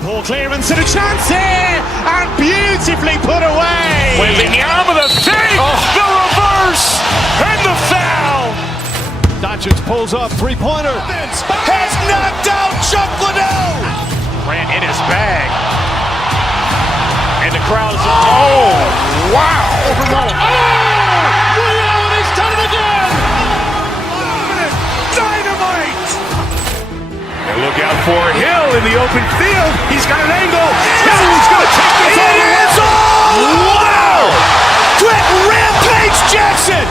Ball clearance and a chance here, and beautifully put away. Wembanyama the save, the reverse, and the foul. Doncic pulls up, three-pointer. Has knocked out Chuck Liddell. Ran in his bag. And the crowd is, oh, wow. He's done it again. Dynamite. And look out for Hill in the open field. He's got an angle. He's going to take this all the way. Wow. Quick Rampage Jackson.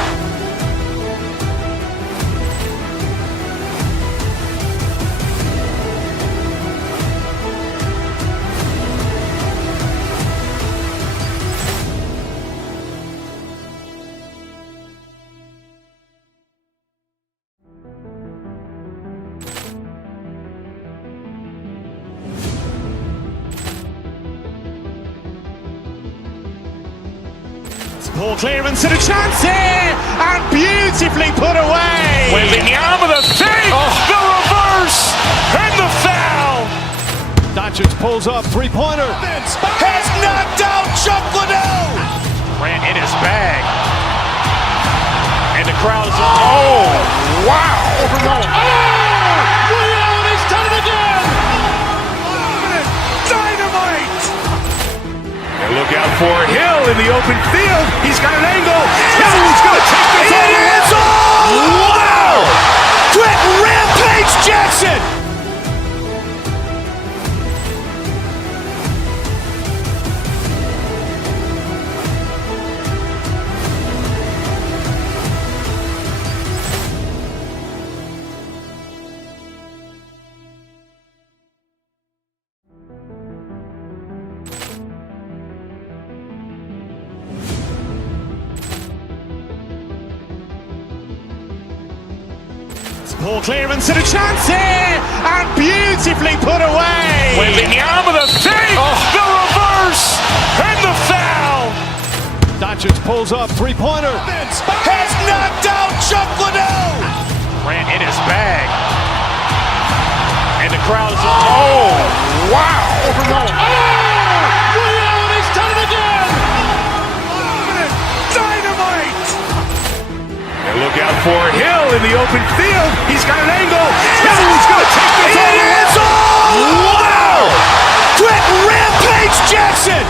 Ball clearance and a chance here, and beautifully put away. Wembanyama the save, the reverse, and the foul. Doncic pulls up, three-pointer. Has knocked out Chuck Liddell. Ran in his bag. And the crowd is, oh, wow. He's done it again. Dynamite. And look out for Hill in the open field. He's got an angle. He's going to take this all the way. Wow. Quick Rampage Jackson. Ball clearance and a chance here, and beautifully put away. Wembanyama the save, the reverse, and the foul. Doncic pulls up, three-pointer. Has knocked out Chuck Liddell. Ran in his bag. And the crowd is, oh, wow. He's done it again. Dynamite. And look out for Hill in the open field. He's got an angle. He's going to take this all the way. Wow. Quick Rampage Jackson.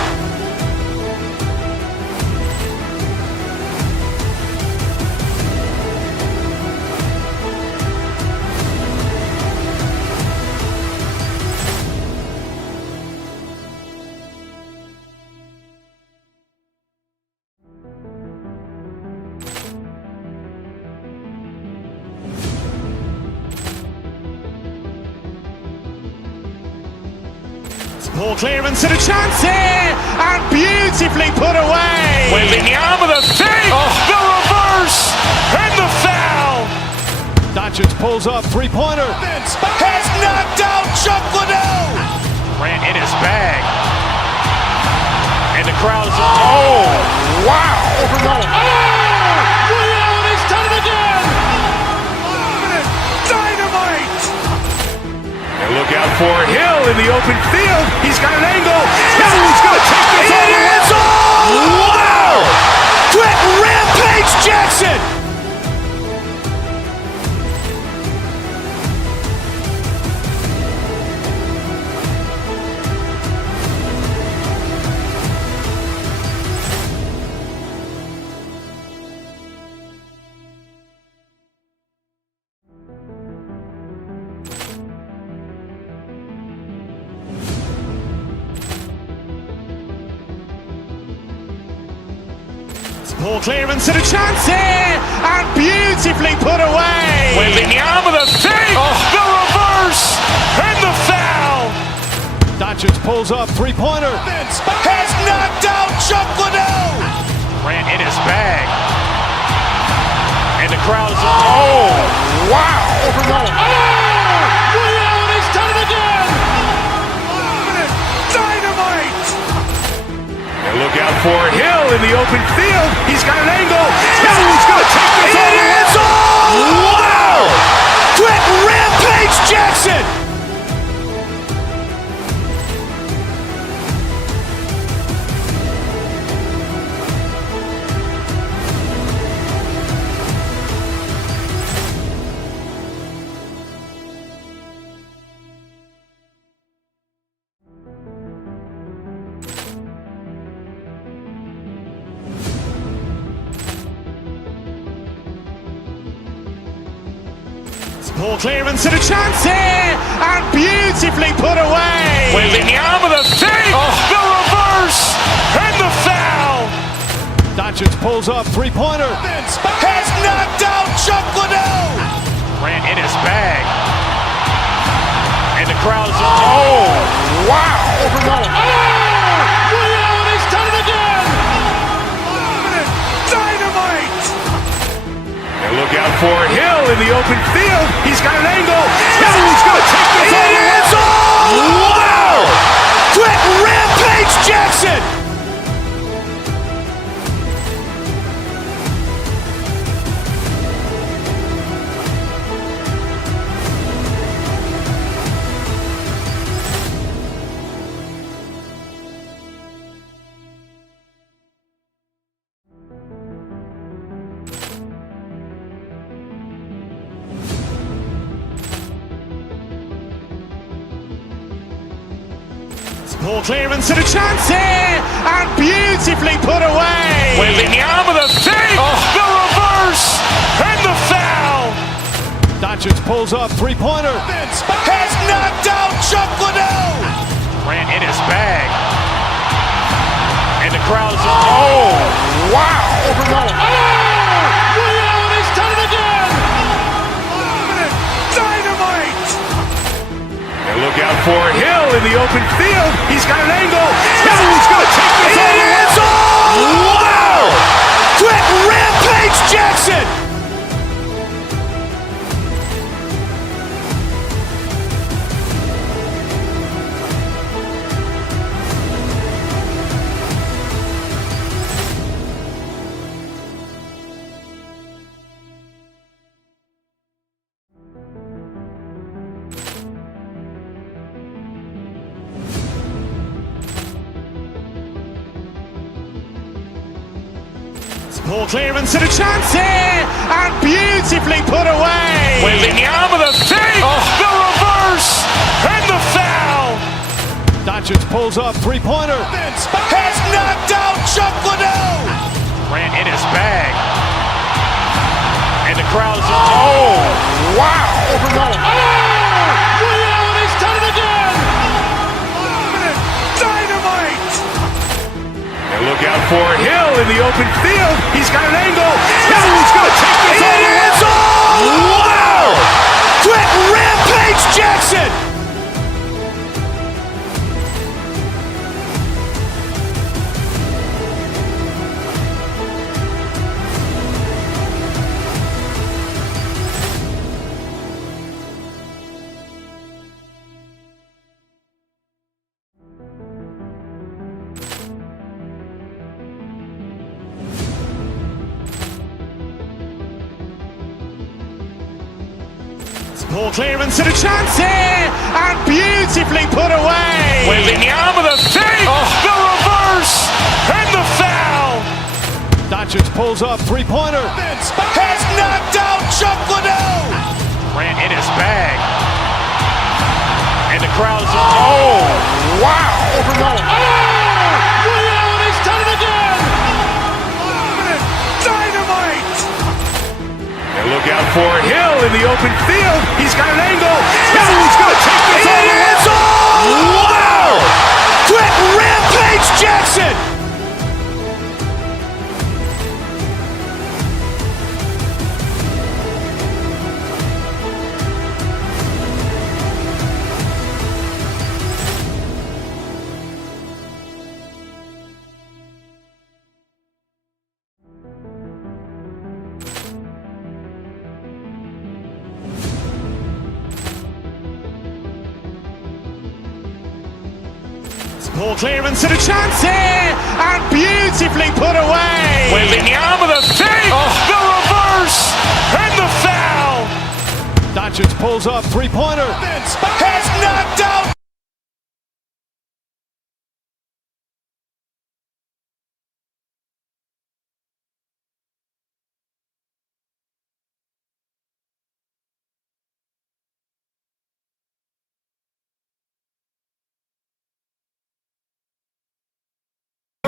Ball clearance and a chance here, and beautifully put away. Wembanyama the save, the reverse, and the foul. Doncic pulls up, three-pointer. Has knocked out Chuck Liddell. Ran in his bag. And the crowd is, oh, wow. He's done it again. Dynamite. And look out for Hill in the open field. He's got an angle. He's going to take this all the way. Wow. Quick Rampage Jackson. Ball clearance and a chance here, and beautifully put away. Wembanyama the save, the reverse, and the foul. Doncic pulls up, three-pointer. Has knocked out Chuck Liddell. Ran in his bag. And the crowd is, oh, wow. He's done it again. Dynamite. And look out for Hill in the open field. He's got an angle. He's going to take this all the way. Wow. Quick Rampage Jackson. Poor clearance and a chance here, and beautifully put away. Waving the arm of the fake, the reverse, and the foul. Doncic pulls up, three-pointer. Has knocked out Chuck Liddell. Ran in his bag. And the crowd is, oh, wow. He's done it again. Dynamite. And look out for Hill in the open field. He's got an angle. Hill's going to take this all the way. Wow. Quick Rampage Jackson. Poor clearance and a chance here, and beautifully put away. Waving the arm of the fake, the reverse, and the foul. Doncic pulls up, three-pointer. Has knocked out Chuck Liddell. Ran in his bag. And the crowd is, oh, wow. He's done it again. Dynamite. And look out for Hill in the open field. He's got an angle. Hill's going to take this all the way. Wow. Quick Rampage Jackson. Poor clearance and a chance here, and beautifully put away. Waving the arm of the fake, the reverse, and the foul. Doncic pulls up, three-pointer. Has knocked out Chuck Liddell. Ran in his bag. And the crowd is, oh, wow. He's done it again. Dynamite. And look out for Hill in the open field. He's got an angle. Hill's going to take this all the way. Wow. Quick Rampage Jackson. Poor clearance and a chance here, and beautifully put away. Waving the arm of the fake, the reverse, and the foul. Doncic pulls up, three-pointer. Has knocked out Chuck Liddell. Ran in his bag. And the crowd is, oh, wow. He's done it again. Dynamite. And look out for Hill in the open field. He's got an angle. Hill's going to take this all the way. Wow. Quick Rampage Jackson. Poor clearance and a chance here, and beautifully put away. Waving the arm of the fake, the reverse, and the foul. Doncic pulls up, three-pointer. Has knocked out.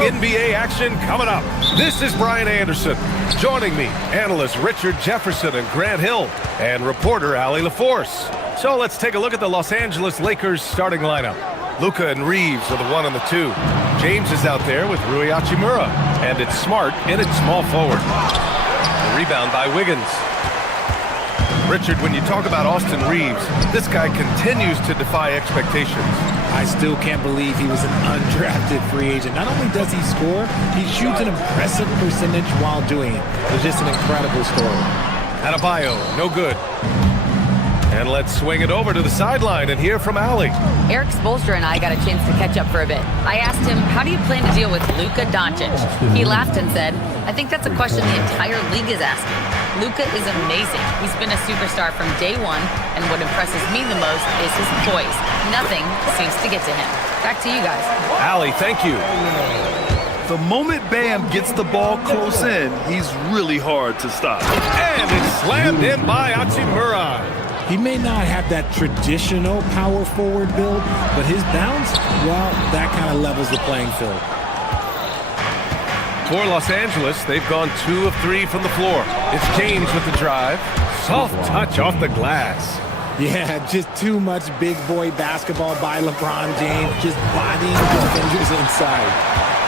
NBA action coming up. This is Brian Anderson. Joining me, analysts Richard Jefferson and Grant Hill, and reporter Allie LaForce. So let's take a look at the Los Angeles Lakers starting lineup. Luka and Reeves are the 1 and the 2. James is out there with Rui Hachimura, and it's Smart in at small forward. The rebound by Wiggins. Richard, when you talk about Austin Reeves, this guy continues to defy expectations. I still can't believe he was an undrafted free agent. Not only does he score, he shoots an impressive percentage while doing it. It's just an incredible story. Adebayo, no good. And let's swing it over to the sideline and hear from Allie. Eric Spoelstra and I got a chance to catch up for a bit. I asked him, how do you plan to deal with Luka Doncic? He laughed and said, I think that's a question the entire league is asking. Luka is amazing. He's been a superstar from day one, and what impresses me the most is his poise. Nothing seems to get to him. Back to you guys. Allie, thank you. The moment Bam gets the ball close in, he's really hard to stop. And it's slammed in by Hachimura. He may not have that traditional power forward build, but his bounce, well, that kind of levels the playing field. For Los Angeles, they've gone 2 of 3 from the floor. It's James with the drive. Soft touch off the glass. Yeah, just too much big boy basketball by LeBron James, just bodying defenders inside.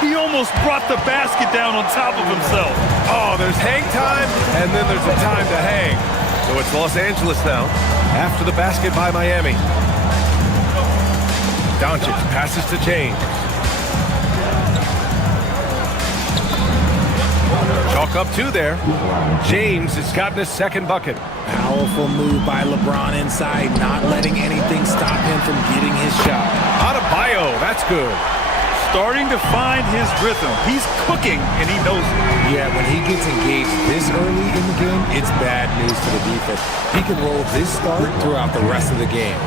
He almost brought the basket down on top of himself. Oh, there's hang time, and then there's a time to hang. So it's Los Angeles now, after the basket by Miami. Doncic passes to James. Chalk up 2 there. James has gotten his second bucket. Powerful move by LeBron inside, not letting anything stop him from getting his shot. Adebayo, that's good. Starting to find his rhythm. He's cooking, and he knows it. Yeah, when he gets engaged this early in the game, it's bad news for the defense. He can roll this start throughout the rest of the game.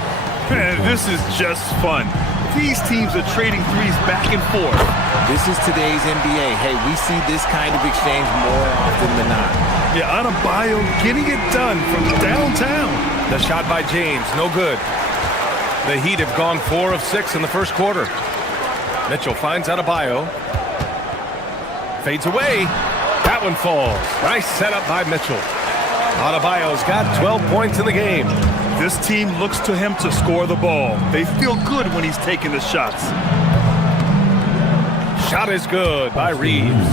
Man, this is just fun. These teams are trading threes back and forth. This is today's NBA. Hey, we see this kind of exchange more often than not. Yeah, Adebayo getting it done from downtown. The shot by James, no good. The Heat have gone 4 of 6 in the first quarter. Mitchell finds Adebayo. Fades away. That one falls. Nice setup by Mitchell. Adebayo's got 12 points in the game. This team looks to him to score the ball. They feel good when he's taking the shots. Shot is good by Reeves.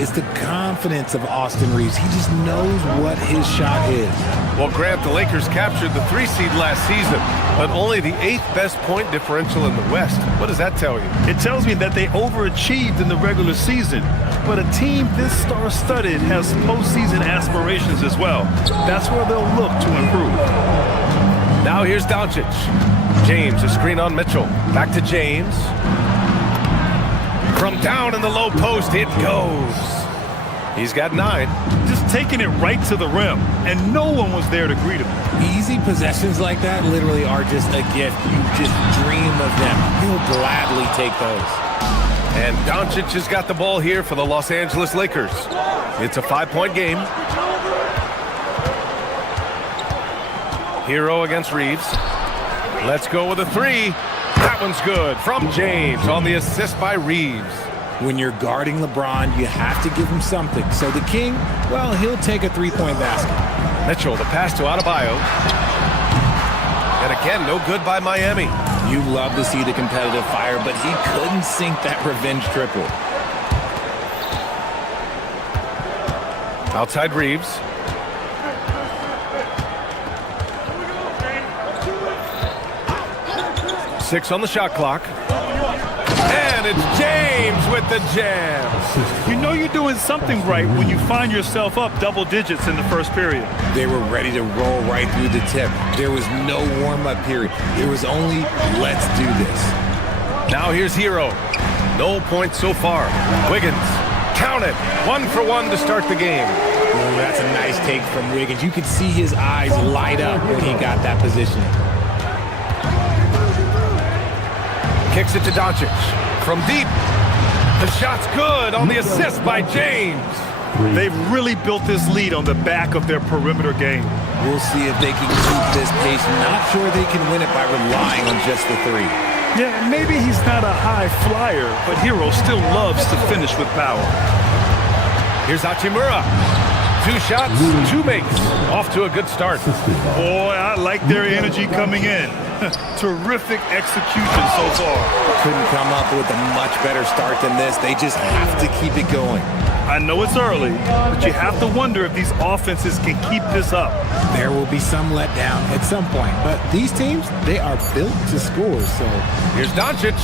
It's the confidence of Austin Reeves. He just knows what his shot is. Well, Grant, the Lakers captured the 3 seed last season, but only the 8th best point differential in the West. What does that tell you? It tells me that they overachieved in the regular season. But a team this star-studded has postseason aspirations as well. That's where they'll look to improve. Now here's Doncic. James, a screen on Mitchell. Back to James. From down in the low post, it goes. He's got 9. Just taking it right to the rim, and no one was there to greet him. Easy possessions like that literally are just a gift. You just dream of them. He'll gladly take those. And Doncic has got the ball here for the Los Angeles Lakers. It's a 5-point game. Hero against Reeves. Let's go with a 3. That one's good from James on the assist by Reeves. When you're guarding LeBron, you have to give him something. So the King, well, he'll take a 3-point basket. Mitchell, the pass to Adebayo. And again, no good by Miami. You love to see the competitive fire, but he couldn't sink that revenge triple. Outside Reeves. Six on the shot clock. And it's James with the jam. You know you're doing something right when you find yourself up double digits in the first period. They were ready to roll right through the tip. There was no warm-up period. There was only, let's do this. Now here's Hero. No points so far. Wiggins, count it. 1 for 1 to start the game. Ooh, that's a nice take from Wiggins. You could see his eyes light up when he got that position. Kicks it to Doncic. From deep. The shot's good on the assist by James. They've really built this lead on the back of their perimeter game. We'll see if they can keep this pace. Not sure they can win it by relying on just the 3. Yeah, maybe he's not a high flyer, but Hero still loves to finish with power. Here's Hachimura. 2 shots, 2 makes. Off to a good start. Boy, I like their energy coming in. Terrific execution so far. Couldn't come up with a much better start than this. They just have to keep it going. I know it's early, but you have to wonder if these offenses can keep this up. There will be some letdown at some point, but these teams, they are built to score, so. Here's Doncic.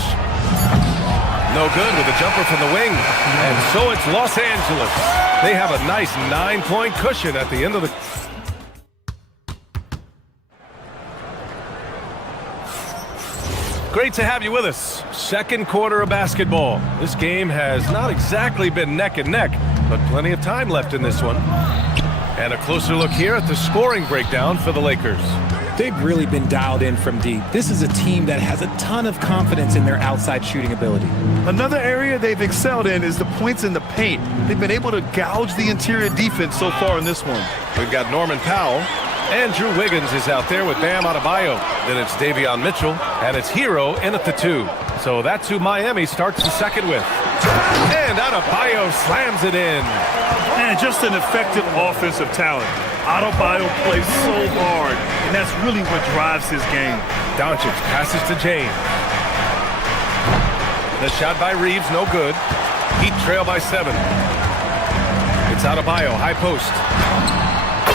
No good with a jumper from the wing. And so it's Los Angeles. They have a nice 9-point cushion at the end of the... Great to have you with us. Second quarter of basketball. This game has not exactly been neck and neck, but plenty of time left in this one. And a closer look here at the scoring breakdown for the Lakers. They've really been dialed in from deep. This is a team that has a ton of confidence in their outside shooting ability. Another area they've excelled in is the points in the paint. They've been able to gouge the interior defense so far in this one. We've got Norman Powell. Andrew Wiggins is out there with Bam Adebayo. Then it's Davion Mitchell, and it's Hero in at the 2. So that's who Miami starts the second with. And Adebayo slams it in. And just an effective offensive talent. Adebayo plays so hard, and that's really what drives his game. Doncic passes to James. The shot by Reeves, no good. Heat trail by 7. It's Adebayo, high post.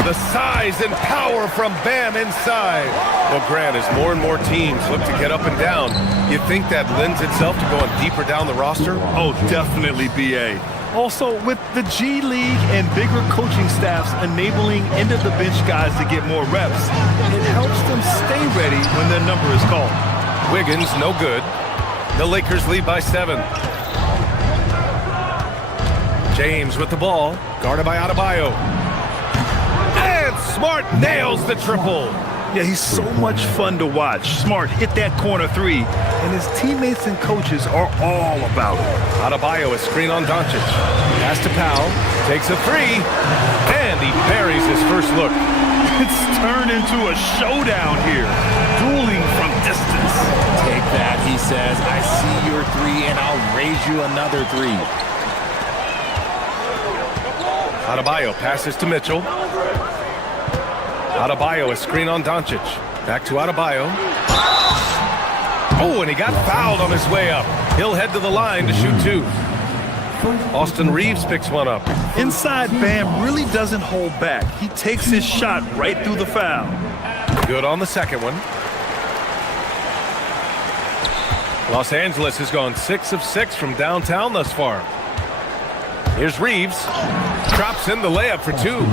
The size and power from Bam inside. Well, Grant, as more and more teams look to get up and down, you think that lends itself to going deeper down the roster? Oh, definitely, B.A. Also, with the G League and bigger coaching staffs enabling end-of-the-bench guys to get more reps, it helps them stay ready when their number is called. Wiggins, no good. The Lakers lead by 7. James with the ball, guarded by Adebayo. And Smart nails the triple. Yeah, he's so much fun to watch. Smart hit that corner 3, and his teammates and coaches are all about it. Adebayo, a screen on Doncic. Pass to Powell, takes a 3, and he buries his first look. It's turned into a showdown here, dueling from distance. Take that, he says. I see your 3, and I'll raise you another 3. Adebayo passes to Mitchell. Adebayo, a screen on Doncic. Back to Adebayo. Oh, and he got fouled on his way up. He'll head to the line to shoot 2. Austin Reeves picks one up. Inside, Bam really doesn't hold back. He takes his shot right through the foul. Good on the second one. Los Angeles has gone 6 of 6 from downtown thus far. Here's Reeves. Drops in the layup for 2.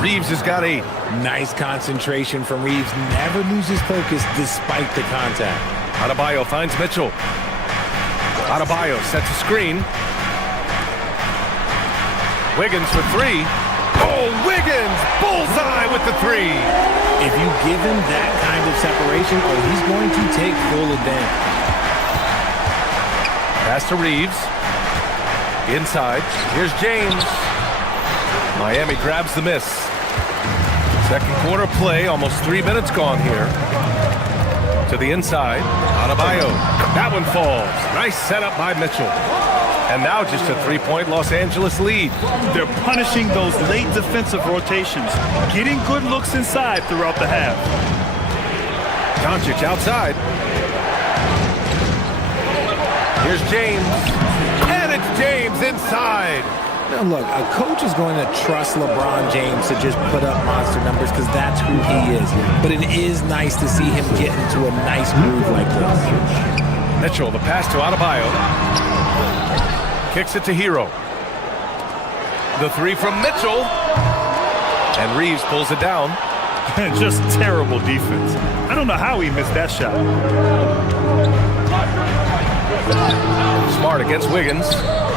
Reeves has got 8. Nice concentration from Reeves. Never loses focus despite the contact. Adebayo finds Mitchell. Adebayo sets a screen. Wiggins for 3. Oh, Wiggins! Bullseye with the 3. If you give him that kind of separation, he's going to take full advantage. Pass to Reeves. Inside. Here's James. Miami grabs the miss. Second quarter play, almost 3 minutes gone here. To the inside, Adebayo. That one falls. Nice setup by Mitchell. And now just a 3-point Los Angeles lead. They're punishing those late defensive rotations, getting good looks inside throughout the half. Doncic outside. Here's James. And it's James inside. Now look, a coach is going to trust LeBron James to just put up monster numbers because that's who he is. But it is nice to see him get into a nice groove like this. Mitchell, the pass to Adebayo. Kicks it to Hero. The 3 from Mitchell. And Reeves pulls it down. Just terrible defense. I don't know how he missed that shot. Smart against Wiggins.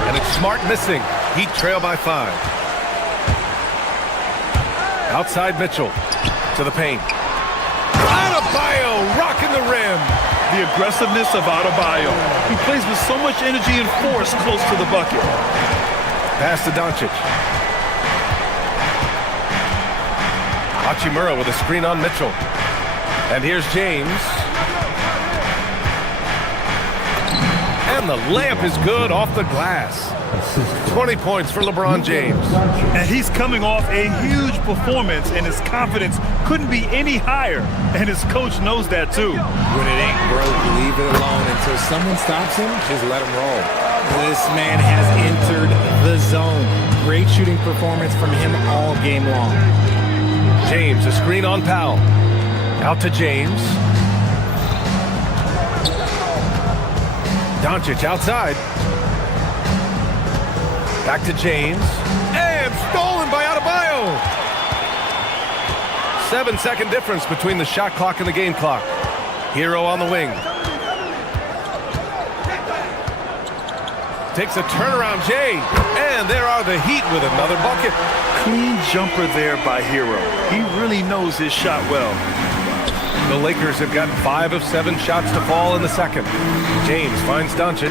And it's Smart missing. Heat trail by 5. Outside Mitchell to the paint. Adebayo rocking the rim. The aggressiveness of Adebayo. He plays with so much energy and force close to the bucket. Pass to Doncic. Hachimura with a screen on Mitchell. And here's James. And the layup is good off the glass. 20 points for LeBron James. And he's coming off a huge performance, and his confidence couldn't be any higher. And his coach knows that too. When it ain't broke, leave it alone. Until someone stops him, just let him roll. This man has entered the zone. Great shooting performance from him all game long. James, a screen on Powell. Out to James. Doncic outside. Back to James. And stolen by Adebayo. 7-second difference between the shot clock and the game clock. Hero on the wing. Takes a turnaround, Jay. And there are the Heat with another bucket. Clean jumper there by Hero. He really knows his shot well. The Lakers have gotten 5 of 7 shots to fall in the second. James finds Doncic.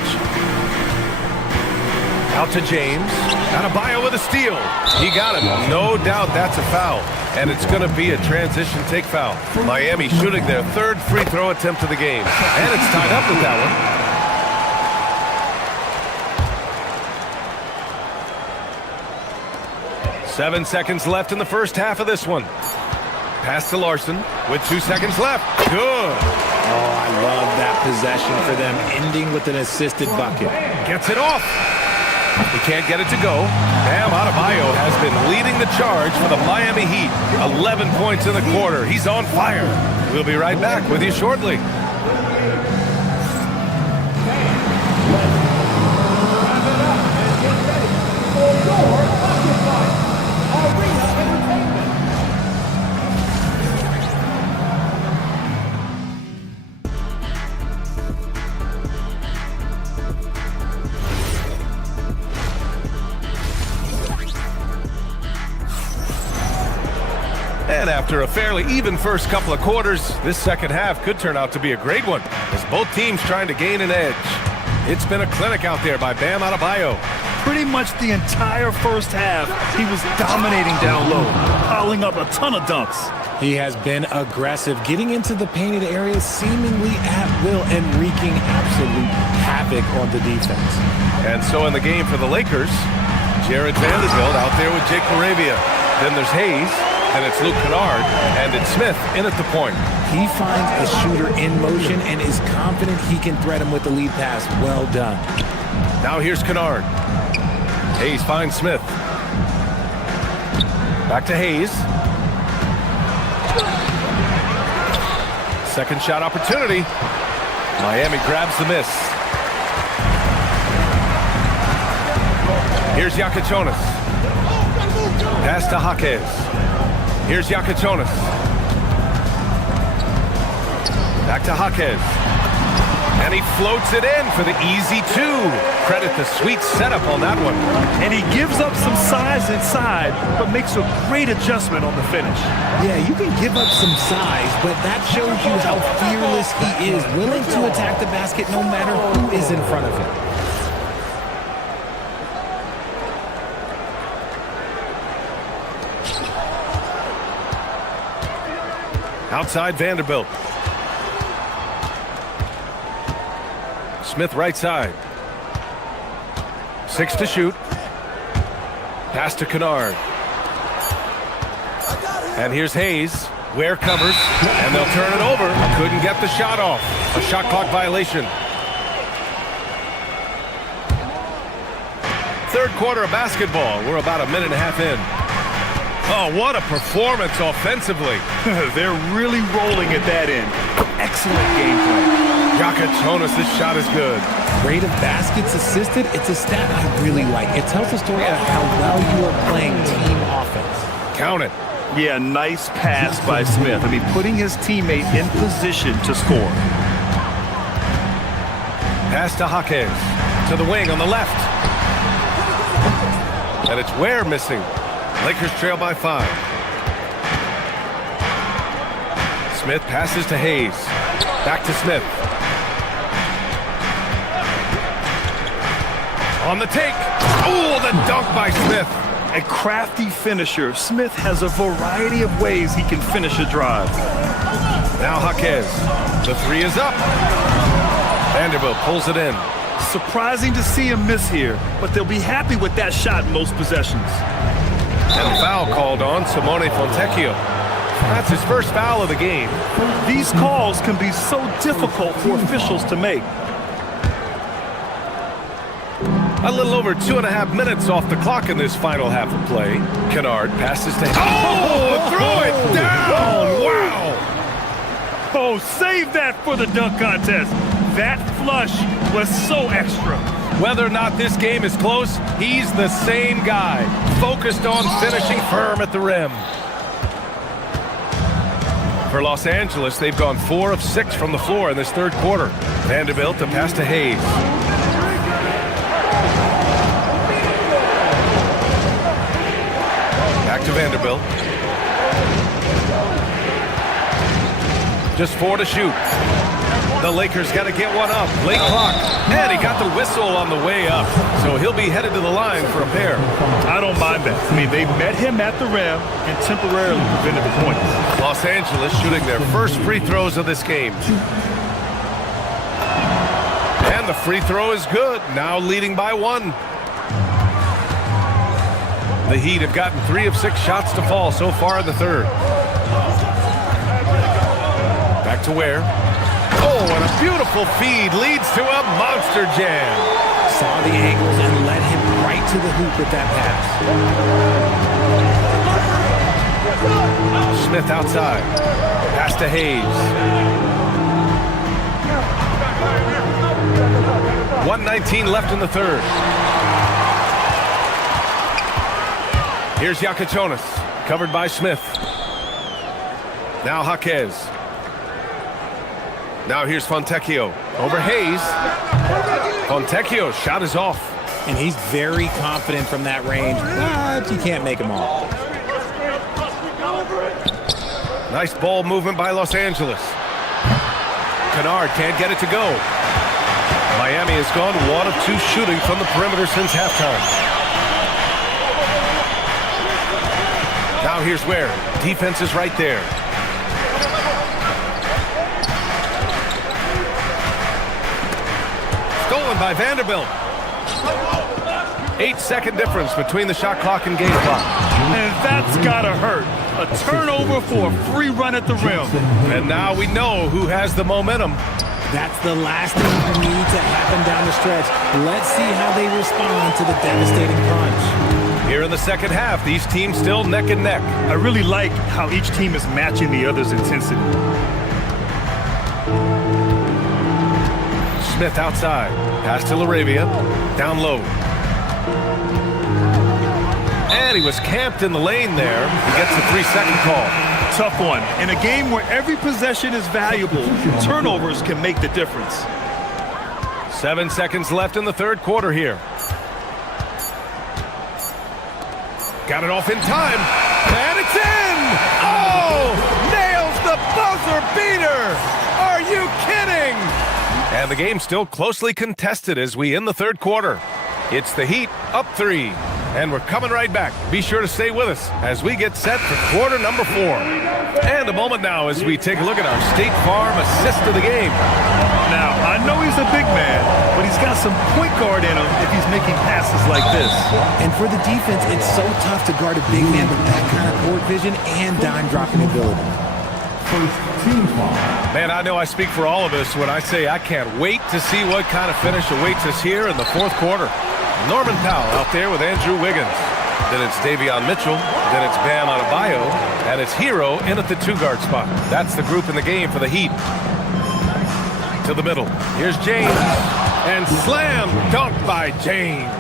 Out to James. Adebayo with a steal. He got him. No doubt that's a foul. And it's going to be a transition take foul. Miami shooting their 3rd free throw attempt of the game. And it's tied up with that one. Seven seconds left in the first half of this one. Pass to Larson with 2 seconds left. Good. Oh, I love that possession for them, ending with an assisted bucket. Gets it off. He can't get it to go. Bam Adebayo has been leading the charge for the Miami Heat. 11 points in the quarter. He's on fire. We'll be right back with you shortly. And after a fairly even first couple of quarters, this second half could turn out to be a great one, as both teams trying to gain an edge. It's been a clinic out there by Bam Adebayo. Pretty much the entire first half, he was dominating down low, piling up a ton of dunks. He has been aggressive, getting into the painted areas seemingly at will and wreaking absolute havoc on the defense. And so in the game for the Lakers, Jared Vanderbilt out there with Jake Moravia. Then there's Hayes. And it's Luke Kennard, and it's Smith in at the point. He finds a shooter in motion and is confident he can threat him with the lead pass. Well done. Now here's Kennard. Hayes finds Smith. Back to Hayes. Second shot opportunity. Miami grabs the miss. Here's Yakichonis. Pass to Jaquez. Here's Yakichonis. Back to Jaquez. And he floats it in for the easy 2. Credit the sweet setup on that one. And he gives up some size inside, but makes a great adjustment on the finish. Yeah, you can give up some size, but that shows you how fearless he is, willing to attack the basket no matter who is in front of him. Outside Vanderbilt. Smith right side. 6 to shoot. Pass to Kennard. And here's Hayes. Ware covers. And they'll turn it over. Couldn't get the shot off. A shot clock violation. Third quarter of basketball. We're about a minute and a half in. Oh, what a performance offensively. They're really rolling at that end. Excellent gameplay. Yakichonis, this shot is good. Rate of baskets assisted, it's a stat I really like. It tells the story of how well you are playing team offense. Count it. Yeah, nice pass by Smith. I mean, putting his teammate in position to score. Pass to Jaquez. To the wing on the left. And it's Ware missing. Lakers trail by 5. Smith passes to Hayes. Back to Smith. On the take. Oh, the dunk by Smith. A crafty finisher. Smith has a variety of ways he can finish a drive. Now Jaquez. The 3 is up. Vanderbilt pulls it in. Surprising to see him miss here, but they'll be happy with that shot in most possessions. And foul called on Simone Fontecchio. That's his first foul of the game. These calls can be so difficult for officials to make. A little over 2.5 minutes off the clock in this final half of play. Kennard passes to... Oh! Throw it down! Wow! Oh, save that for the dunk contest. That flush was so extra. Whether or not this game is close, he's the same guy, focused on finishing firm at the rim. For Los Angeles, they've gone 4 of 6 from the floor in this third quarter. Vanderbilt to pass to Hayes. Back to Vanderbilt. Just 4 to shoot. The Lakers got to get one up. Late clock. And he got the whistle on the way up. So he'll be headed to the line for a pair. I don't mind that. I mean, they met him at the rim and temporarily prevented the points. Los Angeles shooting their first free throws of this game. And the free throw is good. Now leading by 1. The Heat have gotten 3 of 6 shots to fall so far in the third. Back to Ware. Oh, and a beautiful feed leads to a monster jam. Saw the angles and led him right to the hoop with that pass. Smith outside. Pass to Hayes. 1:19 left in the third. Here's Yakatonis, covered by Smith. Now Jaquez. Now here's Fontecchio over Hayes. Fontecchio's shot is off. And he's very confident from that range, but you can't make him all. Nice ball movement by Los Angeles. Kennard can't get it to go. Miami has gone 1 of 2 shooting from the perimeter since halftime. Now here's Ware. Defense is right there. Stolen by Vanderbilt. 8-second difference between the shot clock and game clock. And that's gotta hurt. A turnover for a free run at the rim. And now we know who has the momentum. That's the last thing you need to happen down the stretch. Let's see how they respond to the devastating punch. Here in the second half, these teams still neck and neck. I really like how each team is matching the other's intensity. Smith outside. Pass to LaRavia. Down low. And he was camped in the lane there. He gets a 3-second call. Tough one. In a game where every possession is valuable, turnovers can make the difference. 7 seconds left in the third quarter here. Got it off in time. And it's in! Oh! Nails the buzzer beater! Are you kidding? And the game's still closely contested as we end the third quarter. It's the Heat up 3. And we're coming right back. Be sure to stay with us as we get set for quarter number 4. And a moment now as we take a look at our State Farm assist of the game. Now, I know he's a big man, but he's got some point guard in him if he's making passes like this. And for the defense, it's so tough to guard a big man with that kind of court vision and dime-dropping ability. Man, I know I speak for all of us when I say I can't wait to see what kind of finish awaits us here in the fourth quarter. Norman Powell out there with Andrew Wiggins. Then it's Davion Mitchell. Then it's Bam Adebayo. And it's Hero in at the 2-guard spot. That's the group in the game for the Heat. To the middle. Here's James. And slam dunk by James.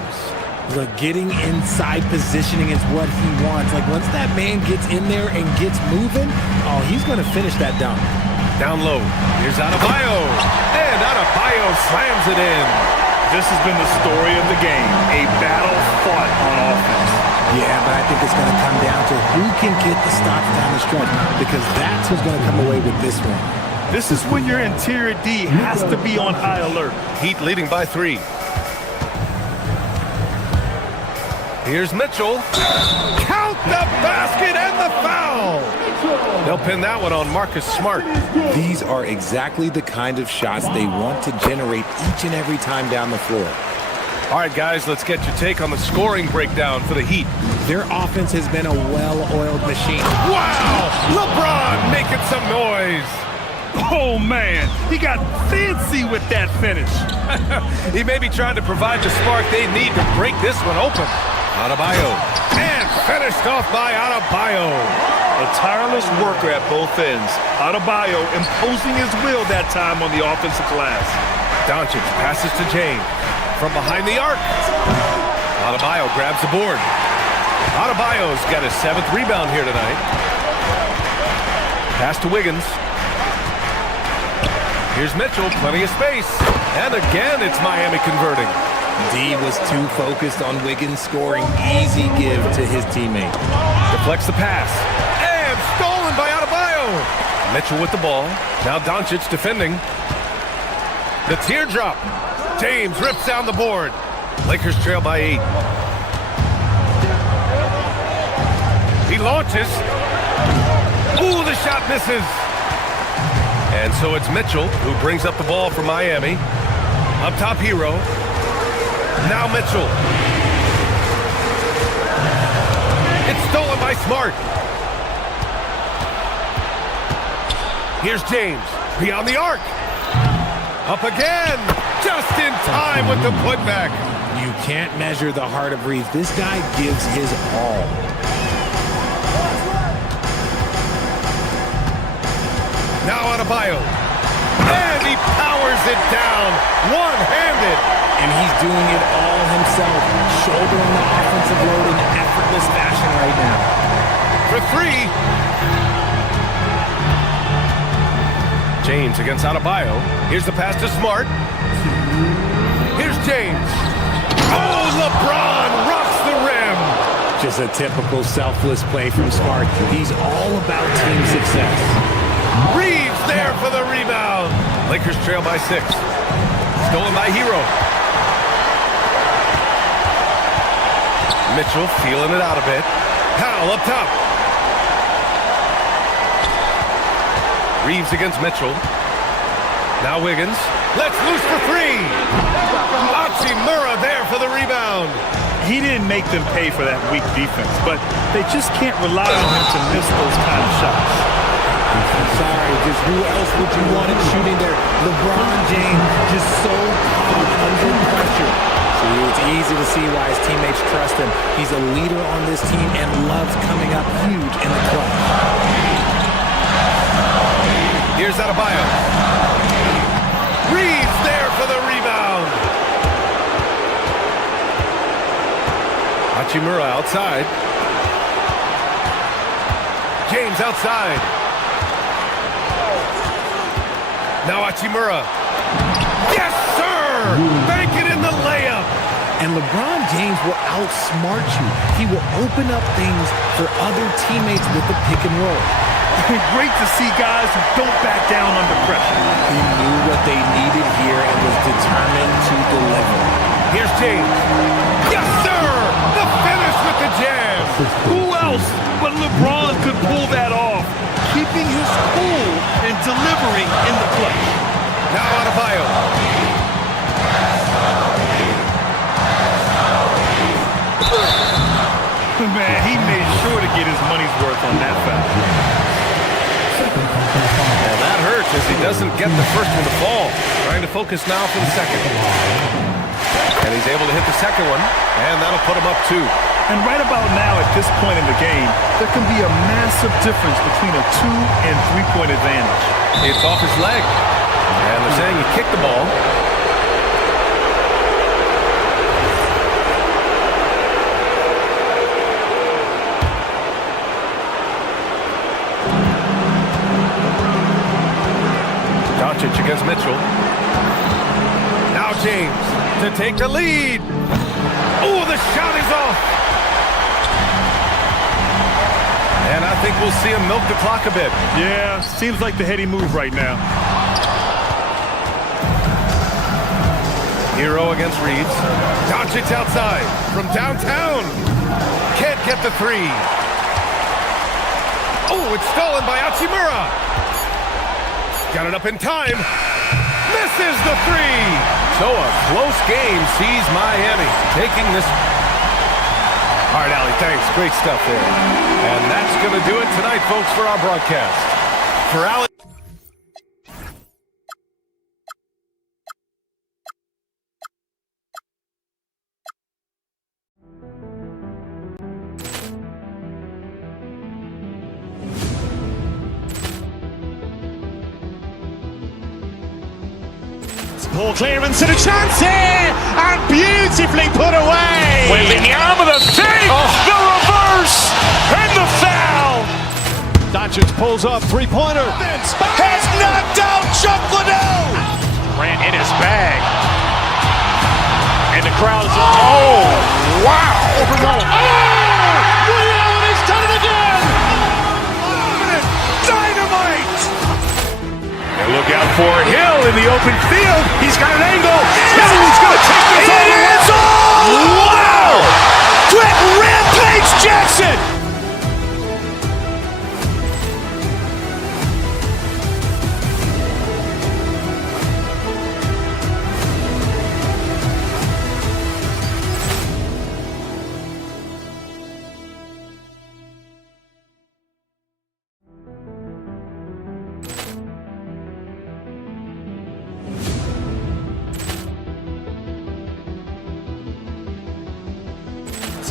Look, getting inside positioning is what he wants. Like, once that man gets in there and gets moving, oh, he's going to finish that dunk. Down low. Here's Adebayo. And Adebayo slams it in. This has been the story of the game, a battle fought on offense. Yeah, but I think it's going to come down to who can get the stops down the stretch, because that's who's going to come away with this one. This is when your interior D has to be on high alert. Heat leading by 3. Here's Mitchell. Count the basket and the foul. They'll pin that one on Marcus Smart. These are exactly the kind of shots they want to generate each and every time down the floor. All right, guys, let's get your take on the scoring breakdown for the Heat. Their offense has been a well-oiled machine. Wow! LeBron making some noise. Oh, man, he got fancy with that finish. He may be trying to provide the spark they need to break this one open. Adebayo. And finished off by Adebayo. A tireless worker at both ends. Adebayo imposing his will that time on the offensive glass. Doncic passes to James. From behind the arc. Adebayo grabs the board. Adebayo's got his 7th rebound here tonight. Pass to Wiggins. Here's Mitchell, plenty of space. And again, it's Miami converting. D was too focused on Wiggins scoring. Easy give to his teammate. Deflects the pass. And stolen by Adebayo. Mitchell with the ball. Now Doncic defending. The teardrop. James rips down the board. Lakers trail by 8. He launches. Ooh, the shot misses. And so it's Mitchell who brings up the ball for Miami. Up top, Hero. Now Mitchell. It's stolen by Smart. Here's James. Beyond the arc. Up again. Just in time with the putback. You can't measure the heart of Reeves. This guy gives his all. Now Adebayo. And he powers it down. One-handed. And he's doing it all himself. Shouldering the offensive load in effortless fashion right now. For 3. James against Adebayo. Here's the pass to Smart. Here's James. Oh, LeBron rocks the rim. Just a typical selfless play from Smart. He's all about team success. Reeves there for the rebound. Lakers trail by 6. Stolen by Hero. Mitchell feeling it out a bit. Powell up top. Reeves against Mitchell. Now Wiggins. Let's loose for 3. Hachimura there for the rebound. He didn't make them pay for that weak defense, but they just can't rely on him to miss those kind of shots. Sorry, just who else would you want it shooting there? LeBron James just so calm under pressure. See, it's easy to see why his teammates trust him. He's a leader on this team and loves coming up huge in the clutch. Here's Adebayo. Reeves there for the rebound. Hachimura outside. James outside. Now Hachimura. Yes, sir! Bank it in the layup. And LeBron James will outsmart you. He will open up things for other teammates with the pick and roll. Great to see guys who don't back down under pressure. He knew what they needed here and was determined to deliver. Here's James. Yes, sir! The finish with the jam. Who else but LeBron could pull that off? Keeping his cool and delivering in the clutch. Now Adebayo. Man, he made sure to get his money's worth on that foul. And that hurts as he doesn't get the first one to fall. Trying to focus now for the second. And he's able to hit the second one, and that'll put him up 2. And right about now, at this point in the game, there can be a massive difference between a 2- and 3-point advantage. It's off his leg. And they're saying he kicked the ball. Doncic against Mitchell. Now James to take the lead. Oh, the shot is off. And I think we'll see him milk the clock a bit. Yeah, seems like the heady move right now. Hero against Reeves. Doncic outside from downtown. Can't get the 3. Oh, it's stolen by Hachimura. Got it up in time. Misses the three. So a close game sees Miami taking this. All right, Allie, thanks. Great stuff there. And that's going to do it tonight, folks, for our broadcast. For Allie. Ball clearance and a chance here, and beautifully put away. Wembanyama the fake, the reverse, and the foul. Doncic pulls up, three-pointer. Has knocked out Chuck Liddell. Ran in his bag. And the crowd is, oh, wow. Ray Allen has done it again. Dynamite. And look out for Hill in the open field. He's got an angle. He's going to take this all the way. Wow. Quick Rampage Jackson.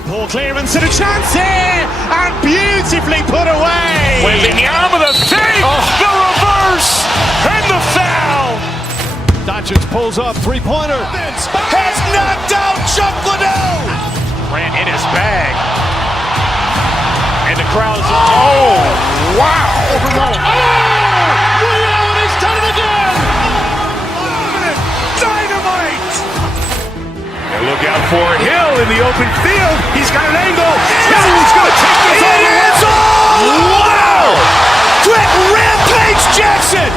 Ball clearance and a chance here, and beautifully put away. Wembanyama the fake, the reverse, and the foul. Doncic pulls up, three-pointer. Has knocked out Chuck Liddell. Ran in his bag. And the crowd is, oh, wow. Ray Allen has done it again. Dynamite. And look out for Hill in the open field. He's got an angle. He's going to take this all the way. Wow. Quick Rampage Jackson.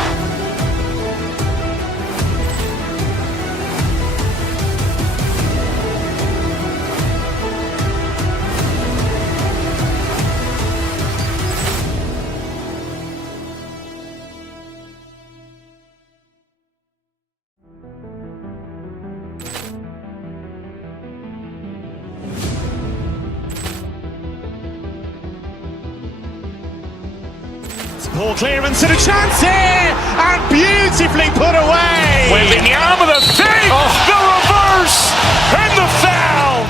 Ball clearance and a chance here, and beautifully put away. Wembanyama the fake, the reverse, and the foul.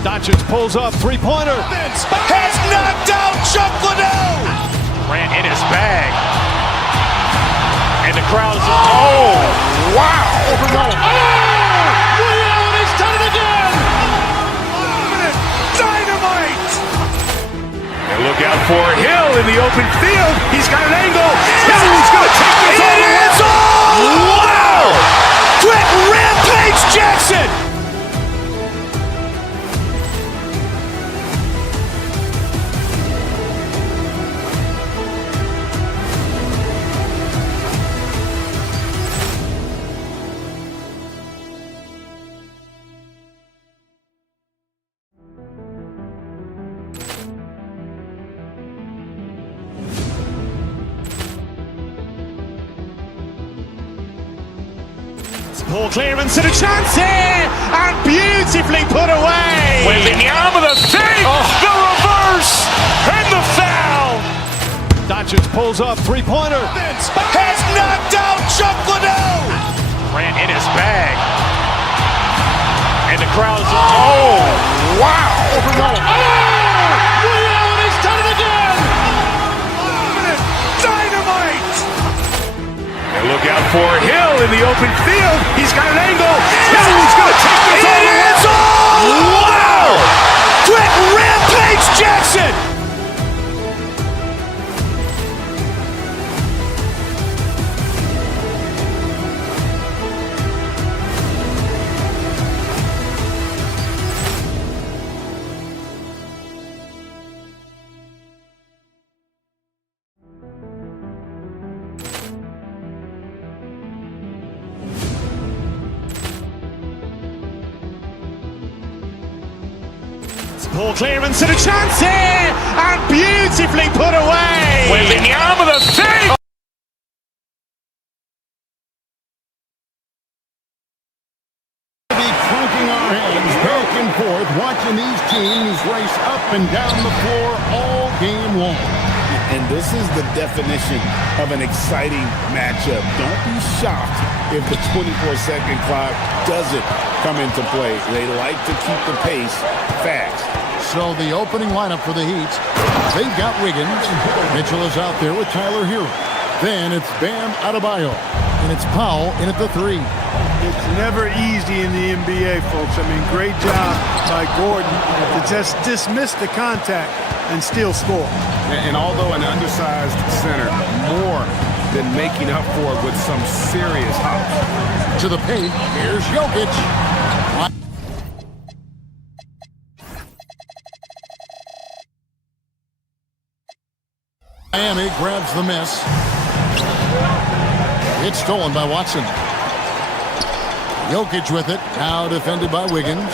Doncic pulls up, three-pointer. Has knocked out Chuck Liddell. Ran in his bag. And the crowd is, oh, wow. Ray Allen has done it again. Dynamite. And look out for Hill in the open field. He's got an angle. He's going to take this all the way. Wow. Quick Rampage Jackson. Ball clearance and a chance here, and beautifully put away. Wembanyama the fake, the reverse, and the foul. Doncic pulls up, three-pointer. Has knocked out Chuck Liddell. Ran in his bag. And the crowd is, oh, wow. Ray Allen has done it again. Dynamite. And look out for Hill in the open field. He's got an angle. He's going to take this all the way. Wow. Quick Rampage Jackson. Poor clearance and a chance here, and beautifully put away. Wembanyama the save. Be cranking our heads back and forth, watching these teams race up and down the floor all game long. And this is the definition of an exciting matchup. Don't be shocked if the 24-second clock doesn't come into play. They like to keep the pace fast. So the opening lineup for the Heat, they've got Wiggins. Mitchell is out there with Tyler Hero. Then it's Bam Adebayo, and it's Powell in at the 3. It's never easy in the NBA, folks. I mean, great job by Gordon to just dismiss the contact and still score. And although an undersized center, more than making up for it with some serious hops. To the paint, here's Jokic. Miami grabs the miss. It's stolen by Watson. Jokic with it, now defended by Wiggins.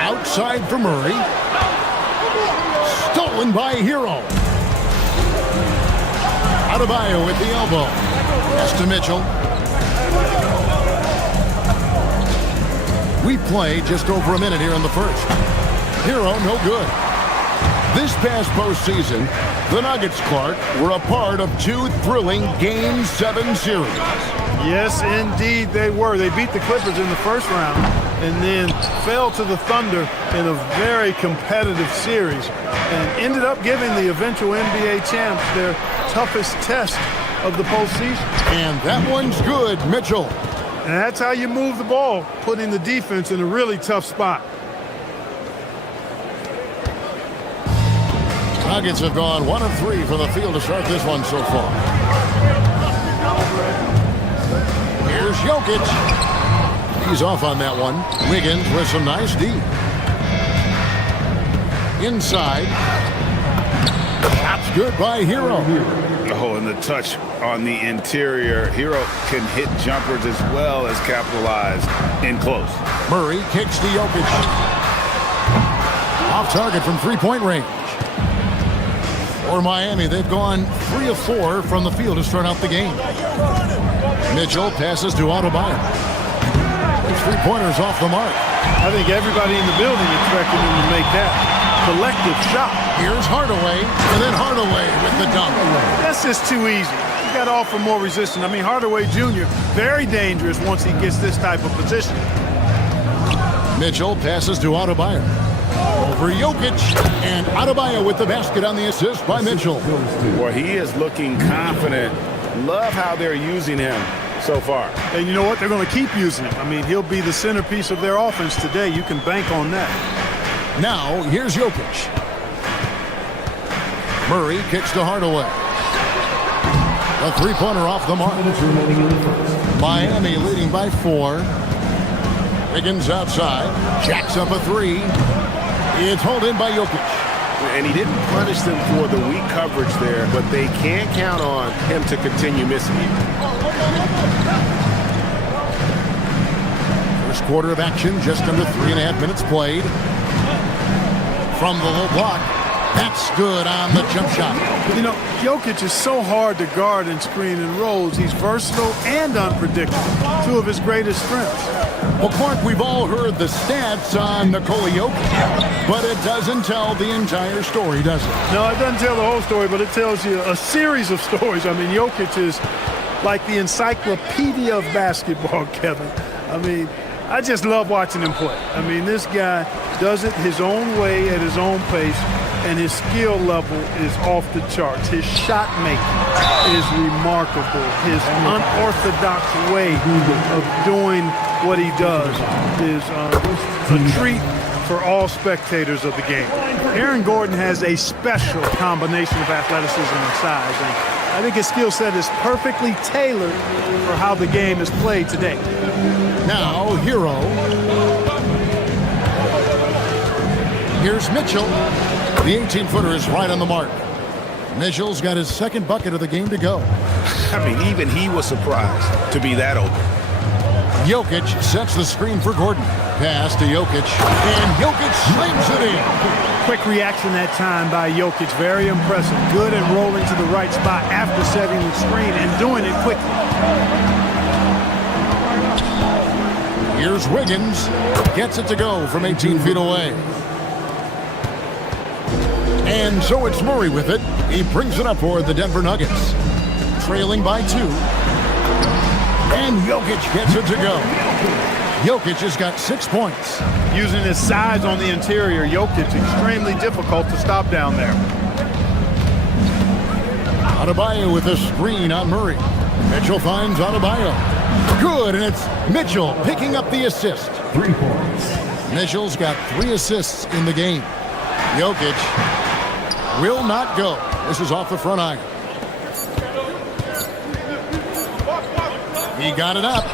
Outside for Murray. Stolen by Hero. Adebayo with the elbow. Pass to Mitchell. We play just over a minute here in the first. Hero, no good. This past postseason, the Nuggets, Clark, were a part of 2 thrilling Game 7 series. Yes, indeed they were. They beat the Clippers in the first round and then fell to the Thunder in a very competitive series and ended up giving the eventual NBA champs their toughest test of the postseason. And that one's good, Mitchell. And that's how you move the ball, putting the defense in a really tough spot. Nuggets have gone 1 of 3 from the field to start this one so far. Here's Jokic. He's off on that one. Wiggins with some nice D. Inside. Shot's good by Hero. Oh, and the touch on the interior. Hero can hit jumpers as well as capitalize in close. Murray kicks to Jokic. Off target from three-point range. For Miami, they've gone 3 of 4 from the field to start out the game. Mitchell passes to Adebayo. His three-pointers off the mark. I think everybody in the building expected him to make that collective shot. Here's Hardaway, and then Hardaway with the dunk. That's just too easy. You got to offer more resistance. I mean, Hardaway Jr., very dangerous once he gets this type of position. Mitchell passes to Adebayo. Over Jokic, and Adebayo with the basket on the assist by Mitchell. Well, he is looking confident. Love how they're using him so far. And you know what? They're going to keep using him. I mean, he'll be the centerpiece of their offense today. You can bank on that. Now, here's Jokic. Murray kicks to Hardaway. A three-pointer off the mark. Miami leading by 4. Wiggins outside. Jacks up a 3. It's hauled in by Jokic. And he didn't punish them for the weak coverage there, but they can't count on him to continue missing it. First quarter of action, just under 3.5 minutes played. From the low block. That's good on the jump shot. You know, Jokic is so hard to guard and screen and rolls. He's versatile and unpredictable. 2 of his greatest strengths. Well, Clark, we've all heard the stats on Nikola Jokic, but it doesn't tell the entire story, does it? No, it doesn't tell the whole story, but it tells you a series of stories. I mean, Jokic is like the encyclopedia of basketball, Kevin. I mean, I just love watching him play. I mean, this guy does it his own way at his own pace, and his skill level is off the charts. His shot making is remarkable. His unorthodox way of doing what he does is a treat for all spectators of the game. Aaron Gordon has a special combination of athleticism and size, and I think his skill set is perfectly tailored for how the game is played today. Now, Hero. Here's Mitchell. The 18-footer is right on the mark. Mitchell's got his second bucket of the game to go. I mean, even he was surprised to be that open. Jokic sets the screen for Gordon. Pass to Jokic, and Jokic slams it in. Quick reaction that time by Jokic. Very impressive. Good at rolling to the right spot after setting the screen and doing it quickly. Here's Wiggins. Gets it to go from 18 feet away. And so it's Murray with it. He brings it up for the Denver Nuggets. Trailing by 2. And Jokic gets it to go. Jokic has got 6 points. Using his size on the interior, Jokic extremely difficult to stop down there. Adebayo with a screen on Murray. Mitchell finds Adebayo. Good, and it's Mitchell picking up the assist. 3 points. Mitchell's got 3 assists in the game. Jokic will not go. This is off the front iron. He got it up.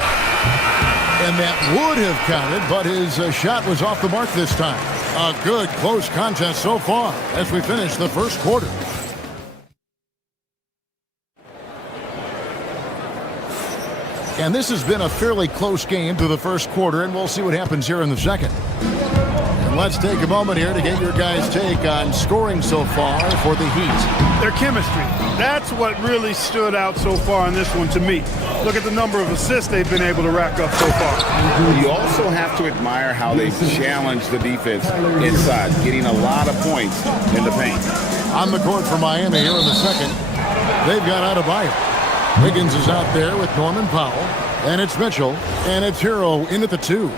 And that would have counted, but his shot was off the mark this time. A good close contest so far as we finish the first quarter. And this has been a fairly close game through the first quarter, and we'll see what happens here in the second. And let's take a moment here to get your guys' take on scoring so far for the Heat. Their chemistry. That's what really stood out so far in this one to me. Look at the number of assists they've been able to rack up so far. You also have to admire how they challenge the defense inside, getting a lot of points in the paint. On the court for Miami here in the second, they've got Adebayo. Wiggins is out there with Norman Powell, and it's Mitchell, and it's Hero in at the 2.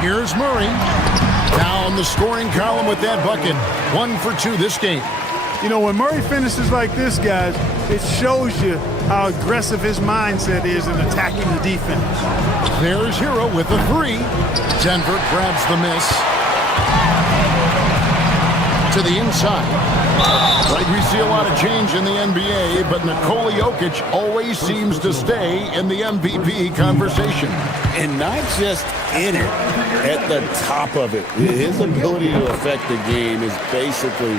Here's Murray. Down the scoring column with that bucket. 1 for 2 this game. You know, when Murray finishes like this, guys, it shows you how aggressive his mindset is in attacking the defense. There's Hero with a 3. Denver grabs the miss. To the inside. Like we see a lot of change in the NBA, but Nikola Jokic always seems to stay in the MVP conversation. And not just in it, at the top of it. His ability to affect the game is basically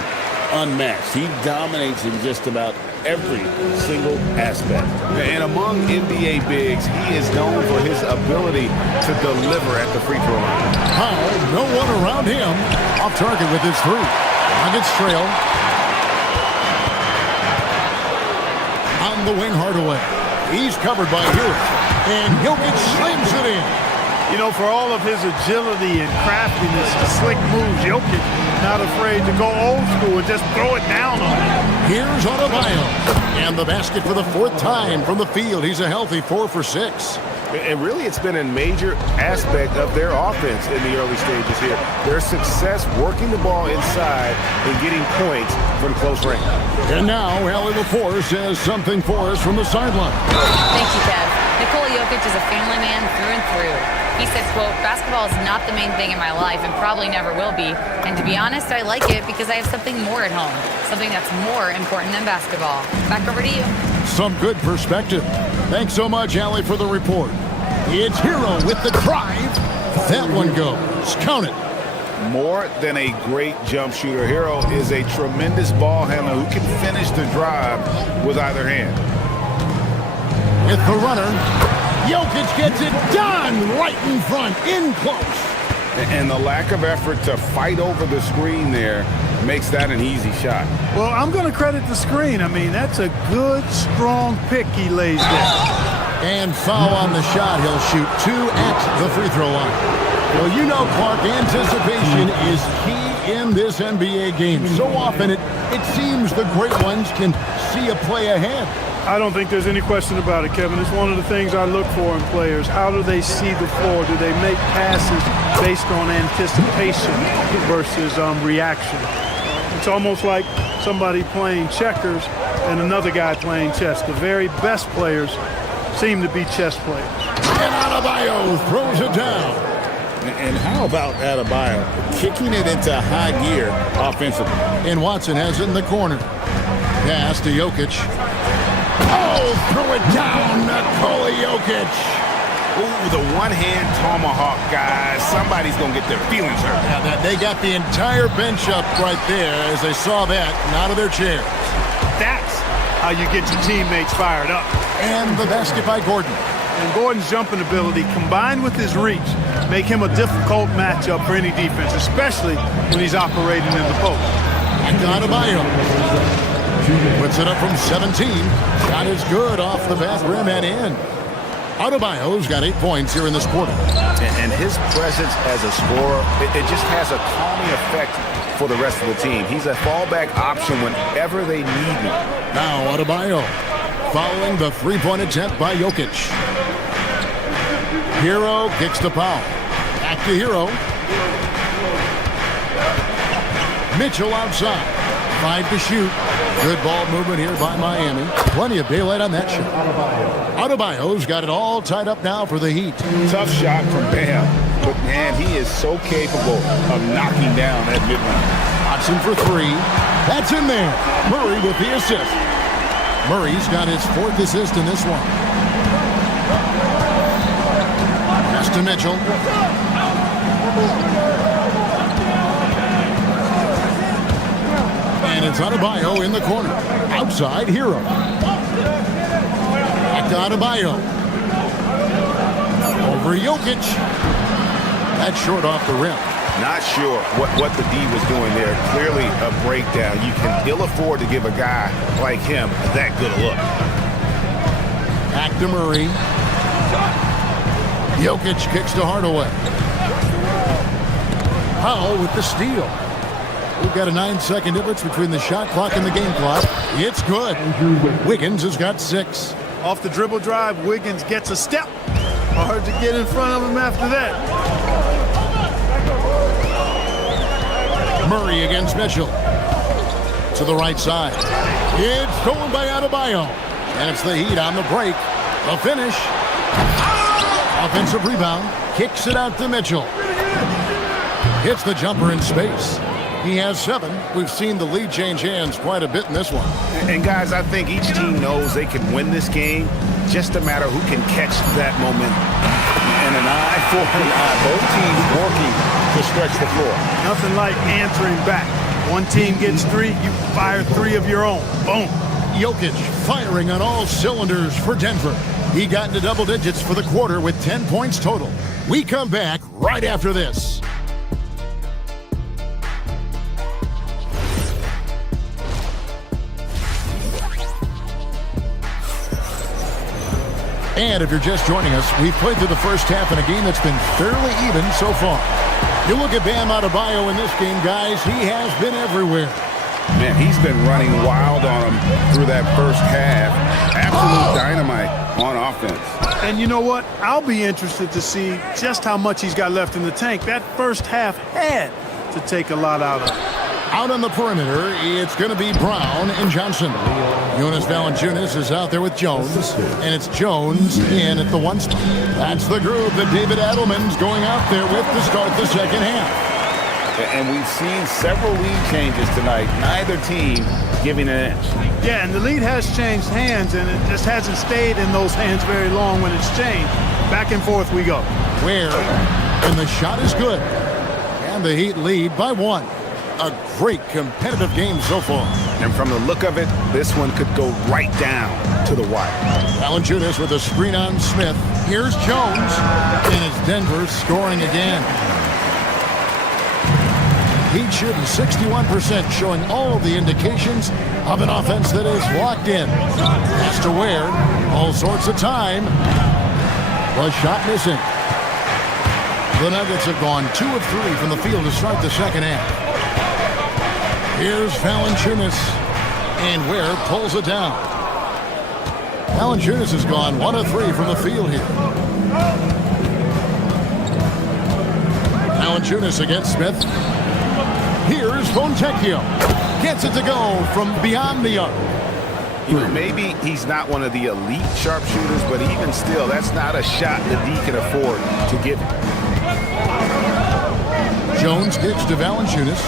unmatched. He dominates in just about every single aspect. And among NBA bigs, he is known for his ability to deliver at the free throw line. Powell, no one around him. Off target with his 3. Nuggets trail. On the wing, Hardaway. He's covered by Hero. And Jokic slams it in. You know, for all of his agility and craftiness, the slick moves, Jokic not afraid to go old school and just throw it down on him. Here's Adebayo. And the basket for the 4th time from the field. He's a healthy 4 for 6. And really, it's been a major aspect of their offense in the early stages here. Their success working the ball inside and getting points from close range. And now, Allie LaForce says something for us from the sideline. Thank you, Kev. Nikola Jokic is a family man through and through. He said, quote, "Basketball is not the main thing in my life and probably never will be. And to be honest, I like it because I have something more at home, something that's more important than basketball." Back over to you. Some good perspective. Thanks so much, Allie, for the report. It's Hero with the drive. That one goes. Count it. More than a great jump shooter, Hero is a tremendous ball handler who can finish the drive with either hand. With the runner, Jokic gets it done right in front, in close. And the lack of effort to fight over the screen there makes that an easy shot. Well, I'm going to credit the screen. I mean, that's a good, strong pick he lays there. And foul on the shot. He'll shoot 2 at the free throw line. Well, you know, Clark, anticipation is key in this NBA game. So often it seems the great ones can see a play ahead. I don't think there's any question about it, Kevin. It's one of the things I look for in players. How do they see the floor? Do they make passes based on anticipation versus reaction? It's almost like somebody playing checkers and another guy playing chess. The very best players seem to be chess players. And Adebayo throws it down. And how about Adebayo kicking it into high gear offensively? And Watson has it in the corner. Pass to Jokic. Oh, throw it down, Nikola Jokic. Ooh, the one-hand tomahawk, guys. Somebody's going to get their feelings hurt. Yeah, they got the entire bench up right there as they saw that and out of their chairs. That's how you get your teammates fired up. And the basket by Gordon. And Gordon's jumping ability, combined with his reach, make him a difficult matchup for any defense, especially when he's operating in the post. Adebayo puts it up from 17. Shot is good off the back rim and in. Adebayo's got 8 points here in this quarter. And his presence as a scorer, it just has a calming effect for the rest of the team. He's a fallback option whenever they need him. Now Adebayo following the three-point attempt by Jokic. Hero kicks to Powell. Back to Hero. Mitchell outside. 5 to shoot. Good ball movement here by Miami. Plenty of daylight on that shot. Adebayo's got it all tied up now for the Heat. Tough shot from Bam. But, man, he is so capable of knocking down that mid-range. Watson for 3. That's in there. Murray with the assist. Murray's got his 4th assist in this one. Pass to Mitchell. And it's Adebayo in the corner. Outside, Hero. Back to Adebayo. Over Jokic. That's short off the rim. Not sure what the D was doing there. Clearly a breakdown. You can ill afford to give a guy like him that good a look. Back to Murray. Jokic kicks to Hardaway. Powell with the steal. We've got a 9-second difference between the shot clock and the game clock. It's good. Wiggins has got 6. Off the dribble drive, Wiggins gets a step. Hard to get in front of him after that. Murray against Mitchell. To the right side. It's stolen by Adebayo. And it's the Heat on the break. The finish. Offensive rebound. Kicks it out to Mitchell. Hits the jumper in space. He has 7. We've seen the lead change hands quite a bit in this one. And guys, I think each team knows they can win this game. Just a matter who can catch that momentum. And an eye for an eye. Both teams working to stretch the floor. Nothing like answering back. One team gets 3, you fire 3 of your own. Boom. Jokic firing on all cylinders for Denver. He got into double digits for the quarter with 10 points total. We come back right after this. And if you're just joining us, we've played through the first half in a game that's been fairly even so far. You look at Bam Adebayo in this game, guys, he has been everywhere. Man, he's been running wild on him through that first half. Absolute dynamite on offense. And you know what? I'll be interested to see just how much he's got left in the tank. That first half had to take a lot out of him. Out on the perimeter, it's going to be Brown and Johnson. Jonas Valanciunas is out there with Jones, and it's Jones in at the 1 spot. That's the group that David Adelman's going out there with to start the second half. And we've seen several lead changes tonight. Neither team giving an inch. Yeah, and the lead has changed hands, and it just hasn't stayed in those hands very long when it's changed. Back and forth we go. Where? And the shot is good. And the Heat lead by 1. A great competitive game so far. And from the look of it, this one could go right down to the wire. Valanciunas with a screen on Smith. Here's Jones. And it's Denver scoring again. Heat shooting 61%, showing all the indications of an offense that is locked in. Pass to Ware. All sorts of time. The shot missing. The Nuggets have gone 2 of 3 from the field to start the second half. Here's Valanciunas, and Ware pulls it down. Valanciunas has gone 1 of 3 from the field here. Valanciunas against Smith. Here's Fontecchio. Gets it to go from beyond the arc. You know, maybe he's not one of the elite sharpshooters, but even still, that's not a shot that he can afford to give him. Jones kicks to Valanciunas.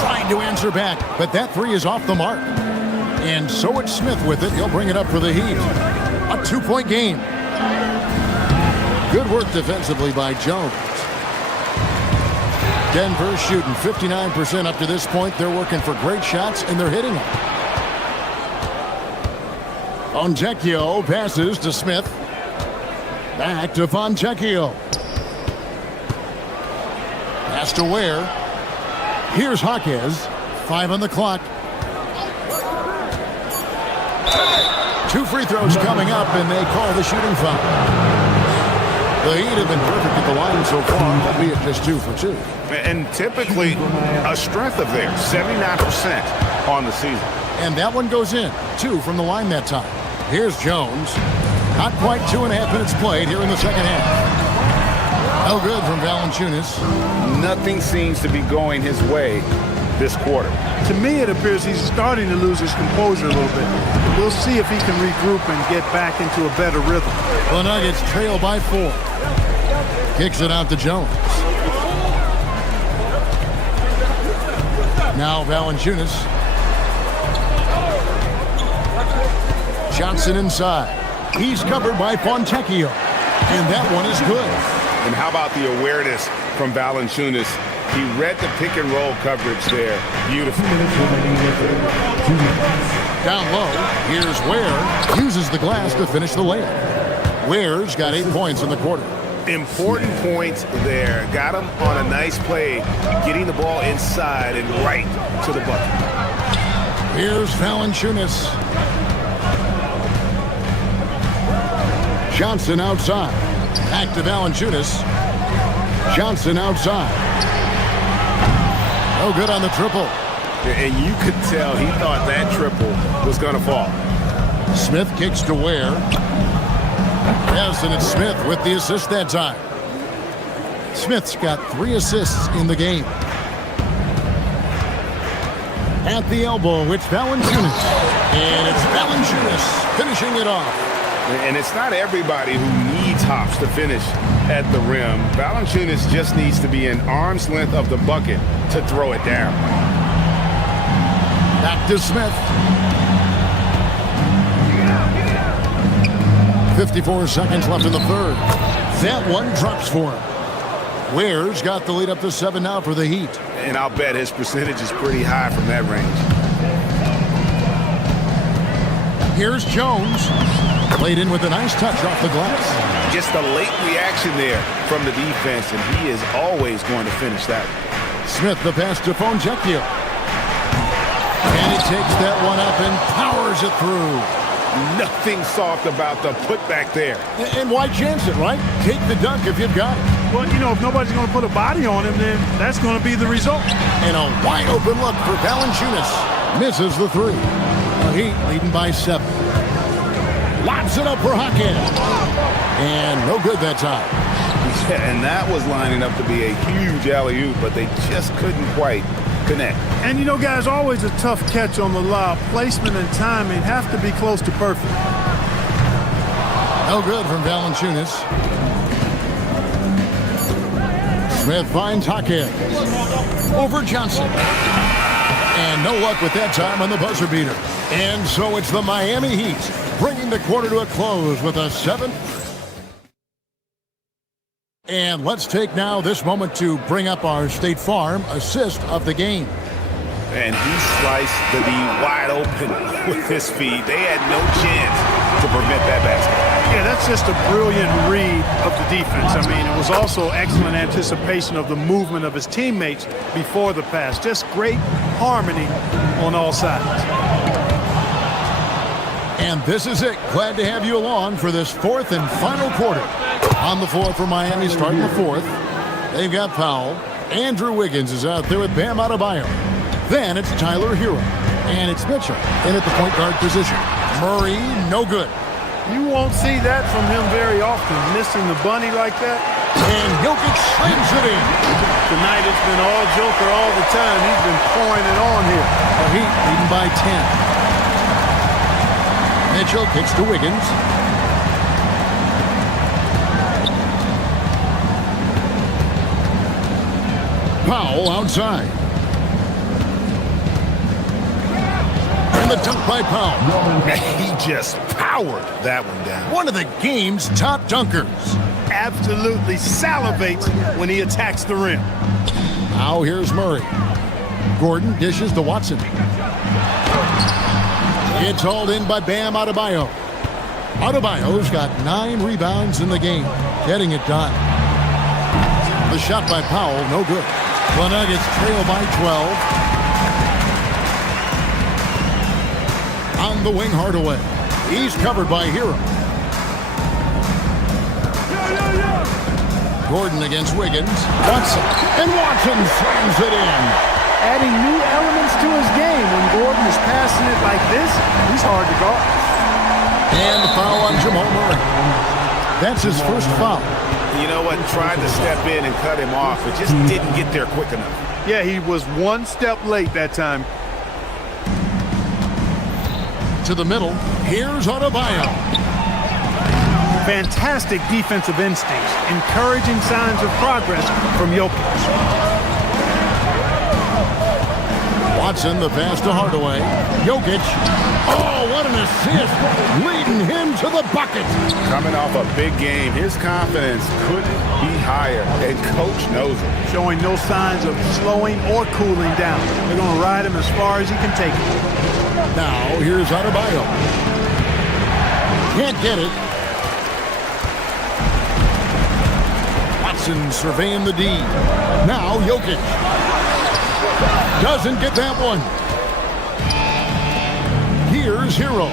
Trying to answer back, but that 3 is off the mark. And so it's Smith with it. He'll bring it up for the Heat. A 2-point game. Good work defensively by Jones. Denver shooting 59% up to this point. They're working for great shots, and they're hitting them. Fontecchio passes to Smith. Back to Fontecchio. Pass to Ware. Here's Jaquez. 5 on the clock. 2 free throws coming up, and they call the shooting foul. The Heat have been perfect at the line so far, albeit just 2 for 2. And typically a strength of theirs, 79% on the season. And that one goes in. 2 from the line that time. Here's Jones. Not quite 2.5 minutes played here in the second half. No good from Valanciunas. Nothing seems to be going his way this quarter. To me, it appears he's starting to lose his composure a little bit. We'll see if he can regroup and get back into a better rhythm. The Nuggets trail by 4. Kicks it out to Jones. Now Valanciunas. Johnson inside. He's covered by Fontecchio. And that one is good. And how about the awareness from Valanciunas? He read the pick and roll coverage there beautifully. Down low, here's Ware. Uses the glass to finish the layup. Ware's got 8 points in the quarter. Important points there. Got him on a nice play, getting the ball inside and right to the bucket. Here's Valanciunas. Johnson outside. Back to Valanciunas. Johnson outside. No good on the triple. And you could tell he thought that triple was going to fall. Smith kicks to Ware. Yes, and it's Smith with the assist that time. Smith's got 3 assists in the game. At the elbow, it's Valanciunas. And it's Valanciunas finishing it off. And it's not everybody who needs hops to finish at the rim. Valanciunas just needs to be an arm's length of the bucket to throw it down. Back to Smith. 54 seconds left in the third. That one drops for him. Ware's got the lead up to 7 now for the Heat. And I'll bet his percentage is pretty high from that range. Here's Jones. Played in with a nice touch off the glass. Just a late reaction there from the defense, and he is always going to finish that. Smith the pass to Fontecchio. And he takes that one up and powers it through. Nothing soft about the putback there. And why chance it, right? Take the dunk if you've got it. Well, you know, if nobody's going to put a body on him, then that's going to be the result. And a wide open look for Valanciunas. Misses the 3. The Heat leading by 7. Lobs it up for Jaquez. And no good that time. Yeah, and that was lining up to be a huge alley-oop, but they just couldn't quite connect. And you know, guys, always a tough catch on the lob. Placement and timing have to be close to perfect. No good from Valanciunas. Smith finds Jaquez. Over Johnson. And no luck with that time on the buzzer beater. And so it's the Miami Heat bringing the quarter to a close with a 7. And let's take now this moment to bring up our State Farm assist of the game. And he sliced the D wide open with his feet. They had no chance to prevent that basket. Yeah, that's just a brilliant read of the defense. I mean, it was also excellent anticipation of the movement of his teammates before the pass. Just great harmony on all sides. And this is it. Glad to have you along for this 4th and final quarter. On the floor for Miami starting the 4th. They've got Powell. Andrew Wiggins is out there with Bam Adebayo. Then it's Tyler Hero. And it's Mitchell in at the point guard position. Murray, no good. You won't see that from him very often, missing the bunny like that. And Jokic slams it in. Tonight it's been all Joker all the time. He's been pouring it on here. The Heat leading by 10. Mitchell kicks to Wiggins. Powell outside. And the dunk by Powell. He just powered that one down. One of the game's top dunkers. Absolutely salivates when he attacks the rim. Now here's Murray. Gordon dishes to Watson. It's hauled in by Bam Adebayo. Adebayo's got 9 rebounds in the game, getting it done. The shot by Powell, no good. The Nuggets trail by 12. On the wing, Hardaway. He's covered by Hero. Gordon against Wiggins. Watson. And Watson slams it in. Adding new elements to his game. When Gordon is passing it like this, he's hard to guard. And the foul on Jamal Murray. That's his first foul. You know what? Tried to step in and cut him off, but just didn't get there quick enough. Yeah, he was one step late that time. To the middle. Here's Adebayo. Fantastic defensive instincts. Encouraging signs of progress from Jokic. Watson, the pass to Hardaway. Jokic. Oh, what an assist. Leading him to the bucket. Coming off a big game, his confidence couldn't be higher, and Coach knows it. Showing no signs of slowing or cooling down. They're going to ride him as far as he can take it. Now, here's Adebayo. Can't get it. Watson surveying the D. Now, Jokic. Doesn't get that one. Here's Hero.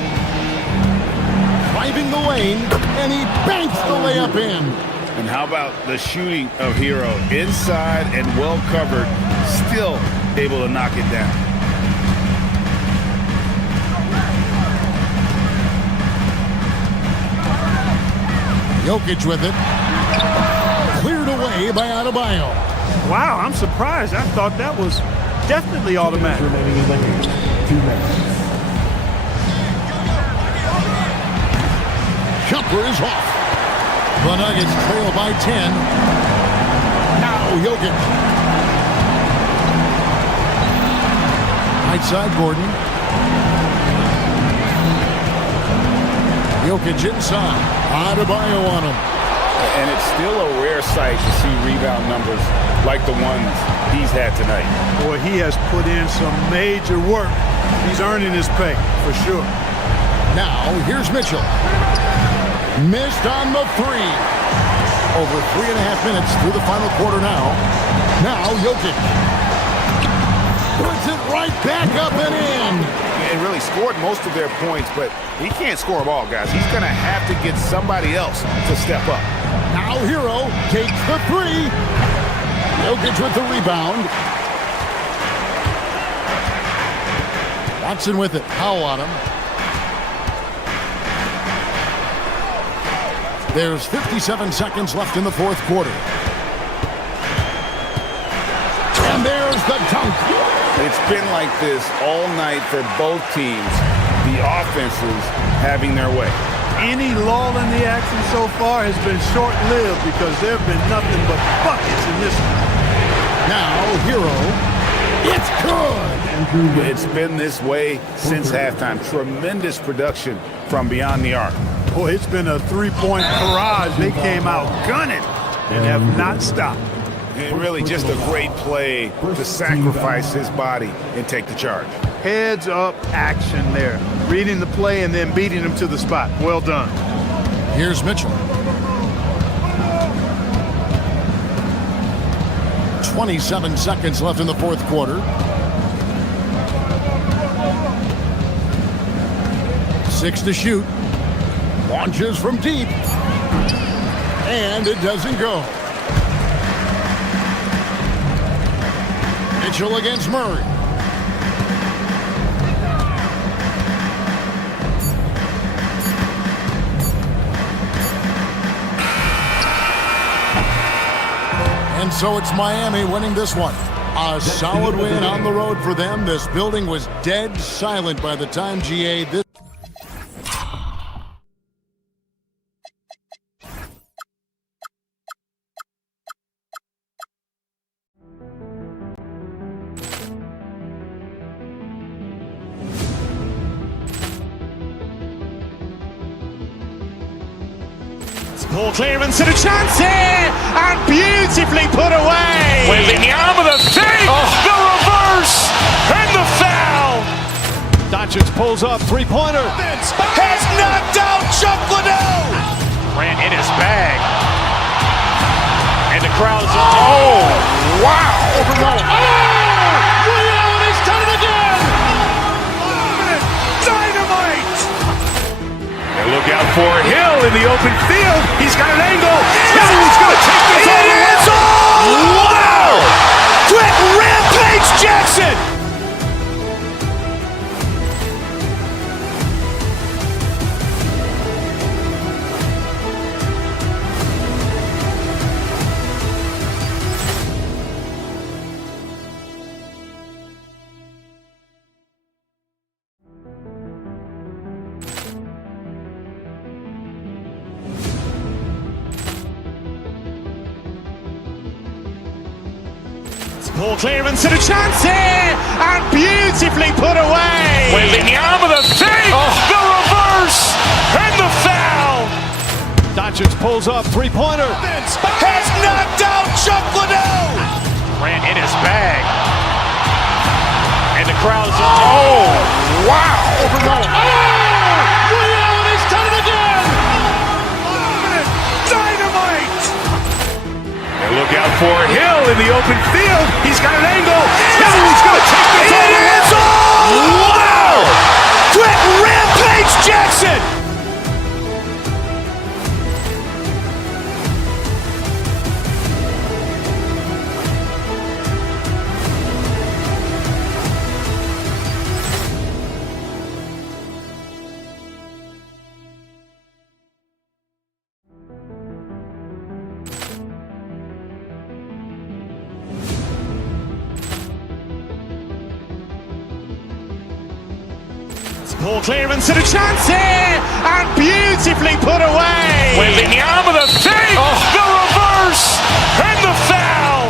Driving the lane, and he banks the layup in. And how about the shooting of Hero? Inside and well covered, still able to knock it down. Jokic with it. Cleared away by Adebayo. Wow, I'm surprised. I thought that was definitely automatic. Jumper is off. The Nuggets trail by 10. Now Jokic. Right side, Gordon. Jokic inside. Adebayo on him. And it's still a rare sight to see rebound numbers like the ones he's had tonight. Boy, he has put in some major work. He's earning his pay, for sure. Now, here's Mitchell. Missed on the 3. Over 3.5 minutes through the final quarter now. Now, Jokic. Puts it right back up and in. And really scored most of their points, but he can't score them all, guys. He's going to have to get somebody else to step up. Now Hero takes the 3. Jokic with the rebound. Watson with it. Powell on him. There's 57 seconds left in the fourth quarter. And there's the dunk. It's been like this all night for both teams. The offenses having their way. Any lull in the action so far has been short-lived because there have been nothing but buckets in this one. Now, Hero. It's good. It's been this way since halftime. Tremendous production from beyond the arc. Boy, it's been a three-point barrage. They came out gunning and have not stopped. And really just a great play to sacrifice his body and take the charge. Heads-up action there. Reading the play and then beating him to the spot. Well done. Here's Mitchell. 27 seconds left in the fourth quarter. 6 to shoot. Launches from deep. And it doesn't go. Mitchell against Murray. And so it's Miami winning this one. A solid win on the road for them. This building was dead silent by the time GA this. Ball clearance and a chance here, and beautifully put away. Wembanyama the fake, the reverse, and the foul. Doncic pulls pulls up, three-pointer. Has knocked out Chuck Liddell. Grant in his bag. And the crowd's, oh, wow. Ray Allen has done it again. Dynamite. And look out for Hill in the open field. He's got an angle. Hill's going to take this all the way. Wow. Quick Rampage Jackson. Ball clearance and a chance here, and beautifully put away. Wembanyama the fake, the reverse, and the foul. Doncic pulls up, three-pointer. Has knocked out Chuck Liddell. Grant in his bag. And the crowd's, oh, wow. Ray Allen has done it again. Dynamite. And look out for Hill in the open field. He's got an angle. Hill's going to take this all the way. Wow. Quick Rampage Jackson. Ball clearance and a chance here, and beautifully put away. Wembanyama the fake, the reverse, and the foul.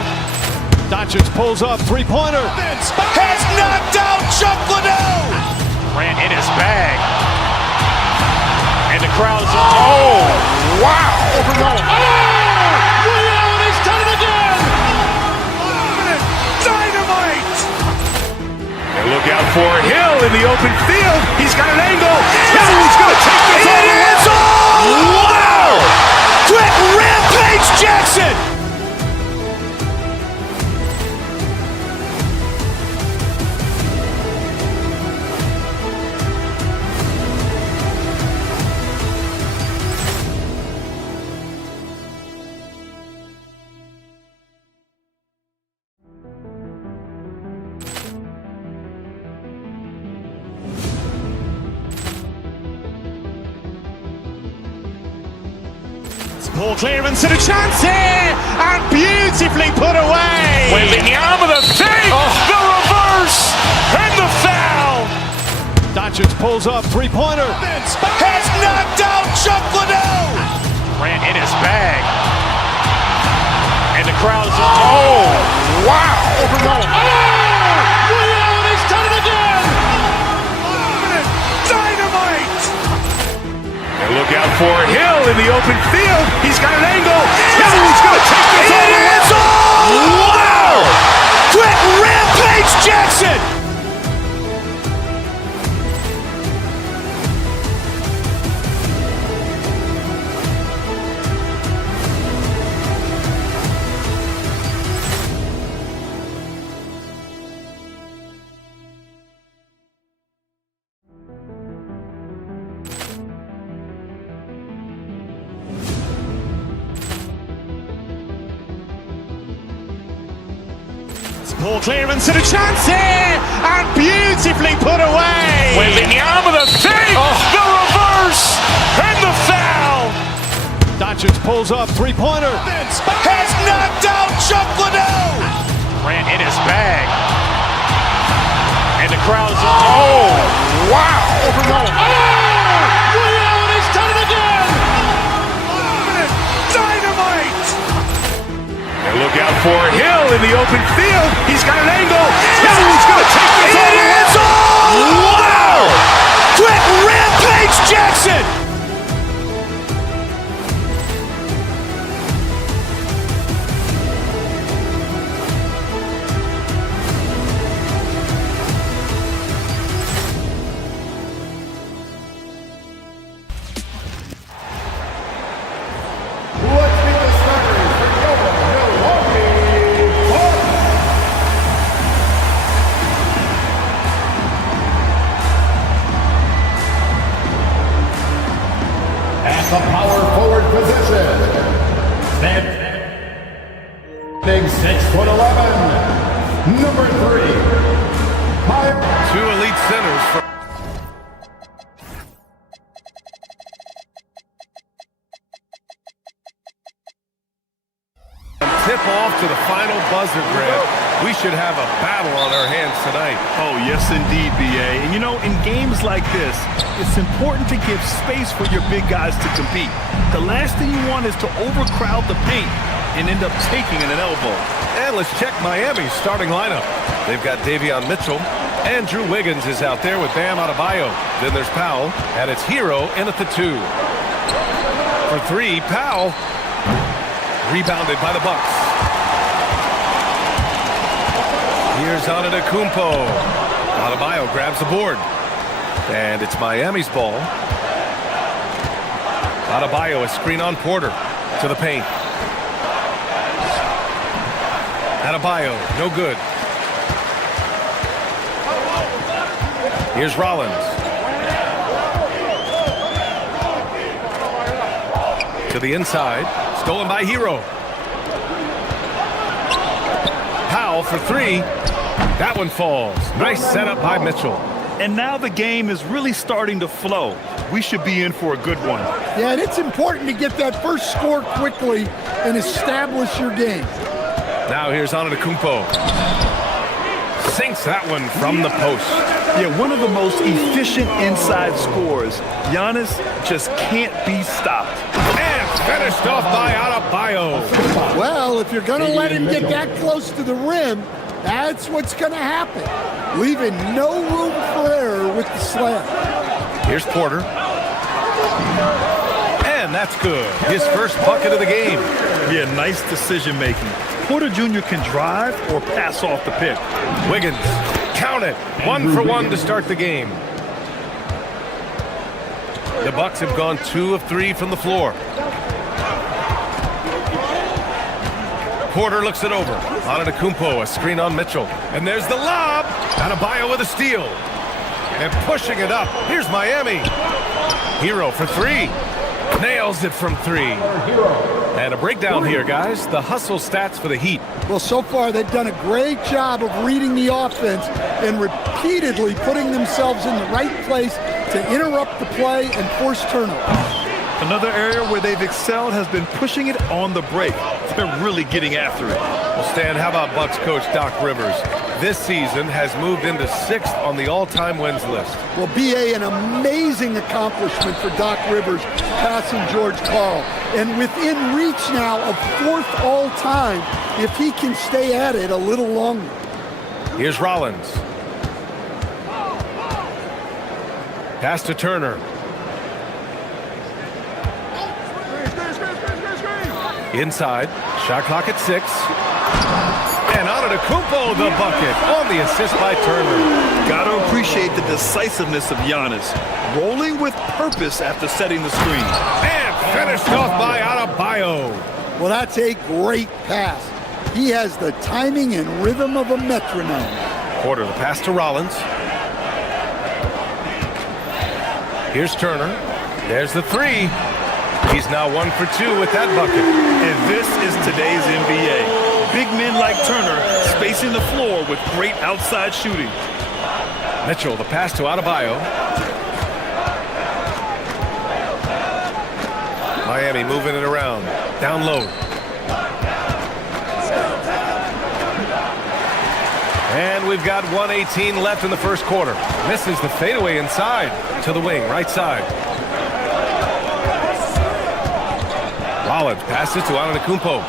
Doncic pulls up, three-pointer. Has knocked out Chuck Liddell. Grant in his bag. And the crowd's, oh, wow. Ray Allen has done it again. Dynamite. And look out for Hill in the open field. He's got an angle. Hill's going to take this all the way. Wow. Quick Rampage Jackson. Ball clearance and a chance here, and beautifully put away. Wembanyama the fake, the reverse, and the foul. Doncic pulls up, three-pointer. Has knocked out Chuck Liddell. Grant in his bag. And the crowd's, oh, wow. Ray Allen has done it again. Dynamite. And look out for Hill in the open field. He's got an angle. Hill's going to take this all the way. Wow. Quick Rampage Jackson. Ball clearance and a chance here, and beautifully put away. Wembanyama the fake, the reverse, and the foul. Doncic pulls up, three-pointer. Has knocked out Chuck Liddell. Grant in his bag. And the crowd's, oh, wow. Ray Allen has done it again. Dynamite. And look out for Hill in the open field. He's got an angle. Hill's going to take this all the way. Wow. Quick Rampage Jackson. have a battle on our hands tonight. Oh, yes, indeed, B.A. And, you know, in games like this, it's important to give space for your big guys to compete. The last thing you want is to overcrowd the paint and end up taking an elbow. And let's check Miami's starting lineup. They've got Davion Mitchell. Andrew Wiggins is out there with Bam Adebayo. Then there's Powell, and it's Hero in at the 2. For 3, Powell. Rebounded by the Bucks. Here's Antetokounmpo. Adebayo grabs the board. And it's Miami's ball. Adebayo, a screen on Porter to the paint. Adebayo, no good. Here's Rollins. To the inside. Stolen by Hero. Powell for 3. That one falls. Nice setup by Mitchell. And now the game is really starting to flow. We should be in for a good one. Yeah, and it's important to get that first score quickly and establish your game. Now here's Antetokounmpo. Sinks that one from the post. Yeah, one of the most efficient inside scorers. Giannis just can't be stopped. And finished off by Adebayo. Well, if you're going to let him get that close to the rim, that's what's going to happen. Leaving no room for error with the slam. Here's Porter. And that's good. His first bucket of the game. Yeah, nice decision making. Porter Jr. can drive or pass off the pick. Wiggins, count it. 1 for 1 to start the game. The Bucks have gone 2 of 3 from the floor. Porter looks it over. Antetokounmpo, a screen on Mitchell. And there's the lob. Adebayo with a steal. And pushing it up. Here's Miami. Hero for 3. Nails it from 3. And a breakdown here, guys. The hustle stats for the Heat. Well, so far they've done a great job of reading the offense and repeatedly putting themselves in the right place to interrupt the play and force turnovers. Another area where they've excelled has been pushing it on the break. They're really getting after it. Well, Stan, how about Bucks coach Doc Rivers? This season has moved into 6th on the all-time wins list. Well, B.A., an amazing accomplishment for Doc Rivers passing George Karl. And within reach now of 4th all-time if he can stay at it a little longer. Here's Rollins. Pass to Turner. Inside. Shot clock at 6. And Antetokounmpo the bucket on the assist by Turner. Got to appreciate the decisiveness of Giannis. Rolling with purpose after setting the screen. And finished off by Adebayo. Well, that's a great pass. He has the timing and rhythm of a metronome. Porter, the pass to Rollins. Here's Turner. There's the 3. He's now 1 for 2 with that bucket. And this is today's NBA. Big men like Turner spacing the floor with great outside shooting. Mitchell, the pass to Adebayo. Miami moving it around. Down low. And we've got 1:18 left in the first quarter. Misses the fadeaway inside to the wing, right side. Rollins passes to Antetokounmpo.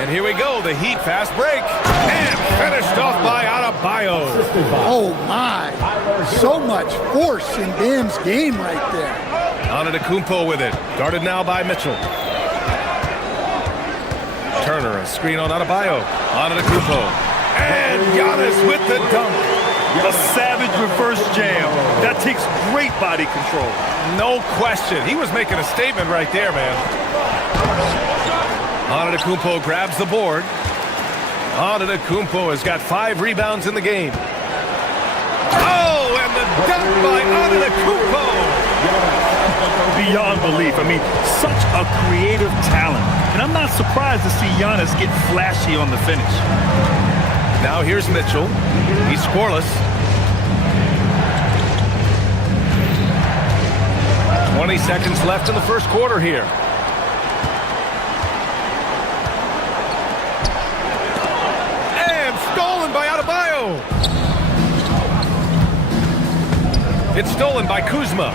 And here we go, the Heat fast break. And finished off by Adebayo. Oh, my. So much force in Bam's game right there. Antetokounmpo with it. Guarded now by Mitchell. Turner, a screen on Adebayo. Antetokounmpo. And Giannis with the dunk. A savage reverse jam. That takes great body control. No question. He was making a statement right there, man. Antetokounmpo grabs the board. Antetokounmpo has got 5 rebounds in the game. Oh, and the dunk by Antetokounmpo. Beyond belief. I mean, such a creative talent. And I'm not surprised to see Giannis get flashy on the finish. Now here's Mitchell. He's scoreless. 20 seconds left in the first quarter here. And Adebayo. It's stolen by Kuzma.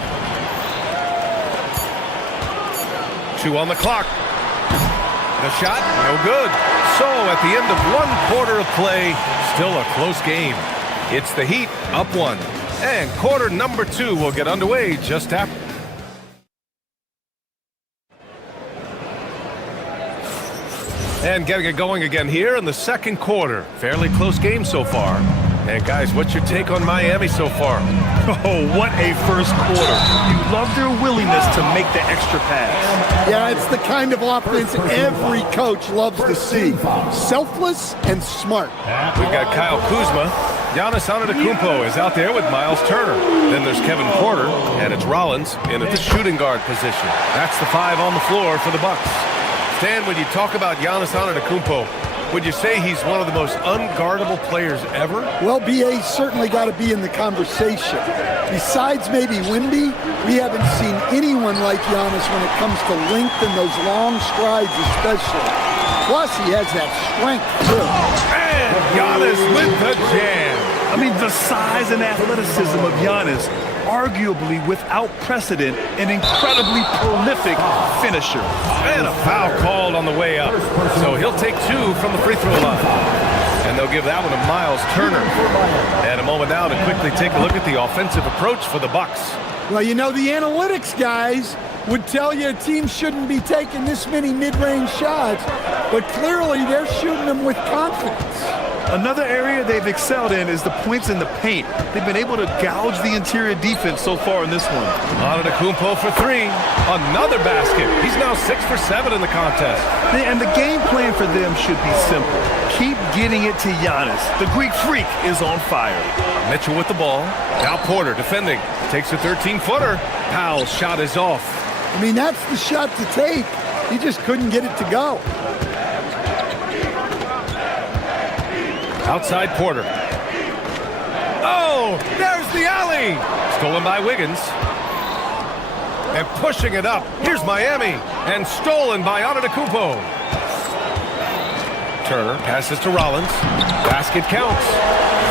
2 on the clock. The shot, no good. So at the end of 1 quarter of play, still a close game. It's the Heat up 1. And quarter number 2 will get underway just after. And getting it going again here in the second quarter. Fairly close game so far. And guys, what's your take on Miami so far? Oh, what a first quarter. You love their willingness to make the extra pass. Yeah, it's the kind of offense every coach loves to see. Selfless and smart. We've got Kyle Kuzma. Giannis Antetokounmpo is out there with Miles Turner. Then there's Kevin Porter, and it's Rollins in at the shooting guard position. That's the 5 on the floor for the Bucks. Stan, when you talk about Giannis Antetokounmpo, would you say he's one of the most unguardable players ever? Well, BA's certainly got to be in the conversation. Besides maybe Wemby, we haven't seen anyone like Giannis when it comes to length and those long strides especially. Plus, he has that strength, too. And Giannis with the jam. I mean, the size and athleticism of Giannis, arguably without precedent, an incredibly prolific finisher. And a foul called on the way up. So he'll take 2 from the free throw line. And they'll give that one to Miles Turner. And a moment now to quickly take a look at the offensive approach for the Bucks. Well, you know, the analytics guys would tell you a team shouldn't be taking this many mid-range shots, but clearly they're shooting them with confidence. Another area they've excelled in is the points in the paint. They've been able to gouge the interior defense so far in this one. Antetokounmpo for 3. Another basket. He's now 6 for 7 in the contest. And the game plan for them should be simple. Keep getting it to Giannis. The Greek freak is on fire. Mitchell with the ball. Now Porter defending. Takes a 13-footer. Powell's shot is off. I mean, that's the shot to take. He just couldn't get it to go. Outside Porter. Oh, there's the alley. Stolen by Wiggins. And pushing it up. Here's Miami. And stolen by Antetokounmpo. Turner passes to Rollins. Basket counts.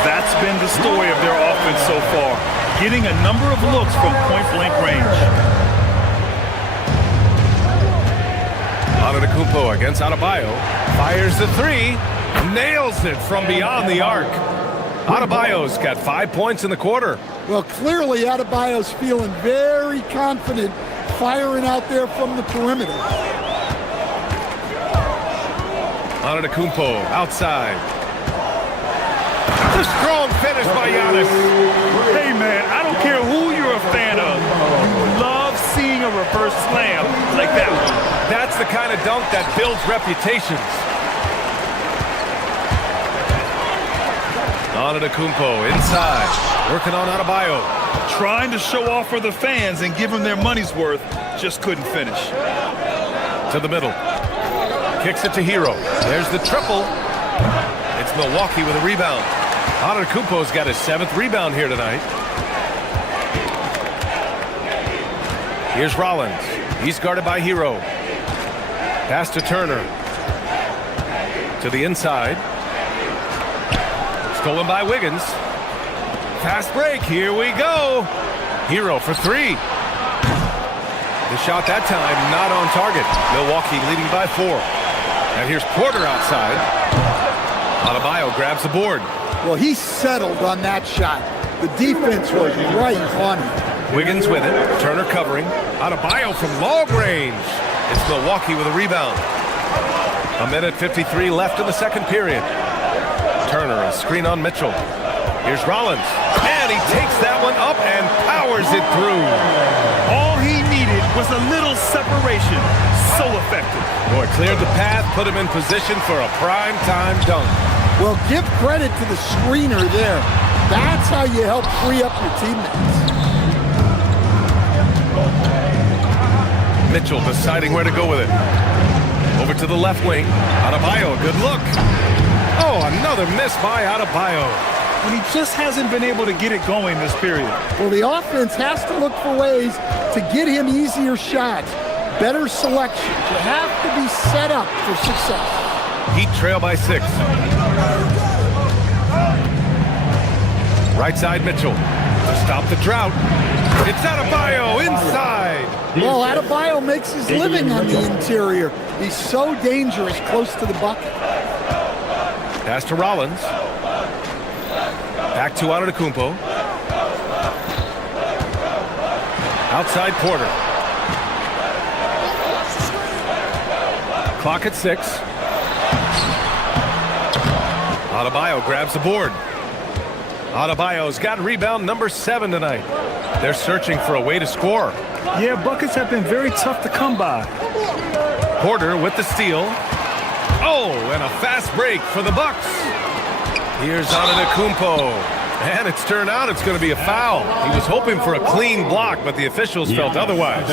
That's been the story of their offense so far. Getting a number of looks from point-blank range. Antetokounmpo against Adebayo. Fires the 3. Nails it from beyond the arc. Adebayo's got 5 points in the quarter. Well, clearly Adebayo's feeling very confident firing out there from the perimeter. Antetokounmpo outside. The strong finish by Giannis. Hey, man, I don't care who you're a fan of. You love seeing a reverse slam like that one. That's the kind of dunk that builds reputations. Antetokounmpo inside, working on Adebayo. Trying to show off for the fans and give them their money's worth, just couldn't finish. To the middle. Kicks it to Hero. There's the triple. It's Milwaukee with a rebound. Antetokounmpo's got his 7th rebound here tonight. Here's Rollins. He's guarded by Hero. Pass to Turner. To the inside. Stolen by Wiggins. Fast break. Here we go. Hero for 3. The shot that time not on target. Milwaukee leading by 4. And here's Porter outside. Adebayo grabs the board. Well, he settled on that shot. The defense was right on him. Wiggins with it. Turner covering. Adebayo from long range. It's Milwaukee with a rebound. 1:53 left in the second period. Turner, a screen on Mitchell. Here's Rollins. And he takes that one up and powers it through. All he needed was a little separation. So effective. Boy, cleared the path, put him in position for a prime-time dunk. Well, give credit to the screener there. That's how you help free up your teammates. Mitchell deciding where to go with it. Over to the left wing. Adebayo, good look. Oh, another miss by Adebayo. And he just hasn't been able to get it going this period. Well, the offense has to look for ways to get him easier shots, better selection. You have to be set up for success. Heat trail by 6. Right side Mitchell to stop the drought. It's Adebayo inside. Well, Adebayo makes his living on the interior. He's so dangerous close to the bucket. Pass to Rollins. Back to Antetokounmpo. Outside Porter. Clock at 6. Adebayo grabs the board. Adebayo's got rebound number 7 tonight. They're searching for a way to score. Yeah, buckets have been very tough to come by. Porter with the steal. Oh, and a fast break for the Bucks. Here's Antetokounmpo. And it's turned out it's going to be a foul. He was hoping for a clean block, but the officials felt otherwise.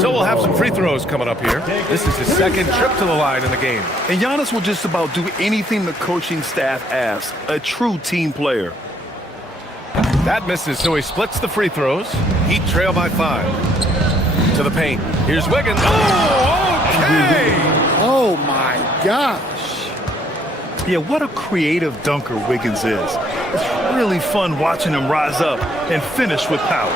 So we'll have some free throws coming up here. This is his second trip to the line in the game. And Giannis will just about do anything the coaching staff asks. A true team player. That misses, so he splits the free throws. Heat trail by 5. To the paint. Here's Wiggins. Oh, okay! Oh, my gosh. Yeah, what a creative dunker Wiggins is. It's really fun watching him rise up and finish with power.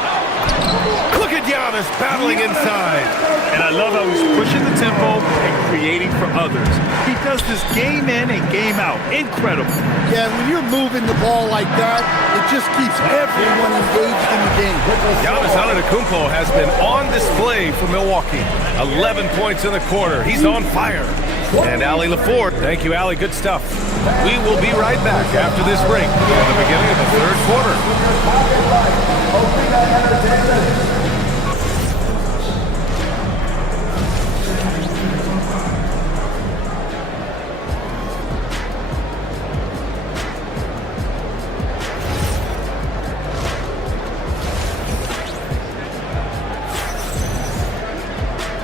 Look at Giannis battling inside. And I love how he's pushing the tempo and creating for others. He does this game in and game out. Incredible. Yeah, when you're moving the ball like that, it just keeps everyone engaged in the game. Giannis Antetokounmpo has been on display for Milwaukee. 11 points in the quarter. He's on fire. And Allie LaFord. Thank you, Allie. Good stuff. We will be right back after this break at the beginning of the third quarter.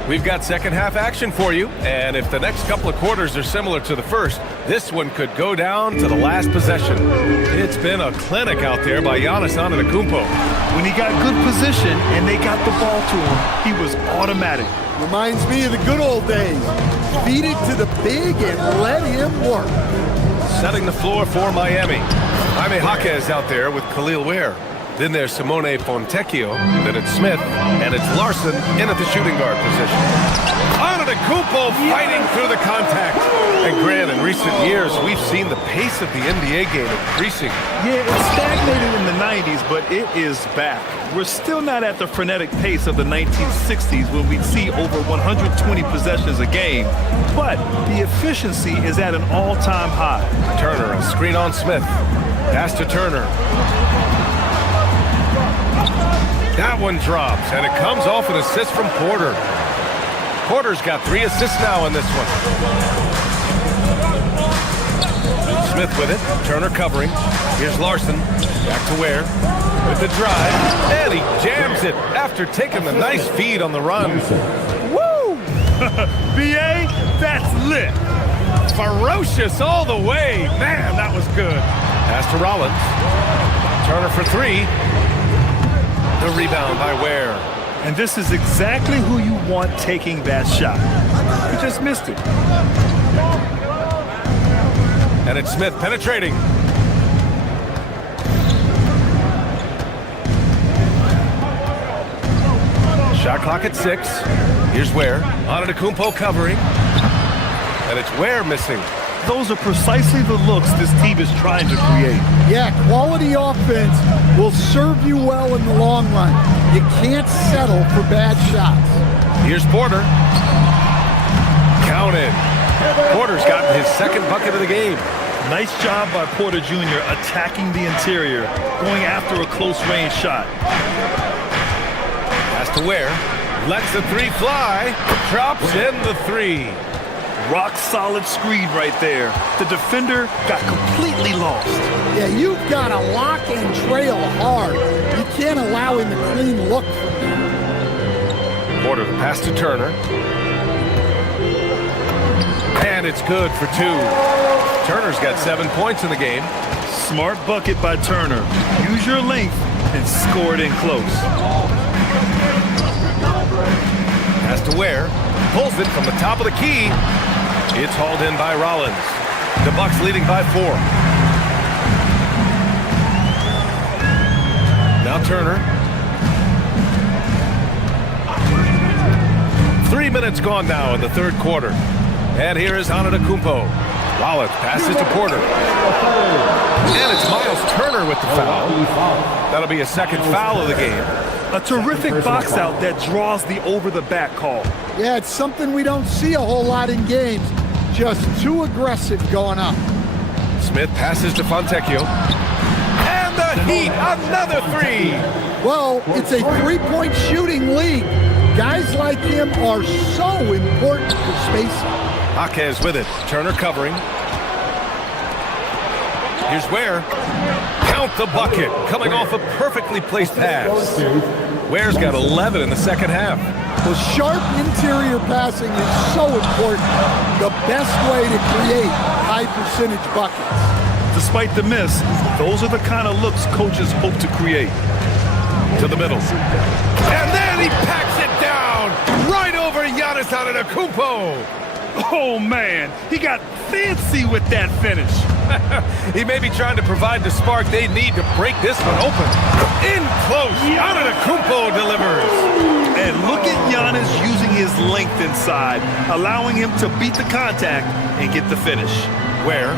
We've got second half action for you, and if the next couple of quarters are similar to the first, this one could go down to the last possession. It's been a clinic out there by Giannis Antetokounmpo. When he got good position and they got the ball to him, he was automatic. Reminds me of the good old days. Feed it to the big and let him work. Setting the floor for Miami. Jaime Jaquez out there with Khalil Ware. Then there's Simone Fontecchio, then it's Smith, and it's Larson in at the shooting guard position. Antetokounmpo fighting through the contact. And Grant, in recent years, we've seen the pace of the NBA game increasing. Yeah, it stagnated in the 90s, but it is back. We're still not at the frenetic pace of the 1960s when we'd see over 120 possessions a game, but the efficiency is at an all-time high. Turner, a screen on Smith. Pass to Turner. That one drops, and it comes off an assist from Porter. Porter's got 3 assists now in this one. Smith with it. Turner covering. Here's Larson. Back to Ware with the drive, and he jams it after taking the nice feed on the run. Woo! BA, that's lit. Ferocious all the way. Man, that was good. Pass to Rollins. Turner for 3. The rebound by Ware. And this is exactly who you want taking that shot. You just missed it. And it's Smith penetrating. Shot clock at 6. Here's Ware. Antetokounmpo covering. And it's Ware missing. Those are precisely the looks this team is trying to create. Yeah, quality offense will serve you well in the long run. You can't settle for bad shots. Here's Porter. Counted. Porter's gotten his second bucket of the game. Nice job by Porter Jr. attacking the interior, going after a close-range shot. Pass to Ware. Lets the 3 fly. Drops in the 3. Rock solid screen right there. The defender got completely lost. Yeah, you've got to lock and trail hard. You can't allow him to clean look from there. Porter pass to Turner. And it's good for 2. Turner's got 7 points in the game. Smart bucket by Turner. Use your length and score it in close. Pass to Ware. Pulls it from the top of the key. It's hauled in by Rollins. The Bucks leading by 4. Turner. 3 minutes gone now in the third quarter. And here is Antetokounmpo. Rollins passes to Porter. And it's Miles Turner with the foul. That'll be a second foul of the game. A terrific box out that draws the over-the-back call. Yeah, it's something we don't see a whole lot in games. Just too aggressive going up. Smith passes to Fontecchio. And the Heat, another three. Well, it's a three-point shooting league. Guys like him are so important for spacing. Jaquez with it. Turner covering. Here's Ware. Count the bucket. Coming off a perfectly placed pass. Ware's got 11 in the second half. Well, sharp interior passing is so important. The best way to create high-percentage buckets. Despite the miss, those are the kind of looks coaches hope to create. To the middle. And then he packs it down right over Giannis Antetokounmpo. Oh, man, he got fancy with that finish. He may be trying to provide the spark they need to break this one open. In close, Antetokounmpo delivers. And look at Giannis using his length inside, allowing him to beat the contact and get the finish. Ware.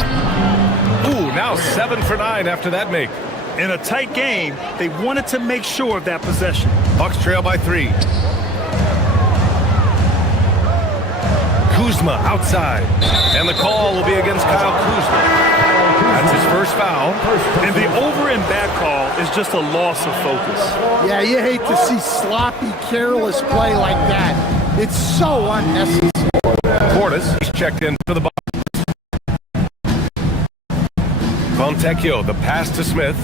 Ooh, now 7 for 9 after that make. In a tight game, they wanted to make sure of that possession. Bucks trail by 3. Kuzma outside. And the call will be against Kyle Kuzma. That's his first foul. And the over and back call is just a loss of focus. Yeah, you hate to see sloppy, careless play like that. It's so unnecessary. Portis, he's checked in to the box. Fontecchio, the pass to Smith.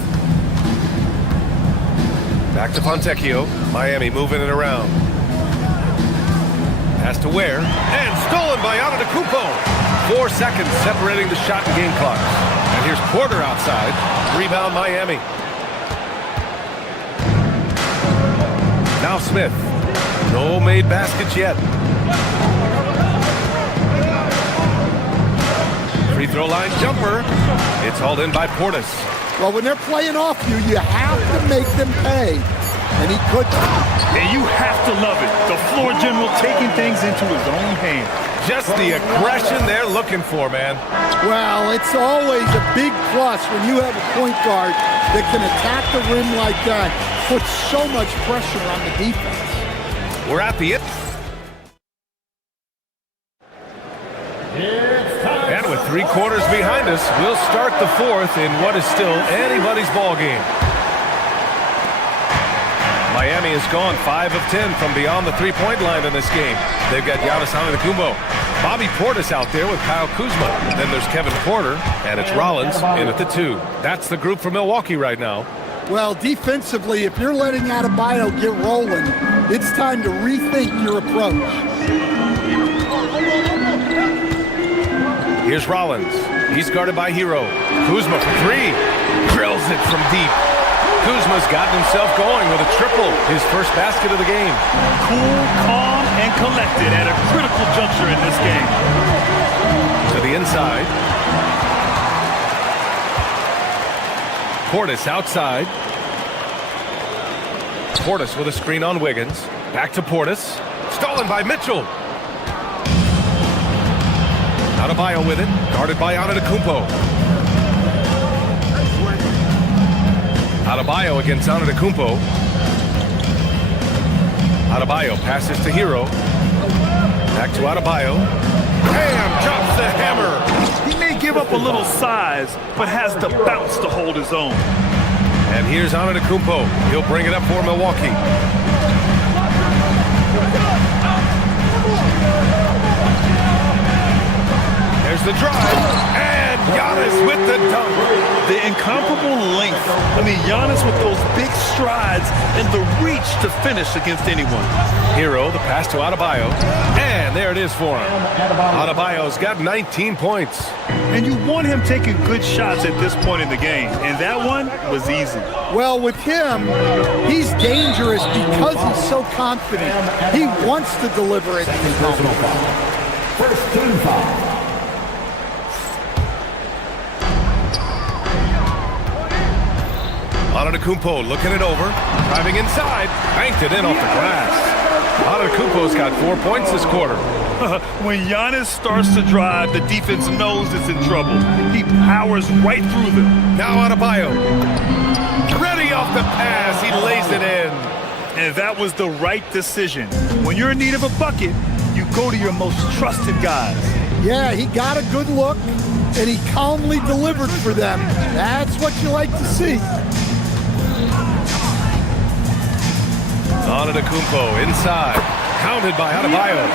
Back to Fontecchio. Miami moving it around. Pass to Ware. And stolen by Antetokounmpo. 4 seconds separating the shot and game clock. And here's Porter outside. Rebound Miami. Now Smith. No made baskets yet. Free throw line jumper. It's hauled in by Portis. Well, when they're playing off you, you have to make them pay. And he could. And you have to love it. The floor general taking things into his own hands. Just the aggression they're looking for, man. Well, it's always a big plus when you have a point guard that can attack the rim like that, put so much pressure on the defense. We're at the end. And with 3 quarters behind us, we'll start the fourth in what is still anybody's ball game. Miami has gone 5 of 10 from beyond the three-point line in this game. They've got Giannis Antetokounmpo. Bobby Portis out there with Kyle Kuzma. Then there's Kevin Porter, and it's Rollins in at the 2. That's the group for Milwaukee right now. Well, defensively, if you're letting Adebayo get rolling, it's time to rethink your approach. Here's Rollins. He's guarded by Hero. Kuzma for 3. Drills it from deep. Kuzma's gotten himself going with a triple, his first basket of the game. Cool, calm, and collected at a critical juncture in this game. To the inside. Portis outside. Portis with a screen on Wiggins. Back to Portis. Stolen by Mitchell. Adebayo with it. Guarded by Antetokounmpo. Adebayo against Antetokounmpo. Adebayo passes to Hero. Back to Adebayo. Bam! Drops the hammer. He may give up a little size, but has the bounce to hold his own. And here's Antetokounmpo. He'll bring it up for Milwaukee. There's the drive. And Giannis with the dunk. The incomparable length. I mean, Giannis with those big strides and the reach to finish against anyone. Hero, the pass to Adebayo. And there it is for him. Adebayo's got 19 points. And you want him taking good shots at this point in the game. And that one was easy. Well, with him, he's dangerous because he's so confident. He wants to deliver it. Personal foul. First team foul. Antetokounmpo looking it over, driving inside, banked it in off the glass. Antetokounmpo's got 4 points this quarter. When Giannis starts to drive, the defense knows it's in trouble. He powers right through them. Now Adebayo. Ready off the pass, he lays it in. And that was the right decision. When you're in need of a bucket, you go to your most trusted guys. Yeah, he got a good look, and he calmly delivered for them. That's what you like to see. Antetokounmpo inside, counted by Adebayo.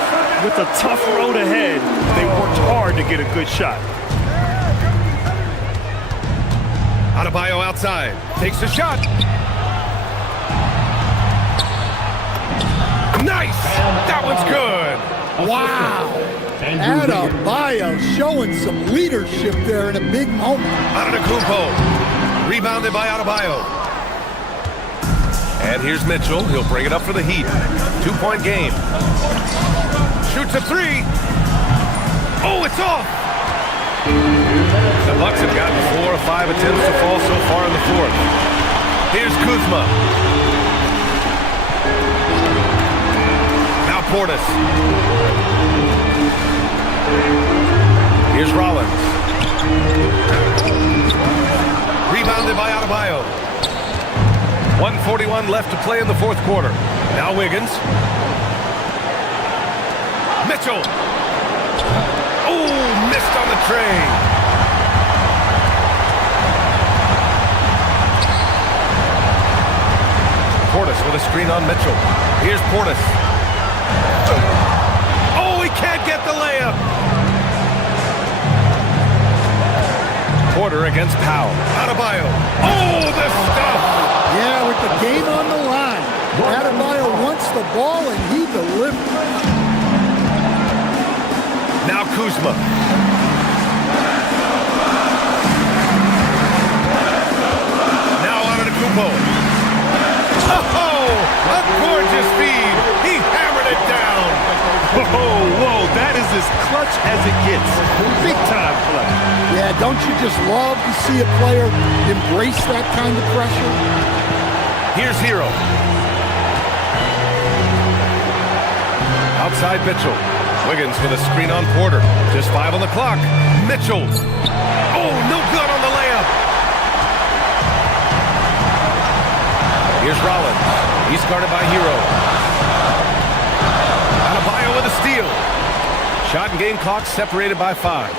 With a tough road ahead, they worked hard to get a good shot. Adebayo outside, takes a shot. Nice! That one's good! Wow! Adebayo showing some leadership there in a big moment. Antetokounmpo, rebounded by Adebayo. And here's Mitchell, he'll bring it up for the Heat. 2-point game. Shoots a three. Oh, it's off! The Bucks have gotten 4 or 5 attempts to fall so far in the fourth. Here's Kuzma. Now Portis. Here's Rollins. Rebounded by Adebayo. 1:41 left to play in the fourth quarter. Now Wiggins. Mitchell. Oh, missed on the train. Portis with a screen on Mitchell. Here's Portis. Oh, he can't get the layup. Porter against Powell. Adebayo. Oh, the stuff. Yeah, with the game on the line. Adebayo wants the ball, and he delivers. Now Kuzma. Now Antetokounmpo. Oh, a gorgeous feed. He hammered it down. Whoa, that is as clutch as it gets. Big time clutch. Yeah, don't you just love to see a player embrace that kind of pressure? Here's Hero. Outside Mitchell. Wiggins with a screen on Porter. Just 5 on the clock. Mitchell. Oh, no good on the layup. Here's Rollins. He's guarded by Hero. Adebayo with a steal. Shot and game clock separated by 5.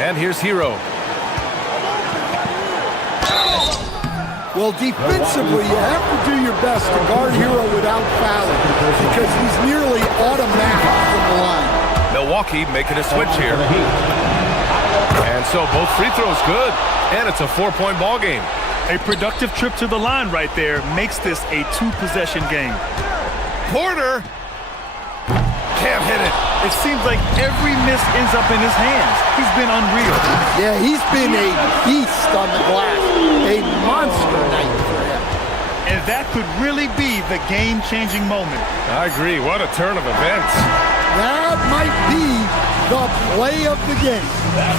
And here's Hero. Well, defensively, you have to do your best to guard Hero without fouling because he's nearly automatic from the line. Milwaukee making a switch here. And so both free throws good. And it's a 4-point ball game. A productive trip to the line right there makes this a 2-possession game. Porter can't hit it. It seems like every miss ends up in his hands. He's been unreal. Yeah, he's been a beast on the glass. A monster night for him. And that could really be the game-changing moment. I agree. What a turn of events. That might be the play of the game.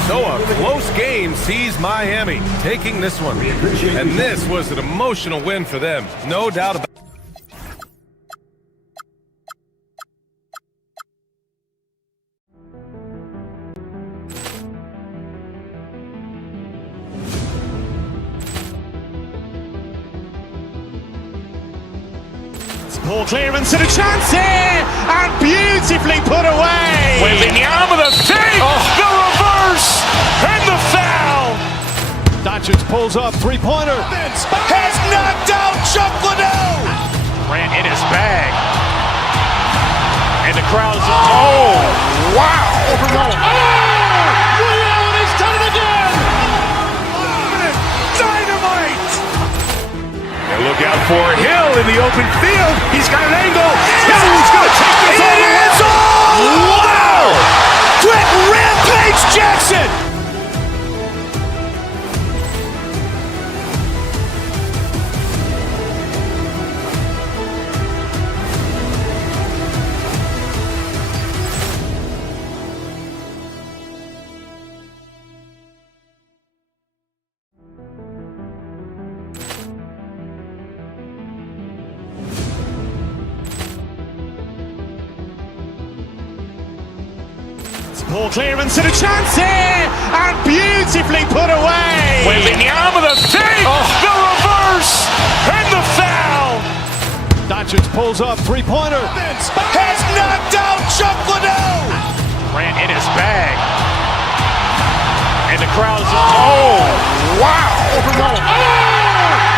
So a close game sees Miami taking this one. And this was an emotional win for them. No doubt about it. Ball clearance and a chance here, and beautifully put away. Wembanyama the fake, the reverse, and the foul. Doncic pulls up, three-pointer. Has knocked out Chuck Liddell. Ran in his bag. And the crowd is, oh, wow. Oh, Ray Allen has done it again. Dynamite. And look out for Hill in the open field. He's got an angle. He's going to take this all the way. Wow. Quick Rampage Jackson. Ball clearance and a chance here, and beautifully put away. Wembanyama the fake, the reverse, and the foul. Doncic pulls up, three-pointer. Has knocked out Chuck Liddell. Ran in his bag. And the crowd's Wow.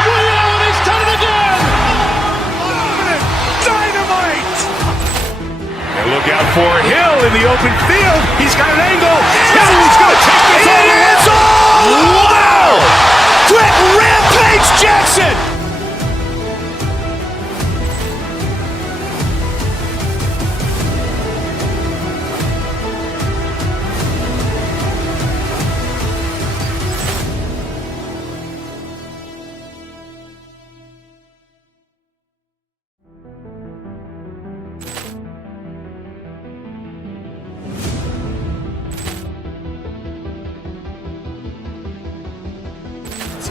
Ray Allen has done it again. Dynamite. And look out for Hill in the open field. He's got an angle. Hill's going to take this all the way. Wow. Quick rampage Jackson.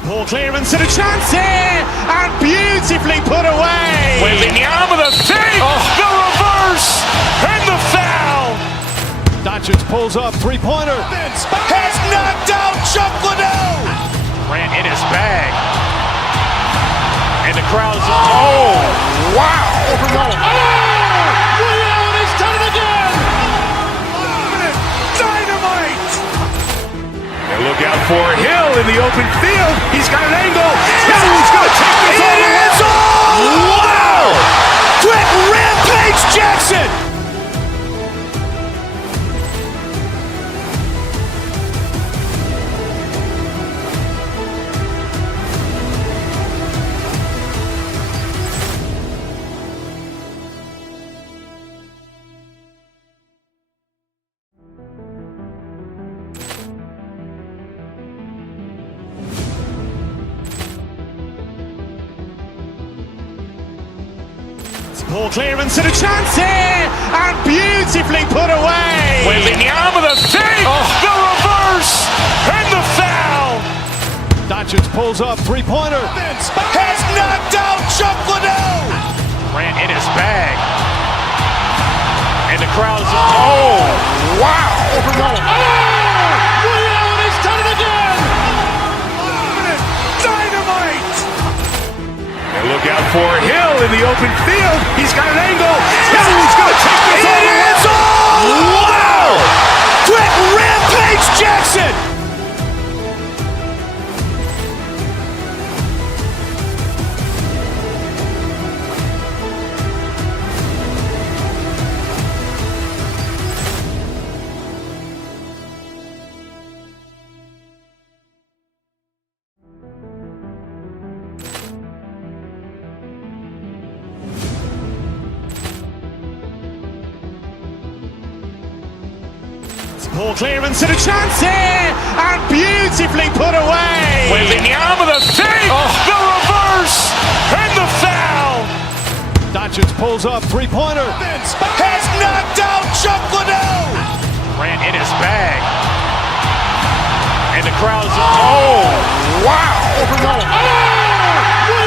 Ball clearance and a chance here, and beautifully put away. Wembanyama the fake, the reverse, and the foul. Doncic pulls up, three-pointer. Has knocked out Chuck Liddell. Ran in his bag. And the crowd's Wow. Ray Allen has done it again. Dynamite. And look out for Hill in the open field. He's got an angle. Hill's going to take this all the way. Wow. Quick rampage Jackson. Ball clearance and a chance here, and beautifully put away. Wembanyama the fake, the reverse, and the foul. Doncic pulls up, three-pointer. Has knocked out Chuck Liddell. Ran in his bag. And the crowd's Wow. Ray Allen has done it again. Dynamite. And look out for Hill in the open field. He's got an angle. Hill's going to take this all the way. Wow. Quick rampage Jackson. Ball clearance and a chance here, and beautifully put away. Wembanyama the fake, the reverse, and the foul. Doncic pulls up, three-pointer. Has knocked out Chuck Liddell. Ran in his bag. And the crowd's Wow. Ray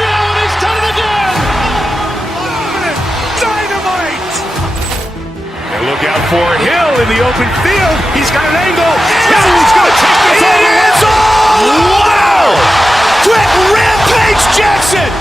Allen has done it again. Dynamite. And look out for Hill in the open field. He's got an angle. Hill's going to take this all the way. Wow. Quick rampage Jackson.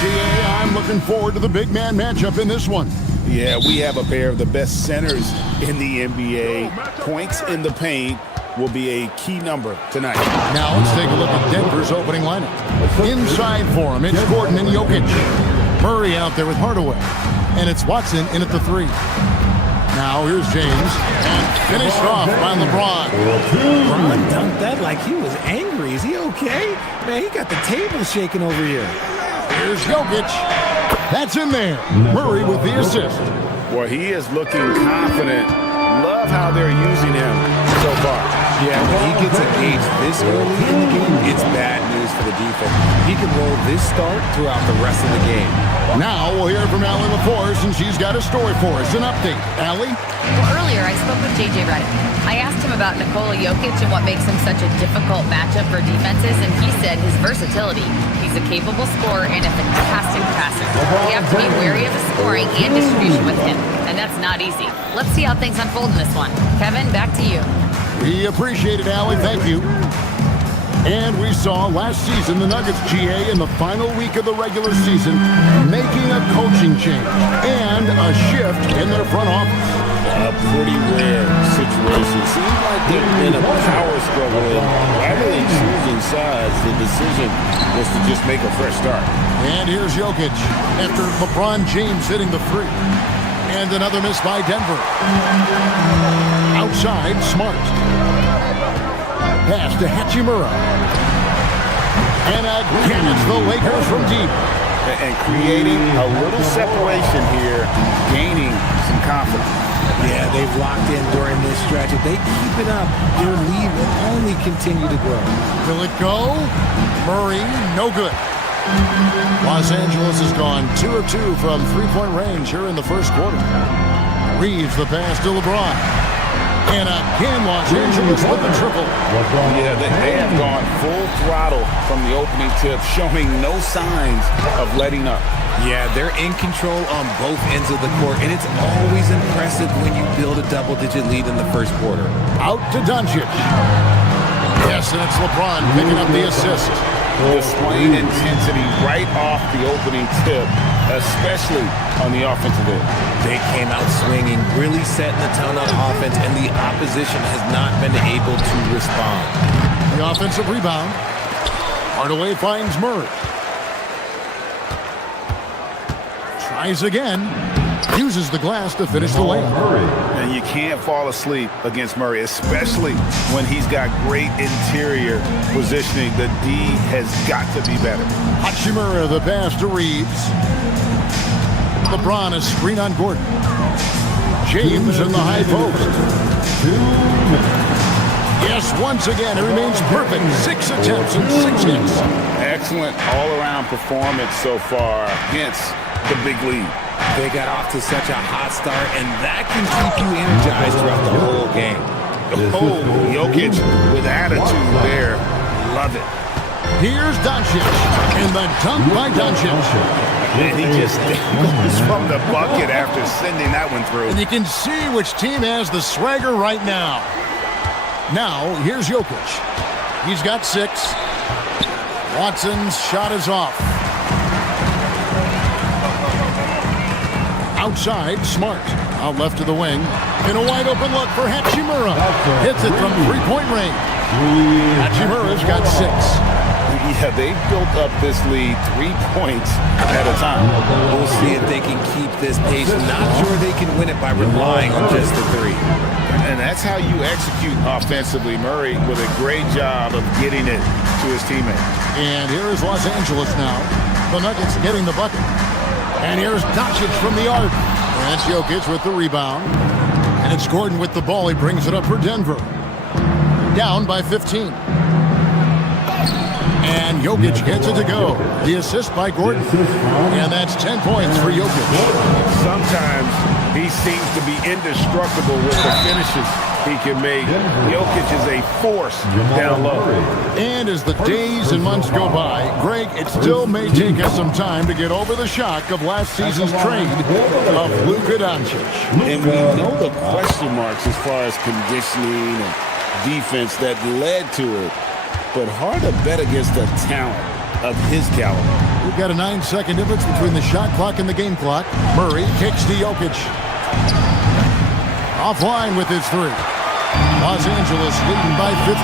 GA, I'm looking forward to the big man matchup in this one. Yeah, we have a pair of the best centers in the NBA. Points in the paint will be a key number tonight. Now let's take a look at Denver's opening lineup. Inside for him, it's Gordon and Jokic. Murray out there with Hardaway. And it's Watson in at the 3. Now here's James. And finished off by LeBron. LeBron dunked that like he was angry. Is he okay? Man, he got the table shaking over here. Here's Jokic. That's in there. Murray with the assist. Well, he is looking confident. Love how they're using him so far. Yeah, when he gets engaged this early in the game, it's bad news for the defense. He can roll this start throughout the rest of the game. Now we'll hear from Allie LaForce, and she's got a story for us. An update. Allie? Well, earlier I spoke with JJ Redick. I asked him about Nikola Jokic and what makes him such a difficult matchup for defenses, and he said his versatility. He's a capable scorer and a fantastic passer. You have to be wary of his scoring and distribution with him, and that's not easy. Let's see how things unfold in this one. Kevin, back to you. We appreciate it, Allie. Thank you. And we saw last season the Nuggets GA in the final week of the regular season making a coaching change and a shift in their front office. A pretty rare situation. Seems like they're in a power struggle. Rather than choosing sides, the decision was to just make a fresh start. And here's Jokic after LeBron James hitting the three. And another miss by Denver. Outside, Smart. Pass to Hachimura. And again, it's the Lakers from deep. And creating a little separation here, gaining some confidence. Yeah, they've locked in during this stretch. If they keep it up, their lead will only continue to grow. Will it go? Murray, no good. Los Angeles has gone 2 of 2 from three-point range here in the first quarter. Reeves the pass to LeBron. And again, Los Angeles with the triple. Yeah, they have gone full throttle from the opening tip, showing no signs of letting up. Yeah, they're in control on both ends of the court, and it's always impressive when you build a double-digit lead in the first quarter. Out to Doncic. Yes, and it's LeBron picking up the assist. Displaying intensity right off the opening tip, especially on the offensive end. They came out swinging, really setting the tone on offense, and the opposition has not been able to respond. The offensive rebound. Hardaway finds Murray. Tries again. Uses the glass to finish the layup. And you can't fall asleep against Murray, especially when he's got great interior positioning. The D has got to be better. Hachimura, the pass to Reeves. LeBron, a screen on Gordon. James in the high post. Yes, once again, it remains perfect. 6 attempts and 6 hits. Excellent all-around performance so far against the big lead. They got off to such a hot start, and that can keep you energized throughout the whole game. Oh, Jokic with attitude there. Love it. Here's Doncic, and the dunk by Doncic. And he just goes from the bucket after sending that one through. And you can see which team has the swagger right now. Now, here's Jokic. He's got 6. Watson's shot is off. Outside, Smart. Out left to the wing. And a wide open look for Hachimura. Hits it from three-point range. Hachimura's got 6. Yeah, they've built up this lead 3 points at a time. We'll see if they can keep this pace. Not sure they can win it by relying on just the 3. And that's how you execute offensively. Murray with a great job of getting it to his teammate. And here is Los Angeles now. The Nuggets getting the bucket. And here's Doncic from the arc. And that's Jokic with the rebound. And it's Gordon with the ball. He brings it up for Denver. Down by 15. And Jokic gets it to go. The assist by Gordon. And that's 10 points for Jokic. Sometimes he seems to be indestructible with the finishes he can make. Jokic is a force down low. And as the days and months go by, Greg, it still may take us some time to get over the shock of last season's trade of Luka Doncic. And we know the question marks as far as conditioning and defense that led to it. But hard to bet against the talent of his caliber. We've got a 9-second difference between the shot clock and the game clock. Murray kicks to Jokic. Offline with his 3. Los Angeles leading by 15.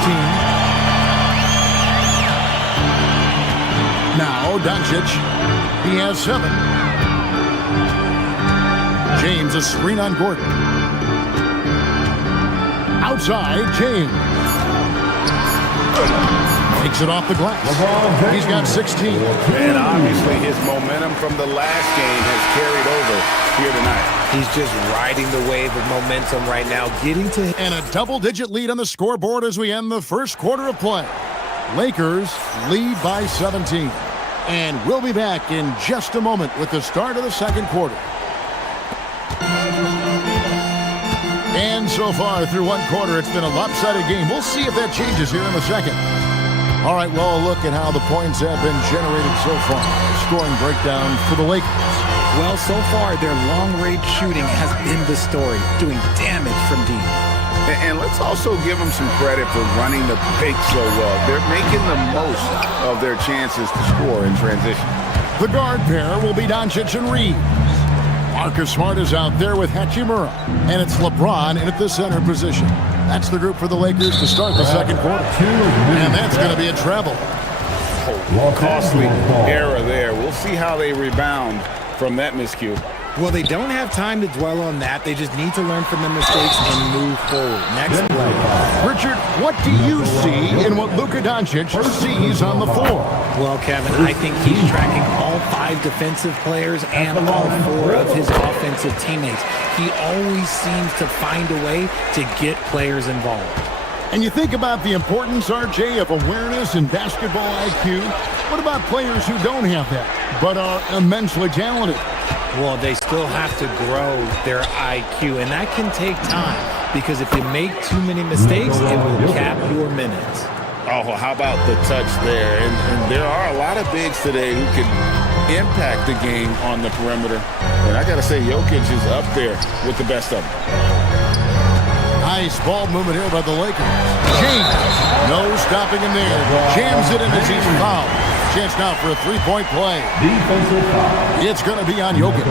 Now Doncic. He has 7. James a screen on Gordon. Outside, James. Takes it off the glass. He's got 16. And obviously his momentum from the last game has carried over here tonight. He's just riding the wave of momentum right now, getting to... And a double-digit lead on the scoreboard as we end the first quarter of play. Lakers lead by 17. And we'll be back in just a moment with the start of the second quarter. And so far through one quarter, it's been a lopsided game. We'll see if that changes here in a second. All right, well, look at how the points have been generated so far. Scoring breakdown for the Lakers. Well, so far, their long-range shooting has been the story, doing damage from deep. And let's also give them some credit for running the pick so well. They're making the most of their chances to score in transition. The guard pair will be Doncic and Reeves. Marcus Smart is out there with Hachimura. And it's LeBron in at the center position. That's the group for the Lakers to start the second quarter. And that's going to be a treble. Costly error there. We'll see how they rebound from that miscue. Well, they don't have time to dwell on that. They just need to learn from their mistakes and move forward. Next play. Richard, what do you see in what Luka Doncic sees on the floor? Well, Kevin, I think he's tracking all 5 defensive players and all 4 of his offensive teammates. He always seems to find a way to get players involved. And you think about the importance, RJ, of awareness and basketball IQ. What about players who don't have that, but are immensely talented? Well, they still have to grow their IQ, and that can take time because if you make too many mistakes, it will cap your minutes. Oh, how about the touch there? And there are a lot of bigs today who can impact the game on the perimeter. And I got to say, Jokic is up there with the best of them. Nice ball movement here by the Lakers. James, no stopping him there. Jams it in as he's fouled. Chance now for a three-point play. It's going to be on Jokic.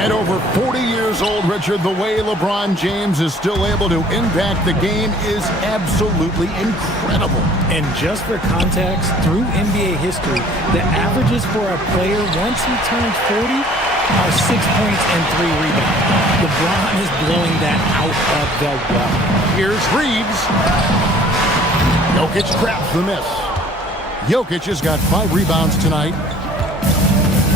At over 40 years old, Richard, the way LeBron James is still able to impact the game is absolutely incredible. And just for context, through NBA history, the averages for a player once he turns 40 are 6 points and 3 rebounds. LeBron is blowing that out of the water. Here's Reeves. Jokic traps the miss. Jokic has got 5 rebounds tonight.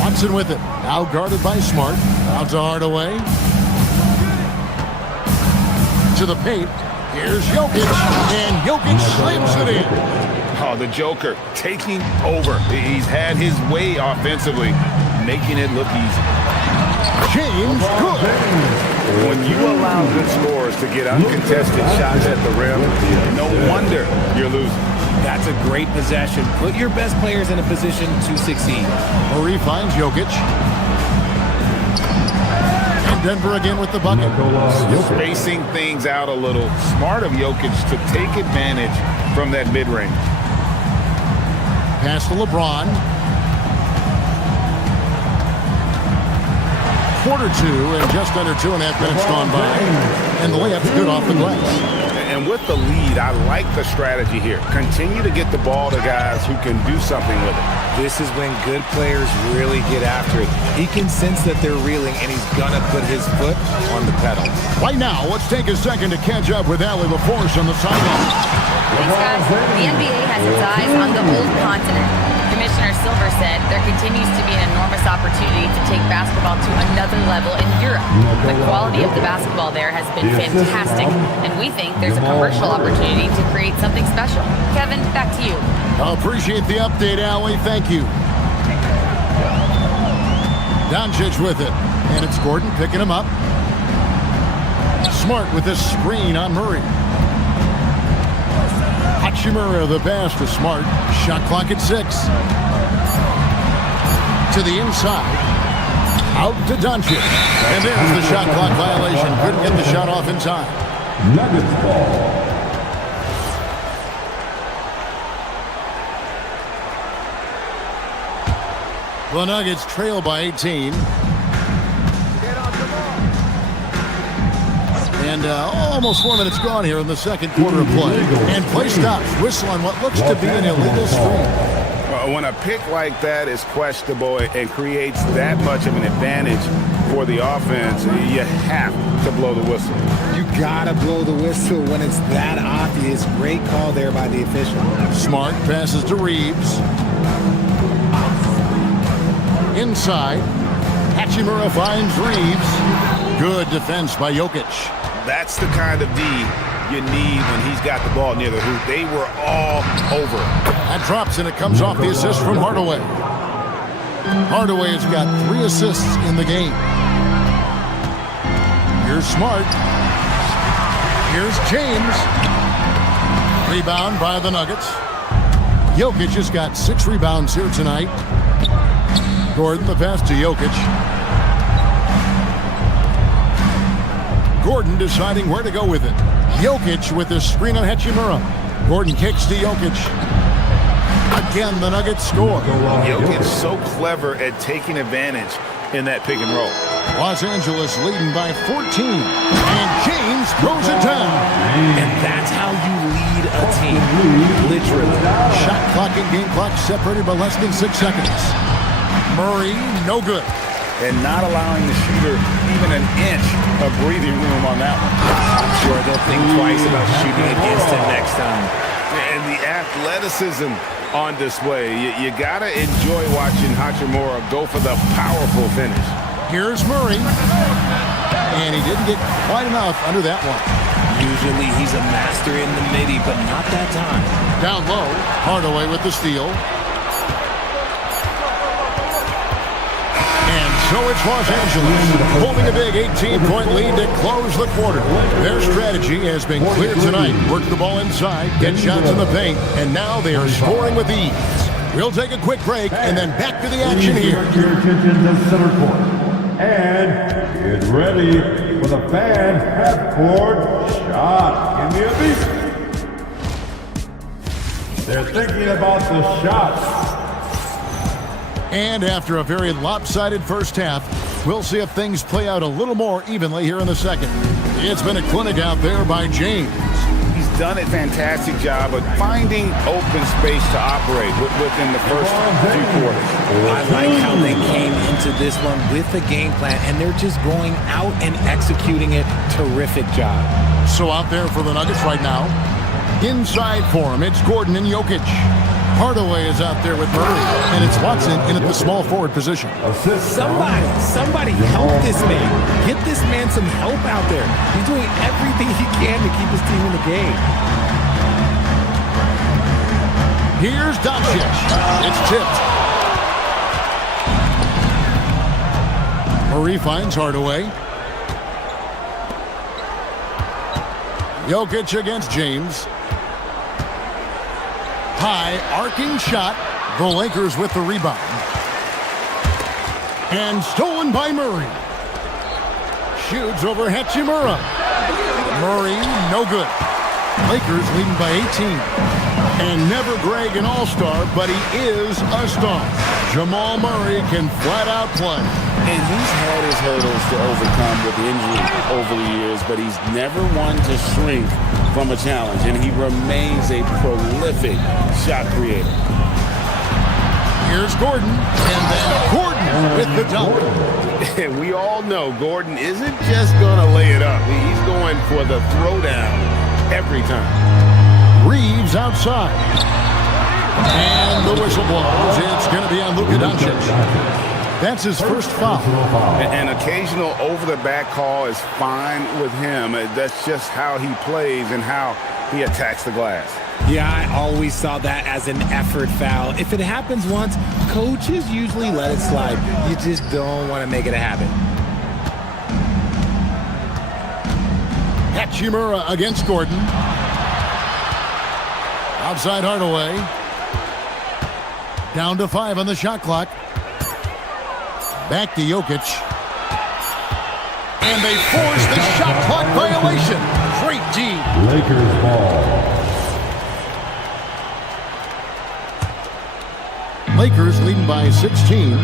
Watson with it. Now guarded by Smart. Out to Hardaway. To the paint. Here's Jokic. And Jokic slams it in. Oh, the Joker taking over. He's had his way offensively, making it look easy. James good. When you allow good scorers to get uncontested shots at the rim, no wonder you're losing. That's a great possession. Put your best players in a position to succeed. Murray finds Jokic. And Denver again with the bucket. Spacing things out a little. Smart of Jokic to take advantage from that mid-range. Pass to LeBron. Quarter 2 and just under 2.5 minutes gone by. And the layup's good off the glass. And with the lead, I like the strategy here. Continue to get the ball to guys who can do something with it. This is when good players really get after it. He can sense that they're reeling, and he's going to put his foot on the pedal. Right now, let's take a second to catch up with Allie LaForce on the sideline. Thanks, guys. The NBA has its eyes on the old continent. Commissioner Silver said there continues to be an enormous opportunity to take basketball to another level in Europe. The quality of the basketball there has been fantastic, and we think there's a commercial opportunity to create something special. Kevin, back to you. Appreciate the update, Allie. Thank you. Doncic with it, and it's Gordon picking him up. Smart with this screen on Murray. Hachimura the pass to Smart. Shot clock at 6. To the inside. Out to Doncic. And there's the shot clock violation. Couldn't get the shot off in time. Nuggets ball. The Nuggets trail by 18. And almost 4 minutes gone here in the second quarter of play. And play stops. Whistle on what looks to be an illegal screen. When a pick like that is questionable and creates that much of an advantage for the offense, you have to blow the whistle. You gotta blow the whistle when it's that obvious. Great call there by the official. Smart passes to Reeves. Inside. Hachimura finds Reeves. Good defense by Jokic. That's the kind of D you need when he's got the ball near the hoop. They were all over. That drops, and it comes off the assist from Hardaway. Hardaway has got 3 assists in the game. Here's Smart. Here's James. Rebound by the Nuggets. Jokic has got 6 rebounds here tonight. Gordon, the pass to Jokic. Gordon deciding where to go with it. Jokic with the screen on Hachimura. Gordon kicks to Jokic. Again, the Nuggets score. Jokic so clever at taking advantage in that pick and roll. Los Angeles leading by 14. And James throws it down. And that's how you lead a team. Literally. Shot clock and game clock separated by less than 6 seconds. Murray, no good. And not allowing the shooter even an inch of breathing room on that one. I'm sure they'll think twice about shooting against him next time. And the athleticism on display. You got to enjoy watching Hachimura go for the powerful finish. Here's Murray. And he didn't get quite enough under that one. Usually he's a master in the midi, but not that time. Down low, Hardaway with the steal. So it's Los Angeles holding a big 18-point lead to close the quarter. Their strategy has been clear tonight. Work the ball inside, get shots in the paint, and now they are scoring with ease. We'll take a quick break and then back to the action here. Your attention to center court. And get ready for the fan half-court shot. Give me a beat. They're thinking about the shots. And after a very lopsided first half, we'll see if things play out a little more evenly here in the second. It's been a clinic out there by James. He's done a fantastic job of finding open space to operate within the first few quarters. I like how they came into this one with a game plan, and they're just going out and executing it. Terrific job. So out there for the Nuggets right now. Inside for him, it's Gordon and Jokic. Hardaway is out there with Murray, and it's Watson in at the small forward position. Somebody help this man. Get this man some help out there. He's doing everything he can to keep his team in the game. Here's Doncic. It's tipped. Murray finds Hardaway. Jokic against James. High arcing shot. The Lakers with the rebound. And stolen by Murray. Shoots over Hachimura. Murray, no good. Lakers leading by 18. And never Greg an all-star, but he is a star. Jamal Murray can flat out play. And he's had his hurdles to overcome with injury over the years, but he's never one to shrink from a challenge, and he remains a prolific shot creator. Here's Gordon, and then Gordon with the dunk. And we all know Gordon isn't just going to lay it up. He's going for the throwdown every time. Reeves outside. And the whistle blows. It's going to be on Luka Doncic. That's his first foul. An occasional over-the-back call is fine with him. That's just how he plays and how he attacks the glass. Yeah, I always saw that as an effort foul. If it happens once, coaches usually let it slide. You just don't want to make it a habit. Hachimura against Gordon. Outside Hardaway. Down to 5 on the shot clock. Back to Jokic. And they force the shot clock violation. Great D. Lakers ball. Lakers leading by 16.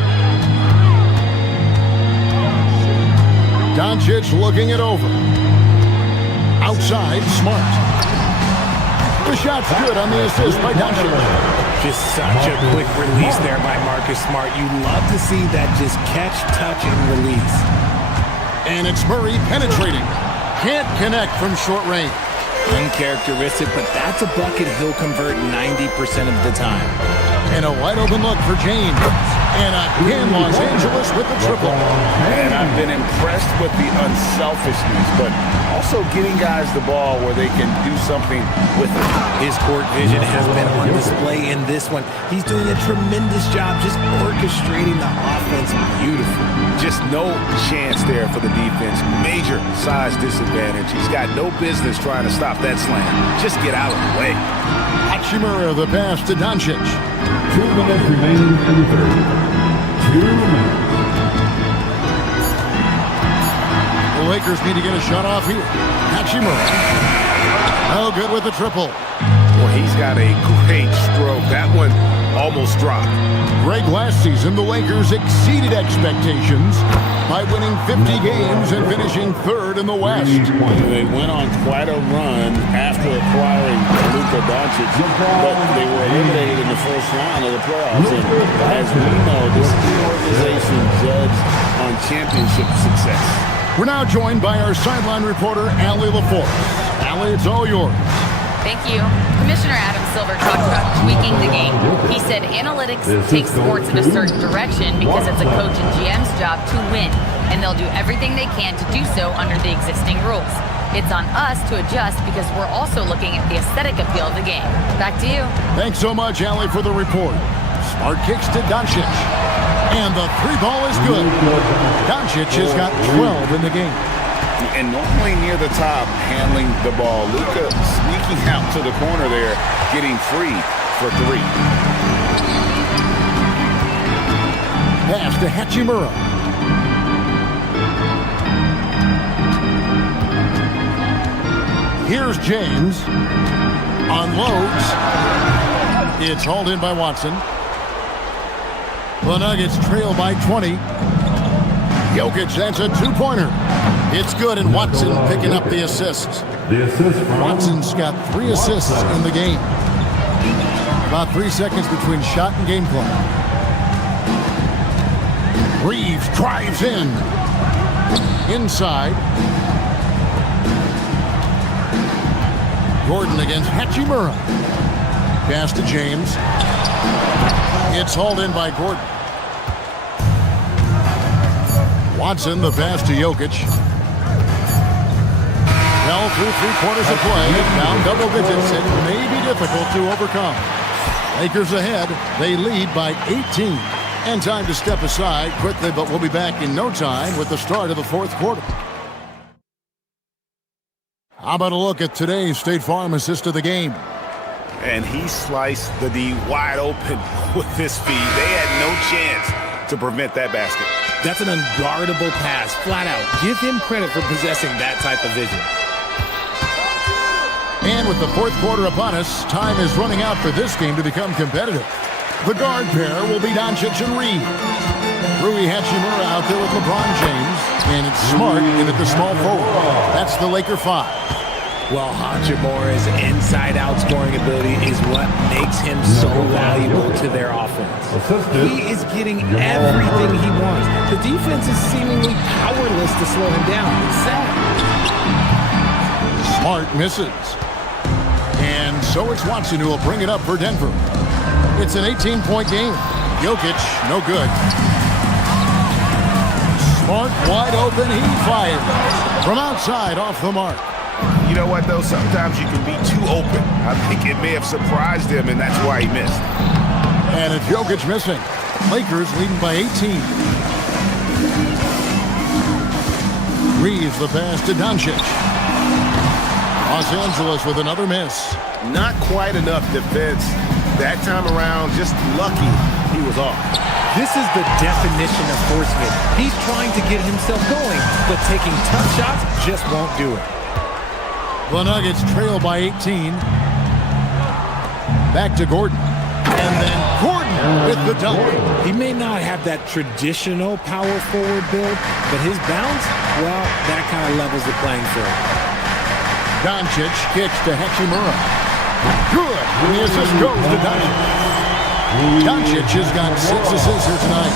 Doncic looking it over. Outside, Smart. The shot's good on the assist by Doncic. Just such a quick release there by Marcus Smart. You love to see that just catch, touch, and release. And it's Murray penetrating. Can't connect from short range. Uncharacteristic, but that's a bucket he'll convert 90% of the time. And a wide open look for James. And again, Los Angeles with the triple. And I've been impressed with the unselfishness, but also getting guys the ball where they can do something with it. His court vision has been on display in this one. He's doing a tremendous job just orchestrating the offense beautifully. Just no chance there for the defense. Major size disadvantage. He's got no business trying to stop that slam. Just get out of the way. Hachimura, the pass to Doncic. 2 minutes remaining in the third. 2 minutes. The Lakers need to get a shot off here. Hachimura. Oh, good with the triple. Well, he's got a great stroke. That one almost dropped. Greg, last season, the Lakers exceeded expectations by winning 50 games and finishing third in the West. They went on quite a run after acquiring Luka Doncic, but they were eliminated in the first round of the playoffs. And as we know, this is the organization judged on championship success. We're now joined by our sideline reporter, Allie LaForce. Allie, it's all yours. Thank you. Commissioner Adam Silver talked about tweaking the game. He said analytics take sports in a certain direction because it's a coach and GM's job to win, and they'll do everything they can to do so under the existing rules. It's on us to adjust because we're also looking at the aesthetic appeal of the game. Back to you. Thanks so much, Allie, for the report. Smart kicks to Doncic. And the three ball is good. Doncic has got 12 in the game. And normally near the top, handling the ball. Luka sneaking out to the corner there, getting free for three. Pass to Hachimura. Here's James. Unloads. It's hauled in by Watson. The Nuggets trail by 20. Jokic, that's a two-pointer. It's good, and Watson picking up the assists. The assist from Watson's got 3 assists in the game. About 3 seconds between shot and game clock. Reeves drives in. Inside. Gordon against Hachimura. Pass to James. It's hauled in by Gordon. Watson, the pass to Jokic. Well, through 3/4 of play, down double digits, it may be difficult to overcome. Lakers ahead, they lead by 18. And time to step aside quickly, but we'll be back in no time with the start of the fourth quarter. How about a look at today's State Farm assist of the game? And he sliced the D wide open with his speed. They had no chance to prevent that basket. That's an unguardable pass, flat out. Give him credit for possessing that type of vision. And with the fourth quarter upon us, time is running out for this game to become competitive. The guard pair will be Doncic and Reed. Rui Hachimura out there with LeBron James. And it's Smart in at the small forward. That's the Laker 5. Well, Hachimura's inside-out scoring ability is what makes him so valuable to their offense. He is getting everything he wants. The defense is seemingly powerless to slow him down. It's sad. Smart misses. And so it's Watson who will bring it up for Denver. It's an 18-point game. Jokic, no good. Smart wide open, he fired. From outside, off the mark. You know what, though? Sometimes you can be too open. I think it may have surprised him, and that's why he missed. And it's Jokic missing. Lakers leading by 18. Reeves the pass to Doncic. Los Angeles with another miss. Not quite enough defense. That time around, just lucky he was off. This is the definition of forceman. He's trying to get himself going, but taking tough shots just won't do it. The Nuggets trail by 18. Back to Gordon. And then Gordon with the dunk. He may not have that traditional power forward build, but his bounce, well, that kind of levels the playing field. Doncic kicks to Hachimura. Good. And the assist goes to Doncic. Doncic has got 6 assists here tonight.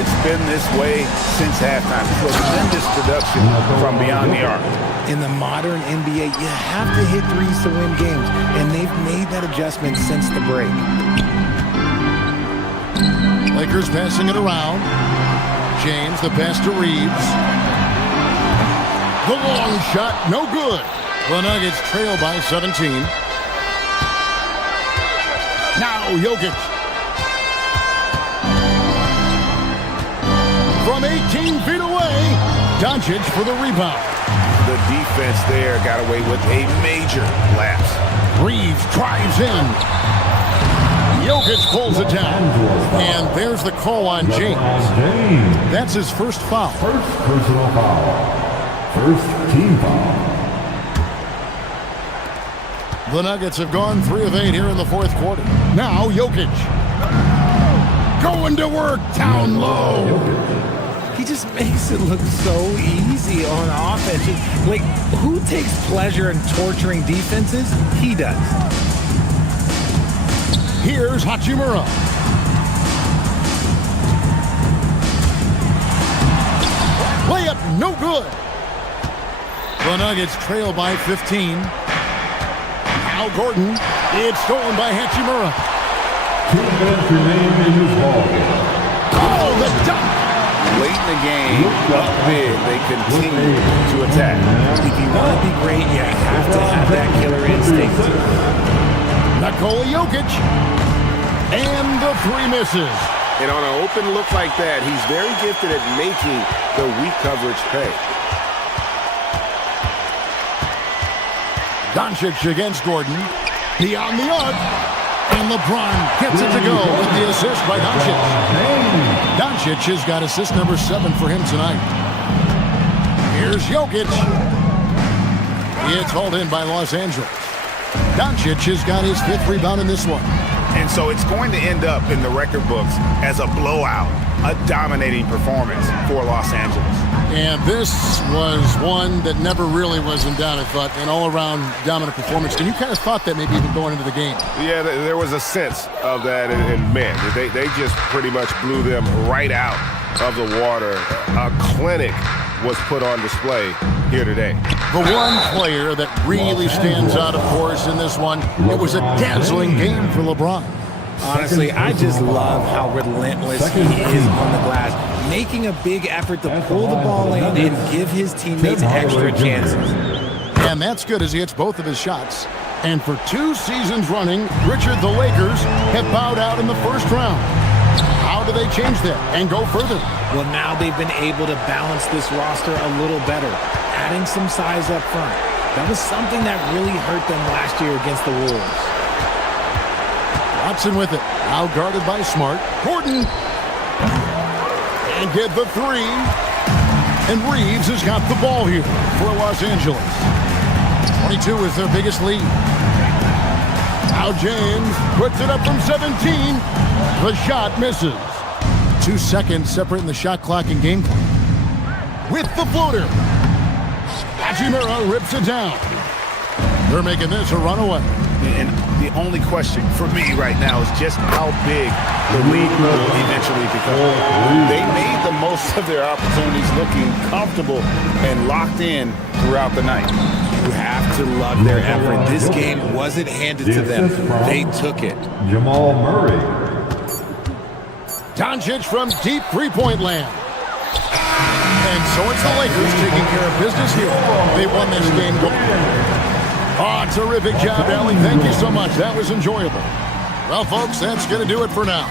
It's been this way since halftime. Tremendous production from beyond the arc. In the modern NBA, you have to hit threes to win games, and they've made that adjustment since the break. Lakers passing it around. James, the pass to Reeves. The long shot, no good. The Nuggets trail by 17. Now Jokic. From 18 feet away, Doncic for the rebound. The defense there got away with a major lapse. Reeves drives in. Jokic pulls it down. And there's the call on James. That's his first foul. First personal foul. First team foul. The Nuggets have gone 3 of 8 here in the fourth quarter. Now Jokic. Going to work down low. He just makes it look so easy on offense. Like, who takes pleasure in torturing defenses? He does. Here's Hachimura. Layup, no good. The Nuggets trail by 15. Al Gordon. It's stolen by Hachimura. 2 minutes remain in this ballgame. Oh, the dunk. Late in the game, up big, they continue to attack. If you want to be great, you have to have that killer instinct. Nikola Jokic. And the 3 misses. And on an open look like that, he's very gifted at making the weak coverage pay. Doncic against Gordon. Beyond the arc. And LeBron gets it to go with the assist by Doncic. Doncic has got assist number 7 for him tonight. Here's Jokic. It's hauled in by Los Angeles. Doncic has got his 5th rebound in this one. And so it's going to end up in the record books as a blowout, a dominating performance for Los Angeles. And this was one that never really was in doubt, I thought, an all-around dominant performance. And you kind of thought that maybe even going into the game. Yeah, there was a sense of that in men. They just pretty much blew them right out of the water. A clinic was put on display here today. The one player that really stands out, of course, in this one, it was a dazzling game for LeBron. Honestly, I just love how relentless he is on the glass, making a big effort to pull the ball in and give his teammates extra chances. And that's good as he hits both of his shots. And for 2 seasons running, Richard, the Lakers have bowed out in the first round. How do they change that and go further? Well, now they've been able to balance this roster a little better, adding some size up front. That was something that really hurt them last year against the Wolves. Watson with it. Now guarded by Smart. Gordon. And get the 3. And Reeves has got the ball here for Los Angeles. 22 is their biggest lead. Now James puts it up from 17. The shot misses. 2 seconds separating the shot clock and game clock. With the floater. Hachimura rips it down. They're making this a runaway. And the only question for me right now is just how big the lead will eventually become. They made the most of their opportunities, looking comfortable and locked in throughout the night. You have to love their effort. This game wasn't handed to them. They took it. Jamal Murray. Doncic from deep three-point land. And so it's the Lakers taking care of business here. They won this game. Oh, terrific job, Allie. Thank you so much. That was enjoyable. Well, folks, that's going to do it for now.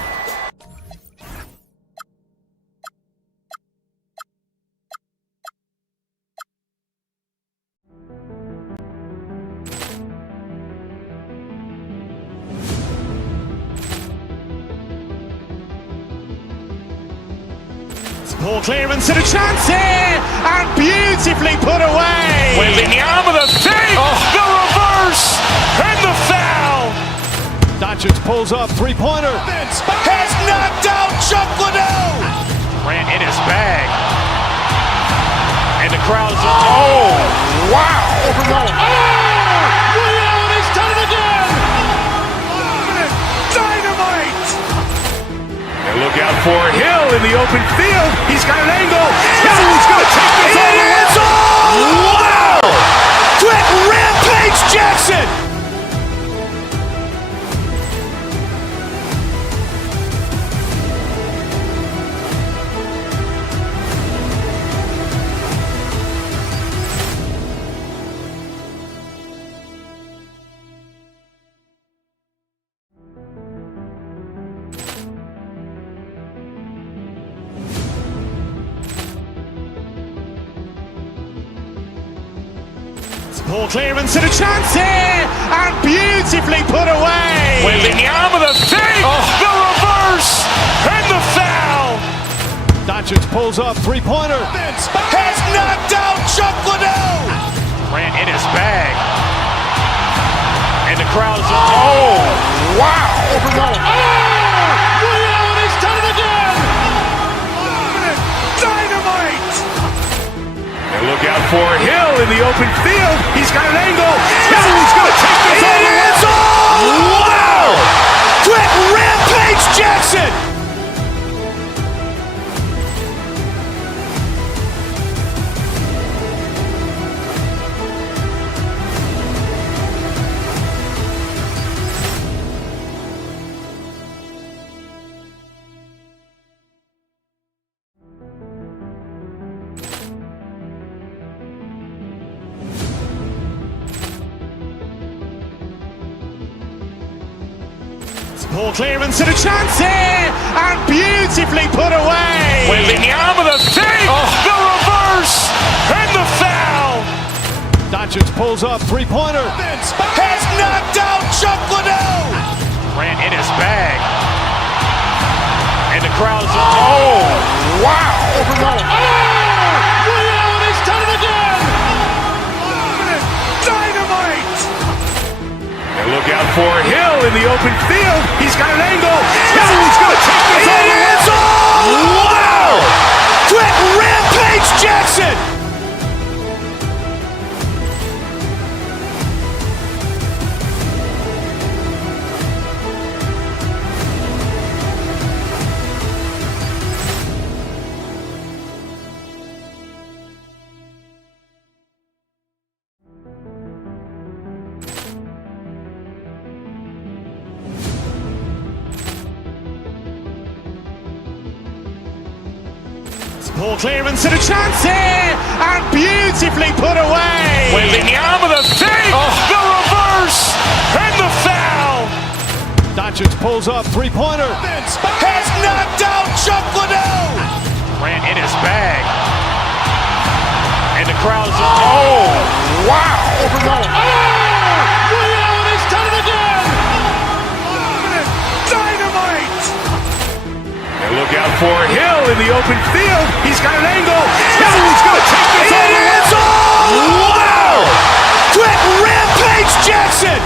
Ball clearance and a chance here, and beautifully put away. With the arm of the fake, the reverse, and the foul. Doncic pulls up, 3-pointer. Has knocked out Chuck Liddell. Ran in his bag. And the crowd's Oh, wow. Ray Allen has done it again. for Hill in the open field. He's got an angle. Hill's going to take this all the way. Wow! Quick rampage Jackson! Ball clearance and a chance here, and beautifully put away. Wembanyama the fake, the reverse, and the foul. Doncic pulls up, three-pointer. Has knocked out Chuck Liddell. Ran in his bag. And the crowd's wow. Ray Allen has done it again. Dynamite. And look out for Hill in the open field. He's got an angle. Hill's going to take this all the way. Wow! Quick rampage Jackson. Ball clearance and a chance here, and beautifully put away. Wembanyama the fake, the reverse, and the foul. Doncic pulls up, three-pointer. Has knocked out Chuck Liddell. Ran in his bag. And the crowd's wow. Ray Allen has done it again. Dynamite. And look out for Hill in the open field. He's got an angle. Hill's going to take this all the way. Wow! Quick rampage Jackson. Ball clearance and a chance here, and beautifully put away. Wembanyama the fake, the reverse, and the foul. Doncic pulls up, three-pointer. Has knocked out Chuck Liddell. Ran in his bag. And the crowd's wow. Ray Allen has done it again. Dynamite. And look out for Hill in the open field. He's got an angle. Hill's going to take this all the way. Wow! Quick rampage Jackson.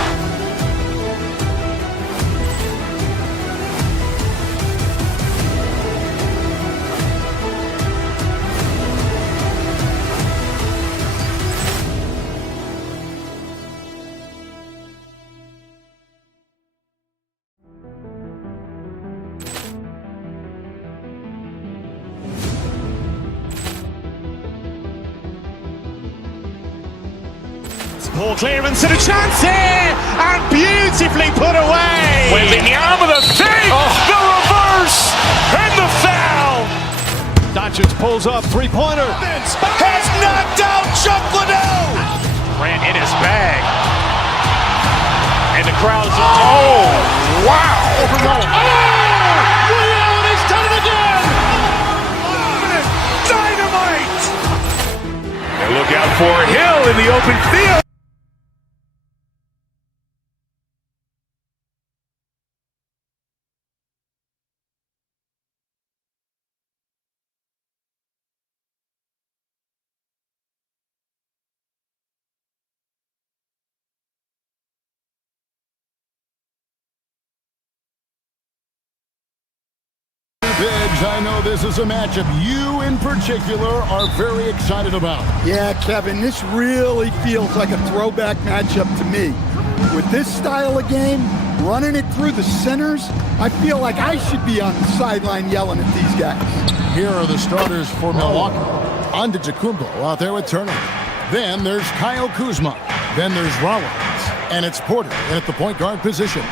Ball clearance and a chance here, and beautifully put away. Wembanyama the fake, the reverse, and the foul. Doncic pulls up, three-pointer. Has knocked out Chuck Liddell. Ran in his bag. And the crowd's wow. Ray Allen has done it again. Dynamite. And look out for Hill in the open field. Biggs, I know this is a matchup you in particular are very excited about. Yeah, Kevin, this really feels like a throwback matchup to me. With this style of game, running it through the centers. I feel like I should be on the sideline yelling at these guys. Here are the starters for Milwaukee. Antetokounmpo out there with Turner. Then there's Kyle Kuzma. Then there's Rollins. And it's Porter at the point guard position.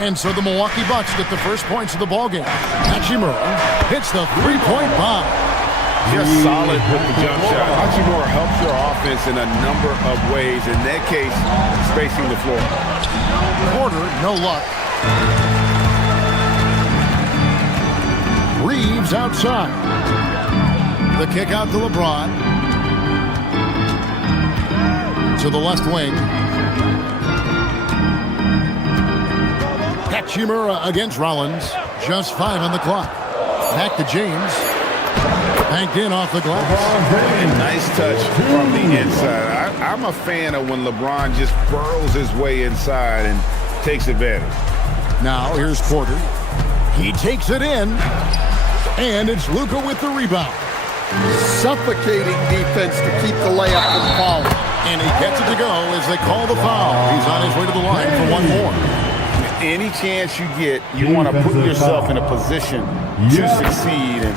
And so the Milwaukee Bucks get the first points of the ballgame. Hachimura hits the three-point bomb. Just solid with the jump shot. Hachimura helps your offense in a number of ways. In that case, spacing the floor. Porter, no luck. Reeves outside. The kick out to LeBron. To the left wing. Hachimura against Rollins. Just 5 on the clock. Back to James. Banked in off the glass. Nice touch from the inside. I'm a fan of when LeBron just burrows his way inside and takes advantage. Now here's Porter. He takes it in. And it's Luka with the rebound. Suffocating defense to keep the layup from falling. And he gets it to go as they call the foul. He's on his way to the line for one more. Any chance you get, you want to put yourself in a position to succeed, and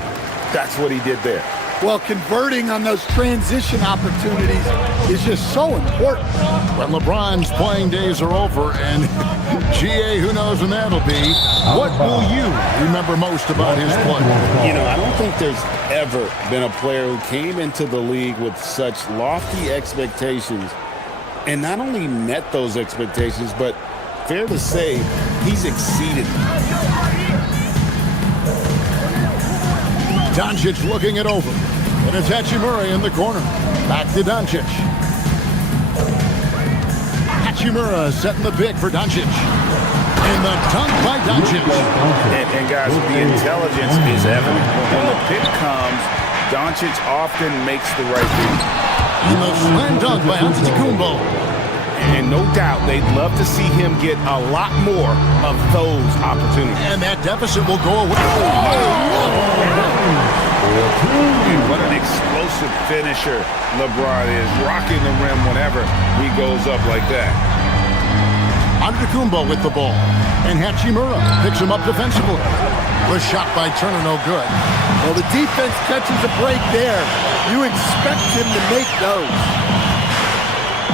that's what he did there. Well, converting on those transition opportunities is just so important. When LeBron's playing days are over, and GA, who knows when that'll be, what will you remember most about his play? You know, I don't think there's ever been a player who came into the league with such lofty expectations and not only met those expectations, but fair to say, he's exceeded. Doncic looking it over. And it's Hachimura in the corner. Back to Doncic. Hachimura setting the pick for Doncic. And the dunk by Doncic. And guys, the intelligence is evident. When the pick comes, Doncic often makes the right read. And the slam dunk by Antetokounmpo. And no doubt, they'd love to see him get a lot more of those opportunities. And that deficit will go away. And what an explosive finisher LeBron is, rocking the rim whenever he goes up like that. Antetokounmpo with the ball. And Hachimura picks him up defensively. The shot by Turner, no good. Well, the defense catches a break there. You expect him to make those.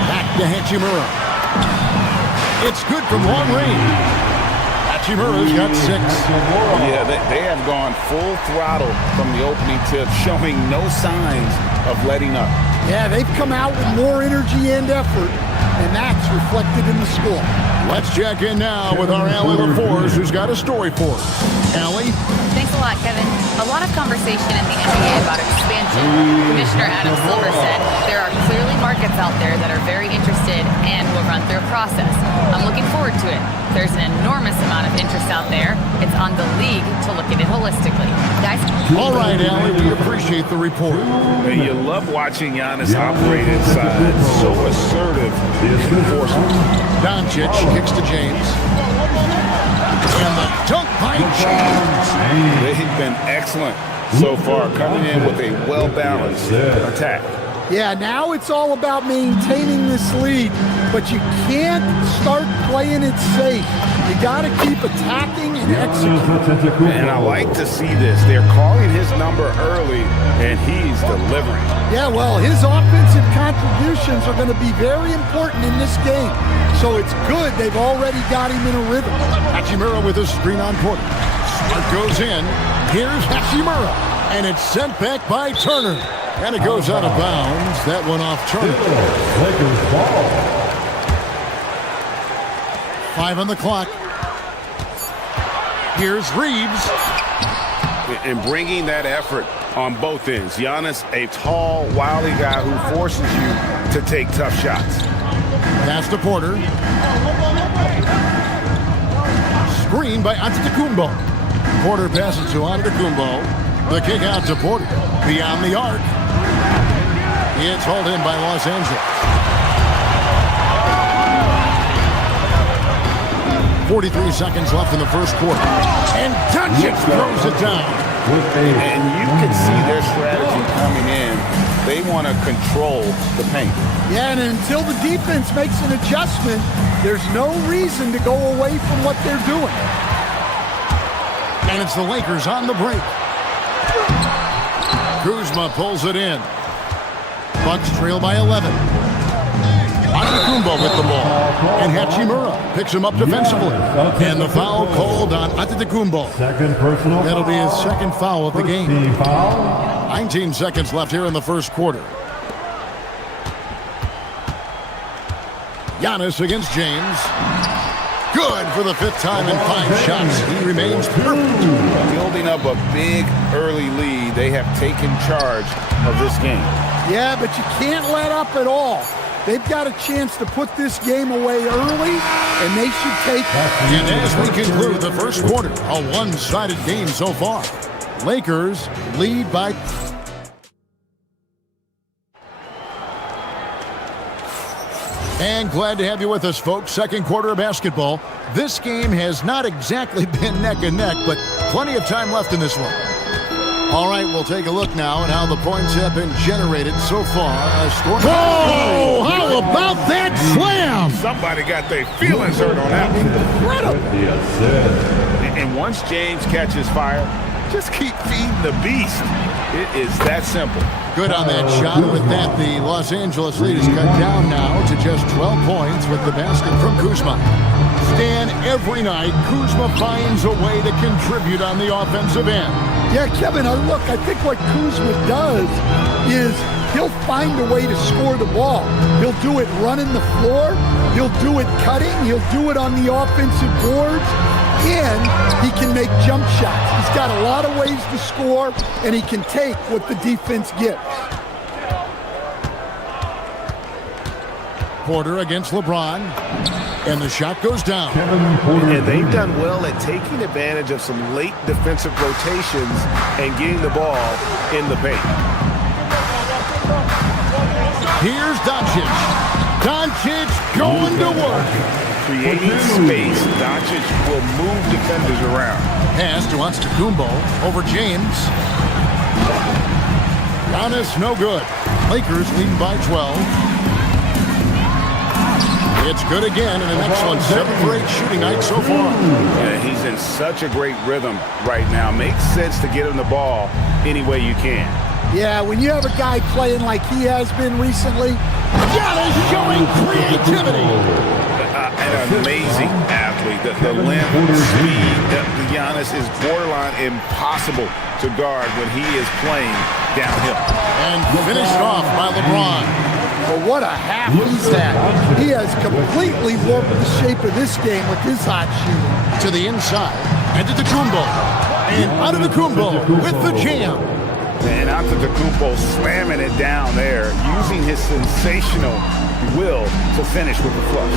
Back to Hachimura. It's good from long range. Hachimura's got 6. Yeah, they have gone full throttle from the opening tip, showing no signs of letting up. Yeah, they've come out with more energy and effort, and that's reflected in the score. Let's check in now with our Allie LaForce, who's got a story for us. Allie? Thanks a lot, Kevin. A lot of conversation in the NBA about expansion. Commissioner Adam Silver said there are clearly markets out there that are very interested and will run through a process. I'm looking forward to it. There's an enormous amount of interest out there. It's on the league to look at it holistically. Guys? All right, Allie, we appreciate the report. Hey, you love watching Giannis operate inside. So assertive in enforcement. Doncic kicks to James. And the dunk by James. They've been excellent so far, coming in with a well-balanced attack. Yeah, now it's all about maintaining this lead, but you can't start playing it safe. You got to keep attacking and executing. And I like to see this. They're calling his number early, and he's delivering. Yeah, well, his offensive contributions are going to be very important in this game. So it's good they've already got him in a rhythm. Hachimura with a screen on Porter. Smart goes in. Here's Hachimura. And it's sent back by Turner. And it goes out of bounds. That one off Turner. 5 on the clock. Here's Reeves. And bringing that effort on both ends. Giannis, a tall, wily guy who forces you to take tough shots. Pass to Porter. Screen by Antetokounmpo. Porter passes to Antetokounmpo. The kick out to Porter. Beyond the arc. It's hauled in by Los Angeles. 43 seconds left in the first quarter. And Doncic throws it down. And you can see their strategy coming in They want to control the paint. Yeah, and until the defense makes an adjustment, there's no reason to go away from what they're doing. And it's the Lakers on the break. Kuzma pulls it in. Bucks trail by 11. Antetokounmpo with the ball. And Hachimura picks him up defensively. And the foul called on Antetokounmpo. Second personal. That'll be his second foul of the game. Team foul. 19 seconds left here in the first quarter. Giannis against James. Good for the fifth time in 5 shots. He remains perfect. Building up a big early lead, they have taken charge of this game. Yeah, but you can't let up at all. They've got a chance to put this game away early, and they should take it. And as we conclude the first quarter, a one-sided game so far. Lakers lead by... And glad to have you with us, folks. Second quarter of basketball. This game has not exactly been neck and neck, but plenty of time left in this one. All right, we'll take a look now at how the points have been generated so far. Whoa! How about that slam? Somebody got their feelings hurt on that one. Incredible. The assist. And once James catches fire, just keep feeding the beast. It is that simple. Good on that shot. With that, the Los Angeles lead is cut down now to just 12 points with the basket from Kuzma. Stan, every night, Kuzma finds a way to contribute on the offensive end. Yeah, Kevin, look, I think what Kuzma does is he'll find a way to score the ball. He'll do it running the floor. He'll do it cutting. He'll do it on the offensive boards. And he can make jump shots. He's got a lot of ways to score, and he can take what the defense gives. Porter against LeBron, and the shot goes down. And they've done well at taking advantage of some late defensive rotations and getting the ball in the paint. Here's Doncic. Doncic going to work. Creating space, Doncic will move defenders around. Pass to Antetokounmpo over James. Giannis, no good. Lakers leading by 12. It's good again, and an excellent 7 for 8 shooting night so far. Yeah, he's in such a great rhythm right now. Makes sense to get him the ball any way you can. Yeah, when you have a guy playing like he has been recently, Giannis showing creativity. An amazing athlete. The length, the speed, Giannis is borderline impossible to guard when he is playing downhill. And finished off by LeBron. Well, what a half he's had. He has completely warped the shape of this game with his hot shooting. To the inside, Antetokounmpo. And Antetokounmpo with the jam. And Antetokounmpo slamming it down there, using his sensational will to finish with the flush.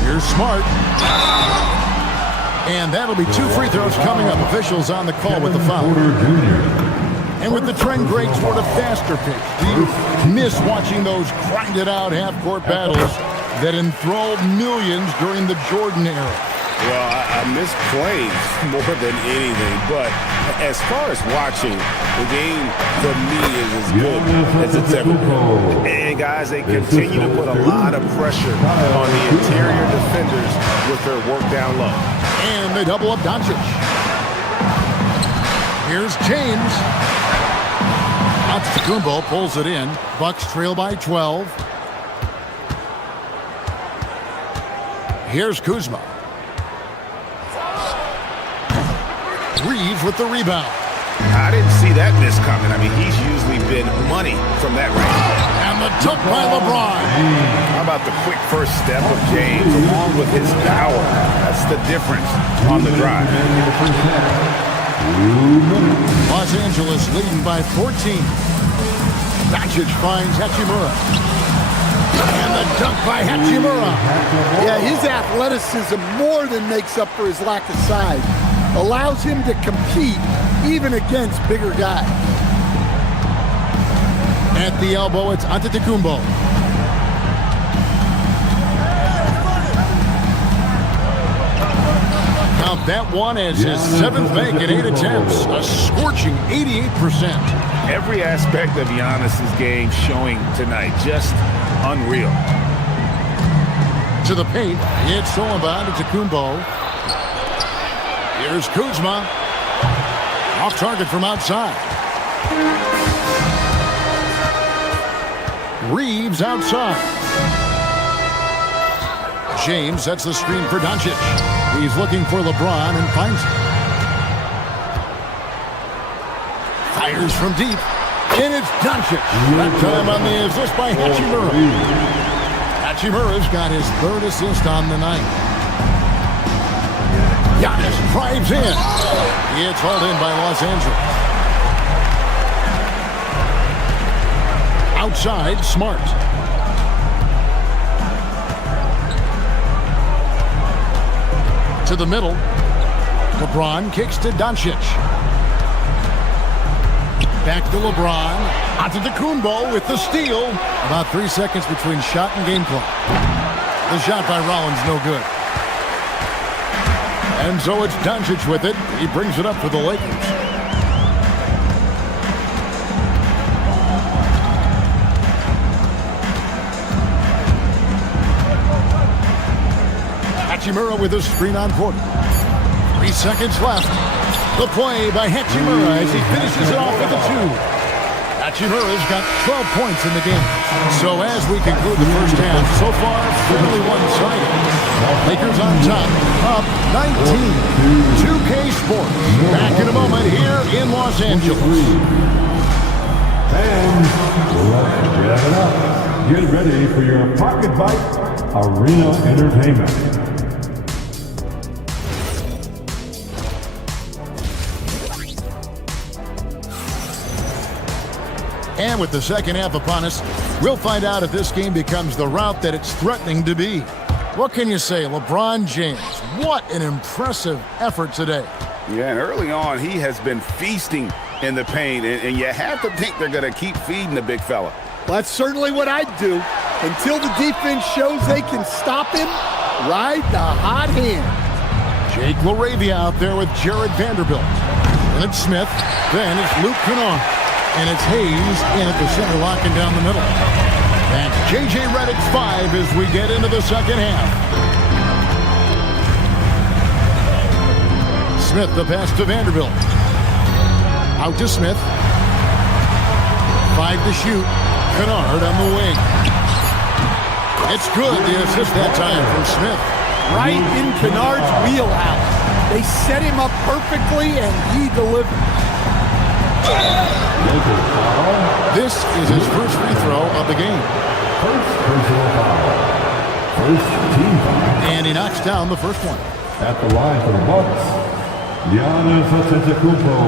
Here's Smart. And that'll be 2 free throws coming up. Officials on the call with the foul. And with the trend great toward a faster pace, do you miss watching those grinded-out half-court battles that enthralled millions during the Jordan era? Well, I miss playing more than anything, but as far as watching, the game for me is as good as it's ever been. And guys, they continue to put a lot of pressure on the interior defenders with their work down low. And they double up Doncic. Here's James. Antetokounmpo pulls it in. Bucks trail by 12. Here's Kuzma. Reeves with the rebound. I didn't see that miss coming. I mean, he's usually been money from that range. And the dunk by LeBron. How about the quick first step of James along with his power? That's the difference on the drive. Los Angeles leading by 14. Doncic finds Hachimura. And the dunk by Hachimura. Yeah, his athleticism more than makes up for his lack of size. Allows him to compete even against bigger guys. At the elbow, it's Antetokounmpo. Count that one as his 7th make in 8 attempts. A scorching 88%. Every aspect of Giannis's game showing tonight. Just unreal. To the paint. It's Sullivan to Kumbo. Here's Kuzma. Off target from outside. Reeves outside. James sets the screen for Doncic. He's looking for LeBron and finds him. Fires from deep. And it's Doncic. That time on the assist by Hachimura. Hachimura's got his third assist on the night. Giannis drives in. It's hauled in by Los Angeles. Outside, Smart. To the middle. LeBron kicks to Doncic. Back to LeBron. Antetokounmpo with the steal. About 3 seconds between shot and game clock. The shot by Rollins no good. And so it's Doncic with it. He brings it up for the Lakers. Hachimura with a screen on Porter. 3 seconds left. The play by Hachimura as he finishes it off with a 2. Hachimura's got 12 points in the game. So as we conclude the first half, so far, fairly one-sided. Lakers on top, up 19. 2K Sports. Back in a moment here in Los Angeles. Fans, let's get it up. Get ready for your Pocket Bite Arena Entertainment. And with the second half upon us, we'll find out if this game becomes the route that it's threatening to be. What can you say, LeBron James? What an impressive effort today. Yeah, and early on, he has been feasting in the paint, and you have to think they're going to keep feeding the big fella. Well, that's certainly what I'd do. Until the defense shows they can stop him, ride the hot hand. Jake LaRavia out there with Jared Vanderbilt. And it's Smith. Then it's Luke Kennard. And it's Hayes in at the center, locking down the middle. And J.J. Redick 5 as we get into the second half. Smith, the pass to Vanderbilt. Out to Smith. 5 to shoot. Kennard on the wing. It's good, the assist that time from Smith. Right in Kennard's wheelhouse. They set him up perfectly, and he delivered. This is his first free throw of the game. First personal foul. First team foul. And he knocks down the first one. At the line for the Bucks, Giannis Antetokounmpo.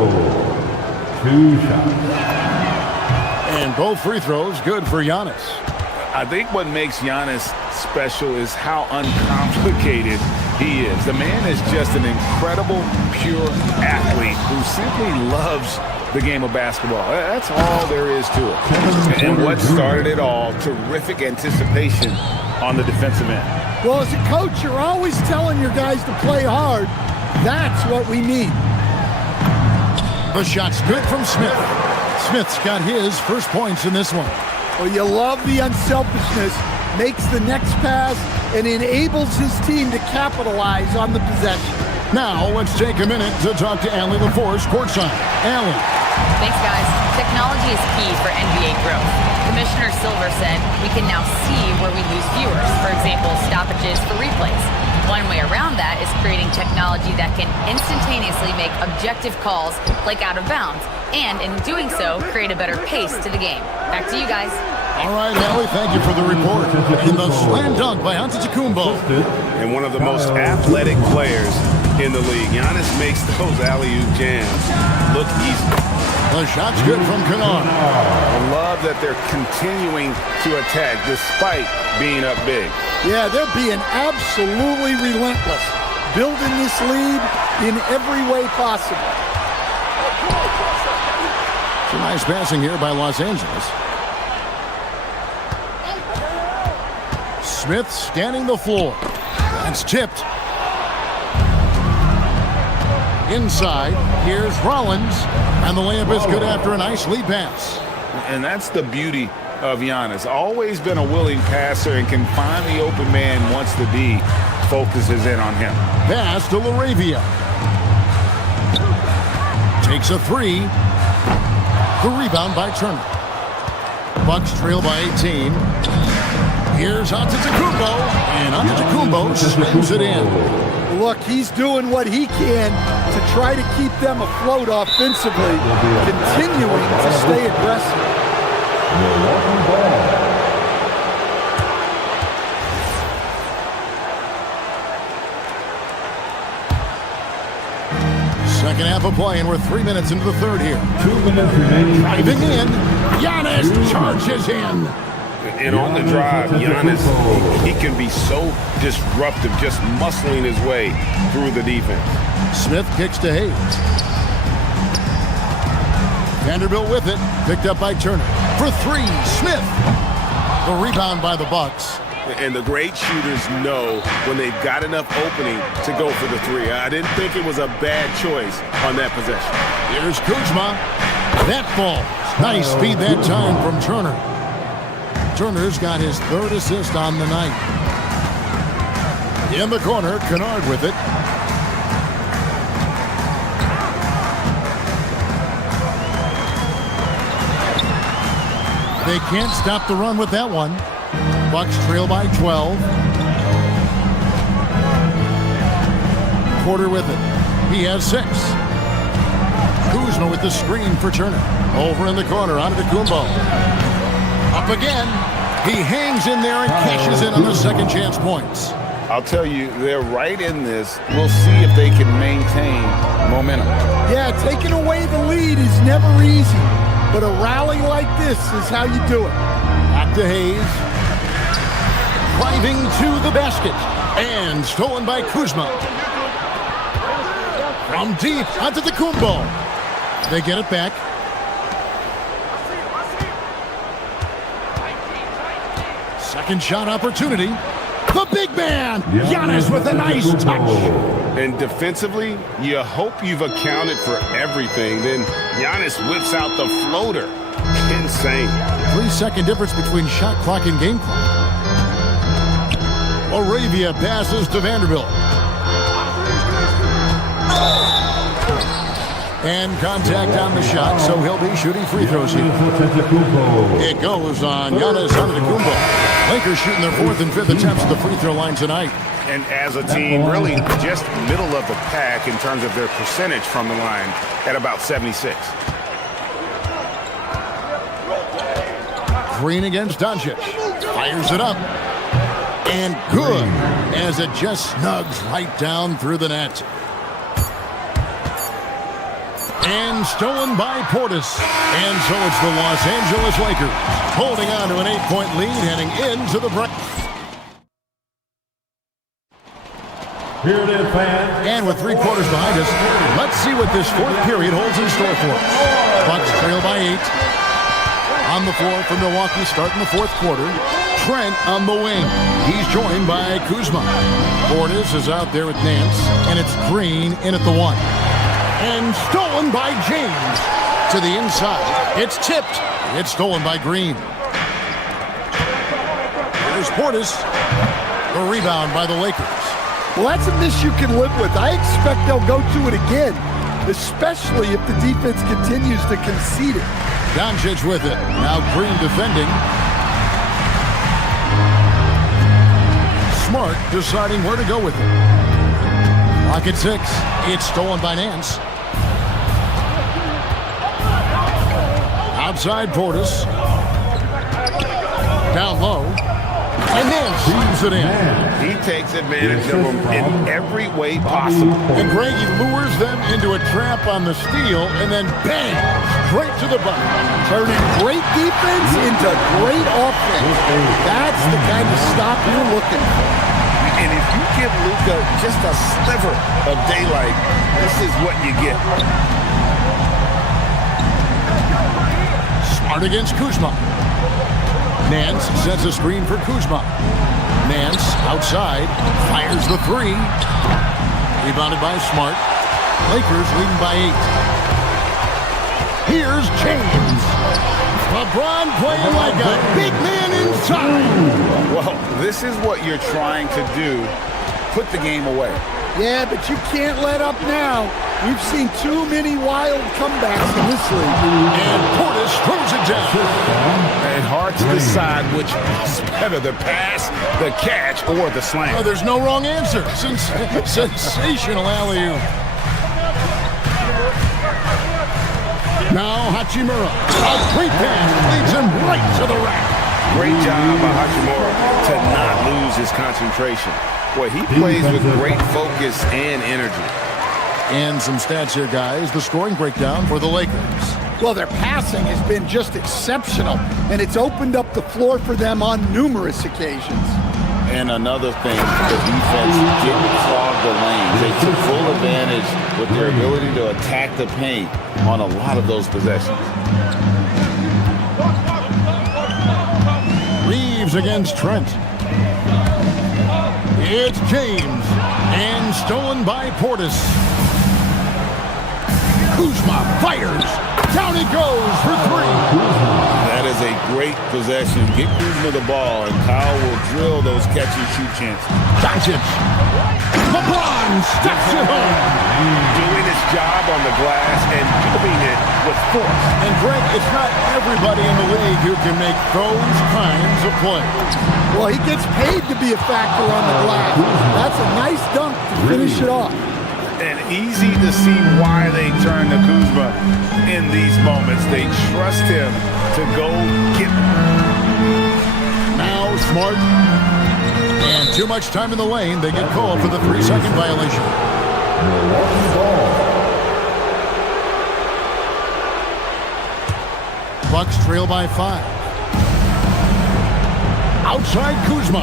2 shots. And both free throws good for Giannis. I think what makes Giannis special is how uncomplicated he is. The man is just an incredible, pure athlete who simply loves the game of basketball. That's all there is to it. And what started it all, terrific anticipation on the defensive end. Well, as a coach, you're always telling your guys to play hard. That's what we need. The shot's good from Smith. Smith's got his first points in this one. Well, you love the unselfishness. Makes the next pass and enables his team to capitalize on the possession. Now, let's take a minute to talk to Allie LaForce courtside. Allie. Thanks, guys. Technology is key for NBA growth. Commissioner Silver said we can now see where we lose viewers. For example, stoppages for replays. One way around that is creating technology that can instantaneously make objective calls like out of bounds, and in doing so, create a better pace to the game. Back to you guys. All right, Allie, thank you for the report. And the slam dunk by Antetokounmpo. And one of the most athletic players in the league. Giannis makes those alley-oop jams look easy. The shot's good from Kennard. I love that they're continuing to attack despite being up big. Yeah, they're being absolutely relentless, building this lead in every way possible. Some nice passing here by Los Angeles. Smith scanning the floor. That's tipped. Inside, here's Rollins, and the layup is good after a nice lead pass. And that's the beauty of Giannis. Always been a willing passer and can find the open man once the D focuses in on him. Pass to Laravia. Takes a three. The rebound by Turner. Bucks trail by 18. Here's Antetokounmpo, and Antetokounmpo swings it in. Look, he's doing what he can to try to keep them afloat offensively, continuing to stay aggressive. Second half of play, and we're 3 minutes into the third here. 2 minutes remaining. Driving in, Giannis charges in. And on the drive, Giannis, he can be so disruptive, just muscling his way through the defense. Smith kicks to Hayes. Vanderbilt with it, picked up by Turner. For three, Smith. The rebound by the Bucks. And the great shooters know when they've got enough opening to go for the three. I didn't think it was a bad choice on that possession. Here's Kuzma. That falls. Nice speed that time from Turner. Turner's got his third assist on the night. In the corner, Kennard with it. They can't stop the run with that one. Bucks trail by 12. Porter with it. He has 6. Kuzma with the screen for Turner. Over in the corner, Antetokounmpo. Up again. He hangs in there and cashes in on the second chance points. I'll tell you, they're right in this. We'll see if they can maintain momentum. Yeah, taking away the lead is never easy, but a rally like this is how you do it. Back to Hayes. Driving to the basket. And stolen by Kuzma. From deep, Antetokounmpo. They get it back. Second shot opportunity. The big man, Giannis with a nice touch. And defensively, you hope you've accounted for everything. Then Giannis whips out the floater. Insane. 3-second difference between shot clock and game clock. Laravia passes to Vanderbilt. And contact on the shot, so he'll be shooting free throws here. It goes on Giannis Antetokounmpo. Lakers shooting their 4th and 5th attempts at the free throw line tonight. And as a team, really just middle of the pack in terms of their percentage from the line at about 76. Green against Doncic. Fires it up. And good, as it just snugs right down through the net. And stolen by Portis. And so it's the Los Angeles Lakers holding on to an 8-point lead heading into the break. Here it is, fans. And with 3 quarters behind us, let's see what this 4th period holds in store for us. Bucks trail by 8. On the floor for Milwaukee starting the 4th quarter. Trent on the wing. He's joined by Kuzma. Portis is out there with Nance. And it's Green in at the 1. And stolen by James. To the inside. It's tipped. It's stolen by Green. Here's Portis. The rebound by the Lakers. Well, that's a miss you can live with. I expect they'll go to it again, especially if the defense continues to concede it. Doncic with it. Now Green defending. Smart deciding where to go with it. Clock at 6. It's stolen by Nance. Outside Portis. Down low. And Nance leaves it in. He takes advantage of them in every way possible. And Greggy lures them into a trap on the steal, and then bang, straight to the bucket. Turning great defense into great offense. That's the kind of stop you're looking for. And if you give Luka just a sliver of daylight, this is what you get. Smart against Kuzma. Nance sets a screen for Kuzma. Nance outside, fires the 3. Rebounded by Smart. Lakers leading by 8. Here's James. LeBron playing like a big man inside. Well, this is what you're trying to do. Put the game away. Yeah, but you can't let up now. We've seen too many wild comebacks in this league. And Portis throws it down. And hard to decide which is better, the pass, the catch, or the slam. Oh, there's no wrong answer. Sensational alley-oop. Now Hachimura. A great pass leads him right to the rack. Great job by Hachimura to not lose his concentration. Boy, he plays with great focus and energy. And some stats here, guys. The scoring breakdown for the Lakers. Well, their passing has been just exceptional, and it's opened up the floor for them on numerous occasions. And another thing, the defense didn't clog the lanes. They took full advantage with their ability to attack the paint on a lot of those possessions. Reeves against Trent. It's James, and stolen by Portis. Kuzma fires. Down he goes for 3. That is a great possession. Get Kuzma the ball, and Kyle will drill those catch-and-shoot chances. Doncic. LeBron steps it home. Doing his job on the glass and doing it with force. And Greg, it's not everybody in the league who can make those kinds of plays. Well, he gets paid to be a factor on the glass. That's a nice dunk to finish it off. And easy to see why they turn to Kuzma in these moments. They trust him to go get Now Smart. And too much time in the lane. They get called for the 3-second violation. Bucks trail by 5. Outside Kuzma.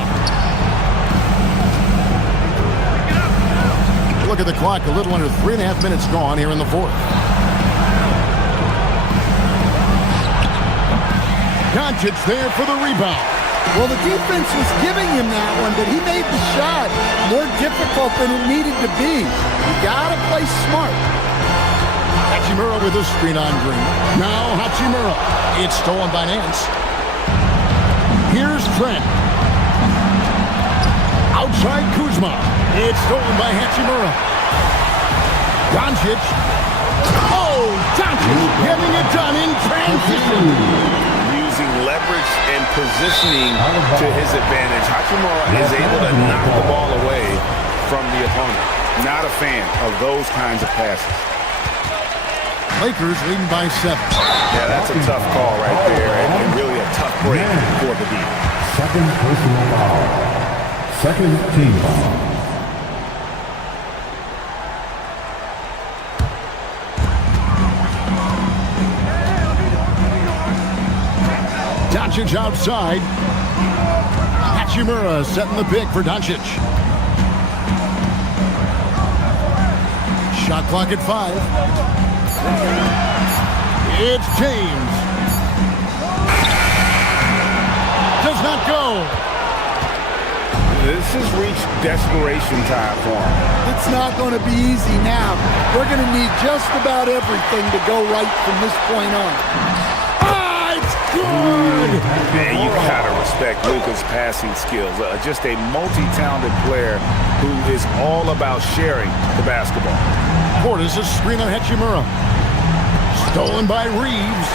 Look at the clock, a little under 3.5 minutes gone here in the 4th. Doncic there for the rebound. Well, the defense was giving him that one, but he made the shot more difficult than it needed to be. You gotta play smart. Hachimura with a screen on Green. Now Hachimura. It's stolen by Nance. Here's Trent. Outside Kuzma. It's stolen by Hachimura. Doncic. Oh, Doncic getting it done in transition. using leverage and positioning to his advantage. Hachimura is able to knock the ball away from the opponent. Not a fan of those kinds of passes. Lakers leading by 7. Yeah, that's a tough call right there, and really a tough break for the defense. Second personal foul. Second team foul. Doncic outside. Hachimura setting the pick for Doncic. Shot clock at 5. It's James. Does not go. This has reached desperation time for him. It's not going to be easy now. They're going to need just about everything to go right from this point on. Ah, it's good! Man, you gotta respect Luka's passing skills. Just a multi-talented player who is all about sharing the basketball. Portis a screen on Hachimura. Stolen by Reeves.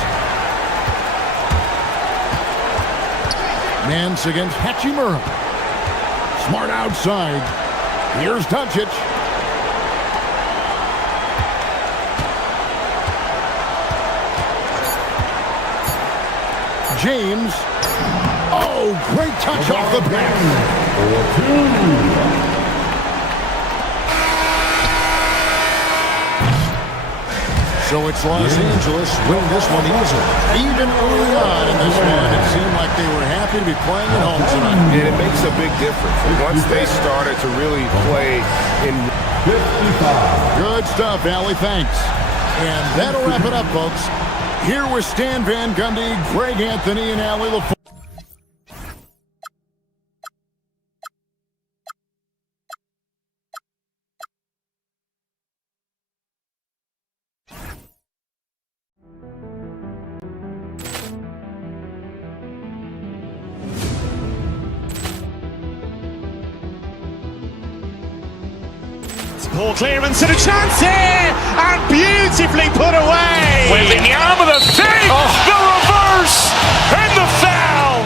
Nance against Hachimura. Smart outside. Here's Doncic. James. Oh, great touch off the pass. So it's Los Angeles win this one easily. Even early on in this one, it seemed like they were happy to be playing at home tonight. And it makes a big difference. Once they started to really play in 55. Good stuff, Allie. Thanks. And that'll wrap it up, folks. Here with Stan Van Gundy, Greg Anthony, and Allie LaFleur. Ball clearance and a chance here, and beautifully put away. Wembanyama the fake, the reverse, and the foul.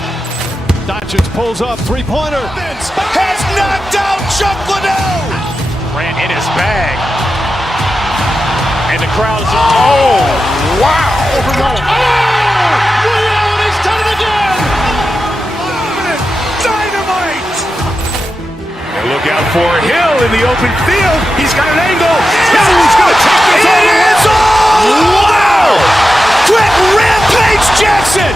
Doncic pulls up, three-pointer. Has knocked out Chuck Liddell. Grant in his bag. And the crowd's Wow. Ray Allen has done it again. Dynamite. And look out for Hill in the open field. He's got an angle. Hill's going to take this all the way. Wow. Trent Rampage Jackson.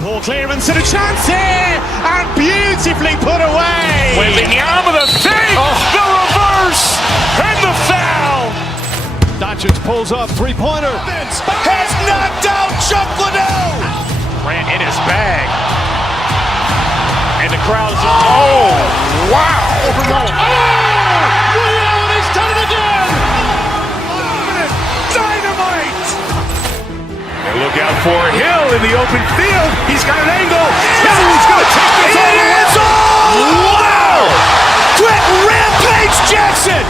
Ball clearance and a chance here, and beautifully put away. Wembanyama the fake, the reverse, and the foul. Doncic pulls up, three-pointer. Has knocked out Chuck Liddell. Grant in his bag. And the crowd's Wow. Ray Allen has done it again. Dynamite. And look out for Hill in the open field. He's got an angle. Hill's going to take this all the way. Wow. Trent Rampage Jackson.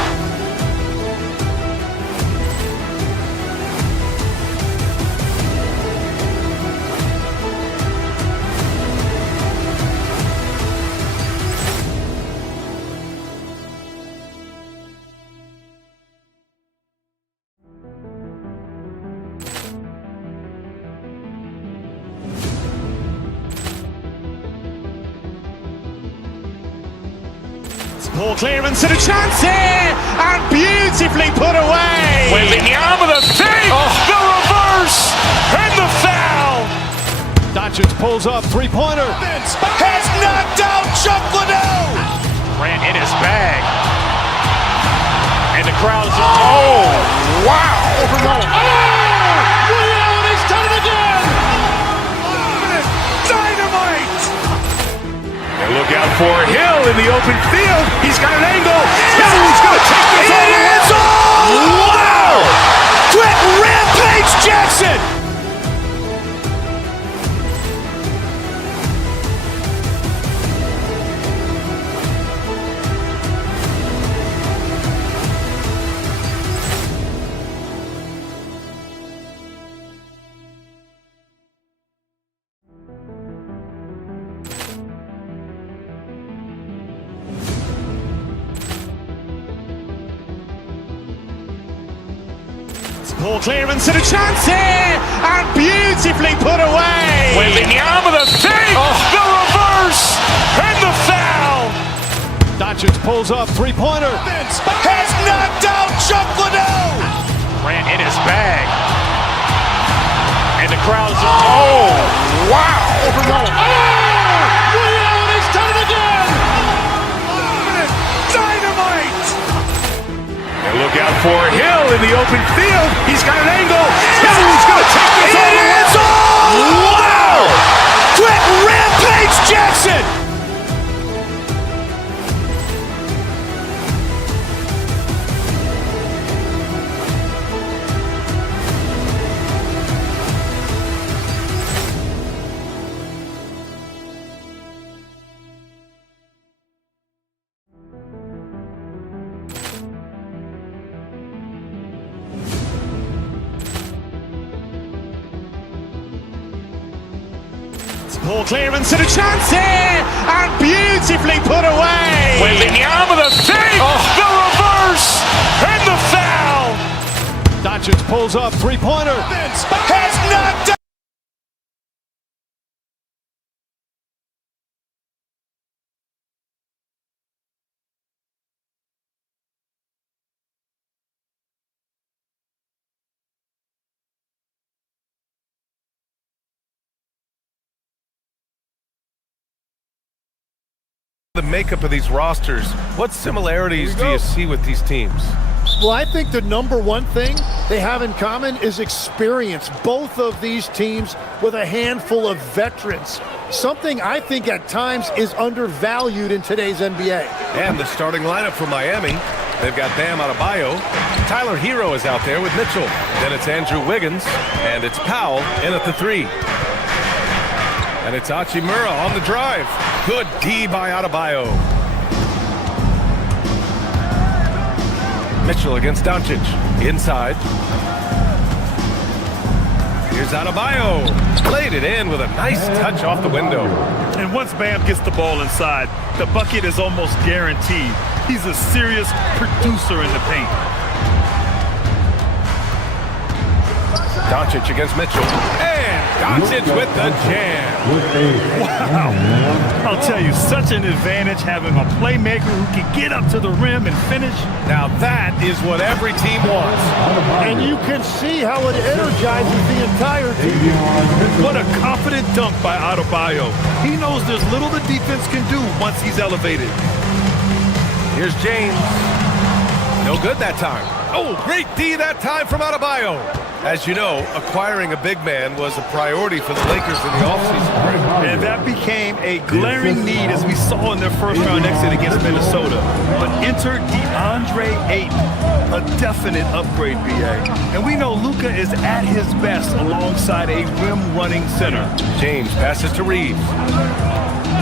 Ball clearance and a chance here, and beautifully put away. Wembanyama the fake, the reverse, and the foul. Doncic pulls up, three-pointer. Has knocked out Chuck Liddell. Grant in his bag. And the crowd's Wow. Ray Allen has done it again. Dynamite. And look out for Hill in the open field. He's got an angle. Hill's going to take this all the way. Wow. Trent Rampage Jackson. Ball clearance and a chance here, and beautifully put away. Wembanyama the fake, the reverse, and the foul. Doncic pulls up, three-pointer. Has knocked out Chuck Liddell. Grant in his bag. And the crowd's Wow. Ray Allen has done it again. Dynamite. And look out for Hill in the open field. He's got an angle. Hill's going to take this all the way. Wow. Trent Rampage Jackson. Ball clearance and a chance here, and beautifully put away. Wembanyama the fake, the reverse, and the foul. Doncic pulls up, three-pointer. Has knocked out. The makeup of these rosters, what similarities do you see with these teams? Well, I think the number one thing they have in common is experience. Both of these teams with a handful of veterans. Something I think at times is undervalued in today's NBA. And the starting lineup for Miami. They've got Bam Adebayo. Tyler Hero is out there with Mitchell. Then it's Andrew Wiggins. And it's Powell in at the 3. And it's Hachimura on the drive. Good D by Adebayo. Mitchell against Doncic. Inside. Here's Adebayo. Played it in with a nice touch off the window. And once Bam gets the ball inside, the bucket is almost guaranteed. He's a serious producer in the paint. Doncic against Mitchell. And Doncic with the jam. Wow. I'll tell you, such an advantage having a playmaker who can get up to the rim and finish. Now that is what every team wants. And you can see how it energizes the entire team. What a confident dunk by Adebayo. He knows there's little the defense can do once he's elevated. Here's James. No good that time. Oh, great D that time from Adebayo. As you know, acquiring a big man was a priority for the Lakers in the offseason. And that became a glaring need as we saw in their first round exit against Minnesota. But enter DeAndre Ayton, a definite upgrade, BA. And we know Luka is at his best alongside a rim-running center. James passes to Reeves.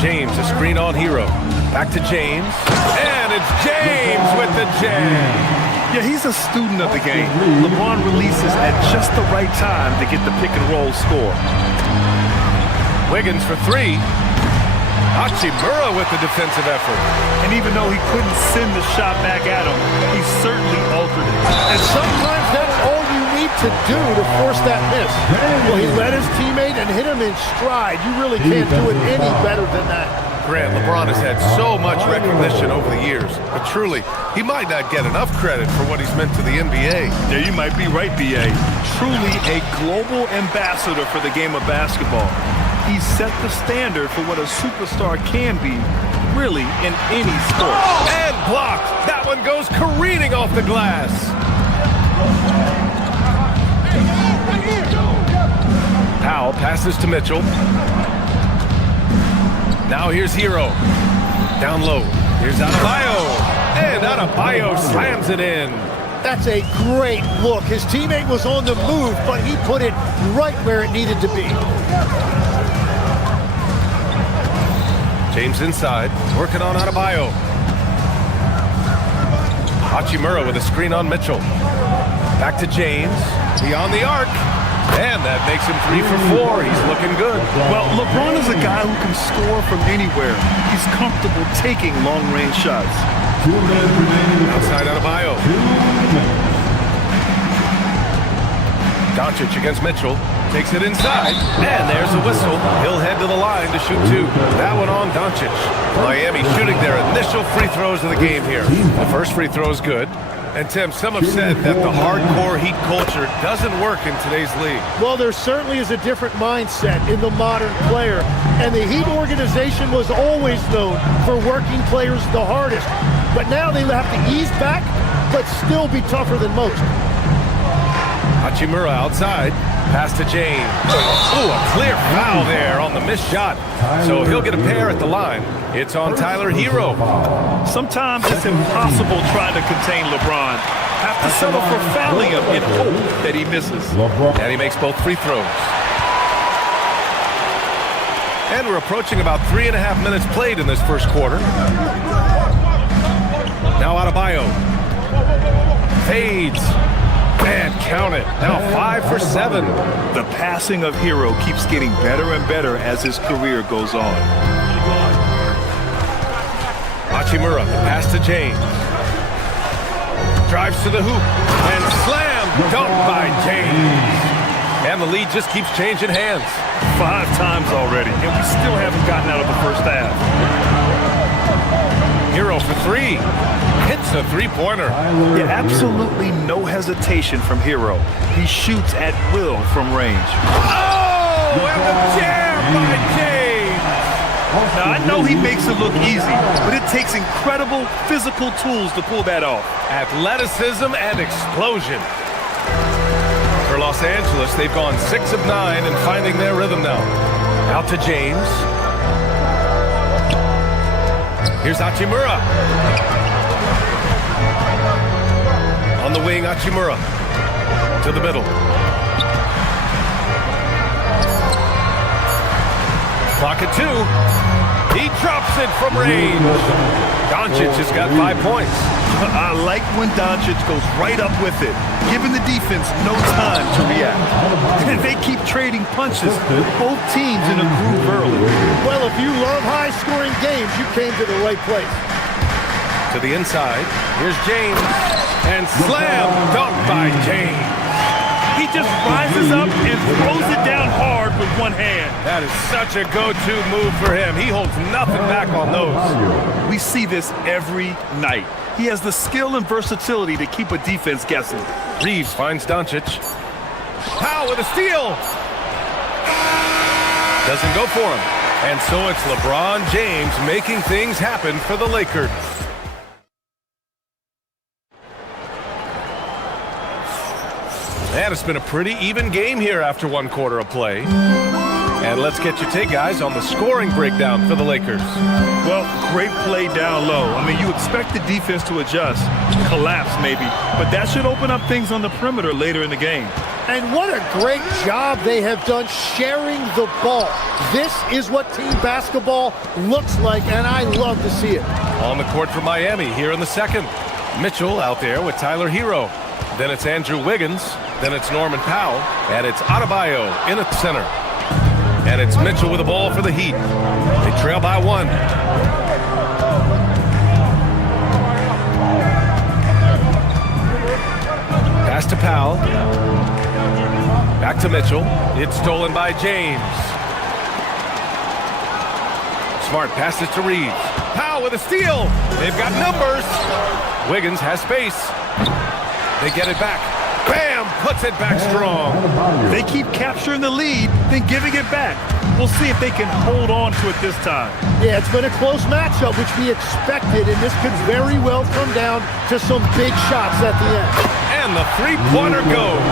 James, a screen on Hero. Back to James. And it's James with the jam. Yeah, he's a student of the game. LeBron releases at just the right time to get the pick-and-roll score. Wiggins for 3. Hachimura with the defensive effort. And even though he couldn't send the shot back at him, he certainly altered it. And sometimes that's all you need to do to force that miss. Well, he led his teammate and hit him in stride. You really can't do it any better than that. Grant, LeBron has had so much recognition over the years, but truly, he might not get enough credit for what he's meant to the NBA. Yeah, you might be right, B.A. Truly a global ambassador for the game of basketball. He set the standard for what a superstar can be, really, in any sport. And blocked! That one goes careening off the glass. Powell passes to Mitchell. Now here's Hero. Down low. Here's Adebayo. And Adebayo slams it in. That's a great look. His teammate was on the move, but he put it right where it needed to be. James inside, working on Adebayo. Hachimura with a screen on Mitchell. Back to James. Beyond the arc. And that makes him 3 for 4. He's looking good. Well, LeBron is a guy who can score from anywhere. He's comfortable taking long-range shots. Outside Adebayo. Doncic against Mitchell. Takes it inside. And there's a whistle. He'll head to the line to shoot 2. That one on Doncic. Miami shooting their initial free throws of the game here. The first free throw is good. And Tim, some have said that the hardcore Heat culture doesn't work in today's league. Well, there certainly is a different mindset in the modern player. And the Heat organization was always known for working players the hardest. But now they have to ease back, but still be tougher than most. Hachimura outside. Pass to James. Ooh, a clear foul there on the missed shot. So he'll get a pair at the line. It's on Tyler Hero. Sometimes it's impossible trying to contain LeBron. Have to settle for fouling him in hope that he misses. And he makes both free throws. And we're approaching about 3.5 minutes played in this first quarter. Now Adebayo. Fades. And count it. Now 5 for 7. The passing of Hero keeps getting better and better as his career goes on. Hachimura, pass to James. Drives to the hoop. And slam dunk by James. And the lead just keeps changing hands. 5 times already, and we still haven't gotten out of the first half. Hero for 3. Hits a three-pointer. Yeah, absolutely no hesitation from Hero. He shoots at will from range. Oh, and the jam by James. Now, I know he makes it look easy, but it takes incredible physical tools to pull that off. Athleticism and explosion. For Los Angeles, they've gone 6 of 9 and finding their rhythm now. Out to James. Here's Hachimura. On the wing, Hachimura. To the middle. Clock at 2. He drops it from range. Doncic has got 5 points. I like when Doncic goes right up with it, giving the defense no time to react. And they keep trading punches, both teams in a groove early. Well, if you love high-scoring games, you came to the right place. To the inside. Here's James. And slam dunk by James. He just rises up and throws it down hard with one hand. That is such a go-to move for him. He holds nothing back on those. We see this every night. He has the skill and versatility to keep a defense guessing. Reeves finds Doncic. Powell with a steal. Doesn't go for him. And so it's LeBron James making things happen for the Lakers. And it's been a pretty even game here after 1 quarter of play. And let's get your take, guys, on the scoring breakdown for the Lakers. Well, great play down low. I mean, you expect the defense to adjust, collapse maybe, but that should open up things on the perimeter later in the game. And what a great job they have done sharing the ball. This is what team basketball looks like, and I love to see it. On the court for Miami here in the second. Mitchell out there with Tyler Hero. Then it's Andrew Wiggins. Then it's Norman Powell. And it's Adebayo in the center. And it's Mitchell with the ball for the Heat. They trail by 1. Pass to Powell. Back to Mitchell. It's stolen by James. Smart passes to Reeves. Powell with a steal. They've got numbers. Wiggins has space. They get it back. Bam! Puts it back strong. They keep capturing the lead, then giving it back. We'll see if they can hold on to it this time. Yeah, it's been a close matchup, which we expected, and this could very well come down to some big shots at the end. And the three-pointer goes.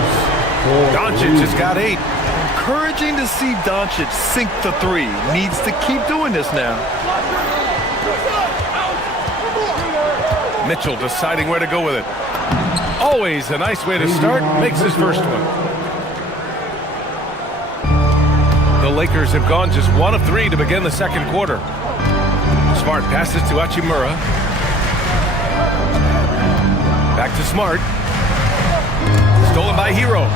Doncic has got 8. Encouraging to see Doncic sink the 3. Needs to keep doing this now. Mitchell deciding where to go with it. Always a nice way to start. Makes his first one. The Lakers have gone just 1 of 3 to begin the second quarter. Smart passes to Hachimura. Back to Smart. Stolen by Hero.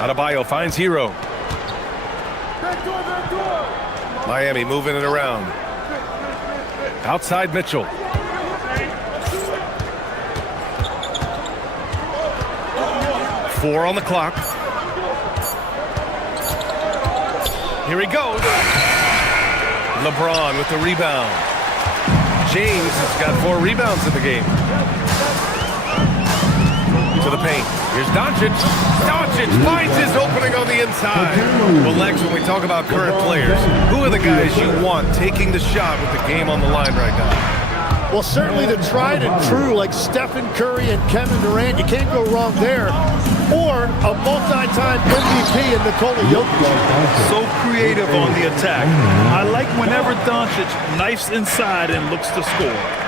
Adebayo finds Hero. Miami moving it around. Outside Mitchell. Four on the clock. Here he goes. LeBron with the rebound. James has got 4 rebounds in the game. To the paint. Here's Doncic. Doncic finds his opening on the inside. Well, Lex, when we talk about current players, who are the guys you want taking the shot with the game on the line right now? Well, certainly the tried and true like Stephen Curry and Kevin Durant. You can't go wrong there. Or a multi-time MVP in Nikola Jokic. So creative on the attack. I like whenever Doncic knifes inside and looks to score.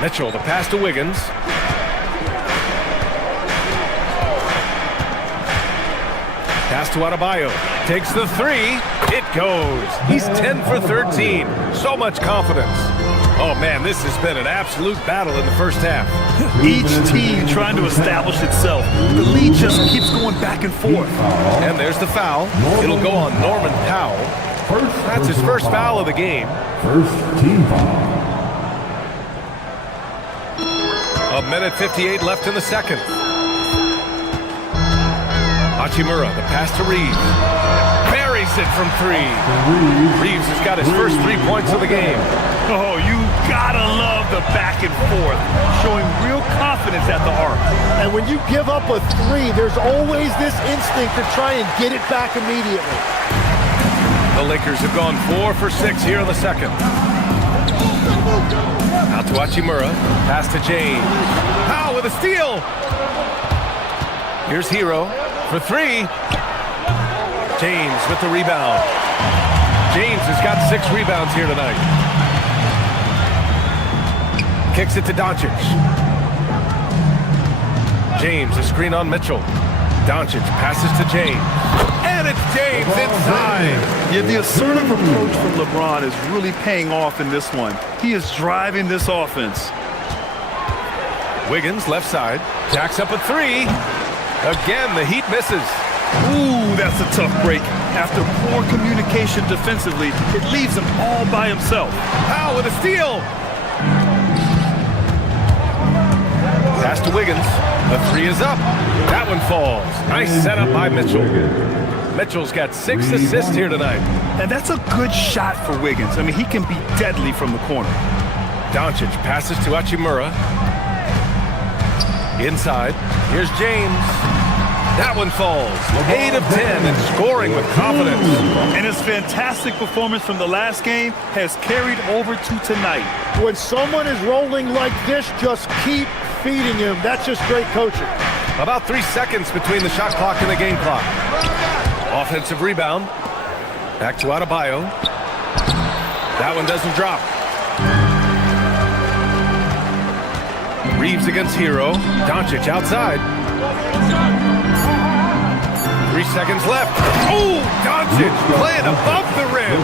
Mitchell, the pass to Wiggins. Pass to Adebayo. Takes the 3. It goes. He's 10 for 13. So much confidence. Oh, man, this has been an absolute battle in the first half. Each team trying to establish itself. The lead just keeps going back and forth. And there's the foul. It'll go on Norman Powell. That's his first foul of the game. First team foul. A minute 58 left in the second. Hachimura, the pass to Reeves. Buries nice it from three. Reeves has got his first 3 points of the game. Oh, you gotta love the back and forth, showing real confidence at the arc. And when you give up a three, there's always this instinct to try and get it back immediately. The Lakers have gone 4 for 6 here in the second. Out to Hachimura. Pass to James. Powell with a steal. Here's Hero for three. James with the rebound. James has got 6 rebounds here tonight. Kicks it to Doncic. James, a screen on Mitchell. Doncic passes to James. And it's James inside. Yeah, the assertive approach from LeBron is really paying off in this one. He is driving this offense. Wiggins, left side. Jacks up a three. Again, the Heat misses. Ooh, that's a tough break. After poor communication defensively, it leaves him all by himself. Powell with a steal. Pass to Wiggins. The three is up. That one falls. Nice setup by Mitchell. Mitchell's got 6 assists here tonight. And that's a good shot for Wiggins. I mean, he can be deadly from the corner. Doncic passes to Hachimura. Inside. Here's James. That one falls. 8 of 10 and scoring with confidence. And his fantastic performance from the last game has carried over to tonight. When someone is rolling like this, just keep feeding him. That's just great coaching. About 3 seconds between the shot clock and the game clock. Offensive rebound. Back to Adebayo. That one doesn't drop. Reeves against Hero. Doncic outside. 3 seconds left. Oh, Doncic playing above the rim.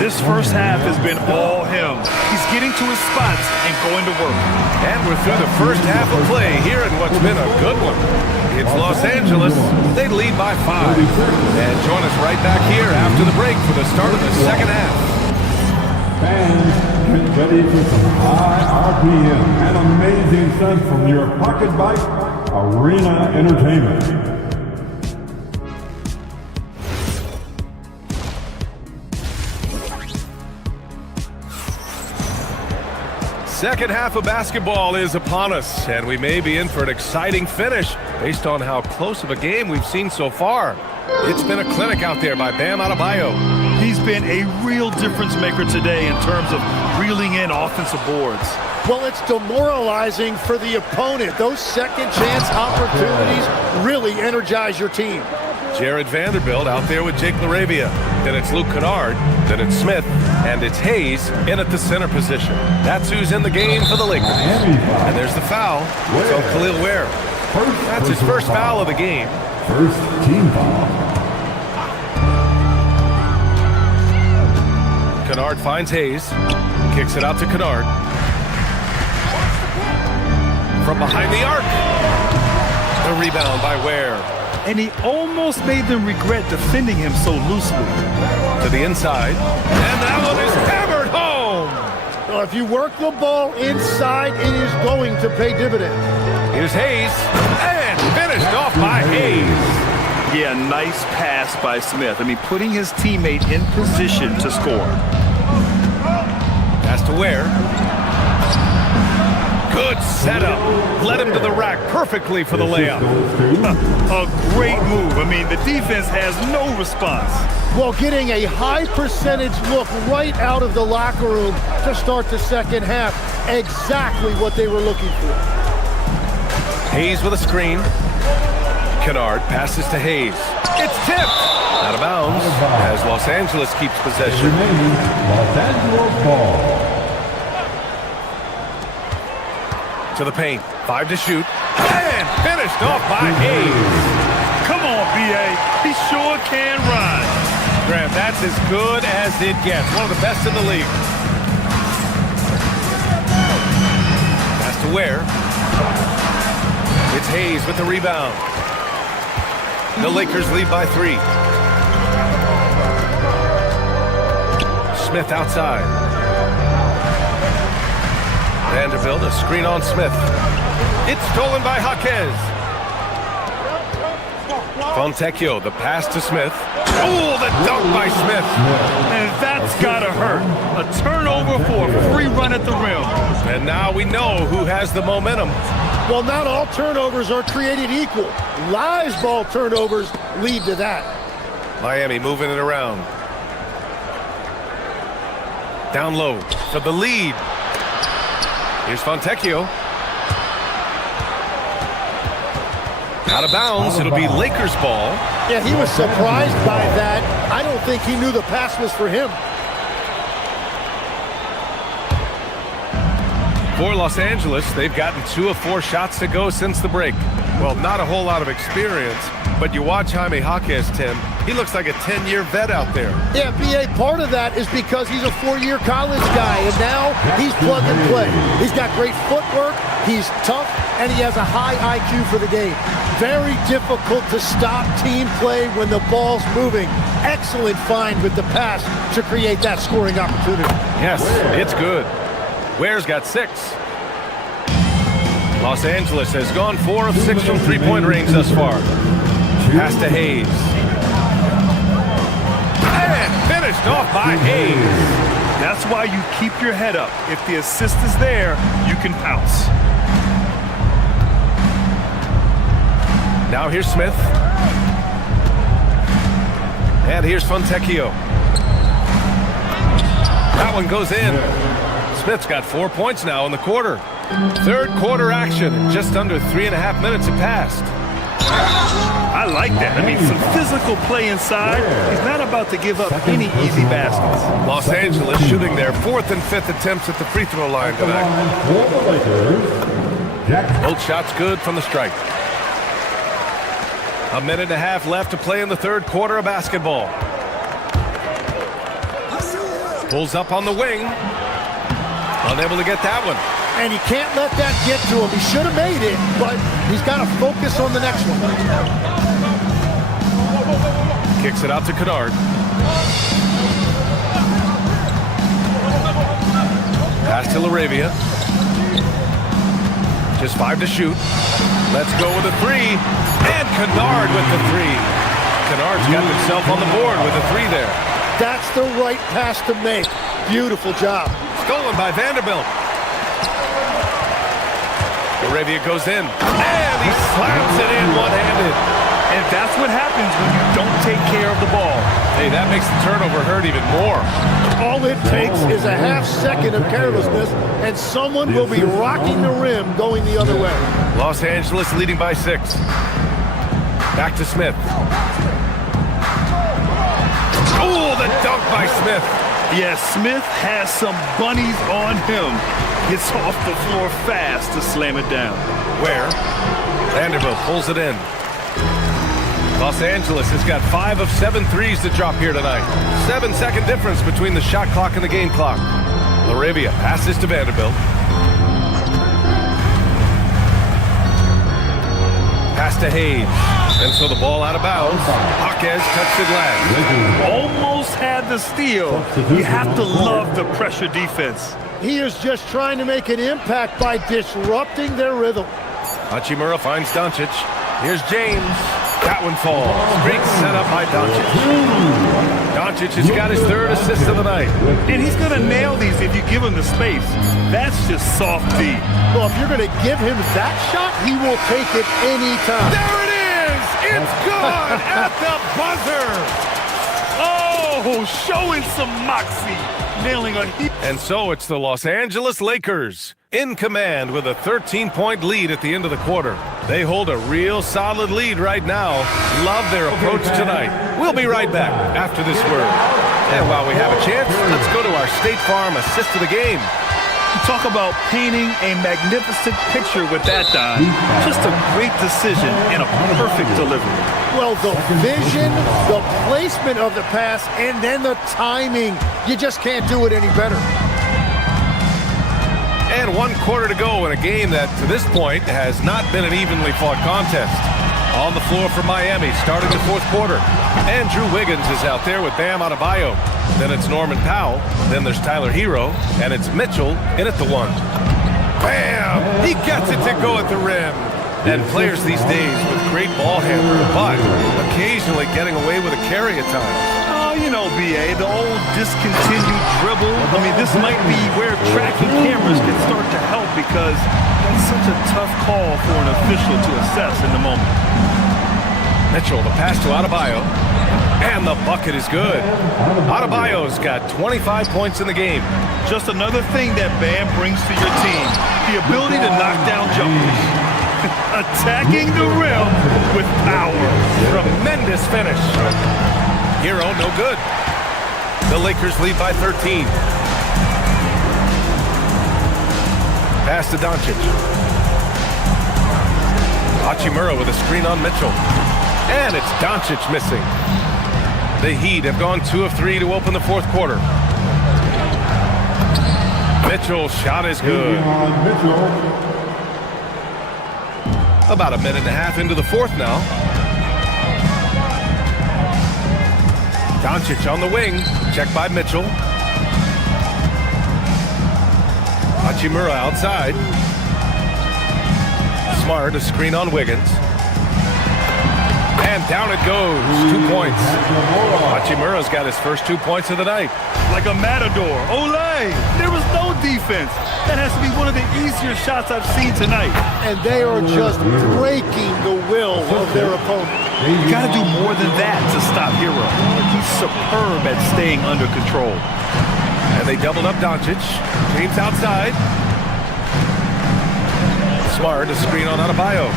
This first half has been all him. He's getting to his spots and going to work. And we're through the first half of play here in what's been a good one. It's Los Angeles. They lead by 5. And join us right back here after the break for the start of the second half. Fans, get ready for some high RPM and amazing stunts from your Pocket Bike Arena Entertainment. Second half of basketball is upon us, and we may be in for an exciting finish based on how close of a game we've seen so far. It's been a clinic out there by Bam Adebayo. He's been a real difference maker today in terms of reeling in offensive boards. Well, it's demoralizing for the opponent. Those second chance opportunities really energize your team. Jared Vanderbilt out there with Jake LaRavia. Then it's Luke Kennard. Then it's Smith. And it's Hayes in at the center position. That's who's in the game for the Lakers. And there's the foul. It's on Khalil Ware. That's his first foul of the game. First team foul. Kennard finds Hayes. Kicks it out to Kennard. From behind the arc. The rebound by Ware. And he almost made them regret defending him so loosely. To the inside. And that one is hammered home. Well, if you work the ball inside, it is going to pay dividends. Here's Hayes. And finished off by Hayes. Yeah, nice pass by Smith. I mean, putting his teammate in position to score. Pass to Ware. Good setup. Led him to the rack perfectly for the layup. A great move. I mean, the defense has no response. Well, getting a high percentage look right out of the locker room to start the second half. Exactly what they were looking for. Hayes with a screen. Kennard passes to Hayes. It's tipped. Out of bounds as Los Angeles keeps possession. Los Angeles ball. To the paint. 5 to shoot. And finished off by Hayes. Come on, B.A. He sure can run. Graham, that's as good as it gets. One of the best in the league. Pass to Ware. It's Hayes with the rebound. The Lakers lead by 3. Smith outside. Vanderbilt, a screen on Smith. It's stolen by Jaquez. Fontecchio, the pass to Smith. Oh, the dunk by Smith. And that's gotta hurt. A turnover for a free run at the rim. And now we know who has the momentum. Well, not all turnovers are created equal. Live ball turnovers lead to that. Miami moving it around. Down low for the lead. Here's Fontecchio. Out of bounds. It'll be Lakers ball. Yeah, he was surprised by that. I don't think he knew the pass was for him. For Los Angeles, they've gotten 2 of 4 shots to go since the break. Well, not a whole lot of experience, but you watch Jaime Jaquez, Tim. He looks like a 10-year vet out there. Yeah, B.A., part of that is because he's a 4-year college guy, and now he's plug and play. He's got great footwork, he's tough, and he has a high IQ for the game. Very difficult to stop team play when the ball's moving. Excellent find with the pass to create that scoring opportunity. Yes, it's good. Ware's got 6. Los Angeles has gone 4 of 6 from three-point range thus far. Pass to Hayes. And finished off by Hayes. That's why you keep your head up. If the assist is there, you can pounce. Now here's Smith. And here's Fontecchio. That one goes in. Smith's got 4 points now in the quarter. Third quarter action. Just under 3.5 minutes have passed. I like that. I mean, some physical play inside. He's not about to give up any easy baskets. Los Angeles shooting their 4th and 5th attempts at the free throw line tonight. Both shots good from the stripe. 1.5 minutes left to play in the third quarter of basketball. Pulls up on the wing. Unable to get that one. And he can't let that get to him. He should have made it, but he's got to focus on the next one. Kicks it out to Kennard. Pass to LaRavia. Just 5 to shoot. Let's go with a 3. And Kennard with the 3. Kennard's got himself on the board with a 3 there. That's the right pass to make. Beautiful job. Stolen by Vanderbilt. LaRavia goes in. And he slams it in one-handed. And that's what happens when you don't take care of the ball. Hey, that makes the turnover hurt even more. All it takes is a half second of carelessness, and someone will be rocking the rim going the other way. Los Angeles leading by 6. Back to Smith. Oh, the dunk by Smith. Yes, Smith has some bunnies on him. Gets off the floor fast to slam it down. Where? Vanderbilt pulls it in. Los Angeles has got 5 of 7 threes to drop here tonight. 7-second difference between the shot clock and the game clock. LaRavia passes to Vanderbilt. Pass to Hayes. And so the ball out of bounds. Jaquez touched the glass. Almost had the steal. You have to love the pressure defense. He is just trying to make an impact by disrupting their rhythm. Hachimura finds Doncic. Here's James. That one falls. Great setup by Doncic. Doncic has got his 3rd assist of the night. And he's going to nail these if you give him the space. That's just soft D. Well, if you're going to give him that shot, he will take it anytime. There it is! It's good at the buzzer! Oh, showing some moxie. Nailing a heat. And so it's the Los Angeles Lakers in command with a 13-point lead at the end of the quarter. They hold a real solid lead right now. Love their approach tonight. We'll be right back after this word. And while we have a chance, let's go to our State Farm assist of the game. You talk about painting a magnificent picture with that, Don. Just a great decision and a perfect delivery. Well, the vision, the placement of the pass, and then the timing. You just can't do it any better. And 1 quarter to go in a game that, to this point, has not been an evenly fought contest. On the floor for Miami, starting the 4th quarter. Andrew Wiggins is out there with Bam Adebayo. Then it's Norman Powell. Then there's Tyler Hero. And it's Mitchell in at the 1. Bam! He gets it to go at the rim. And players these days with great ball handling, but occasionally getting away with a carry at times. Oh, you know, BA, the old discontinued dribble. I mean, this might be where tracking cameras can start to help because that's such a tough call for an official to assess in the moment. Mitchell, the pass to Adebayo, and the bucket is good. Adebayo's got 25 points in the game. Just another thing that Bam brings to your team, the ability to knock down jumpers. Attacking the rim with power. Tremendous finish. Hero, no good. The Lakers lead by 13. Pass to Doncic. Hachimura with a screen on Mitchell. And it's Doncic missing. The Heat have gone 2 of 3 to open the fourth quarter. Mitchell's shot is good. About a minute and a half into the fourth now. Doncic on the wing. Checked by Mitchell. Hachimura outside. Smart, a screen on Wiggins. And down it goes. 2 points. Hachimura's got his first 2 points of the night. Like a matador. Olé! There was no defense. That has to be one of the easier shots I've seen tonight. And they are just breaking the will of their opponent. You got to do more than that to stop Hero. He's superb at staying under control. And they doubled up Doncic. James outside. Smart, a screen on Adebayo.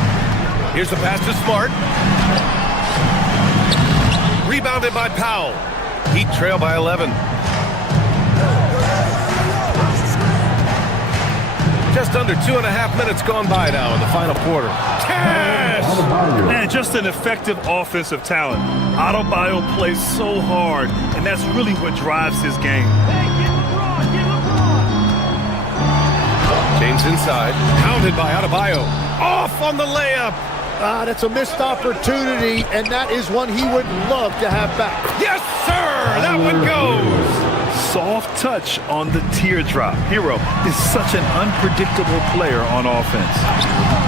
Here's the pass to Smart. Rebounded by Powell. Heat trail by 11. Just under 2.5 minutes gone by now in the final quarter. Cash! Man, just an effective offensive talent. Adebayo plays so hard, and that's really what drives his game. James inside. Pounded by Adebayo. Off on the layup. That's a missed opportunity, and that is one he would love to have back. Yes, sir! That one goes! Soft touch on the teardrop. Hero is such an unpredictable player on offense.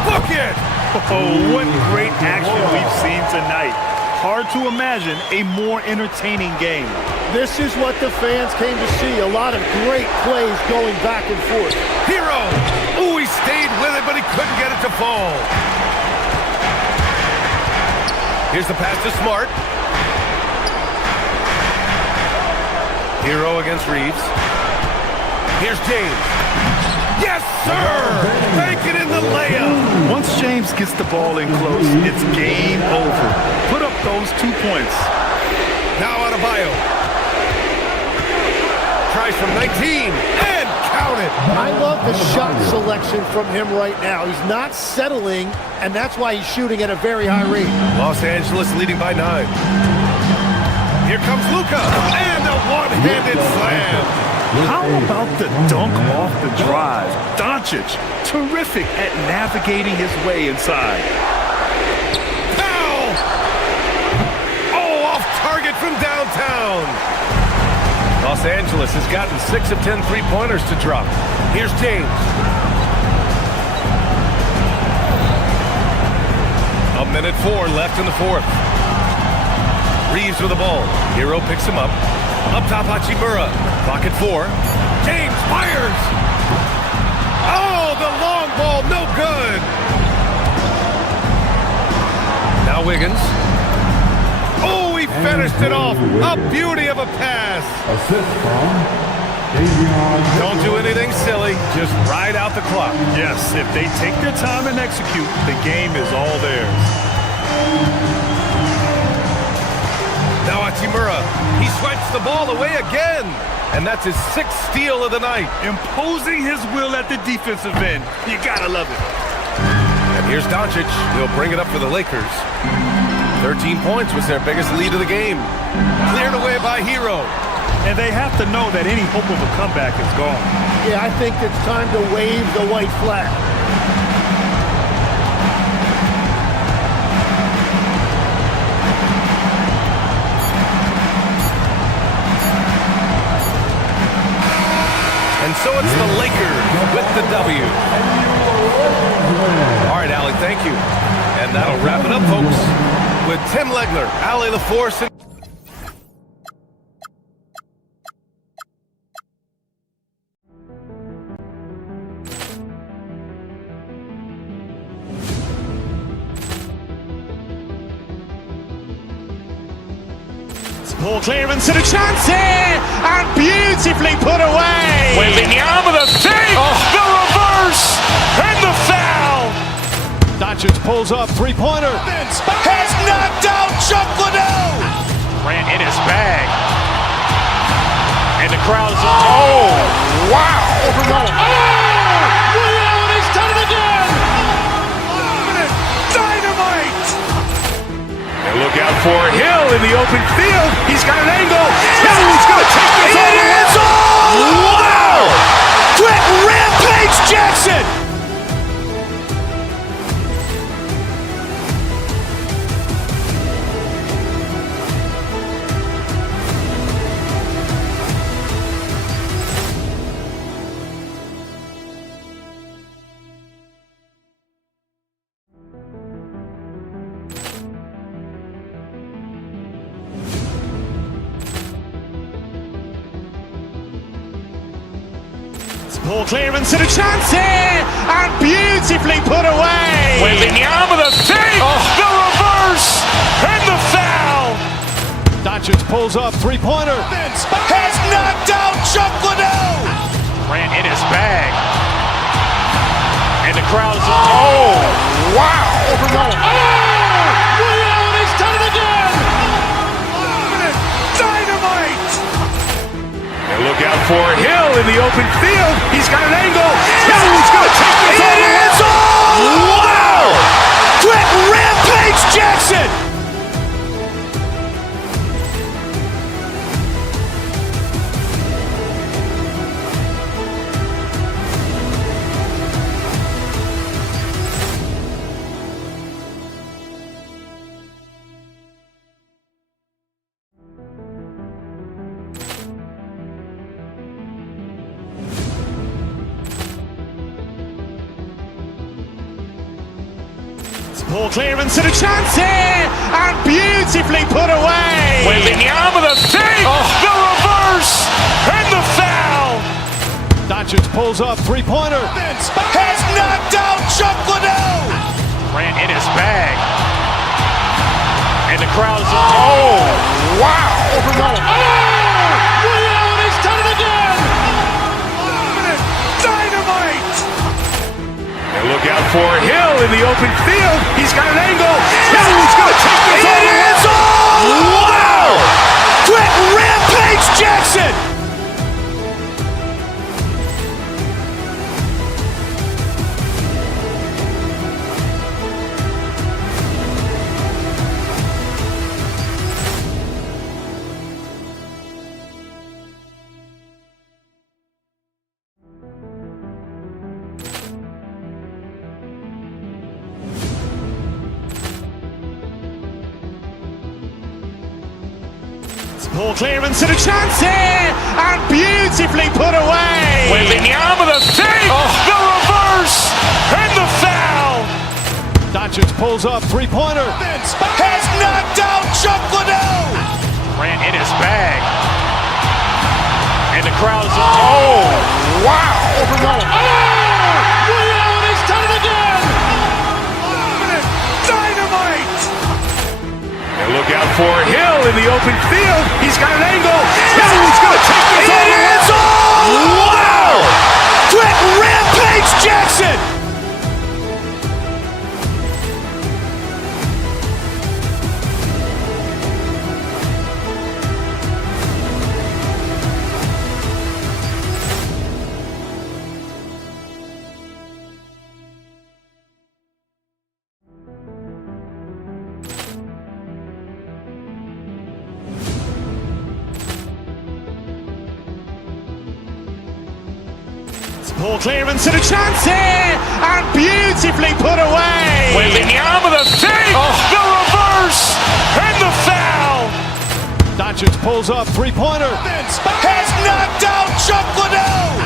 Look it! Oh, what great action we've seen tonight. Hard to imagine a more entertaining game. This is what the fans came to see. A lot of great plays going back and forth. Hero! Ooh, he stayed with it, but he couldn't get it to fall. Here's the pass to Smart. Hero against Reeves. Here's James. Yes, sir! Bank it in the layup. Once James gets the ball in close, it's game over. Put up those 2 points. Now Adebayo. Tries from 19 and count it. I love the shot selection from him right now. He's not settling, and that's why he's shooting at a very high rate. Los Angeles leading by 9. Here comes Luka, and a one-handed slam. How about the dunk off the drive? Doncic, terrific at navigating his way inside. Foul! Oh, off target from downtown. Los Angeles has gotten 6 of 10 three-pointers to drop. Here's James. A minute 4 left in the fourth. Reeves with the ball. Hero picks him up. Up top, Hachimura. Clock at 4. James fires. Oh, the long ball, no good. Now Wiggins. Oh, he finished it off. A beauty of a pass. Assist from Davion. Don't do anything silly. Just ride out the clock. Yes, if they take their time and execute, the game is all theirs. Now Hachimura, he swipes the ball away again. And that's his 6th steal of the night. Imposing his will at the defensive end. You gotta love it. And here's Doncic. He'll bring it up for the Lakers. 13 points was their biggest lead of the game. Cleared away by Hero. And they have to know that any hope of a comeback is gone. Yeah, I think it's time to wave the white flag. And so it's the Lakers with the W. win. All right, Allie, thank you. And that'll wrap it up, folks, with Tim Legler, Allie LaForce, and Ball clearance and a chance here, and beautifully put away. Wembanyama the fake, the reverse, and the foul. Doncic pulls up, three-pointer. Has knocked out Chuck Liddell. Ran in his bag. And the crowd is, oh, wow. Ray Allen has done it again. Dynamite. and look out for Hill in the open field. He's got an angle. Hill's going to take this all the way. Wow. Brett Rampage Jackson. Ball clearance and a chance here, and beautifully put away. Wembanyama the fake, the reverse, and the foul. Doncic pulls up, three-pointer. Has knocked out Chuck Liddell. Ran in his bag. And the crowd is, oh, wow. Ray Allen has done it again. Dynamite. And look out for Hill in the open field. He's got an angle. Hill's going to take this all the way. Wow. Brett Rampage Jackson. Ball clearance and a chance here, and beautifully put away. Wembanyama the fake, the reverse, and the foul. Doncic pulls up, three-pointer. Has knocked out Chuck Liddell. Ran in his bag. And the crowd is, oh, wow. Ray Allen has done it again. Dynamite. And look out for Hill in the open field. He's got an angle. Hill's going to take this all the way. Wow. Brett Rampage Jackson. Ball clearance and a chance here, and beautifully put away. Wembanyama the fake, the reverse, and the foul. Doncic pulls up, three-pointer. Has knocked out Chuck Liddell. Ran in his bag. And the crowd is, oh, wow. Ray Allen has done it again. Dynamite. And look out for Hill in the open field. He's got an angle. Hill's going to take this all the way. Wow. Brett Rampage Jackson. Ball clearance and a chance here, and beautifully put away. Wembanyama the fake, the reverse, and the foul. Doncic pulls up, three-pointer. Has knocked out Chuck Liddell.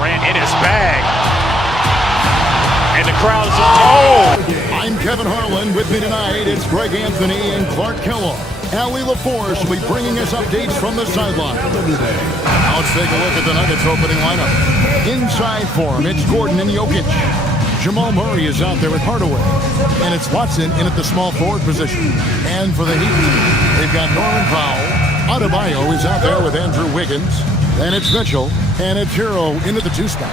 Ran in his bag. And the crowd's, oh! I'm Kevin Harlan. With me tonight, it's Greg Anthony and Clark Kellogg. Allie LaForce will be bringing us updates from the sideline. Now let's take a look at the Nuggets opening lineup. Inside for him, it's Gordon and Jokic. Jamal Murray is out there with Hardaway. And it's Watson in at the small forward position. And for the Heat, they've got Norman Powell. Adebayo is out there with Andrew Wiggins. And it's Mitchell. And it's Hero into the 2 spot.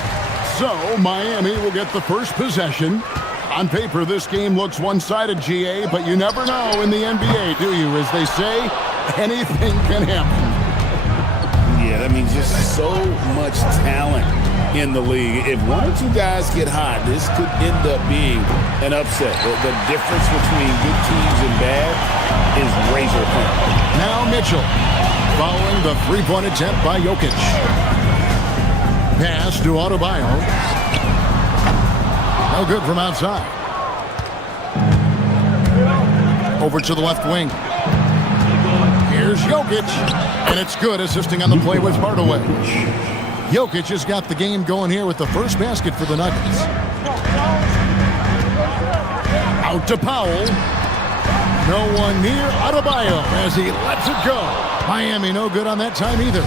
So Miami will get the first possession. On paper, this game looks one-sided, GA, but you never know in the NBA, do you? As they say, anything can happen. Yeah, that means just so much talent in the league. If one or two guys get hot, this could end up being an upset. The difference between good teams and bad is razor thin. Now Mitchell, following the three-point attempt by Jokic. Pass to Adebayo. No good from outside. Over to the left wing. Here's Jokic. And it's good, assisting on the play with Hardaway. Jokic has got the game going here with the first basket for the Nuggets. Out to Powell. No one near Adebayo as he lets it go. Miami no good on that time either.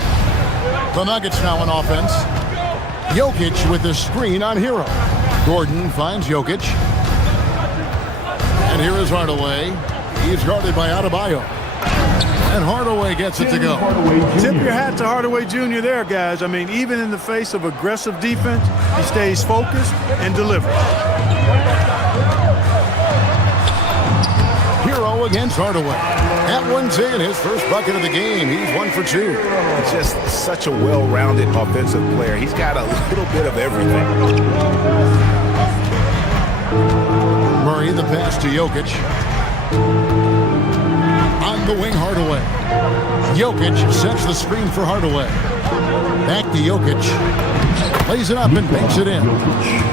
The Nuggets now on offense. Jokic with the screen on Hero. Gordon finds Jokic. And here is Hardaway. He's guarded by Adebayo. And Hardaway gets it to go. Tip your hat to Hardaway Jr. there, guys. I mean, even in the face of aggressive defense, he stays focused and delivers. Hero against Hardaway. That one's in, his first bucket of the game. He's 1 for 2. Just such a well-rounded offensive player. He's got a little bit of everything. Murray, the pass to Jokic. On the wing, Hardaway. Jokic sets the screen for Hardaway. Back to Jokic. Lays it up and banks it in.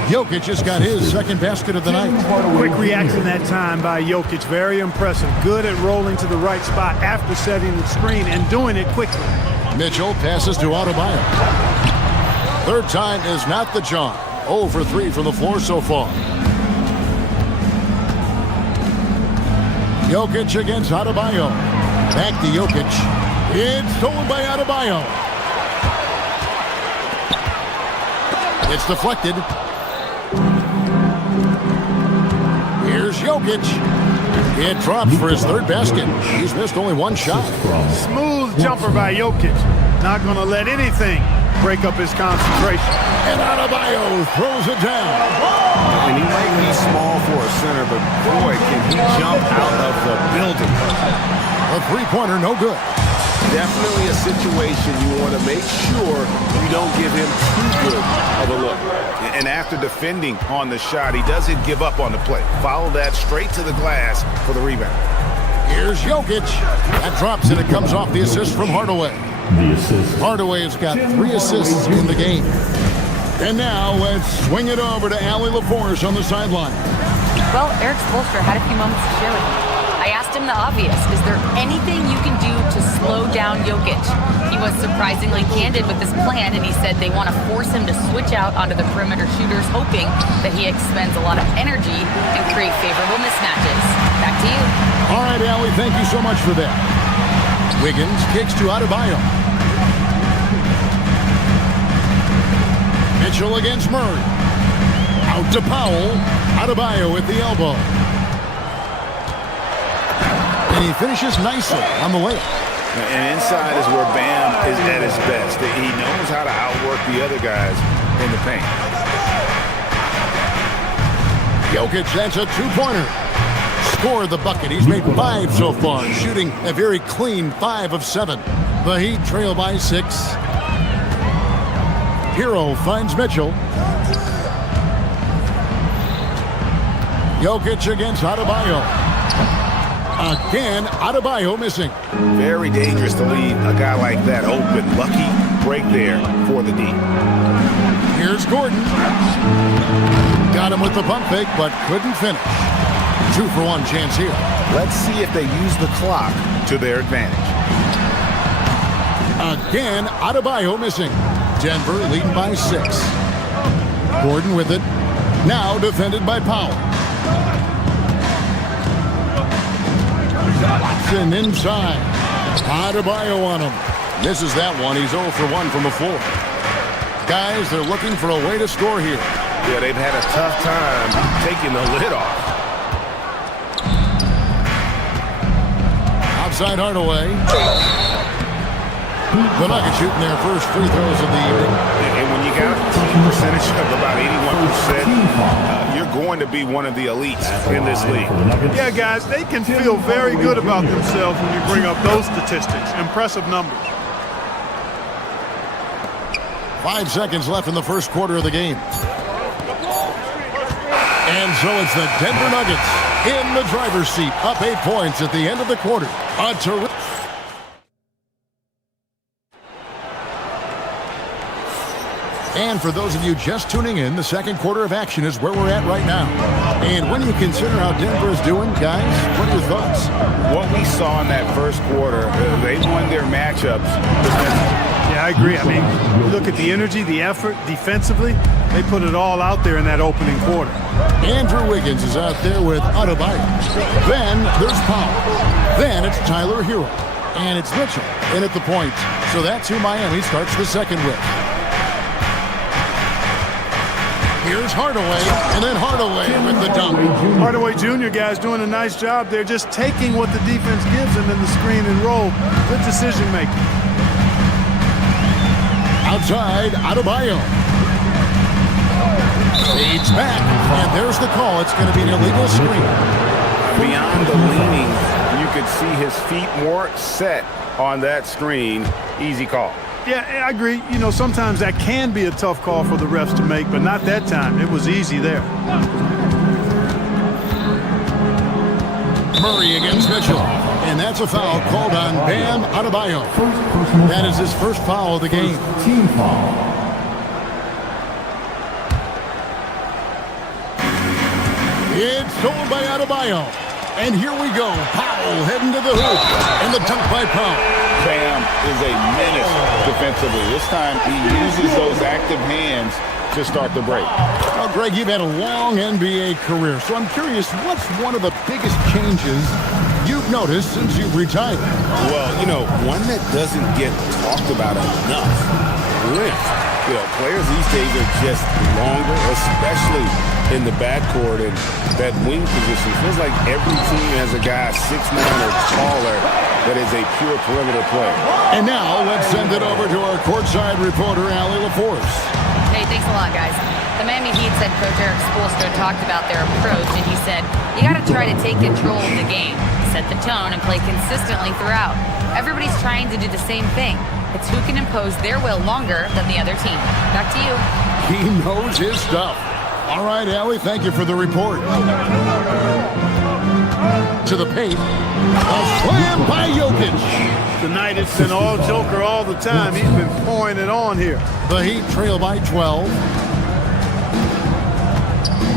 Jokic has got his second basket of the night. Quick reaction that time by Jokic. Very impressive. Good at rolling to the right spot after setting the screen and doing it quickly. Mitchell passes to Adebayo. Third time is not the charm. 0 for 3 from the floor so far. Jokic against Adebayo. Back to Jokic. It's stolen by Adebayo. It's deflected. Here's Jokic. It drops for his third basket. He's missed only one shot. Smooth jumper by Jokic. Not going to let anything break up his concentration. And Adebayo throws it down. And he might be small for a center, but boy, can he jump out of the building. A three-pointer, no good. Definitely a situation you want to make sure you don't give him too good of a look. And after defending on the shot, he doesn't give up on the play. Follow that straight to the glass for the rebound. Here's Jokic. That drops and it comes off the assist from Hardaway. Hardaway has got 3 assists in the game. And now let's swing it over to Allie LaForce on the sideline. Well, Eric Spoelstra had a few moments to share with me. I asked him the obvious. Is there anything you can do to slow down Jokic? He was surprisingly candid with his plan, and he said they want to force him to switch out onto the perimeter shooters, hoping that he expends a lot of energy and create favorable mismatches. Back to you. All right, Allie, thank you so much for that. Wiggins kicks to Adebayo. Mitchell against Murray. Out to Powell. Adebayo at the elbow. And he finishes nicely on the layup. And inside is where Bam is at his best. He knows how to outwork the other guys in the paint. Jokic, that's a 2-pointer. Scored the bucket. He's made 5 so far, shooting a very clean 5 of 7. The Heat trail by 6. Hero finds Mitchell. Jokic against Adebayo. Again, Adebayo missing. Very dangerous to leave a guy like that open. Lucky break there for the D. Here's Gordon. Got him with the pump fake, but couldn't finish. 2 for 1 chance here. Let's see if they use the clock to their advantage. Again, Adebayo missing. Denver leading by 6. Gordon with it. Now defended by Powell. Watson inside. Adebayo on him. Misses that one. He's 0 for 1 from the floor. Guys, they're looking for a way to score here. Yeah, they've had a tough time taking the lid off. Outside Hardaway. The Nuggets shooting their first free throws of the evening. And when you got a team percentage of about 81%, you're going to be one of the elites in this league. Yeah, guys, they can feel very good about themselves when you bring up those statistics. Impressive numbers. 5 seconds left in the first quarter of the game. And so it's the Denver Nuggets in the driver's seat, up 8 points at the end of the quarter. A terrific. And for those of you just tuning in, the second quarter of action is where we're at right now. And when you consider how Denver is doing, guys, what are your thoughts? What we saw in that first quarter, they won their matchups. Yeah, I agree. I mean, you look at the energy, the effort, defensively, they put it all out there in that opening quarter. Andrew Wiggins is out there with Adebayo. Then there's Powell. Then it's Tyler Hero. And it's Mitchell in at the point. So that's who Miami starts the second with. Here's Hardaway, and then Hardaway with the dunk. Hardaway Jr., guys, doing a nice job there, just taking what the defense gives him in the screen and roll. Good decision making. Outside, Adebayo. Fades back, and there's the call. It's going to be an illegal screen. Beyond the leaning, you could see his feet more set on that screen. Easy call. Yeah, I agree. You know, sometimes that can be a tough call for the refs to make, but not that time. It was easy there. Murray against Mitchell. And that's a foul called on Bam Adebayo. That is his first foul of the game. Team foul. It's stolen by Adebayo. And here we go. Powell heading to the hoop. And the dunk by Powell. Bam is a menace defensively. This time he uses those active hands to start the break. Well, Greg, you've had a long NBA career, so I'm curious, what's one of the biggest changes you've noticed since you've retired? Well, you know, one that doesn't get talked about enough. Length. You know, players these days are just longer, especially in the backcourt, and that wing position feels like every team has a guy 6'9" or taller that is a pure perimeter player. And now let's send it over to our courtside reporter, Allie LaForce. Hey, thanks a lot, guys. The Miami Heat said Coach Eric Spoelstra talked about their approach, and he said, you got to try to take control of the game, set the tone, and play consistently throughout. Everybody's trying to do the same thing. It's who can impose their will longer than the other team. Back to you. He knows his stuff. All right, Allie, thank you for the report. To the paint. A slam by Jokic. Tonight it's been all Joker all the time. He's been pouring it on here. The Heat trail by 12.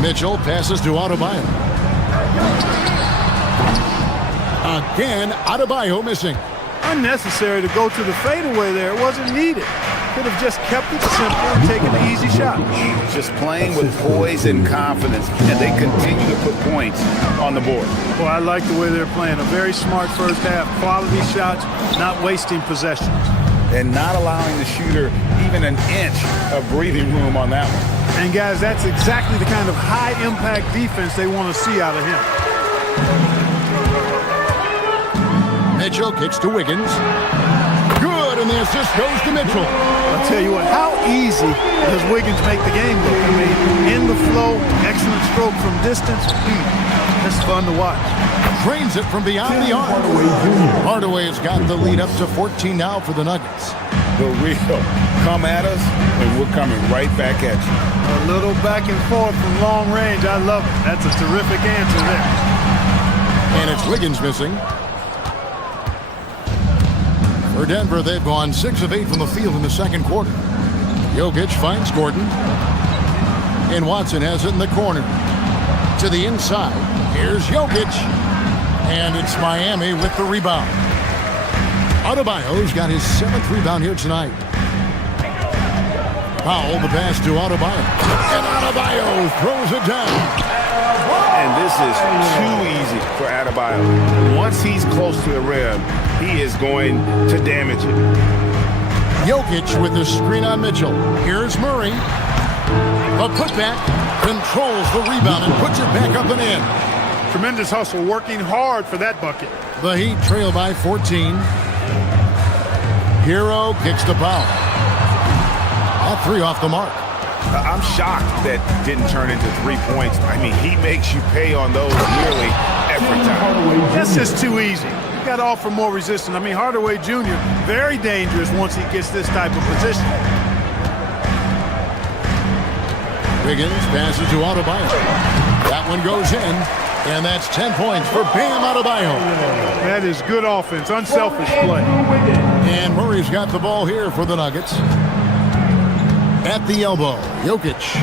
Mitchell passes to Adebayo. Again, Adebayo missing. Unnecessary to go to the fadeaway there. It wasn't needed. Could have just kept it simple and taken the easy shot. Just playing with poise and confidence, and they continue to put points on the board. Well, I like the way they're playing. A very smart first half. Quality shots, not wasting possessions. And not allowing the shooter even an inch of breathing room on that one. And, guys, that's exactly the kind of high-impact defense they want to see out of him. Mitchell kicks to Wiggins. Good, and the assist goes to Mitchell. I'll tell you what, how easy does Wiggins make the game look? I mean, in the flow, excellent stroke from distance. It's fun to watch. Trains it from beyond the arc. Hardaway has got the lead up to 14 now for the Nuggets. The real come at us, and we're coming right back at you. A little back and forth from long range. I love it. That's a terrific answer there. And it's Wiggins missing. For Denver, they've gone 6 of 8 from the field in the second quarter. Jokic finds Gordon. And Watson has it in the corner. To the inside. Here's Jokic. And it's Miami with the rebound. Adebayo's got his 7th rebound here tonight. Powell, the pass to Adebayo. And Adebayo throws it down. And this is too easy for Adebayo. Once he's close to the rim, he is going to damage it. Jokic with the screen on Mitchell. Here's Murray. A putback, controls the rebound and puts it back up and in. Tremendous hustle, working hard for that bucket. The Heat trail by 14. Hero kicks to Powell. That three off the mark. I'm shocked that didn't turn into 3 points. I mean, he makes you pay on those nearly every time. That's just too easy. You got to offer more resistance. I mean, Hardaway Jr., very dangerous once he gets this type of position. Wiggins passes to Adebayo. That one goes in, and that's 10 points for Bam Adebayo. That is good offense, unselfish play. And Murray's got the ball here for the Nuggets. At the elbow, Jokic.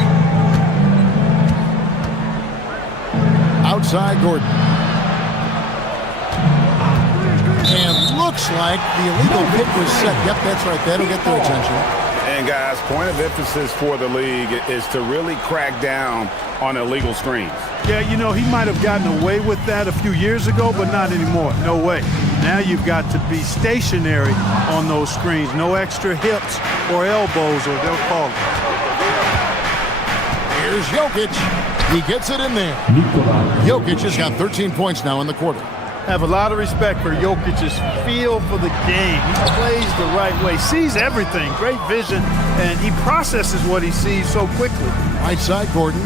Outside Gordon. And looks like the illegal pick was set. Yep, that's right. That'll get their attention. And guys, point of emphasis for the league is to really crack down on illegal screens. Yeah, you know, he might have gotten away with that a few years ago, but not anymore. No way. Now you've got to be stationary on those screens. No extra hips or elbows, or they'll call it. Here's Jokic. He gets it in there. Jokic has got 13 points now in the quarter. Have a lot of respect for Jokic's feel for the game. He plays the right way, sees everything, great vision, and he processes what he sees so quickly. Right side, Gordon.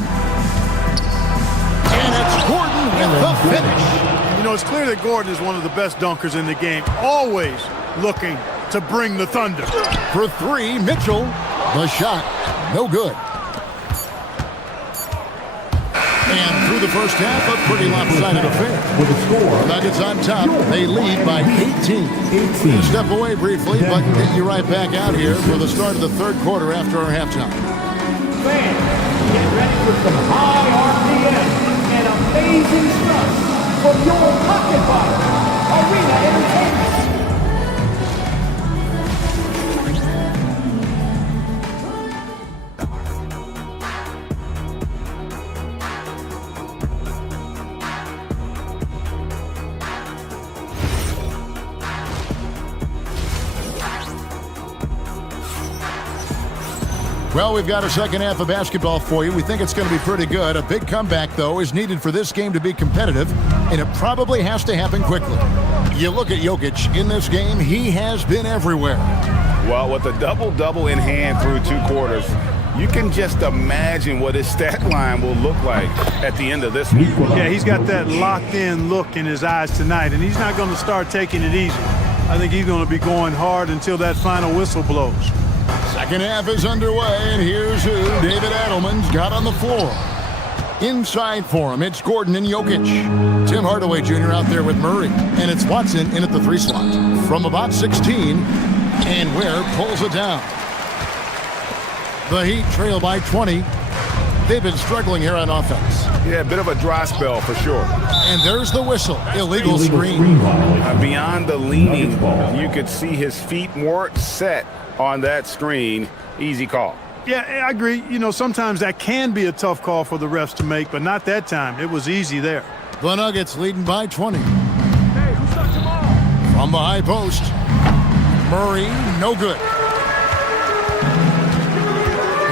And it's Gordon with the finish. You know, it's clear that Gordon is one of the best dunkers in the game, always looking to bring the thunder. For three, Mitchell. The shot, no good. And through the first half, a pretty lopsided affair. With a score. Nuggets on top. They lead by 18. We'll step away briefly, but get you right back out here for the start of the third quarter after our halftime. Fans, get ready for some high RPM and amazing stuff from your pocket bottom, Arena Entertainment. Well, we've got a second half of basketball for you. We think it's going to be pretty good. A big comeback, though, is needed for this game to be competitive, and it probably has to happen quickly. You look at Jokic in this game, he has been everywhere. Well, with a double-double in hand through 2 quarters, you can just imagine what his stat line will look like at the end of this one. Yeah, he's got that locked-in look in his eyes tonight, and he's not going to start taking it easy. I think he's going to be going hard until that final whistle blows. Second half is underway, and here's who David Adelman's got on the floor. Inside for him, it's Gordon and Jokic. Tim Hardaway Jr. out there with Murray, and it's Watson in at the 3 slot. From about 16, and Ware pulls it down. The Heat trail by 20. They've been struggling here on offense. Yeah, a bit of a dry spell for sure. And there's the whistle. Illegal screen. Beyond the leaning, you could see his feet weren't set on that screen. Easy call. Yeah, I agree. You know, sometimes that can be a tough call for the refs to make, but not that time. It was easy there. The Nuggets leading by 20. From the high post. Murray, no good.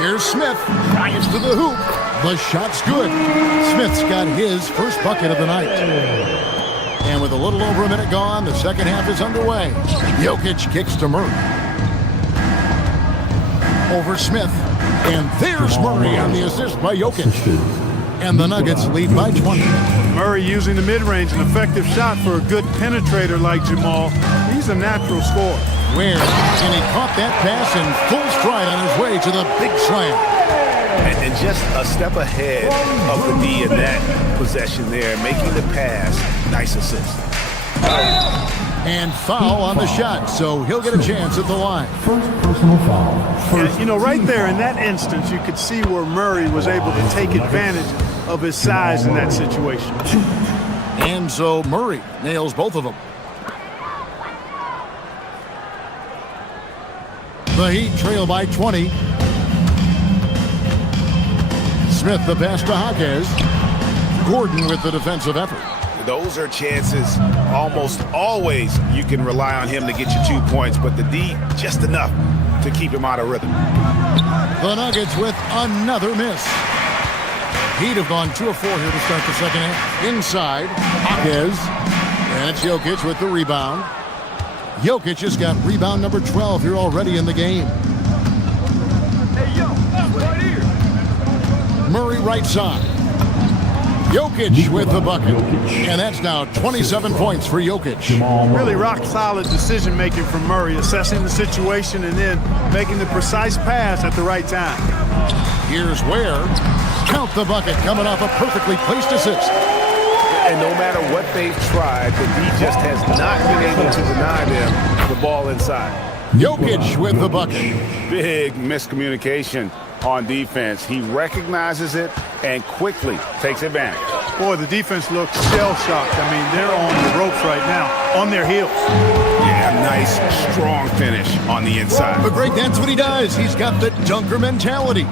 Here's Smith. Drives to the hoop. The shot's good. Smith's got his first bucket of the night. And with a little over a minute gone, the second half is underway. Jokic kicks to Murray. Over Smith. And there's Murray on the assist by Jokic. And the Nuggets lead by 20. Murray using the mid-range, an effective shot for a good penetrator like Jamal. He's a natural scorer. Ware, and he caught that pass in full stride on his way to the big slam. And just a step ahead of the D in that possession there, making the pass. Nice assist. And foul on the shot, so he'll get a chance at the line. First personal foul. Yeah, you know, right there in that instance, you could see where Murray was able to take advantage of his size in that situation. And so Murray nails both of them. The Heat trail by 20. Smith the pass to Hawkes. Gordon with the defensive effort. Those are chances almost always you can rely on him to get you 2 points, but the D just enough to keep him out of rhythm. The Nuggets with another miss. Heat have gone 2 of 4 here to start the second half. Inside, Hawkes. And it's Jokic with the rebound. Jokic has got rebound number 12 here already in the game. Murray right side. Jokic with the bucket. And that's now 27 points for Jokic. Really rock-solid decision-making from Murray, assessing the situation and then making the precise pass at the right time. Here's Ware. Count the bucket coming off a perfectly placed assist. And no matter what they've tried, the D just has not been able to deny them the ball inside. Jokic with the bucket. Big miscommunication on defense. He recognizes it and quickly takes advantage. Boy, the defense looks shell-shocked. I mean, they're on the ropes right now, on their heels. Yeah, nice, strong finish on the inside. But Greg, that's what he does. He's got the dunker mentality.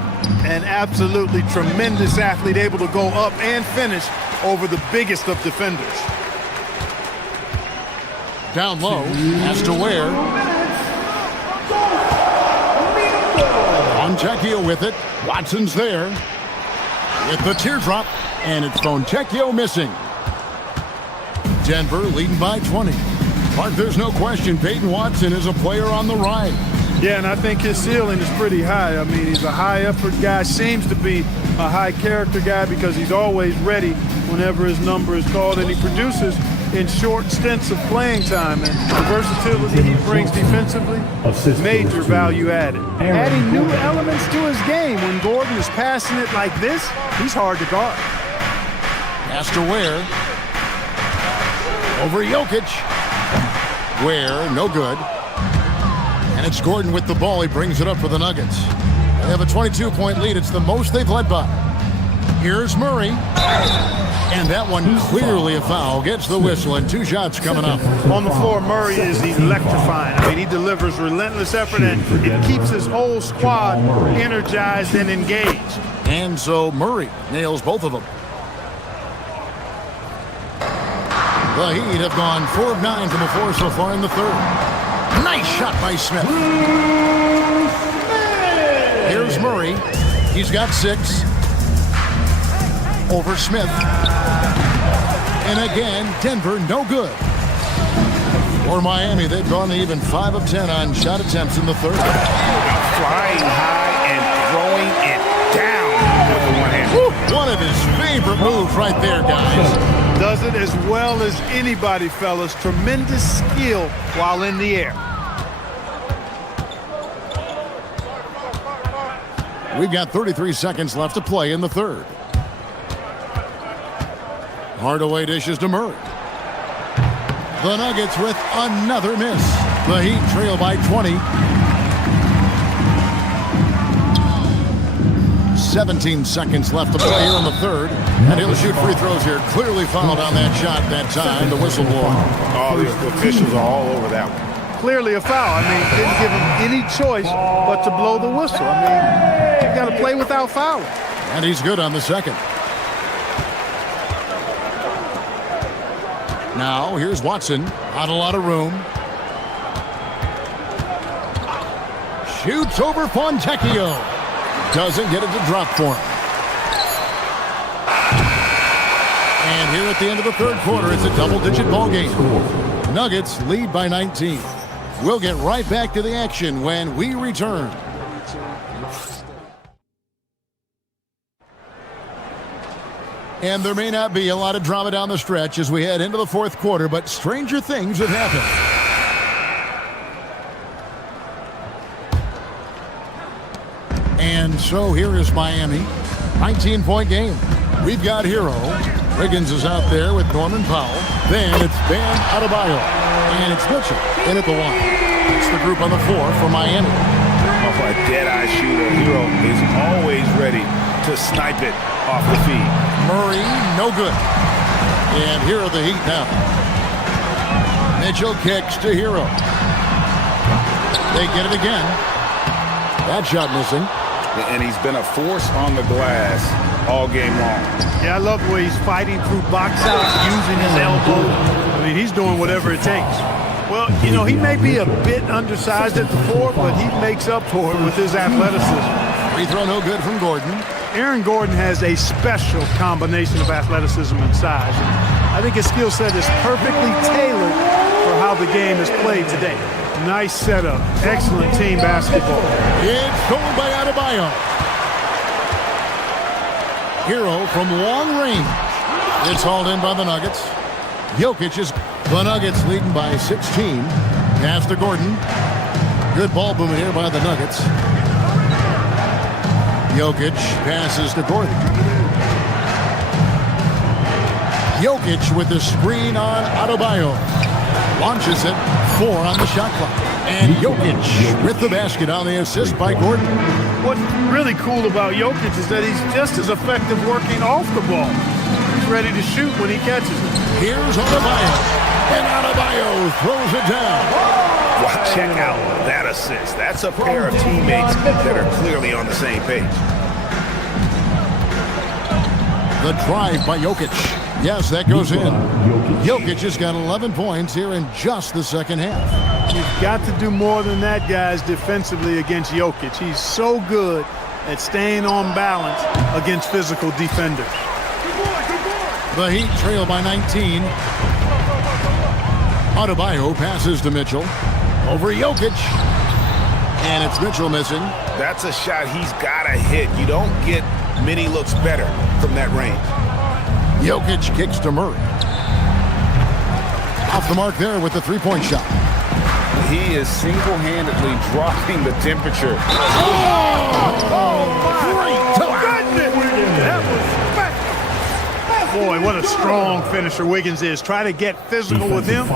An absolutely tremendous athlete, able to go up and finish over the biggest of defenders. Down low, has to Ware. Fontecchio with it. Watson's there. With the teardrop, and it's Fontecchio missing. Denver leading by 20. Mark, there's no question Peyton Watson is a player on the rise. Yeah, and I think his ceiling is pretty high. I mean, he's a high-effort guy, seems to be a high-character guy because he's always ready whenever his number is called, and he produces in short stints of playing time. And the versatility he brings defensively, major value added. Adding new elements to his game. When Gordon is passing it like this, he's hard to guard. Pass to Ware. Over Jokic. Ware, no good. And it's Gordon with the ball. He brings it up for the Nuggets. They have a 22-point lead. It's the most they've led by. Here's Murray. And that one clearly a foul. Gets the whistle and 2 shots coming up. On the floor, Murray is electrifying. I mean, he delivers relentless effort, and it keeps his whole squad energized and engaged. And so Murray nails both of them. The Heat have gone 4 of 9 from the floor so far in the third. Nice shot by Smith. Here's Murray. He's got 6. Over Smith. And again, Denver, no good. For Miami, they've gone to even 5 of 10 on shot attempts in the third. Flying high and throwing it down with the one hand. One of his favorite moves right there, guys. Does it as well as anybody, fellas. Tremendous skill while in the air. We've got 33 seconds left to play in the third. Hardaway dishes to Murray. The Nuggets with another miss. The Heat trail by 20. 17 seconds left to play here in the third. And he'll shoot free throws here. Clearly fouled on that shot that time. The whistle blower. Oh, the officials are all over that one. Clearly a foul. I mean, didn't give him any choice but to blow the whistle. I mean, you got to play without fouling. And he's good on the second. Now, here's Watson. Not a lot of room. Shoots over Fontecchio. Doesn't get it to drop for him. And here at the end of the third quarter, it's a double-digit ball game. Nuggets lead by 19. We'll get right back to the action when we return. And there may not be a lot of drama down the stretch as we head into the fourth quarter, but stranger things have happened. And so here is Miami. 19-point game. We've got Hero. Wiggins is out there with Norman Powell. Then it's Bam Adebayo. And it's Mitchell in at the 1. It's the group on the floor for Miami. Oh, a dead-eye shooter. Hero is always ready to snipe it off the feed. Murray, no good. And here are the Heat now. Mitchell kicks to Hero. They get it again. That shot missing. and he's been a force on the glass all game long. Yeah, I love the way he's fighting through box outs, using his elbow. I mean, he's doing whatever it takes. Well, you know, he may be a bit undersized at the 4, but he makes up for it with his athleticism. Free throw no good from Gordon. Aaron Gordon has a special combination of athleticism and size. And I think his skill set is perfectly tailored for how the game is played today. Nice setup. Excellent team basketball. It's stolen by Adebayo. Hero from long range. It's hauled in by the Nuggets. Jokic is the Nuggets leading by 16. Pass to Gordon. Good ball movement here by the Nuggets. Jokic passes to Gordon. Jokic with the screen on Adebayo. Launches it. 4 on the shot clock. And Jokic with the basket on the assist by Gordon. What's really cool about Jokic is that he's just as effective working off the ball. He's ready to shoot when he catches it. Here's Adebayo. And Adebayo throws it down. Wow, check out that assist. That's a pair of teammates that are clearly on the same page. The drive by Jokic. Yes, that goes in. Jokic has got 11 points here in just the second half. You've got to do more than that, guys, defensively against Jokic. He's so good at staying on balance against physical defenders. The Heat trail by 19. Adebayo passes to Mitchell. Over Jokic. And it's Mitchell missing. That's a shot he's got to hit. You don't get many looks better from that range. Jokic kicks to Murray. Off the mark there with the three-point shot. He is single-handedly dropping the temperature. Boy, what a strong finisher Wiggins is. Try to get physical with him.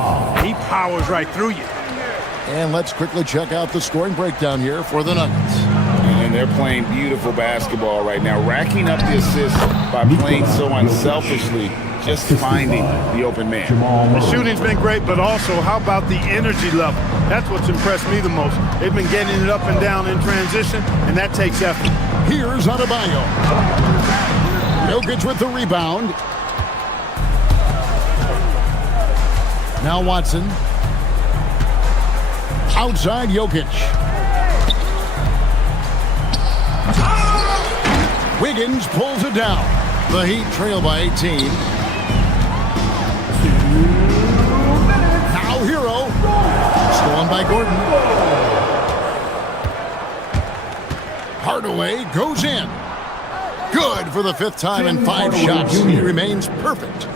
He powers right through you. And let's quickly check out the scoring breakdown here for the Nuggets. And they're playing beautiful basketball right now, racking up the assists by playing so unselfishly, just finding the open man. The shooting's been great, but also how about the energy level? That's what's impressed me the most. They've been getting it up and down in transition, and that takes effort. Here's Adebayo. Jokic with the rebound. Now Watson. Outside Jokic. Wiggins pulls it down. The Heat trail by 18. Now Hero. Stolen by Gordon. Hardaway goes in. Good for the 5th time in 5 shots. He remains perfect.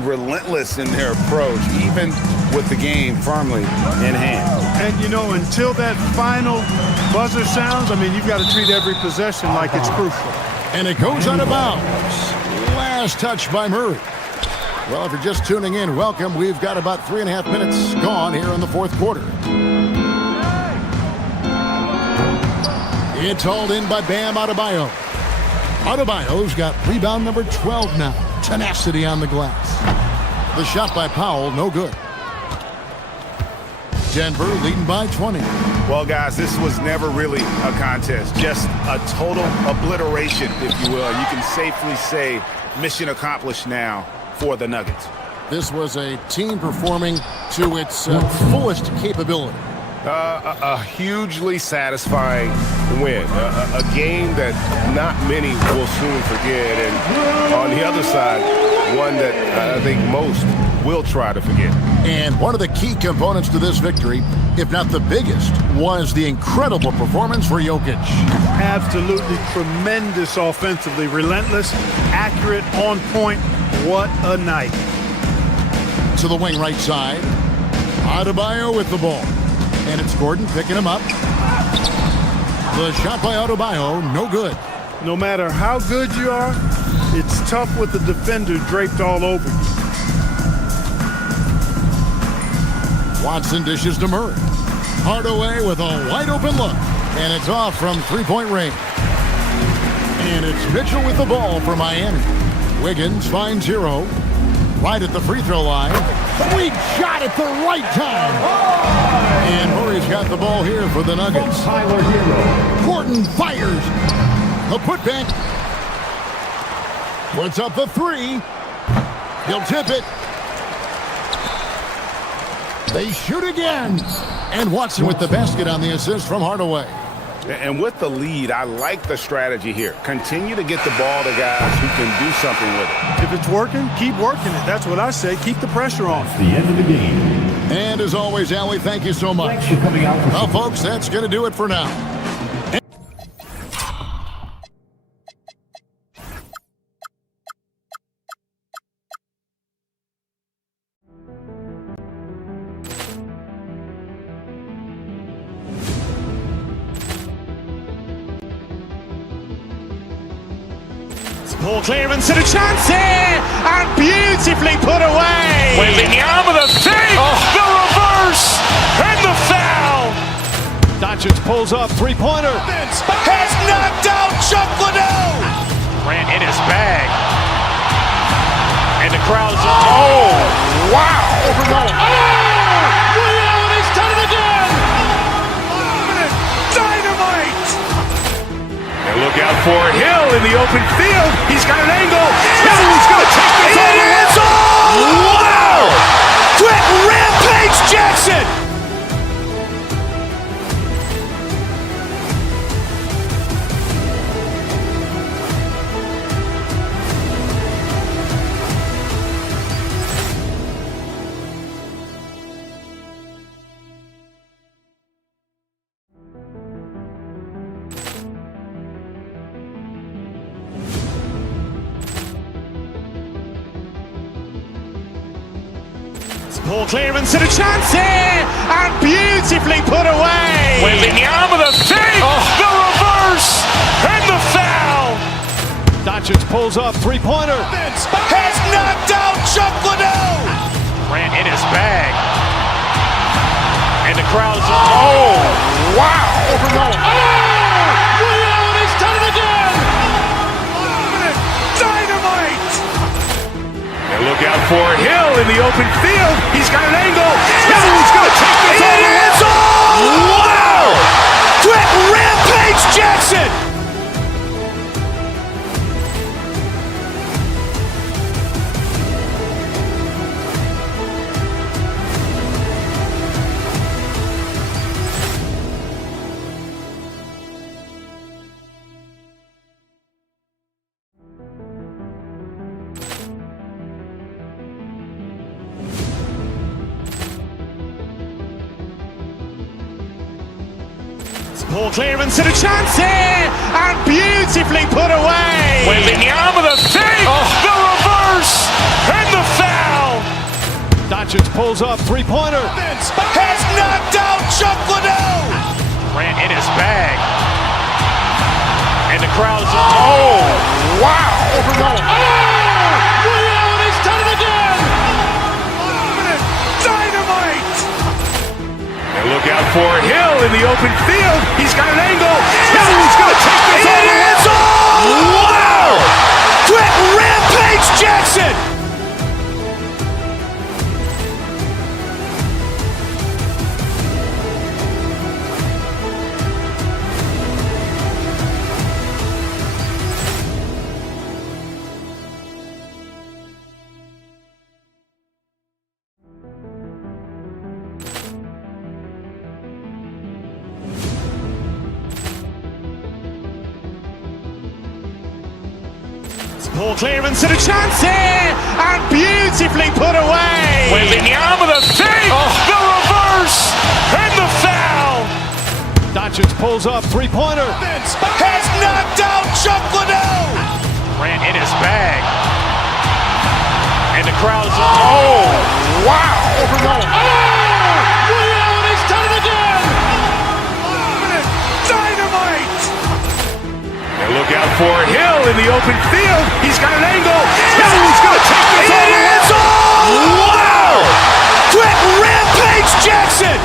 Relentless in their approach, even with the game firmly in hand. And, you know, until that final buzzer sounds, I mean, you've got to treat every possession like it's crucial. And it goes out of bounds. Last touch by Murray. Well, if you're just tuning in, welcome. We've got about 3.5 minutes gone here in the 4th quarter. It's hauled in by Bam Adebayo. Adebayo's got rebound number 12 now. Tenacity on the glass. The shot by Powell, no good. Denver leading by 20. Well, guys, this was never really a contest. Just a total obliteration, if you will. You can safely say mission accomplished now for the Nuggets. This was a team performing to its fullest capability. A hugely satisfying win. A game that not many will soon forget. And on the other side, one that I think most will try to forget. And one of the key components to this victory, if not the biggest, was the incredible performance for Jokic. Absolutely tremendous offensively. Relentless, accurate, on point. What a night. To the wing right side. Adebayo with the ball. And it's Gordon picking him up. The shot by Adebayo, no good. No matter how good you are, it's tough with the defender draped all over you. Watson dishes to Murray. Hardaway with a wide open look. And it's off from three-point range. And it's Mitchell with the ball for Miami. Wiggins finds Hero. Right at the free throw line. Sweet shot at the right time. And Murray's got the ball here for the Nuggets. Gordon fires. The putback. Puts up the three. He'll tip it. They shoot again. And Watson with the basket on the assist from Hardaway. And with the lead, I like the strategy here. Continue to get the ball to guys who can do something with it. If it's working, keep working it. That's what I say. Keep the pressure on. The end of the game. And as always, Allie, thank you so much. Thanks for coming out. Well, folks, that's going to do it for now. Ball clearance and a chance here, and beautifully put away. Wembanyama the fake, the reverse, and the foul. Doncic pulls up, three-pointer. Has knocked out Chuck Liddell. Grant in his bag. And the crowd's Wow. Ray Allen has done it again. Dynamite. And look out for Hill in the open field. He's got an angle. He's going to take this all the way. Wow! Quick Rampage Jackson. Ball clearance and a chance here, and beautifully put away. Wembanyama the fake, the reverse, and the foul. Doncic pulls up, three-pointer. Has knocked out Chuck Liddell. Grant in his bag. And the crowd's Wow. Ray Allen has done it again. Dynamite. And look out for Hill in the open field. He's got an angle. He's going to take this all the way. Wow! Quick Rampage Jackson. Ball clearance and a chance here, and beautifully put away. Wembanyama the fake, the reverse, and the foul. Doncic pulls up, three-pointer. Has knocked out Chuck Liddell. Grant in his bag. And the crowd's Wow. Ray Allen has done it again. Dynamite. And look out for Hill in the open field. He's got an angle. He's going to take this all the way. Wow. Quick Rampage Jackson. Ball clearance and a chance here, and beautifully put away. Wembanyama the fake, the reverse, and the foul. Doncic pulls up, three-pointer. Has knocked out Chuck Liddell. Grant in his bag. And the crowd's Wow. Ray Allen has done it again. Dynamite. And look out for Hill in the open field. He's got an angle. He's going to take this all the way. Wow. Quick Rampage Jackson.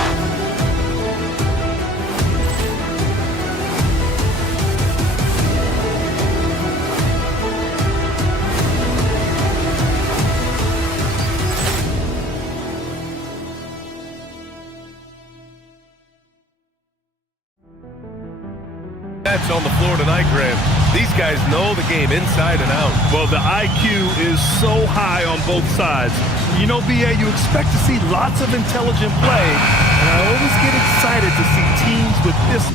That's on the floor tonight, Graham. These guys know the game inside and out. Well, the IQ is so high on both sides. You know, BA, you expect to see lots of intelligent play, and I always get excited to see teams with this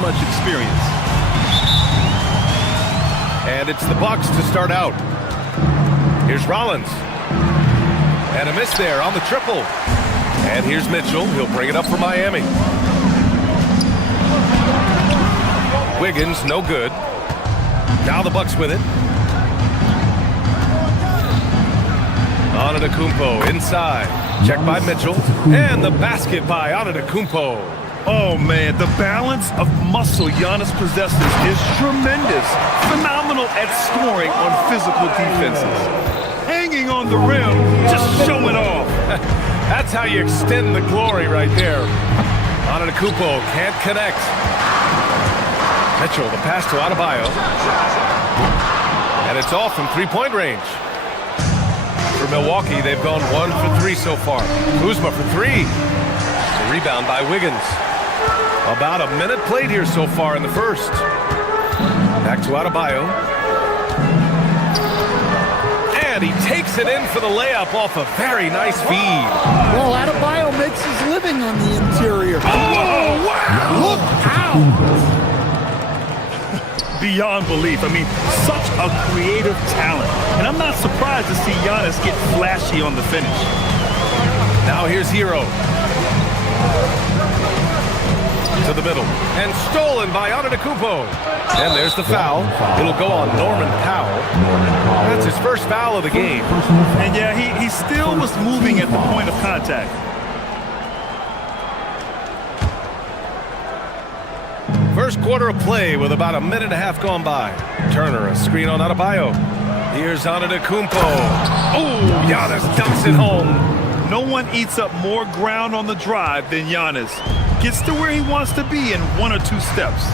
much experience. And it's the Bucks to start out. Here's Rollins. And a miss there on the triple. And here's Mitchell. He'll bring it up for Miami. Wiggins, no good. Now the Bucks with it. Antetokounmpo inside. Check by Mitchell. And the basket by Antetokounmpo. Oh, man, the balance of muscle Giannis possesses is tremendous. Phenomenal at scoring on physical defenses. Hanging on the rim, just showing off. That's how you extend the glory right there. Antetokounmpo can't connect. Mitchell, the pass to Adebayo. And it's off from three-point range. For Milwaukee, they've gone 1 for 3 so far. Kuzma for 3. The rebound by Wiggins. About a minute played here so far in the first. Back to Adebayo. And he takes it in for the layup off a very nice feed. Well, Adebayo makes his living on the interior. Oh, wow! Look out! Beyond belief. I mean, such a creative talent. And I'm not surprised to see Giannis get flashy on the finish. Now here's Hero. To the middle. And stolen by Antetokounmpo. And there's the foul. It'll go on Norman Powell. That's his first foul of the game. And yeah, he still was moving at the point of contact. First quarter of play with about a minute and a half gone by. Turner, a screen on Adebayo. Here's Antetokounmpo. Oh, Giannis dumps it home. No one eats up more ground on the drive than Giannis. Gets to where he wants to be in 1 or 2 steps.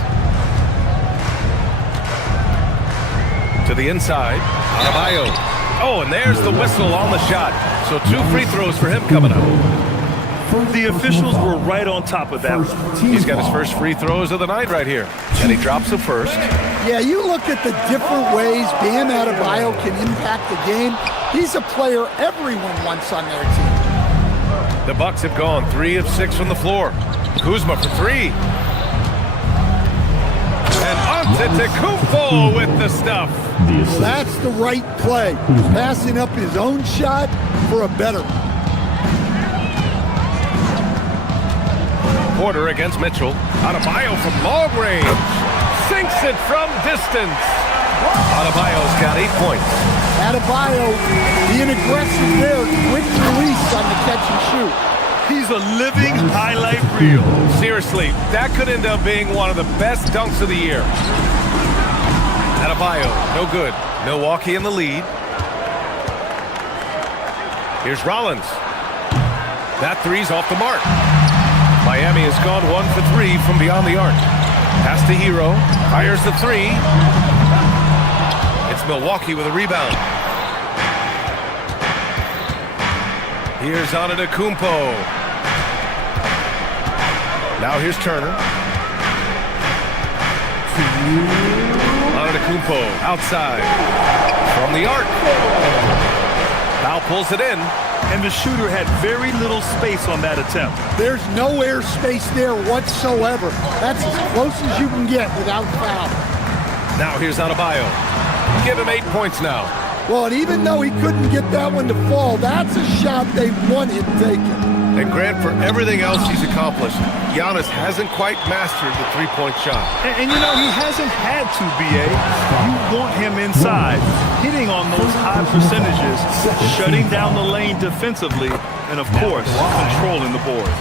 To the inside, Adebayo. Oh, and there's the whistle on the shot. So 2 free throws for him coming up. The officials were right on top of that one. He's got his first free throws of the night right here. And he drops it first. Yeah, you look at the different ways Bam Adebayo can impact the game. He's a player everyone wants on their team. The Bucks have gone 3 of 6 from the floor. Kuzma for 3. And Antetokounmpo with the stuff. That's the right play. Passing up his own shot for a better. Porter against Mitchell. Adebayo from long range. Sinks it from distance. Adebayo's got 8 points. Adebayo being aggressive there. Quick release on the catch and shoot. He's a living highlight reel. Seriously, that could end up being one of the best dunks of the year. Adebayo, no good. Milwaukee in the lead. Here's Rollins. That three's off the mark. Miami has gone 1 for 3 from beyond the arc. Pass to Hero. Fires the 3. It's Milwaukee with a rebound. Here's Antetokounmpo. Now here's Turner. Antetokounmpo outside from the arc. Foul pulls it in. And the shooter had very little space on that attempt. There's no air space there whatsoever. That's as close as you can get without foul. Now here's Adebayo. Give him 8 points now. Well, and even though he couldn't get that one to fall, that's a shot they want him taking. And Grant, for everything else he's accomplished, Giannis hasn't quite mastered the three-point shot. And you know, he hasn't had to, BA. You want him inside, hitting on those high percentages, shutting down the lane defensively, and of course, controlling the boards.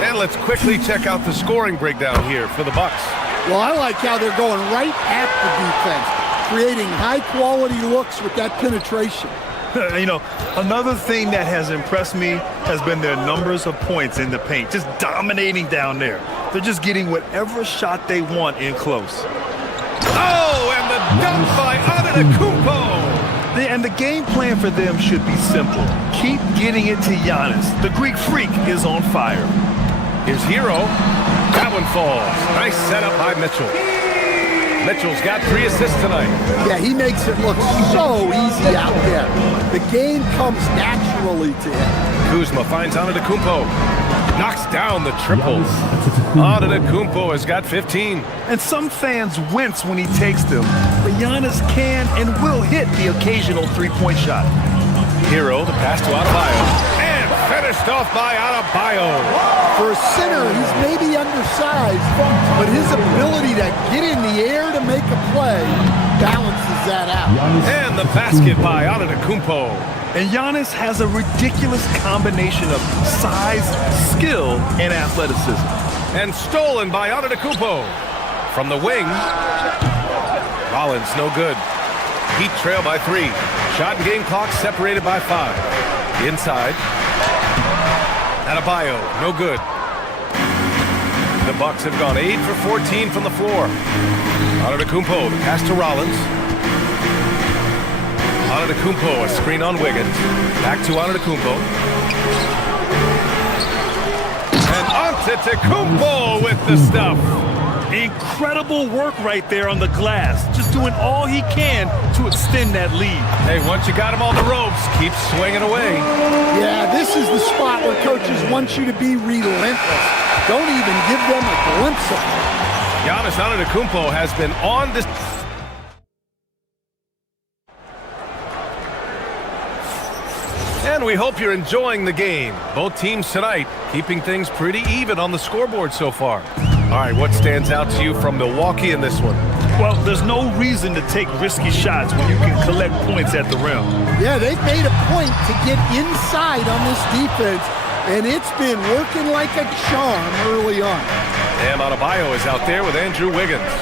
And let's quickly check out the scoring breakdown here for the Bucks. Well, I like how they're going right at the defense, creating high-quality looks with that penetration. You know, another thing that has impressed me has been their numbers of points in the paint, just dominating down there. They're just getting whatever shot they want in close. Oh, and the dunk by Antetokounmpo. And the game plan for them should be simple. Keep getting it to Giannis. The Greek freak is on fire. Here's Hero. That one falls. Nice setup by Mitchell. Mitchell's got 3 assists tonight. Yeah, he makes it look so easy out there. The game comes naturally to him. Kuzma finds Antetokounmpo. Knocks down the triple. Antetokounmpo has got 15. And some fans wince when he takes them, but Giannis can and will hit the occasional three-point shot. Hero, the pass to Adebayo. And finished off by Adebayo. For a center, he's maybe undersized, but his ability to get in the air to make a play balances that out. And the basket by Antetokounmpo. And Giannis has a ridiculous combination of size, skill, and athleticism. And stolen by Antetokounmpo. From the wing. Rollins, no good. Heat trail by 3. Shot and game clock separated by 5. Inside. Adebayo, no good. The Bucks have gone 8 for 14 from the floor. Antetokounmpo, the pass to Rollins. Antetokounmpo, a screen on Wiggins. Back to Antetokounmpo. And Antetokounmpo with the stuff. Incredible work right there on the glass. Just doing all he can to extend that lead. Hey, once you got him on the ropes, keep swinging away. Yeah, this is the spot where coaches want you to be relentless. Don't even give them a glimpse of it. Giannis Antetokounmpo has been on this. And we hope you're enjoying the game. Both teams tonight keeping things pretty even on the scoreboard so far. All right, what stands out to you from Milwaukee in this one? Well, there's no reason to take risky shots when you can collect points at the rim. Yeah, they've made a point to get inside on this defense, and it's been working like a charm early on. Bam Adebayo is out there with Andrew Wiggins.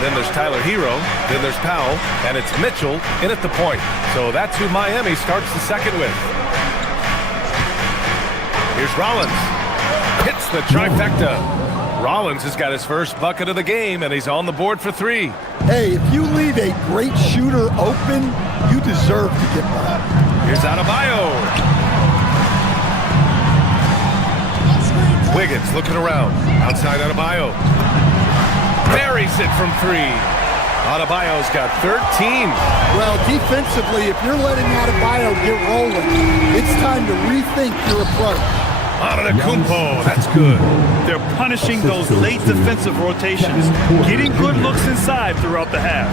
Then there's Tyler Hero, then there's Powell, and it's Mitchell in at the point. So that's who Miami starts the second with. Here's Rollins. Hits the trifecta. Rollins has got his first bucket of the game, and he's on the board for 3. Hey, if you leave a great shooter open, you deserve to get by. Here's Adebayo. Wiggins looking around. Outside Adebayo. Buries it from 3. Adebayo's got 13. Well, defensively, if you're letting Adebayo get rolling, it's time to rethink your approach. Antetokounmpo, that's good. They're punishing those late defensive rotations, getting good looks inside throughout the half.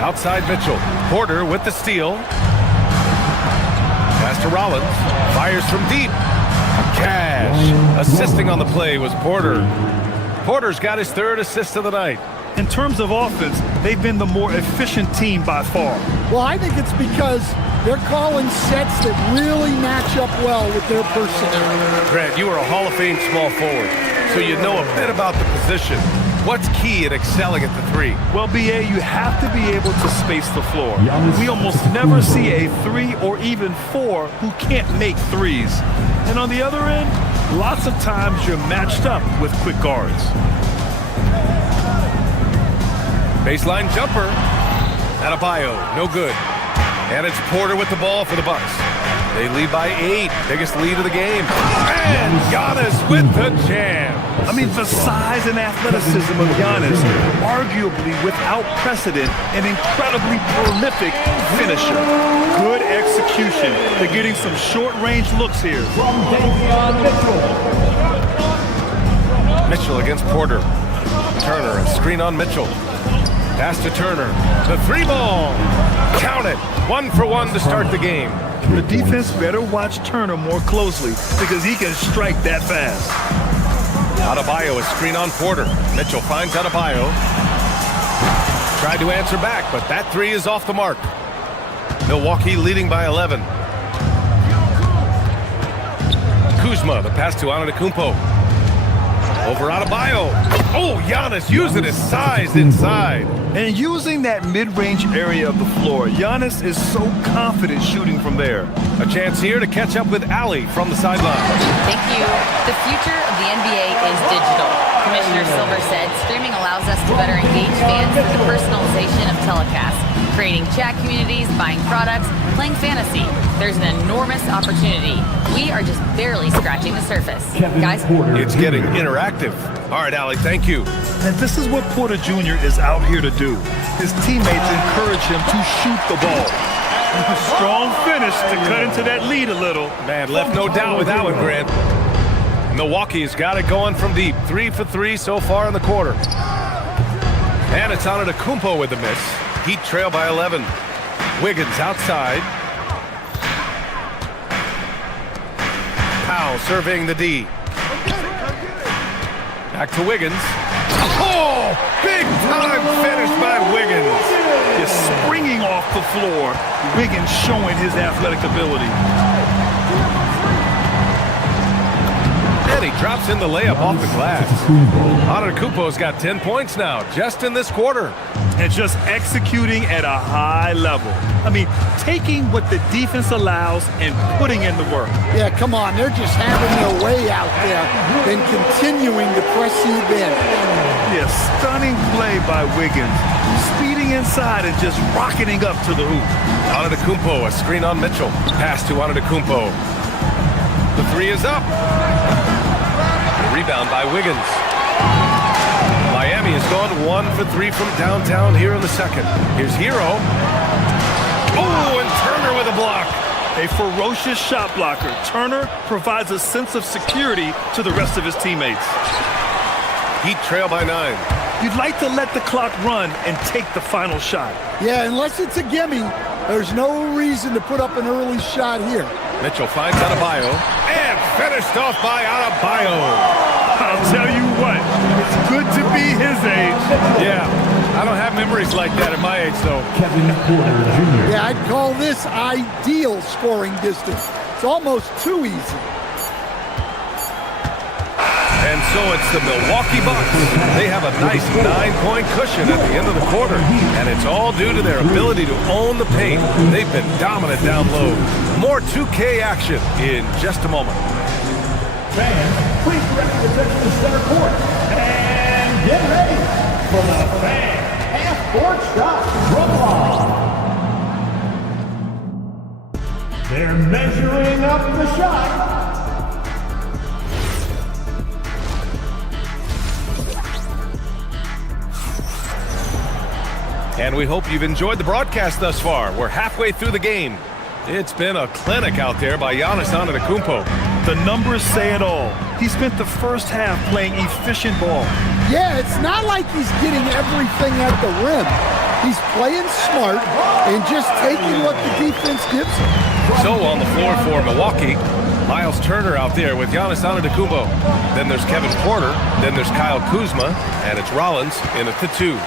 Outside Mitchell. Porter with the steal. Pass to Rollins. Fires from deep. Cash. Assisting on the play was Porter. Porter's got his 3rd assist of the night. In terms of offense, they've been the more efficient team by far. Well, I think it's because they're calling sets that really match up well with their personnel. Grant, you are a Hall of Fame small forward, so you know a bit about the position. What's key in excelling at the 3? Well, BA, you have to be able to space the floor. We almost never see a 3 or even 4 who can't make 3s. And on the other end, lots of times you're matched up with quick guards. Baseline jumper. Adebayo, no good. And it's Porter with the ball for the Bucks. They lead by 8, biggest lead of the game. And Giannis with the jam. I mean, the size and athleticism of Giannis, arguably without precedent, an incredibly prolific finisher. Good execution. They're getting some short-range looks here. Mitchell against Porter. Turner, a screen on Mitchell. Pass to Turner. The 3-ball. Count it. 1 for 1 to start the game. The defense better watch Turner more closely because he can strike that fast. Adebayo, a screen on Porter. Mitchell finds Adebayo. Tried to answer back, but that 3 is off the mark. Milwaukee leading by 11. Kuzma, the pass to Antetokounmpo. Over Adebayo. Oh, Giannis using his size inside. And using that mid-range area of the floor, Giannis is so confident shooting from there. A chance here to catch up with Ali from the sideline. Thank you. The future of the NBA is digital. Commissioner Silver said streaming allows us to better engage fans with the personalization of telecasts, creating chat communities, buying products, playing fantasy. There's an enormous opportunity. We are just barely scratching the surface. Guys? It's getting interactive. All right, Allie, thank you. And this is what Porter Jr. is out here to do. His teammates encourage him to shoot the ball. Strong finish to cut into that lead a little. Man, left no doubt with that one, Grant. Milwaukee's got it going from deep. 3 for 3 so far in the quarter. And it's Antetokounmpo with the miss. Heat trail by 11. Wiggins outside. Powell surveying the D. Back to Wiggins. Oh, big time finish by Wiggins. Just springing off the floor. Wiggins showing his athletic ability. And he drops in the layup off the glass. Antetokounmpo's got 10 points now, just in this quarter. And just executing at a high level. I mean, taking what the defense allows and putting in the work. Yeah, come on. They're just having their way out there and continuing to press you in. Yeah, stunning play by Wiggins. Speeding inside and just rocketing up to the hoop. Antetokounmpo, a screen on Mitchell. Pass to Antetokounmpo. The three is up. Rebound by Wiggins. Miami has gone 1 for 3 from downtown here in the second. Here's Hero. Oh, and Turner with a block. A ferocious shot blocker. Turner provides a sense of security to the rest of his teammates. Heat trail by 9. You'd like to let the clock run and take the final shot. Yeah, unless it's a gimme, there's no reason to put up an early shot here. Mitchell finds Adebayo. And finished off by Adebayo. I'll tell you what, it's good to be his age. Yeah, I don't have memories like that at my age, though. Kevin Porter Jr. Yeah, I'd call this ideal scoring distance. It's almost too easy. And so it's the Milwaukee Bucks. They have a nice 9-point cushion at the end of the quarter, and it's all due to their ability to own the paint. They've been dominant down low. More 2K action in just a moment. Fans, please direct your attention to center court. And get ready for the fan half-court shot drop-off. They're measuring up the shot. And we hope you've enjoyed the broadcast thus far. We're halfway through the game. It's been a clinic out there by Giannis Antetokounmpo. The numbers say it all. He spent the first half playing efficient ball. Yeah, it's not like he's getting everything at the rim. He's playing smart and just taking what the defense gives him. So on the floor for Milwaukee, Miles Turner out there with Giannis Antetokounmpo. Then there's Kevin Porter. Then there's Kyle Kuzma. And it's Rollins in at the 2.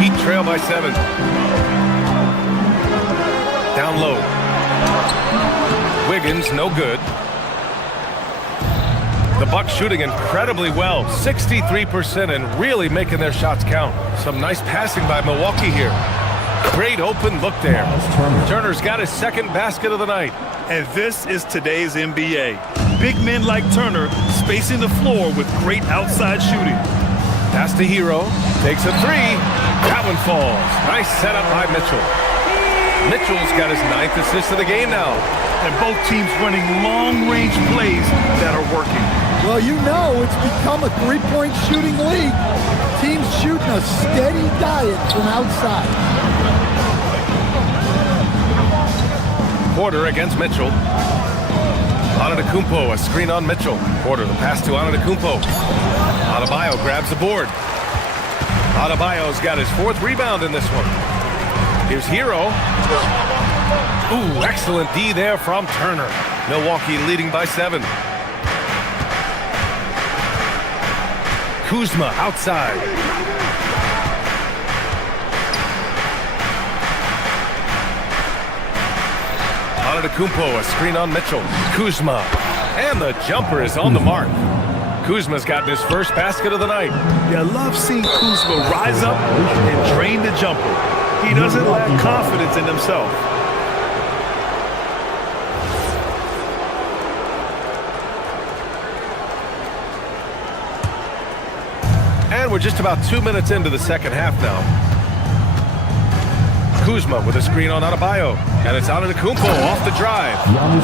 Heat trail by 7. Down low. Wiggins, no good. The Bucks shooting incredibly well, 63%, and really making their shots count. Some nice passing by Milwaukee here. Great open look there. Turner's got his second basket of the night. And this is today's NBA. Big men like Turner spacing the floor with great outside shooting. Pass to Hero. Takes a 3. That one falls. Nice setup by Mitchell. Mitchell's got his 9th assist of the game now. And both teams running long-range plays that are working. Well, you know it's become a three-point shooting league. Teams shooting a steady diet from outside. Porter against Mitchell. Antetokounmpo, a screen on Mitchell. Porter, the pass to Antetokounmpo. Adebayo grabs the board. Adebayo's got his 4th rebound in this one. Here's Hero. Ooh, excellent D there from Turner. Milwaukee leading by 7. Kuzma outside. Antetokounmpo, a screen on Mitchell. Kuzma, and the jumper is on the mark. Kuzma's got his first basket of the night. Yeah, I love seeing Kuzma rise up and drain the jumper. He doesn't lack confidence in himself. And we're just about 2 minutes into the second half now. Kuzma with a screen on Adebayo. And it's Antetokounmpo off the drive.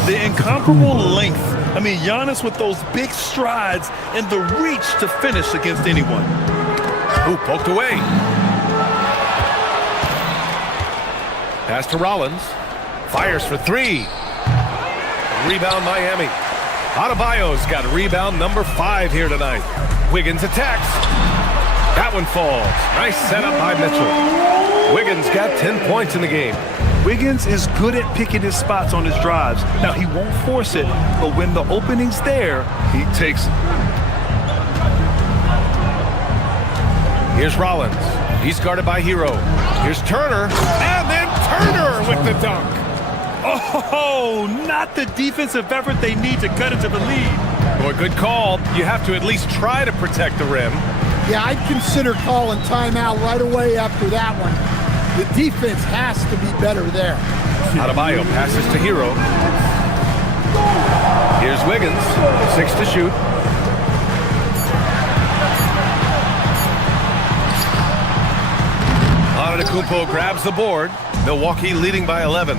The incomparable length I mean, Giannis with those big strides and the reach to finish against anyone. Ooh, poked away. Pass to Rollins. Fires for three. Rebound Miami. Adebayo's got rebound number 5 here tonight. Wiggins attacks. That one falls. Nice setup by Mitchell. Wiggins got 10 points in the game. Wiggins is good at picking his spots on his drives. Now, he won't force it, but when the opening's there, he takes it. Here's Rollins. He's guarded by Hero. Here's Turner. And then Turner with the dunk. Oh, not the defensive effort they need to cut into the lead. Boy, good call. You have to at least try to protect the rim. Yeah, I'd consider calling timeout right away after that one. The defense has to be better there. Adebayo passes to Hero. Here's Wiggins. 6 to shoot. Antetokounmpo grabs the board. Milwaukee leading by 11.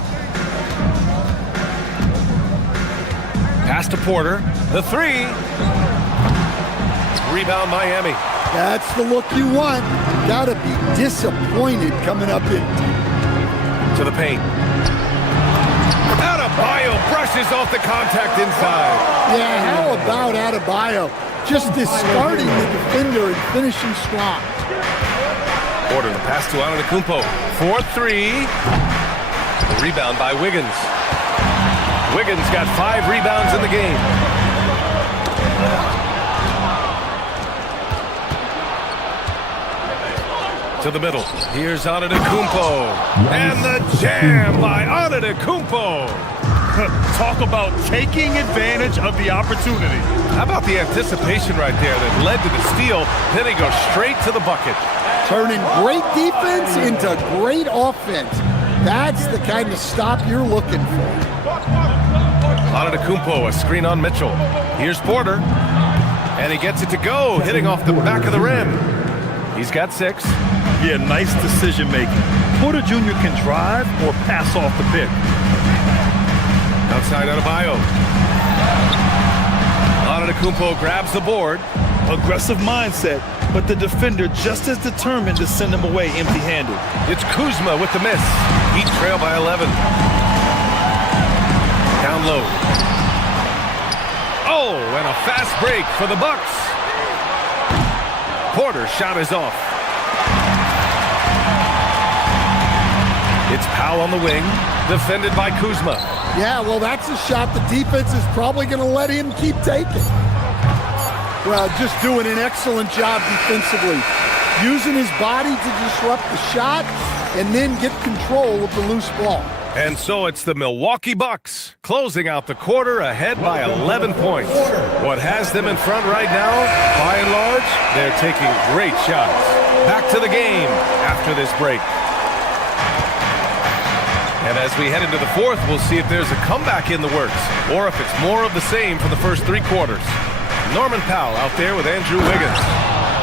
Pass to Porter. The 3. Rebound Miami. That's the look you want. Gotta be disappointed coming up in. To the paint. Adebayo brushes off the contact inside. Yeah, how about Adebayo? Just discarding the defender and finishing strong. Porter, the pass to Antetokounmpo. 4-3. The rebound by Wiggins. Wiggins got 5 rebounds in the game. To the middle. Here's Antetokounmpo. And the jam by Antetokounmpo. Talk about taking advantage of the opportunity. How about the anticipation right there that led to the steal? Then he goes straight to the bucket. Turning great defense into great offense. That's the kind of stop you're looking for. Antetokounmpo, a screen on Mitchell. Here's Porter. And he gets it to go, hitting off the back of the rim. He's got 6. Yeah, nice decision making. Porter Jr. can drive or pass off the pick. Outside Adebayo. Antetokounmpo grabs the board. Aggressive mindset, but the defender just as determined to send him away empty-handed. It's Kuzma with the miss. Heat trail by 11. Down low. Oh, and a fast break for the Bucks. Porter's shot is off. It's Powell on the wing, defended by Kuzma. Yeah, well, that's a shot the defense is probably going to let him keep taking. Well, just doing an excellent job defensively. Using his body to disrupt the shot and then get control of the loose ball. And so it's the Milwaukee Bucks closing out the quarter ahead by 11 points. What has them in front right now, by and large, they're taking great shots. Back to the game after this break. And as we head into the 4th, we'll see if there's a comeback in the works or if it's more of the same for the first 3 quarters. Norman Powell out there with Andrew Wiggins.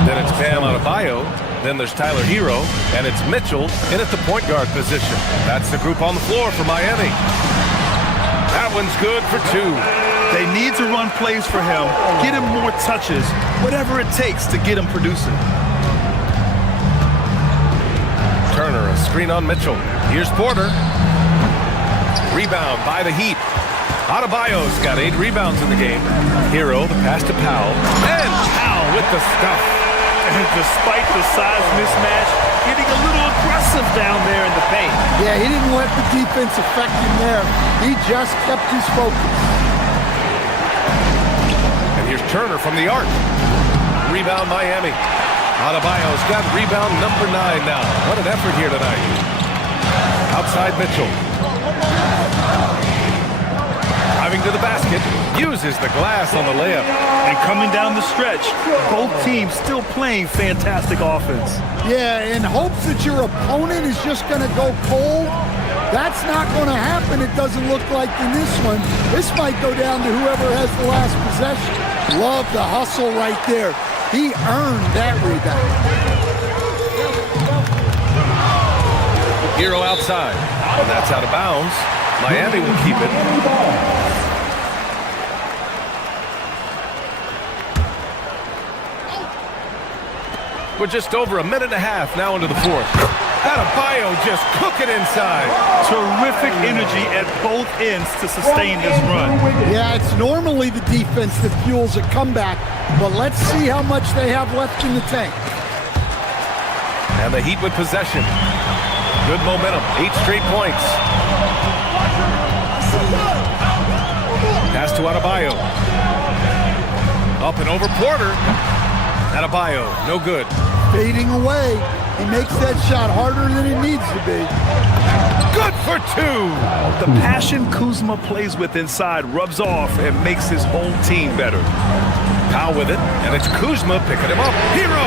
Then it's Bam Adebayo. Then there's Tyler Hero. And it's Mitchell in at the point guard position. That's the group on the floor for Miami. That one's good for 2. They need to run plays for him, get him more touches, whatever it takes to get him producing. Turner, a screen on Mitchell. Here's Porter. Rebound by the Heat. Adebayo's got 8 rebounds in the game. Hero, the pass to Powell. And Powell with the stuff. And despite the size mismatch, getting a little aggressive down there in the paint. Yeah, he didn't let the defense affect him there. He just kept his focus. And here's Turner from the arc. Rebound Miami. Adebayo's got rebound number 9 now. What an effort here tonight. Outside Mitchell. Driving to the basket. Uses the glass on the layup. And coming down the stretch, both teams still playing fantastic offense. Yeah, in hopes that your opponent is just going to go cold. That's not going to happen, it doesn't look like in this one. This might go down to whoever has the last possession. Love the hustle right there. He earned that rebound. Hero outside. And that's out of bounds. Miami will keep it. We're just over a minute and a half now into the fourth. Adebayo just cooking inside. Terrific energy at both ends to sustain this run. Yeah, it's normally the defense that fuels a comeback, but let's see how much they have left in the tank. And the Heat with possession. Good momentum, 8 straight points. Pass to Adebayo. Up and over Porter. Adebayo, no good. Fading away. He makes that shot harder than it needs to be. Good for 2. The passion Kuzma plays with inside rubs off and makes his whole team better. Powell with it, and it's Kuzma picking him up. Hero!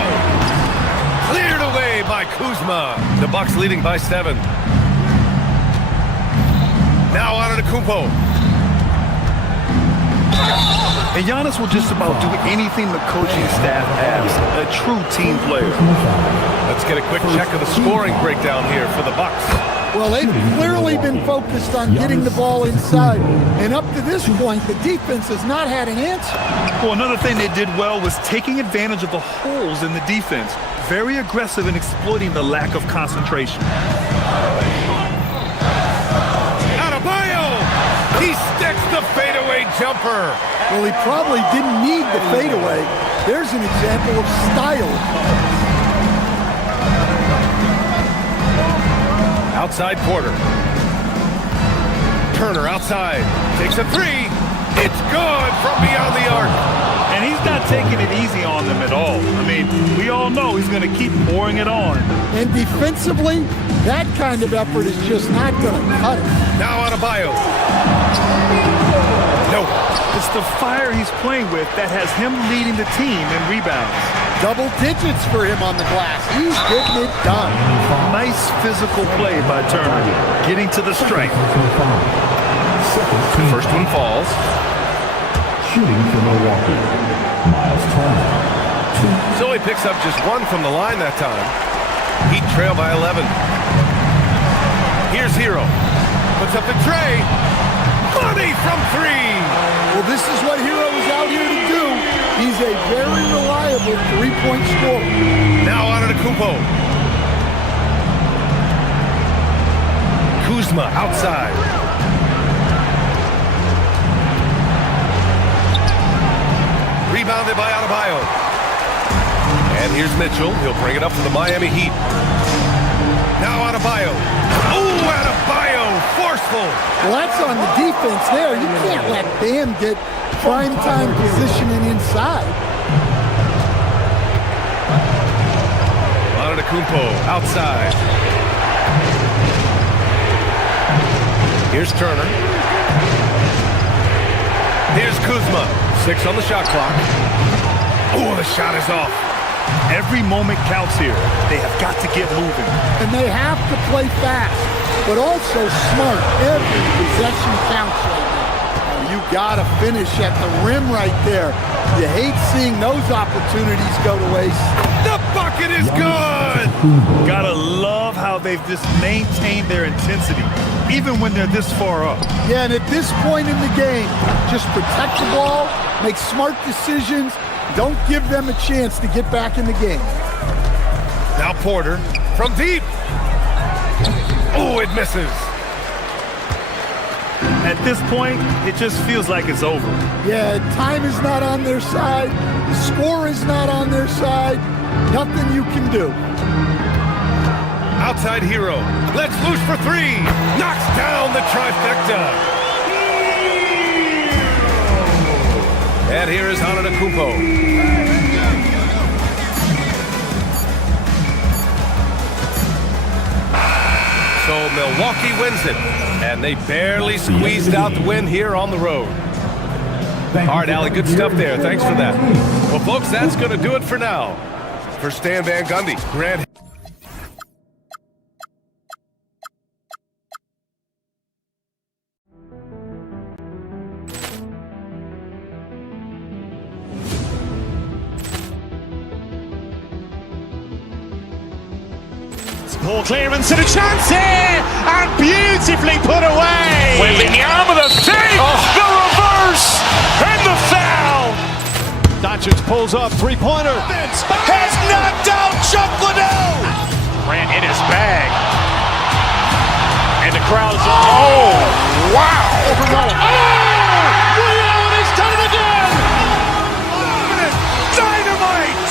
Cleared away by Kuzma. The Bucks leading by 7. Now Antetokounmpo. And Giannis will just about do anything the coaching staff asks. A true team player. Let's get a quick check of the scoring breakdown here for the Bucks. Well, they've clearly been focused on getting the ball inside. And up to this point, the defense has not had an answer. Well, another thing they did well was taking advantage of the holes in the defense. Very aggressive in exploiting the lack of concentration. Adebayo! He sticks the fadeaway jumper. Well, he probably didn't need the fadeaway. There's an example of style. Outside Porter. Turner outside. Takes a 3. It's good from beyond the arc. And he's not taking it easy on them at all. I mean, we all know he's going to keep pouring it on. And defensively, that kind of effort is just not going to cut it. Now Adebayo. No. It's the fire he's playing with that has him leading the team in rebounds. Double digits for him on the glass. He's getting it done. Nice physical play by Turner, getting to the stripe. First one falls. Shooting for Milwaukee, Miles Turner. So he picks up just 1 from the line that time. Heat trail by 11. Here's Hero. Puts up the tray. Money from 3. Well, this is what Hero is out here to do. He's a very reliable three-point scorer. Now Antetokounmpo. Kuzma outside. Rebounded by Adebayo. And here's Mitchell. He'll bring it up for the Miami Heat. Now Adebayo. Oh, Adebayo, forceful. Well, that's on the defense there. You can't let Bam get prime time positioning inside. Antetokounmpo outside. Here's Turner. Here's Kuzma. 6 on the shot clock. Oh, the shot is off. Every moment counts here. They have got to get moving. And they have to play fast, but also smart. Every possession counts right now. You got to finish at the rim right there. You hate seeing those opportunities go to waste. The bucket is good! Gotta love how they've just maintained their intensity, even when they're this far up. Yeah, and at this point in the game, just protect the ball, make smart decisions, don't give them a chance to get back in the game. Now Porter from deep. Oh, it misses. At this point, it just feels like it's over. Yeah, time is not on their side. The score is not on their side. Nothing you can do. Outside Hero. Let's loose for 3. Knocks down the trifecta. And here is Antetokounmpo. So Milwaukee wins it, and they barely squeezed out the win here on the road. All right, Allie, good stuff there. Thanks for that. Well, folks, that's going to do it for now. For Stan Van Gundy, Grant. Ball clearance and a chance here, and beautifully put away. Wembenyama the save, the reverse, and the foul. Doncic pulls up, three-pointer. Has knocked out Chuck Liddell. Ran in his bag. And the crowd's, oh, wow. Overrun. Oh, Ray Allen has done it again. Dynamite.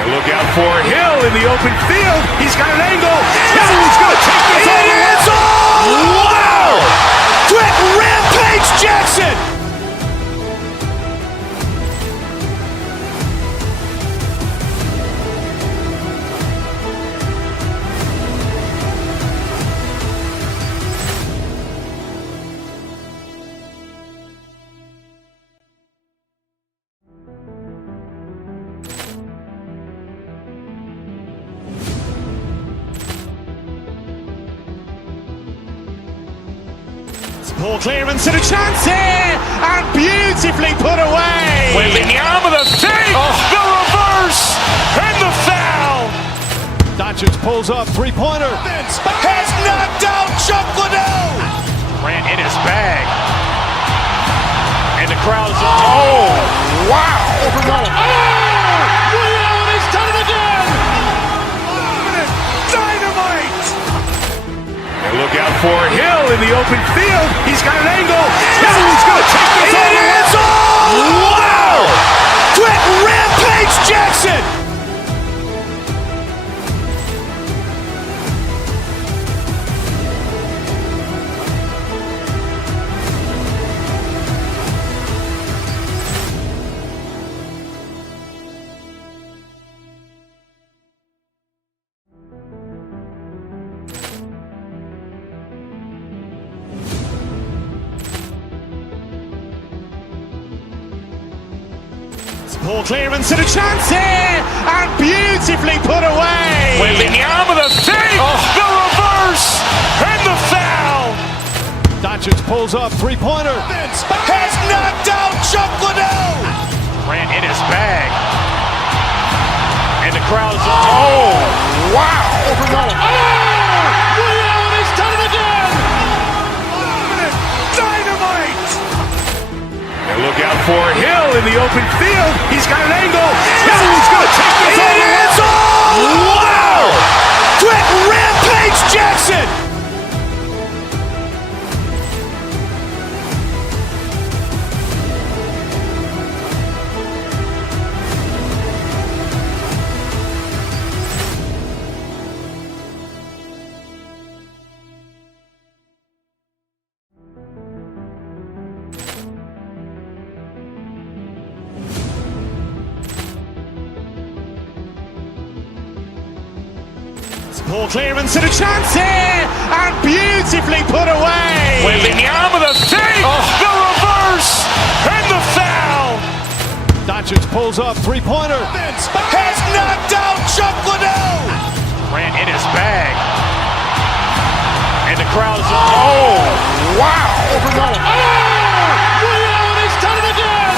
And look out for Hill in the open field. He's got an angle. He's going to take this all the way. Wow. Quick Rampage Jackson. Ball clearance and a chance here, and beautifully put away. Wembanyama the fake, the reverse, and the foul. Doncic pulls up, three-pointer. Has knocked out Chuck Liddell. Ran in his bag. And the crowd's, oh, wow. Overrun. oh, Ray Allen has done it again. Dynamite. And look out for Hill in the open field. He's got an angle. He's going to take this all the way. Wow. Quick Rampage Jackson. Ball clearance and a chance here, and beautifully put away. Wembanyama the fake, the reverse, and the foul. Doncic pulls up, three-pointer. Has knocked out Chuck Liddell. Ran in his bag. And the crowd's, oh, wow. Overrun. Oh, Ray Allen has done it again. Dynamite. And look out for Hill in the open field. He's got an angle. He's going to take this all the way. Wow. Quick Rampage Jackson. Ball clearance and a chance here, and beautifully put away. Wembanyama the fake, the reverse, and the foul. Doncic pulls up, three-pointer. Has knocked out Chuck Liddell. Ran in his bag. And the crowd's, oh, wow. Overrun. Oh, Ray Allen has done it again.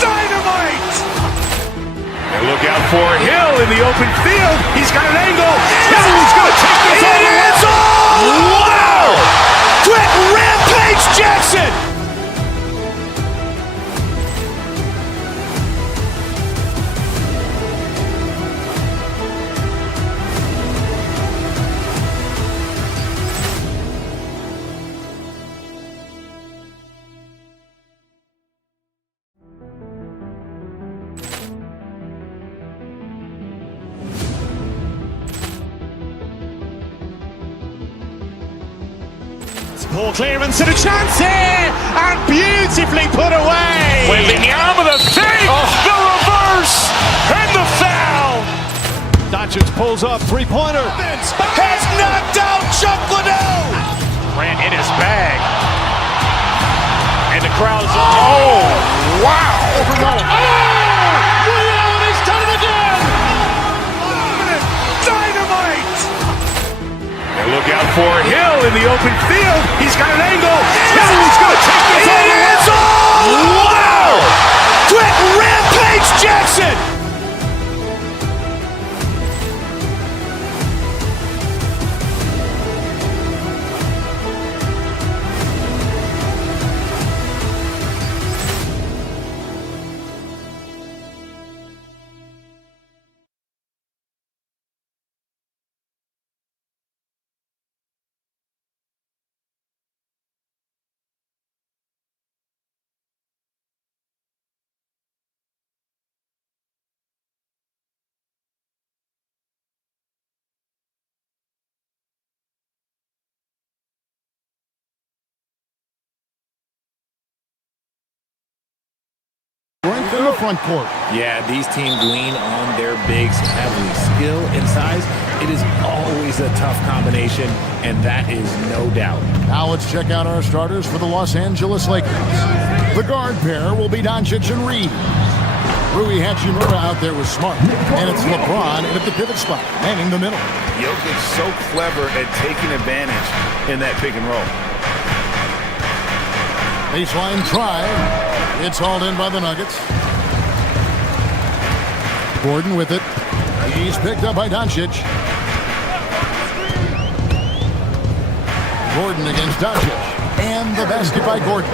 Dynamite. And look out for Hill in the open field. He's got an angle. He's going to take this all the way. Wow. Quick Rampage Jackson. Ball clearance and a chance here, and beautifully put away. Wembanyama the fake, the reverse, and the foul. Doncic pulls up, three-pointer. Has knocked out Chuck Liddell. Ran in his bag. And the crowd's, oh, wow. Overrun. Oh, Ray Allen has done it again. Dynamite. And look out for Hill in the open field. He's got an angle. He's going to take this all the way. Wow. Quick Rampage Jackson. strength in the front court. Yeah, these teams lean on their bigs heavily. Skill and size, it is always a tough combination, and that is no doubt. Now let's check out our starters for the Los Angeles Lakers. The guard pair will be Doncic and Reed. Rui Hachimura out there with Smart, and it's LeBron at the pivot spot, manning the middle. Jokic so clever at taking advantage in that pick and roll. Baseline try. It's hauled in by the Nuggets. Gordon with it. He's picked up by Doncic. Gordon against Doncic. And the basket by Gordon.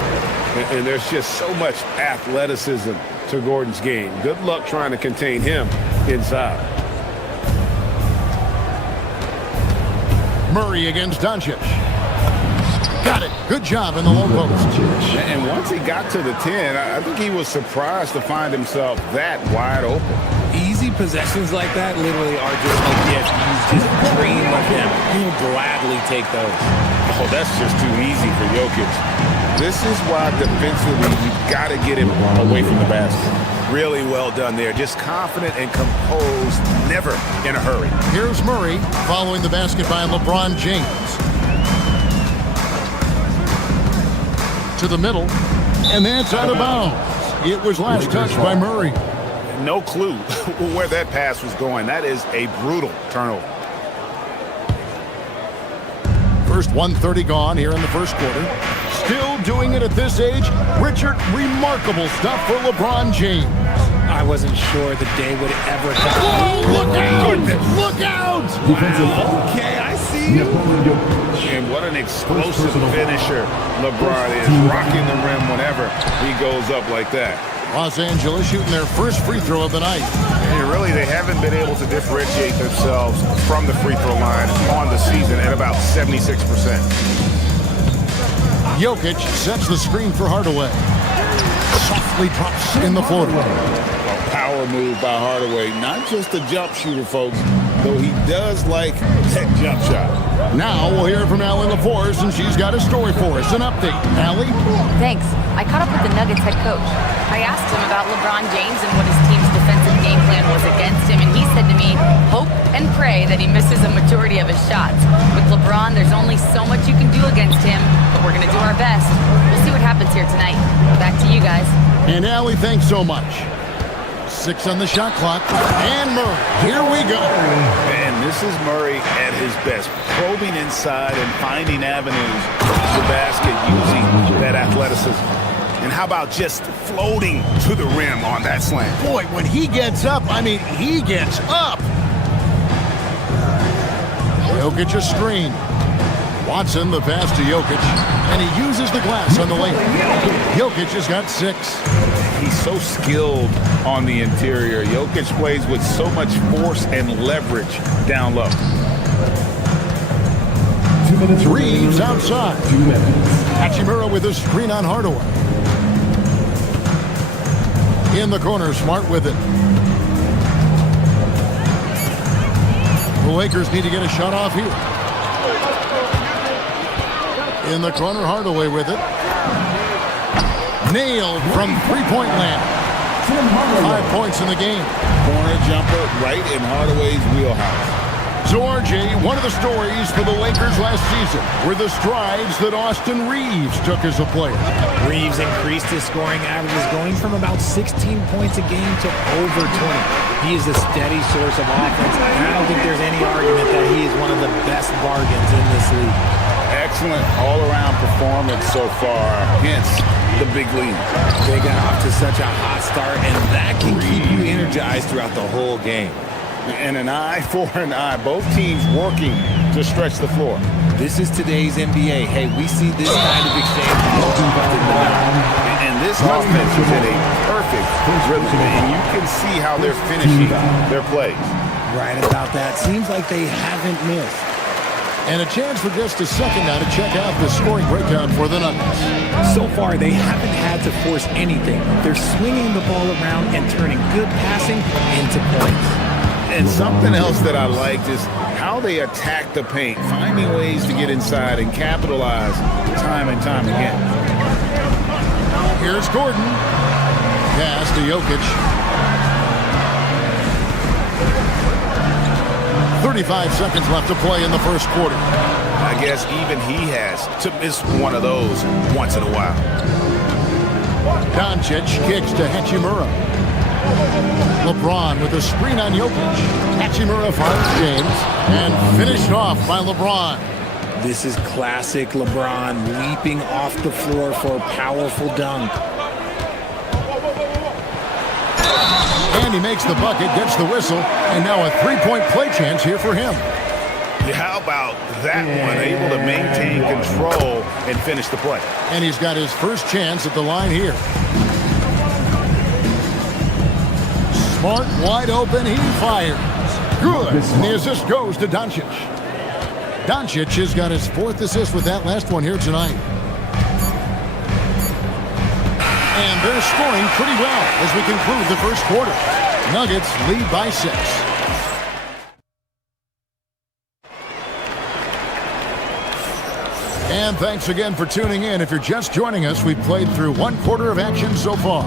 And there's just so much athleticism to Gordon's game. Good luck trying to contain him inside. Murray against Doncic. Got it. Good job in the low post. And once he got to the 10, I think he was surprised to find himself that wide open. Easy possessions like that literally are just a gift. You just dream of them. He'll gladly take those. Oh, that's just too easy for Jokic. This is why defensively you've got to get him away from the basket. Really well done there. Just confident and composed, never in a hurry. Here's Murray following the basket by LeBron James. To the middle, and that's out of bounds. It was last touched by Murray. No clue where that pass was going. That is a brutal turnover. First 1:30 gone here in the first quarter. Still doing it at this age. Richard, remarkable stuff for LeBron James. I wasn't sure the day would ever come. Oh, look out! Look out! Okay, I see you. And what an explosive finisher LeBron is. Rocking the rim whenever he goes up like that. Los Angeles shooting their first free throw of the night. And really, they haven't been able to differentiate themselves from the free throw line on the season at about 76%. Jokic sets the screen for Hardaway. Softly drops in the floater. A power move by Hardaway. Not just a jump shooter, folks, though he does like that jump shot. Now we'll hear from Allie LaForce, and she's got a story for us. An update. Allie? Thanks. I caught up with the Nuggets head coach. I asked him about LeBron James and what his team's defensive game plan was against him, and he said to me, hope and pray that he misses a majority of his shots. With LeBron, there's only so much you can do against him, but we're going to do our best. We'll see what happens here tonight. Back to you guys. And Allie, thanks so much. 6 on the shot clock. And Murray, here we go. Man, this is Murray at his best, probing inside and finding avenues to the basket using that athleticism. And how about just floating to the rim on that slam? Boy, when he gets up, I mean, he gets up. Jokic a screen. Watson the pass to Jokic, and he uses the glass on the layup. Jokic has got 6. He's so skilled on the interior. Jokic plays with so much force and leverage down low. 2 minutes. Reeves outside. 2 minutes. Hachimura with a screen on Hardaway. In the corner, Smart with it. The Lakers need to get a shot off here. In the corner, Hardaway with it. Nailed from three-point land. 5 points in the game. Corner jumper right in Hardaway's wheelhouse. George, one of the stories for the Lakers last season were the strides that Austin Reeves took as a player. Reeves increased his scoring averages, going from about 16 points a game to over 20. He is a steady source of offense, and I don't think there's any argument that he is one of the best bargains in this league. Excellent all-around performance so far, hence the big lead. They got off to such a hot start, and that can keep you energized throughout the whole game. And an eye for an eye. Both teams working to stretch the floor. This is today's NBA. Hey, we see this kind of exchange. And this offense is in a perfect rhythm, and you can see how they're finishing their plays. Right about that. Seems like they haven't missed. And a chance for just a second now to check out the scoring breakdown for the Nuggets. So far, they haven't had to force anything. They're swinging the ball around and turning good passing into points. And something else that I liked is how they attack the paint, finding ways to get inside and capitalize time and time again. Here's Gordon. Pass to Jokic. 35 seconds left to play in the first quarter. I guess even he has to miss one of those once in a while. Doncic kicks to Hachimura. LeBron with a screen on Jokic. Hachimura finds James and finished off by LeBron. This is classic LeBron leaping off the floor for a powerful dunk. And he makes the bucket, gets the whistle, and now a three-point play chance here for him. Yeah, how about that one? Able to maintain control and finish the play. And he's got his first chance at the line here. Smart, wide open, he fires. Good. And the assist goes to Doncic. Doncic has got his fourth assist with that last one here tonight. And they're scoring pretty well as we conclude the first quarter. Nuggets lead by 6. And thanks again for tuning in. If you're just joining us, we've played through one quarter of action so far.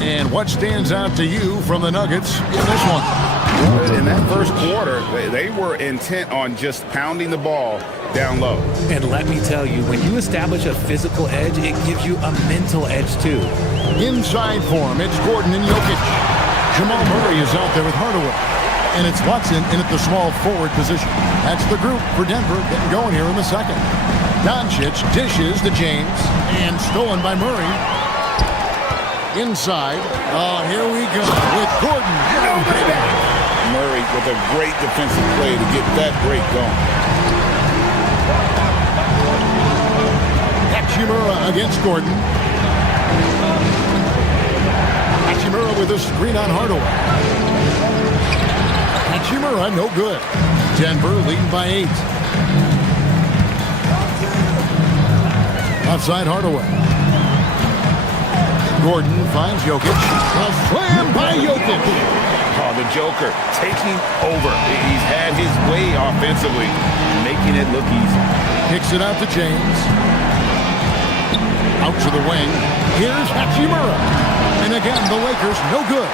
And what stands out to you from the Nuggets in this one? In that first quarter, they were intent on just pounding the ball down low. And let me tell you, when you establish a physical edge, it gives you a mental edge too. Inside for him, it's Gordon and Jokic. Jamal Murray is out there with Hardaway. And it's Watson in at the small forward position. That's the group for Denver getting going here in the second. Doncic dishes to James and stolen by Murray. Inside. Oh, here we go with Gordon. Murray with a great defensive play to get that break going. Hachimura against Gordon. Hachimura with a screen on Hardaway. Hachimura no good. Denver leading by 8. Outside Hardaway. Gordon finds Jokic. A slam by Jokic. Oh, the Joker taking over. He's had his way offensively, making it look easy. Kicks it out to James. Out to the wing. Here's Hachimura. And again, the Lakers no good.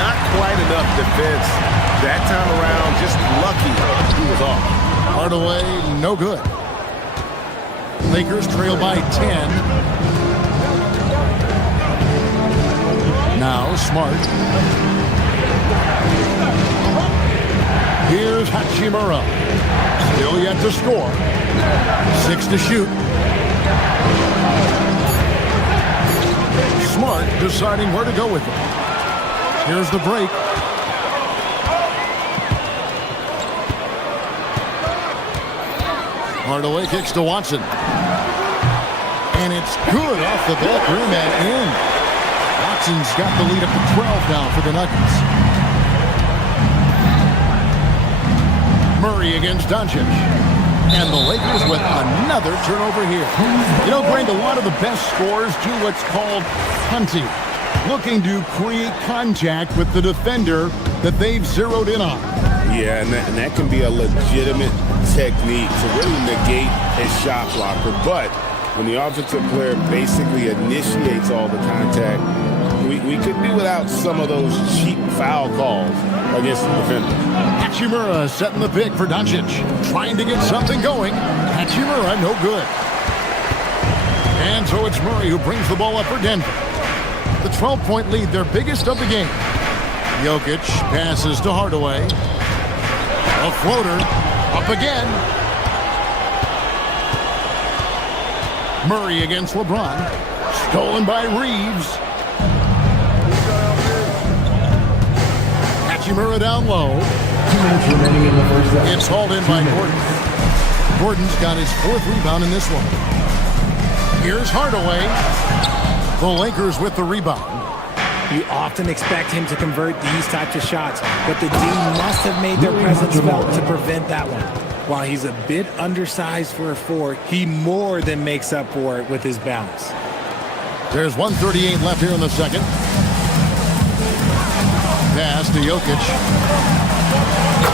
Not quite enough defense. That time around, just lucky he was off. Hardaway no good. Lakers trail by 10. Now Smart. Here's Hachimura. Still yet to score. 6 to shoot. Smart deciding where to go with it. Here's the break. Hardaway kicks to Watson. And it's good off the back rim and in. Watson's got the lead up to 12 now for the Nuggets. Murray against Doncic. And the Lakers with another turnover here. You know, Grant, a lot of the best scorers do what's called hunting. Looking to create contact with the defender that they've zeroed in on. Yeah, and that can be a legitimate technique to really negate his shot blocker. But when the offensive player basically initiates all the contact, we could do without some of those cheap foul calls against the defender. Hachimura setting the pick for Doncic. Trying to get something going. Hachimura no good. And so it's Murray who brings the ball up for Denver. The 12-point lead, their biggest of the game. Jokic passes to Hardaway. A floater. Up again. Murray against LeBron. Stolen by Reeves. Hachimura down low. 2 minutes remaining in the first half. It's hauled in by Gordon. Gordon's got his 4th rebound in this one. Here's Hardaway. The Lakers with the rebound. You often expect him to convert these types of shots, but the D must have made their presence felt to prevent that one. While he's a bit undersized for a 4, he more than makes up for it with his bounce. There's 1:38 left here in the second. Pass to Jokic.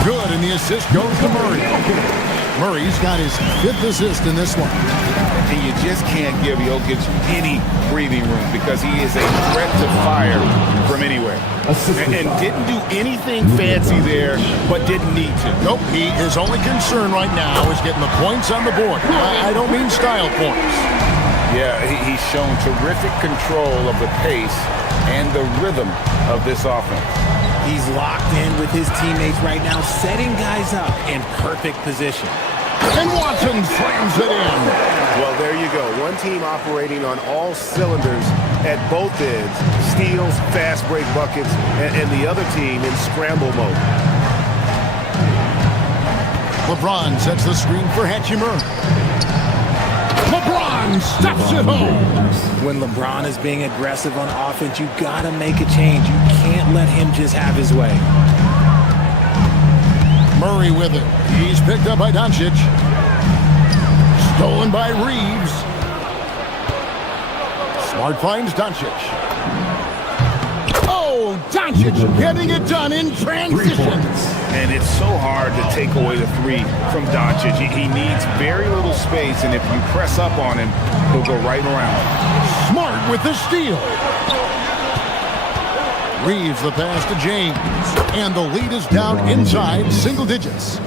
Good, and the assist goes to Murray. Murray's got his 5th assist in this one. And you just can't give Jokic any breathing room because he is a threat to fire from anywhere. And didn't do anything fancy there, but didn't need to. Nope, his only concern right now is getting the points on the board. I don't mean style points. Yeah, he's shown terrific control of the pace and the rhythm of this offense. He's locked in with his teammates right now, setting guys up in perfect position. And Watson slams it in. Well, there you go. One team operating on all cylinders at both ends. Steals, fast break buckets, and the other team in scramble mode. LeBron sets the screen for Hachimura. LeBron stuffs it home. When LeBron is being aggressive on offense, you gotta make a change. You can't let him just have his way. Murray with it. He's picked up by Doncic. Stolen by Reeves. Smart finds Doncic. Oh, Doncic getting it done in transition. And it's so hard to take away the three from Doncic. He needs very little space, and if you press up on him, he'll go right around. Smart with the steal. Reeves the pass to James. And the lead is down inside single digits.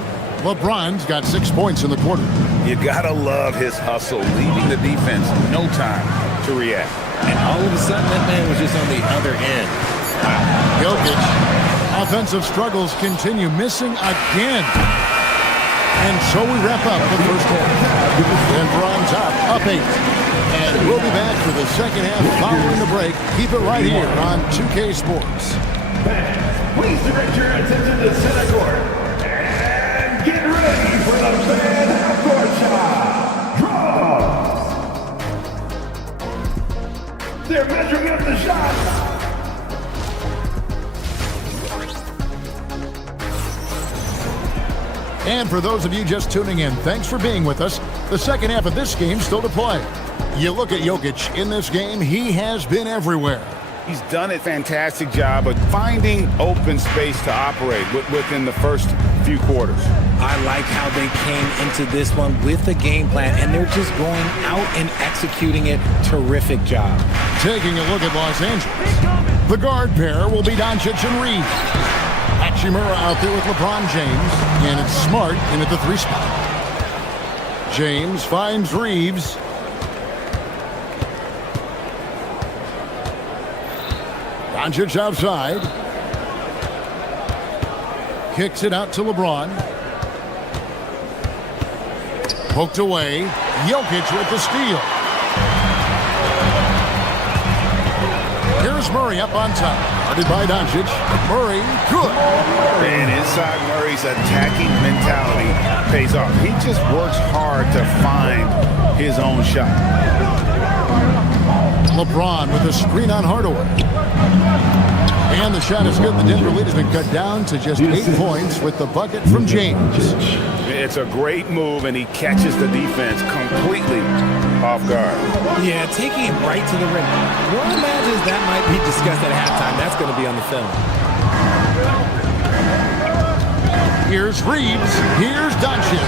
LeBron's got 6 points in the quarter. You gotta love his hustle, leaving the defense no time to react. And all of a sudden, that man was just on the other end. Jokic. Offensive struggles continue, missing again. And so we wrap up the first half. Denver on top, up 8. And we'll be back for the second half following the break. Keep it right here on 2K Sports. Please direct your attention to center court. And get ready for the fan half-court shot. Draws. They're measuring up the shot. And for those of you just tuning in, thanks for being with us. The second half of this game still to play. You look at Jokic in this game, he has been everywhere. He's done a fantastic job of finding open space to operate within the first few quarters. I like how they came into this one with a game plan, and they're just going out and executing it. Terrific job. Taking a look at Los Angeles. The guard pair will be Doncic and Reeves. Hachimura out there with LeBron James, and it's Smart in at the 3 spot. James finds Reeves. Doncic outside. Kicks it out to LeBron. Poked away. Jokic with the steal. Here's Murray up on top. Guarded by Doncic. Murray, good. And inside Murray's attacking mentality pays off. He just works hard to find his own shot. LeBron with a screen on Hardaway. And the shot is good. The Denver lead has been cut down to just 8 points with the bucket from James. It's a great move, and he catches the defense completely off guard. Yeah, taking it right to the rim. One imagines that might be discussed at halftime. That's going to be on the film. Here's Reeves. Here's Doncic.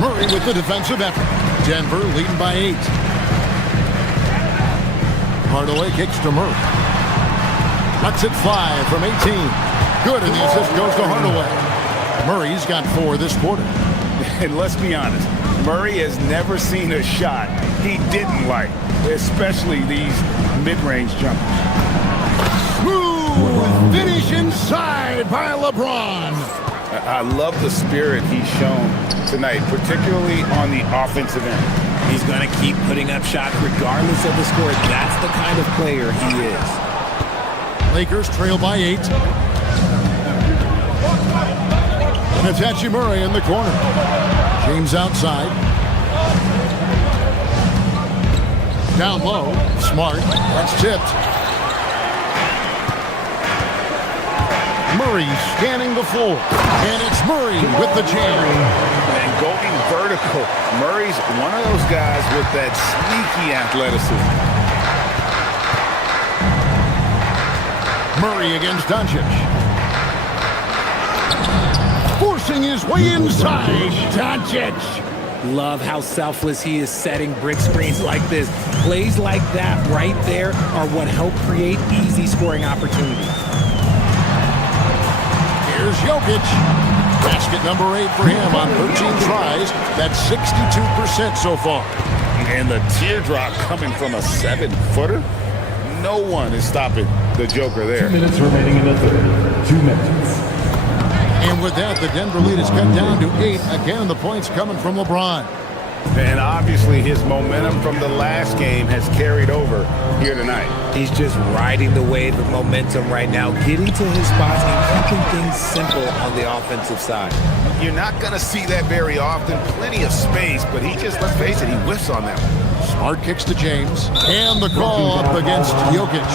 Murray with the defensive effort. Denver leading by 8. Hardaway kicks to Murray. Lets it fly from 18. Good, and the assist goes to Hardaway. Murray's got 4 this quarter. And let's be honest, Murray has never seen a shot he didn't like, especially these mid-range jumpers. Smooth finish inside by LeBron. I love the spirit he's shown tonight, particularly on the offensive end. He's going to keep putting up shots regardless of the score. That's the kind of player he is. Lakers trail by 8. And it's Hachimura in the corner. James outside. Down low. Smart. That's tipped. Murray scanning the floor. And it's Murray with the jam. And going vertical. Murray's one of those guys with that sneaky athleticism. Murray against Doncic. forcing his way inside. Doncic. Love how selfless he is setting brick screens like this. Plays like that right there are what help create easy scoring opportunities. Here's Jokic. Basket number 8 for him on 13 tries. That's 62% so far. And the teardrop coming from a 7-footer. No one is stopping the Joker there. 2 minutes remaining in the third. 2 minutes. And with that, the Denver lead is cut down to 8. Again, the points coming from LeBron. And obviously his momentum from the last game has carried over here tonight. He's just riding the wave of momentum right now, getting to his spots and keeping things simple on the offensive side. You're not going to see that very often. Plenty of space, but he just, let's face it, he whiffs on that one. Smart kicks to James. And the call up against Jokic.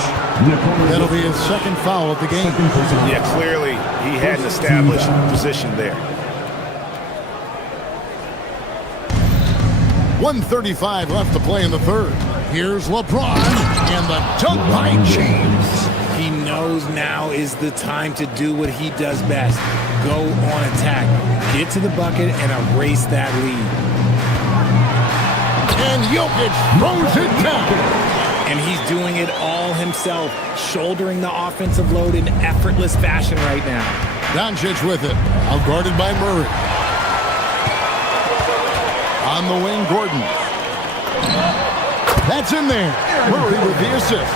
That'll be his second foul of the game. Yeah, clearly he had an established position there. 1:35 left to play in the third. Here's LeBron and the dunk by James. He knows now is the time to do what he does best. Go on attack. Get to the bucket and erase that lead. And Jokic throws it down. And he's doing it all himself, shouldering the offensive load in effortless fashion right now. Doncic with it, outguarded by Murray. On the wing, Gordon. That's in there. Murray with the assist.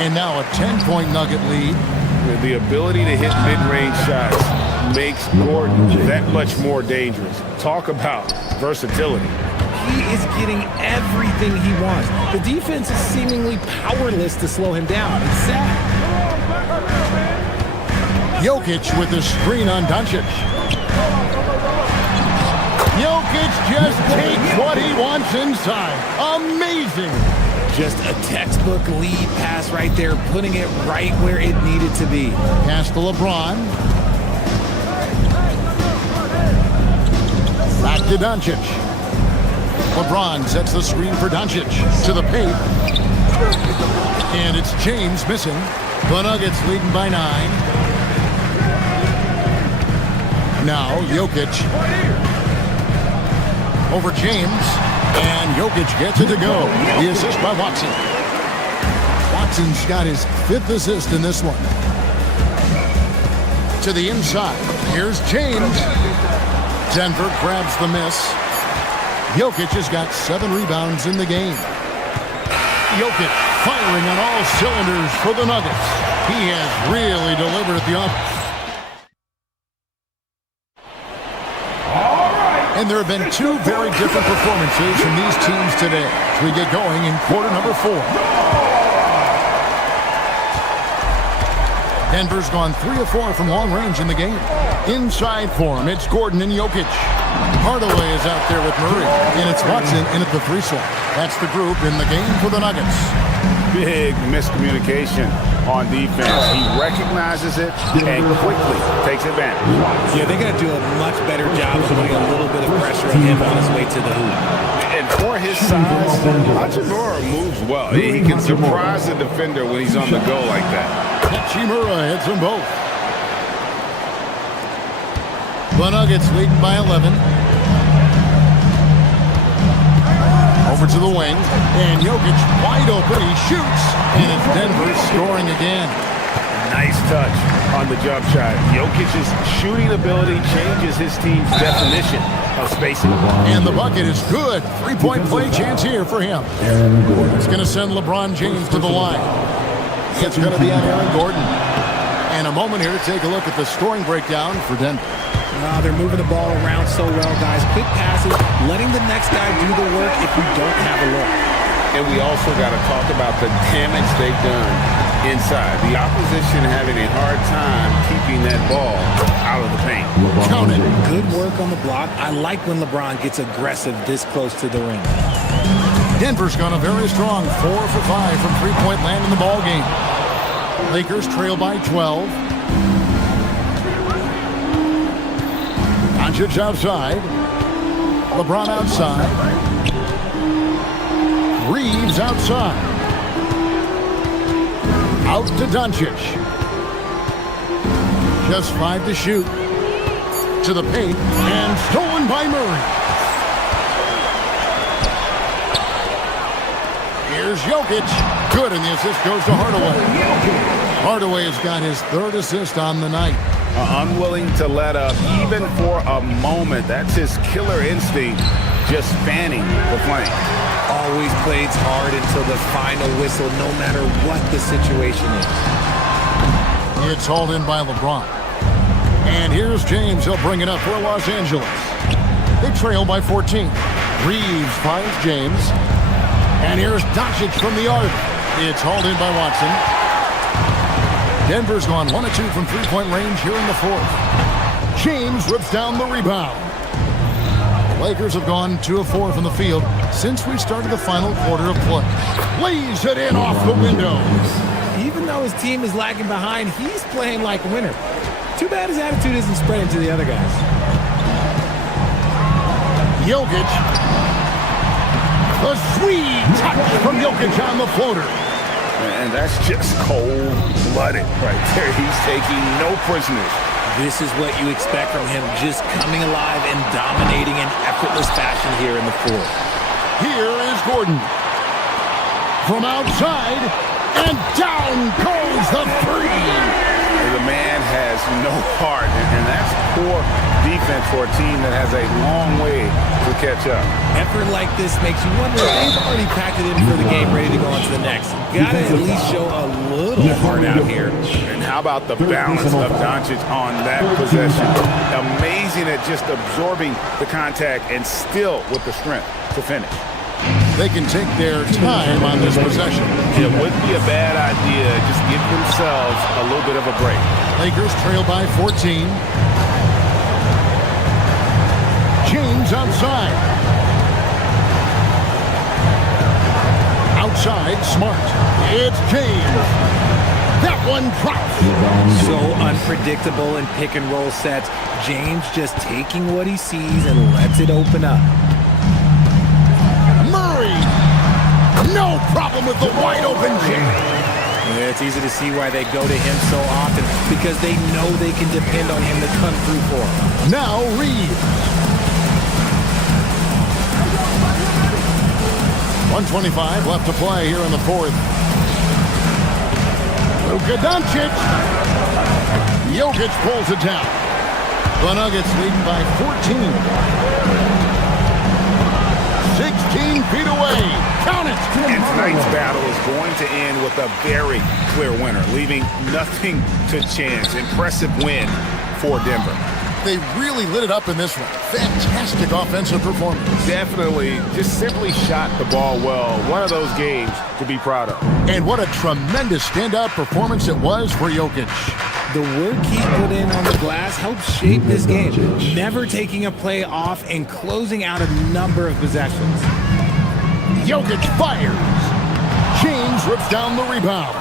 And now a 10-point Nugget lead. The ability to hit mid-range shots makes Gordon that much more dangerous. Talk about versatility. He is getting everything he wants. The defense is seemingly powerless to slow him down. It's sad. Jokic with the screen on Doncic. Jokic just takes what he wants inside. Amazing. Just a textbook lead pass right there, putting it right where it needed to be. Pass to LeBron. Back to Doncic. LeBron sets the screen for Doncic to the paint. And it's James missing. The Nuggets leading by 9. Now Jokic over James. And Jokic gets it to go. The assist by Watson. Watson's got his 5th assist in this one. To the inside. Here's James. Denver grabs the miss. Jokic has got 7 rebounds in the game. Jokic firing on all cylinders for the Nuggets. He has really delivered at the offense. And there have been 2 very different performances from these teams today as we get going in quarter number 4. Denver's gone 3 of 4 from long range in the game. Inside for him, it's Gordon and Jokic. Hardaway is out there with Murray, and it's Watson in at the 3 slot. That's the group in the game for the Nuggets. Big miscommunication on defense. He recognizes it and quickly takes advantage. Yeah, they got to do a much better job of putting a little bit of pressure on him on his way to the hoop. And for his size, Hachimura moves well. He can surprise the defender when he's on the go like that. Hachimura hits them both. The Nuggets leading by 11. Over to the wing, and Jokic wide open, he shoots, and it's Denver scoring again. Nice touch on the jump shot. Jokic's shooting ability changes his team's definition of spacing. And the bucket is good. 3-point play chance here for him. It's going to send LeBron James to the line. It's going to be on Aaron Gordon. And a moment here to take a look at the scoring breakdown for Denver. They're moving the ball around so well, guys. Quick passes, letting the next guy do the work if you don't have a look. And we also got to talk about the damage they've done inside. The opposition having a hard time keeping that ball out of the paint. Count it. Good work on the block. I like when LeBron gets aggressive this close to the ring. Denver's gone a very strong 4 for 5 from 3-point land in the ball game. Lakers trail by 12. Doncic outside. LeBron outside. Reeves outside. Out to Doncic. Just 5 to shoot. to the paint and stolen by Murray. Here's Jokic. Good, and the assist goes to Hardaway. Hardaway has got his third assist on the night. Unwilling to let up even for a moment. That's his killer instinct, just fanning the flame. Always plays hard until the final whistle, no matter what the situation is. It's hauled in by LeBron. And here's James. He'll bring it up for Los Angeles. They trail by 14. Reeves finds James. And here's Doncic from the arc. It's hauled in by Watson. Denver's gone 1 of 2 from three-point range here in the fourth. James rips down the rebound. Lakers have gone 2 of 4 from the field since we started the final quarter of play. Lays it in off the window. Even though his team is lagging behind, he's playing like a winner. Too bad his attitude isn't spreading to the other guys. Jokic. A sweet touch from Jokic on the floater. And that's just cold-blooded right there. He's taking no prisoners. This is what you expect from him, just coming alive and dominating in effortless fashion here in the fourth. Here is Gordon. From outside, and down goes the three. The man has no heart, and that's poor defense for a team that has a long way to catch up. Effort like this makes you wonder if they've already packed it in for the game, ready to go on to the next. Gotta at least show a little heart out here. And how about the balance of Doncic on that possession? Amazing at just absorbing the contact and still with the strength to finish. They can take their time on this possession. It wouldn't be a bad idea. Just give themselves a little bit of a break. Lakers trail by 14. James outside. Outside, Smart. It's James. That one drops. So unpredictable in pick and roll sets. James just taking what he sees and lets it open up. Murray. No problem with the wide open James. Yeah, it's easy to see why they go to him so often, because they know they can depend on him to come through for them. Now Reeves. 1:25 left to play here in the fourth. Luka Doncic. Jokic pulls it down. The Nuggets leading by 14. 16 feet away. Count it. And tonight's battle is going to end with a very clear winner, leaving nothing to chance. Impressive win for Denver. They really lit it up in this one. Fantastic offensive performance. Definitely just simply shot the ball well. One of those games to be proud of. And what a tremendous standout performance it was for Jokic. The work he put in on the glass helped shape this game, never taking a play off and closing out a number of possessions. Jokic fires. James rips down the rebound.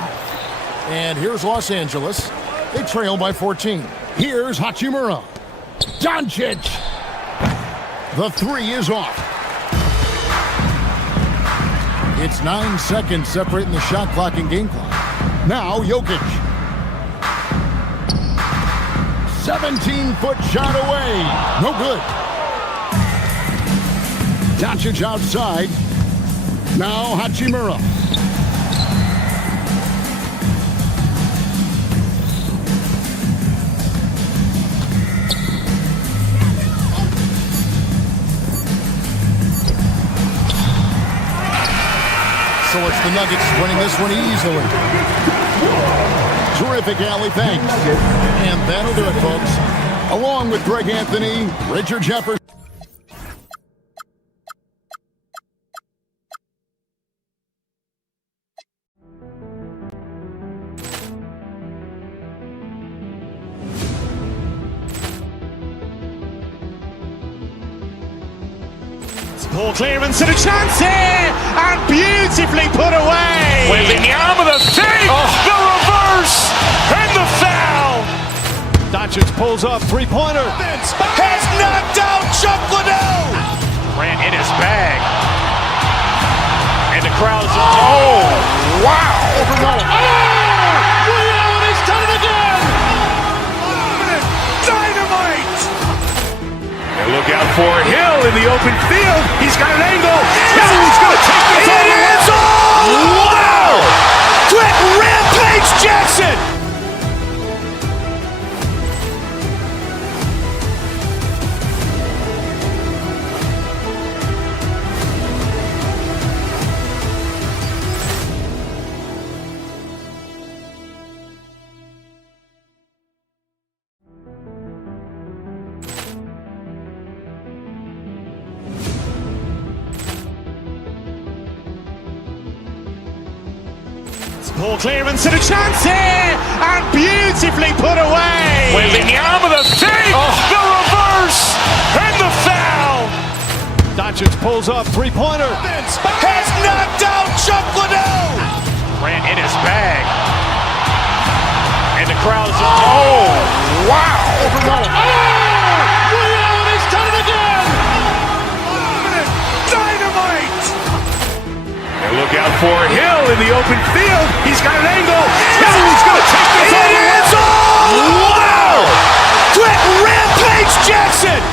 And here's Los Angeles. They trail by 14. Here's Hachimura. Doncic. The three is off. It's 9 seconds separating the shot clock and game clock. Now Jokic. 17-foot shot away. No good. Doncic outside. Now Hachimura. So it's the Nuggets winning this one easily. Terrific alley, thanks. And that'll do it, folks. Along with Greg Anthony, Richard Jefferson. Poor clearance and a chance here, and beautifully put away. With the arm of the fake, the reverse, and the foul. Doncic pulls up, three-pointer. Has knocked out Chuck Liddell. Ran in his bag. And the crowd's, oh, wow. Ray Allen has done it again. Dynamite. open field. He's got an angle. He's going to take this all the way. Wow! Quick rampage Jackson! Ball clearance and a chance here, and beautifully put away. Wembanyama the fake, the reverse, and the foul. Doncic pulls up, three-pointer. Has knocked out Chuck Liddell. Ran in his bag. And the crowd's wow. He's done it again. Dynamite. And look out for Hill in the open field. He's got an angle. He's going to take this all the way. Wow! Quick rampage Jackson.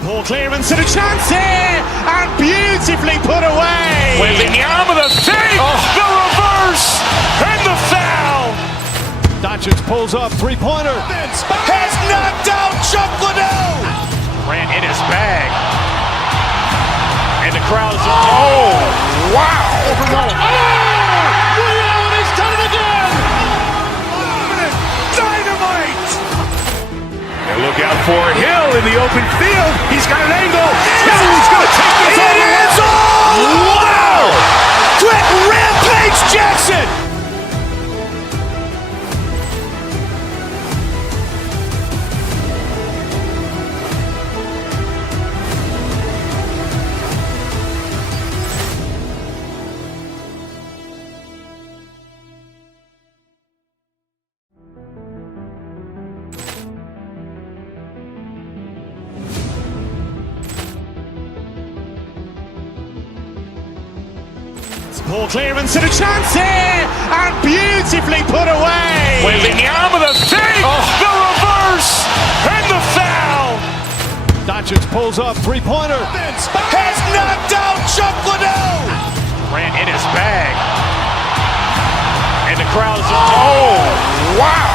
Ball clearance and a chance here, and beautifully put away. Wembanyama the fake, the reverse, and the foul. Doncic pulls up, three-pointer. Has knocked out Chuck Liddell. Ran in his bag. And the crowd's wow. He's done it again. Dynamite. And look out for Hill in the open field. He's got an angle. He's going to take this all the way. Wow! Quick rampage Jackson. Ball clearance and a chance here, and beautifully put away. Wembanyama the fake, the reverse, and the foul. Doncic pulls up, three-pointer. Has knocked out Chuck Liddell. Ran in his bag. And the crowd's wow.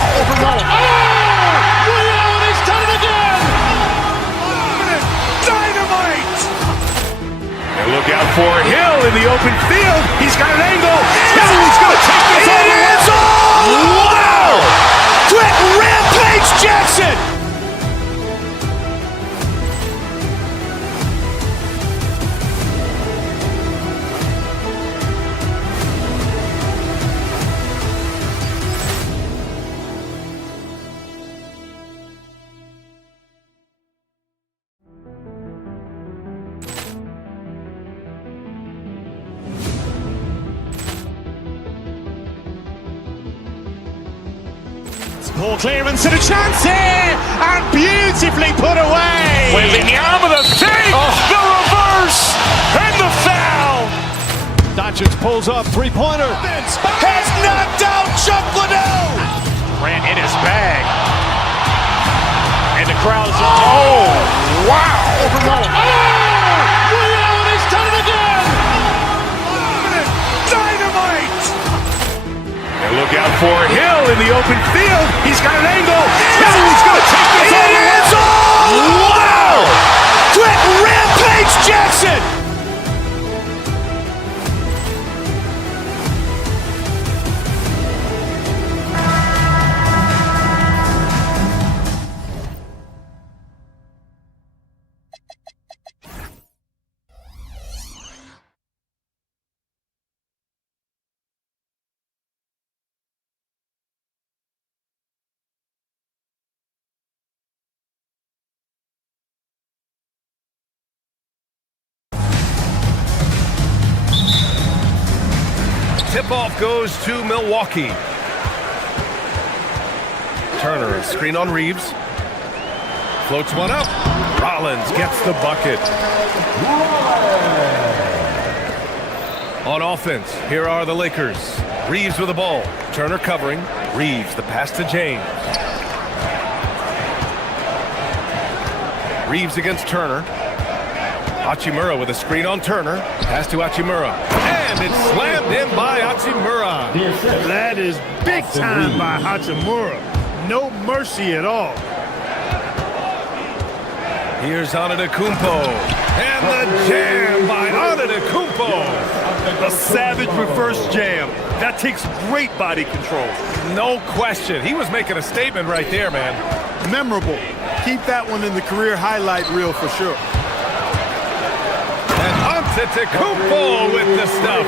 He's done it again. Dynamite. And look out for Hill in the open field. He's got an angle. He's going to take this all the way. Wow! Quick rampage Jackson. Ball clearance and a chance here, and beautifully put away. Wembanyama the fake, the reverse, and the foul. Doncic pulls up, three-pointer. Has knocked out Chuck Liddell. Ran in his bag. And the crowd's wow. He's done it again. Dynamite. And look out for Hill in the open field. He's got an angle. He's going to take this all the way. Wow! Quick rampage Jackson. Tip-off goes to Milwaukee. Turner, screen on Reeves. Floats one up. Rollins gets the bucket. On offense, here are the Lakers. Reeves with the ball. Turner covering. Reeves, the pass to James. Reeves against Turner. Hachimura with a screen on Turner. Pass to Hachimura. And it's slammed in by Hachimura. That is big time by Hachimura. No mercy at all. Here's Antetokounmpo. And the jam by Antetokounmpo. A savage reverse jam. That takes great body control. No question. He was making a statement right there, man. Memorable. Keep that one in the career highlight reel for sure. And Antetokounmpo with the stuff.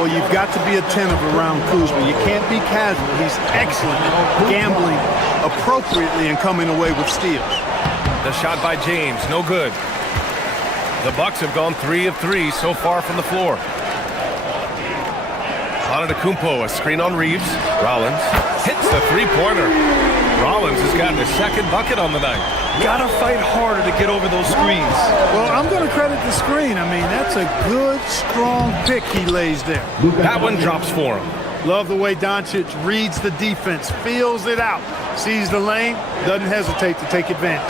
Well, you've got to be attentive around Kuzma. You can't be casual. He's excellent at gambling appropriately and coming away with steals. The shot by James, no good. The Bucks have gone 3 of 3 so far from the floor. Antetokounmpo, a screen on Reeves. Rollins hits the three-pointer. Rollins has gotten his second bucket on the night. Gotta fight harder to get over those screens. Well, I'm going to credit the screen. I mean, that's a good, strong pick he lays there. That one drops for him. Love the way Doncic reads the defense, feels it out, sees the lane, doesn't hesitate to take advantage.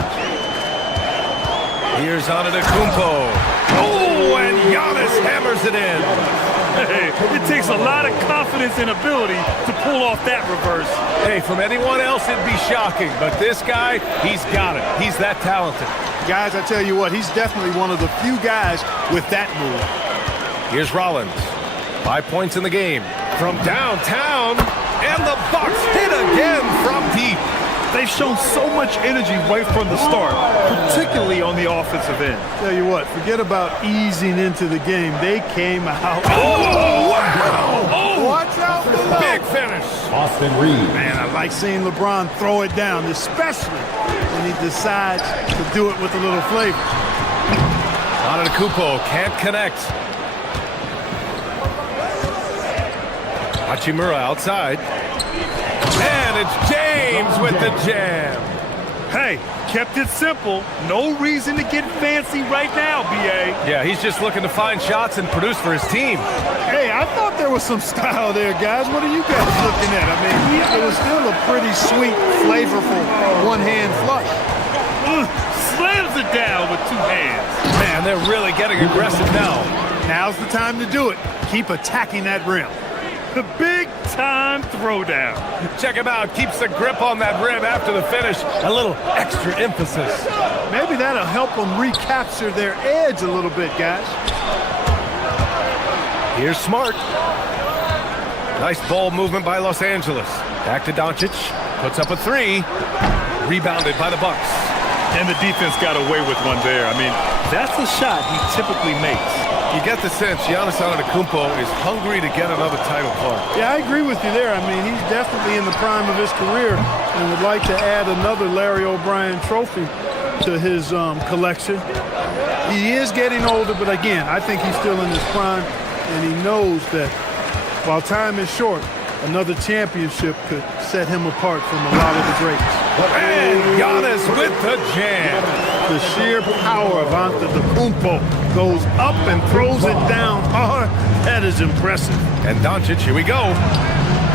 Here's Antetokounmpo. Oh, and Giannis hammers it in. Hey, it takes a lot of confidence and ability to pull off that reverse. Hey, from anyone else, it'd be shocking. But this guy, he's got it. He's that talented. Guys, I tell you what, he's definitely one of the few guys with that move. Here's Rollins. 5 points in the game. From downtown. And the Bucks hit again from deep. They've shown so much energy right from the start, particularly on the offensive end. Tell you what, forget about easing into the game. They came out. Oh, wow! Oh, watch out below. Big finish. Austin Reeves. Man, I like seeing LeBron throw it down, especially when he decides to do it with a little flavor. Antetokounmpo can't connect. Hachimura outside. And it's James with the jam. Hey, kept it simple. No reason to get fancy right now, B.A. Yeah, he's just looking to find shots and produce for his team. Hey, I thought there was some style there, guys. What are you guys looking at? I mean, it was still a pretty sweet, flavorful one-hand flush. Slams it down with 2 hands. Man, they're really getting aggressive now. Now's the time to do it. Keep attacking that rim. The big-time throwdown. Check him out. Keeps the grip on that rim after the finish. A little extra emphasis. Maybe that'll help them recapture their edge a little bit, guys. Here's Smart. Nice ball movement by Los Angeles. Back to Doncic. Puts up a 3. Rebounded by the Bucks. And the defense got away with one there. I mean, that's the shot he typically makes. You get the sense Giannis Antetokounmpo is hungry to get another title card. Yeah, I agree with you there. I mean, he's definitely in the prime of his career and would like to add another Larry O'Brien trophy to his collection. He is getting older, but again, I think he's still in his prime, and he knows that while time is short, another championship could set him apart from a lot of the greats. And Giannis with the jam. The sheer power of Antetokounmpo goes up and throws it down hard. That is impressive. And Doncic, here we go.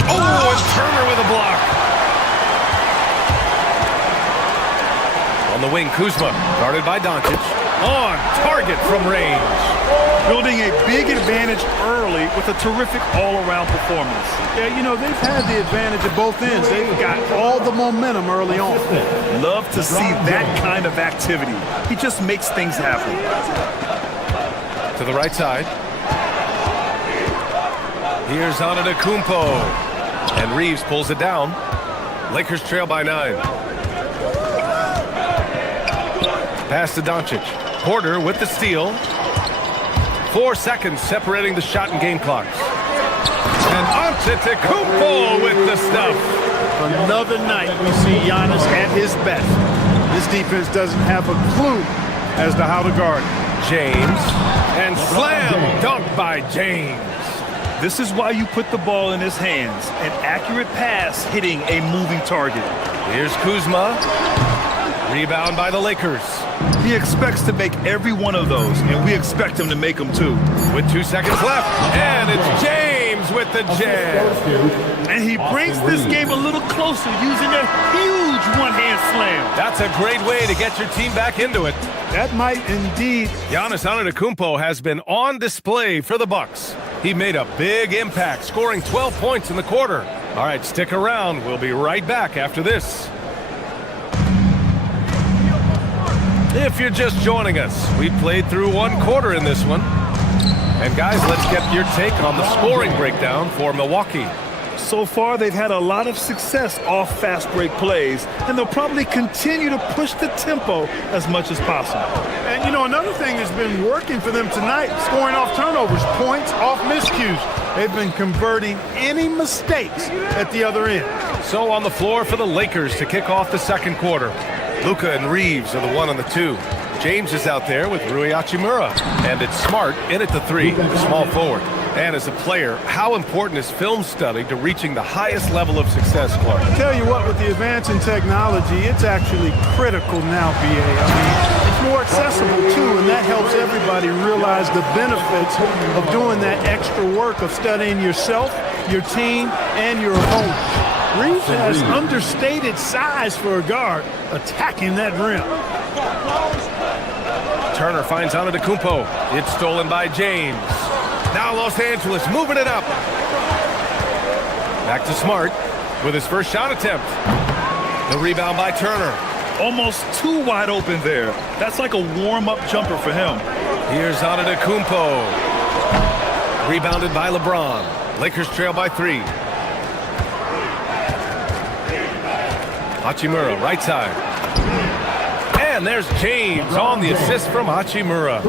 Oh, and Turner with a block. On the wing, Kuzma, guarded by Doncic. On target from range. Building a big advantage early with a terrific all-around performance. Yeah, you know, they've had the advantage at both ends. They've got all the momentum early on. Love to see that kind of activity. He just makes things happen. To the right side. Here's Antetokounmpo. And Reeves pulls it down. Lakers trail by 9. Pass to Doncic. Porter with the steal. 4 seconds separating the shot and game clocks. And Antetokounmpo with the stuff. Another night we see Giannis at his best. This defense doesn't have a clue as to how to guard. James. And slam dunk by James. This is why you put the ball in his hands. An accurate pass hitting a moving target. Here's Kuzma. Rebound by the Lakers. He expects to make every one of those, and we expect him to make them too. With 2 seconds left, and it's James with the jam. And he brings this game a little closer using a huge one-hand slam. That's a great way to get your team back into it. That might indeed. Giannis Antetokounmpo has been on display for the Bucks. He made a big impact, scoring 12 points in the quarter. All right, stick around. We'll be right back after this. If you're just joining us, we played through 1 quarter in this one. And guys, let's get your take on the scoring breakdown for Milwaukee. So far, they've had a lot of success off fast break plays, and they'll probably continue to push the tempo as much as possible. And, you know, another thing that's been working for them tonight, scoring off turnovers, points off miscues. They've been converting any mistakes at the other end. So on the floor for the Lakers to kick off the second quarter. Luka and Reeves are the 1 and the 2. James is out there with Rui Hachimura. And it's Smart in at the 3, the small forward. And as a player, how important is film study to reaching the highest level of success, Clark? I tell you what, with the advance in technology, it's actually critical now, BA. I mean, it's more accessible, too, and that helps everybody realize the benefits of doing that extra work of studying yourself, your team, and your opponent. Reeves has understated size for a guard, attacking that rim. Turner finds Antetokounmpo. It's stolen by James. Now Los Angeles moving it up. Back to Smart with his first shot attempt. The rebound by Turner. Almost too wide open there. That's like a warm-up jumper for him. Here's Antetokounmpo. Rebounded by LeBron. Lakers trail by 3. Hachimura, right side. And there's James on the assist from Hachimura.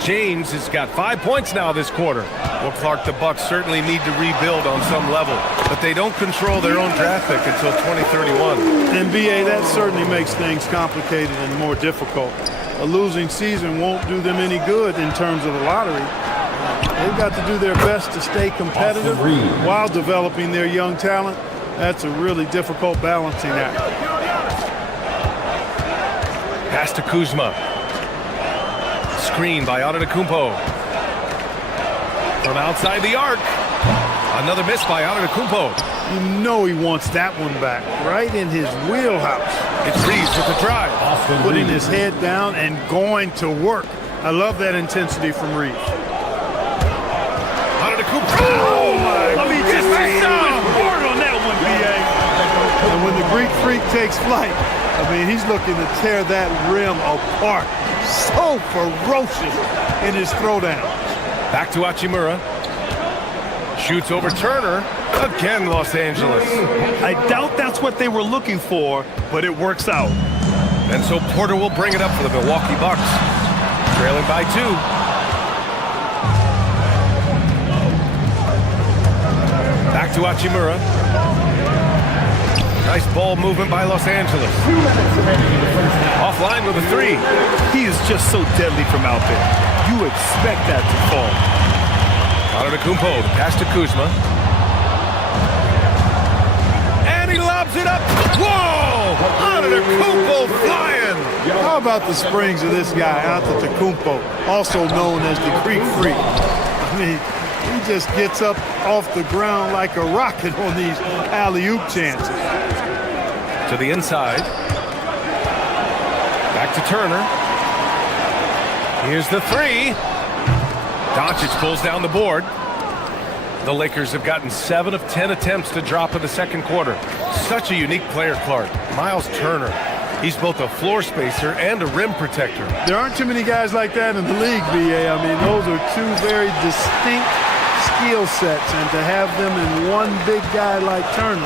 James has got 5 points now this quarter. Well, Clark, the Bucks certainly need to rebuild on some level, but they don't control their own draft pick until 2031. And, BA, that certainly makes things complicated and more difficult. A losing season won't do them any good in terms of the lottery. They've got to do their best to stay competitive while developing their young talent. That's a really difficult balancing act. Pass to Kuzma. Screen by Antetokounmpo. From outside the arc. Another miss by Antetokounmpo. You know he wants that one back, right in his wheelhouse. It's Reeves with the drive. Putting his head down and going to work. I love that intensity from Reeves. Antetokounmpo. Oh my! I mean, just hard on that one, BA. And when the Greek Freak takes flight, I mean, he's looking to tear that rim apart. So ferocious in his throwdown. Back to Hachimura. Shoots over Turner. Again, Los Angeles. I doubt that's what they were looking for, but it works out. And so Porter will bring it up for the Milwaukee Bucks. Trailing by 2. Back to Hachimura. Nice ball movement by Los Angeles. Offline with a 3. He is just so deadly from out there. You expect that to fall. Antetokounmpo, pass to Kuzma. And he lobs it up. Whoa! Antetokounmpo flying. How about the springs of this guy, Antetokounmpo, also known as the Greek Freak? I mean, he just gets up off the ground like a rocket on these alley-oop chances. To the inside. Back to Turner. Here's the 3. Doncic pulls down the board. The Lakers have gotten 7 of 10 attempts to drop in the second quarter. Such a unique player, Clark. Miles Turner. He's both a floor spacer and a rim protector. There aren't too many guys like that in the league, BA. I mean, those are 2 very distinct skill sets, and to have them in one big guy like Turner,